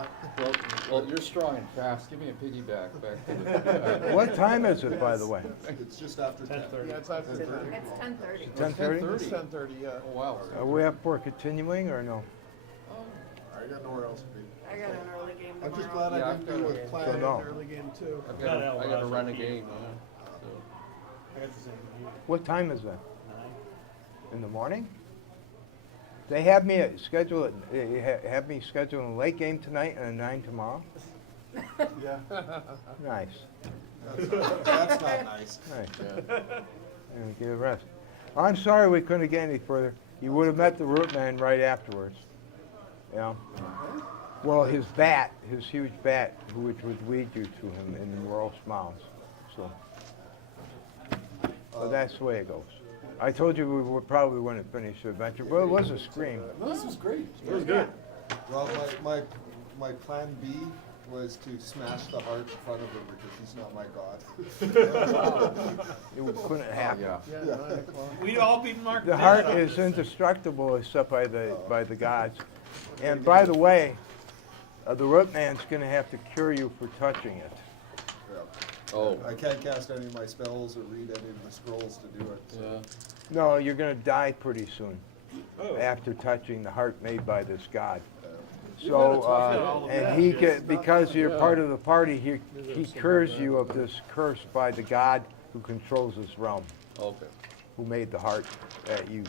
Well, you're strong and fast. Give me a piggyback back to the. What time is it, by the way? It's just after 10. 10:30. Yeah, it's after 10:30. It's 10:30. 10:30? It's 10:30, yeah. Oh, wow. Are we up for continuing or no? I I got nowhere else to be. I got an early game I'm just tomorrow. glad Yeah, I I've didn't do got it a- planned no. an early game too. I gotta run a game, so. I got the same thing. What time is that? 9. In the morning? They have me schedule it. They have me schedule a late game tonight and a 9 tomorrow. Yeah. Nice. That's not nice. Nice. Yeah. And get a rest. I'm sorry we couldn't get any further. You would have met the root man right afterwards. Yeah. Well, his bat, his huge bat, which would lead you to him in the Royal Smiles. So, but that's the way it goes. I told you we probably wouldn't finish the adventure, but it was a scream. No, this was great. It was good. Well, my plan B was to smash the heart in front of her because he's not my god. It couldn't happen. Yeah. Yeah, 9 o'clock. We'd all be marked. The heart is indestructible except by the gods. And by the way, the root man's going to have to cure you for touching it. Yeah. Oh, I can't cast any of my spells or read any of the scrolls to do it. So. yeah. No, you're going to die pretty soon Oh. after touching the heart made by this god. We've So, had a talk about all of and that. he Yes. can, because you're Yeah. part of the party, he cures you of this curse by the god who controls this realm, Okay. who made the heart that you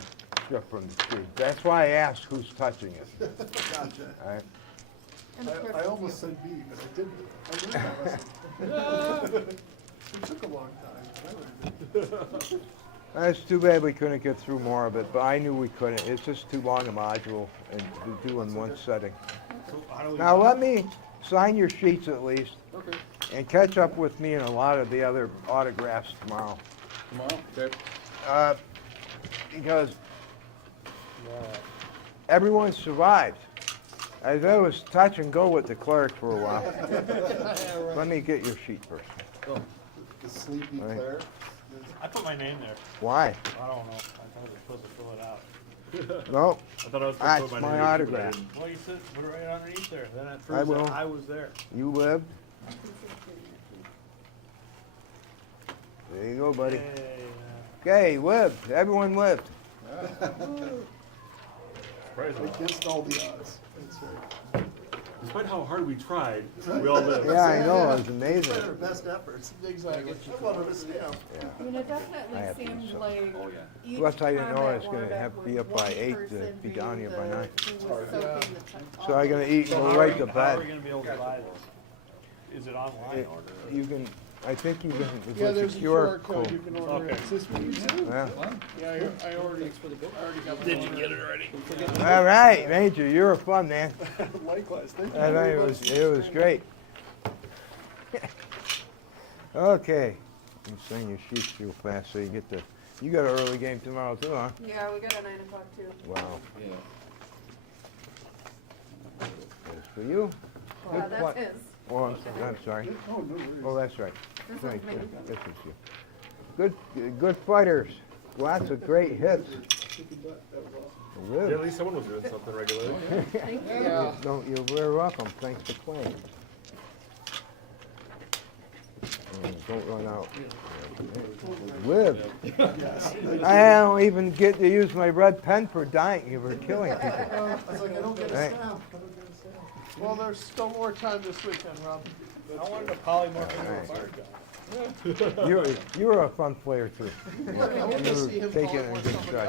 took from the tree. That's why I asked who's touching it. Gotcha. All right? And of course, I almost said B, but I didn't. I learned that lesson. It took a long time, but I learned it. It's too bad we couldn't get through more of it, but I knew we couldn't. It's just too long a module and to do in one setting. So how do we- Now let me sign your sheets at least Okay. and catch up with me in a lot of the other autographs tomorrow. Tomorrow? Okay. Because everyone survived. I thought it was touch and go with the cleric for a while. Let me get your sheet first. Oh, The sleepy Right. Claire. I put my name there. Why? I don't know. I thought I was supposed to fill it out. No, I thought I was supposed to that's put my my name in, but I autograph. didn't. Well, you said put it right underneath there. Then that I proves will. that I was there. You lived. There you go, buddy. Hey, Okay, lived. Everyone lived. Surprisingly. Against all the odds. That's right. Despite how hard we tried, we all lived. Yeah, I know. It was Despite amazing. our best efforts. Exactly. I wanted to stamp. I mean, it definitely I have to do seemed something. like oh, yeah. each Plus, I didn't know I combat was gonna wound have to be up with by one 8 to person be down here being by the- 9. who was soaking the touch- So I'm gonna eat So and how go are right we- to How are we bed. gonna be able to buy this? Is it online It- order? You can, I think you can, Yeah, it's there's a a QR QR code you code. can order. Okay. Is this for you too? Yeah. Yeah, I already got one. Did you get it already? All right, Major, you were fun, man. Likewise. Thank you. I very think much. it was great. Okay, you sign your sheets real fast so you get the. You got an early game tomorrow too, huh? Yeah, we got a 9 o'clock too. Wow. Yeah. That's for you. Good That's play. his. Oh, I'm sorry. Oh, no worries. Oh, that's right. This Thanks, one's me. yeah, this is you. Good fighters. Lots of great hits. Yeah, at Live. least someone was doing something regularly. Thank you. Don't, you're very welcome. Thanks for playing. Don't run out. Live. I don't even get to use my red pen for dying. You were killing people. I was like, I don't get a Right. stamp. I don't get a stamp. Well, there's still more time this weekend, Rob. I wanted to polymorph into Alright. a bard guy. You were a fun player too. I want to You see were him taking it calling in with good somebody stride.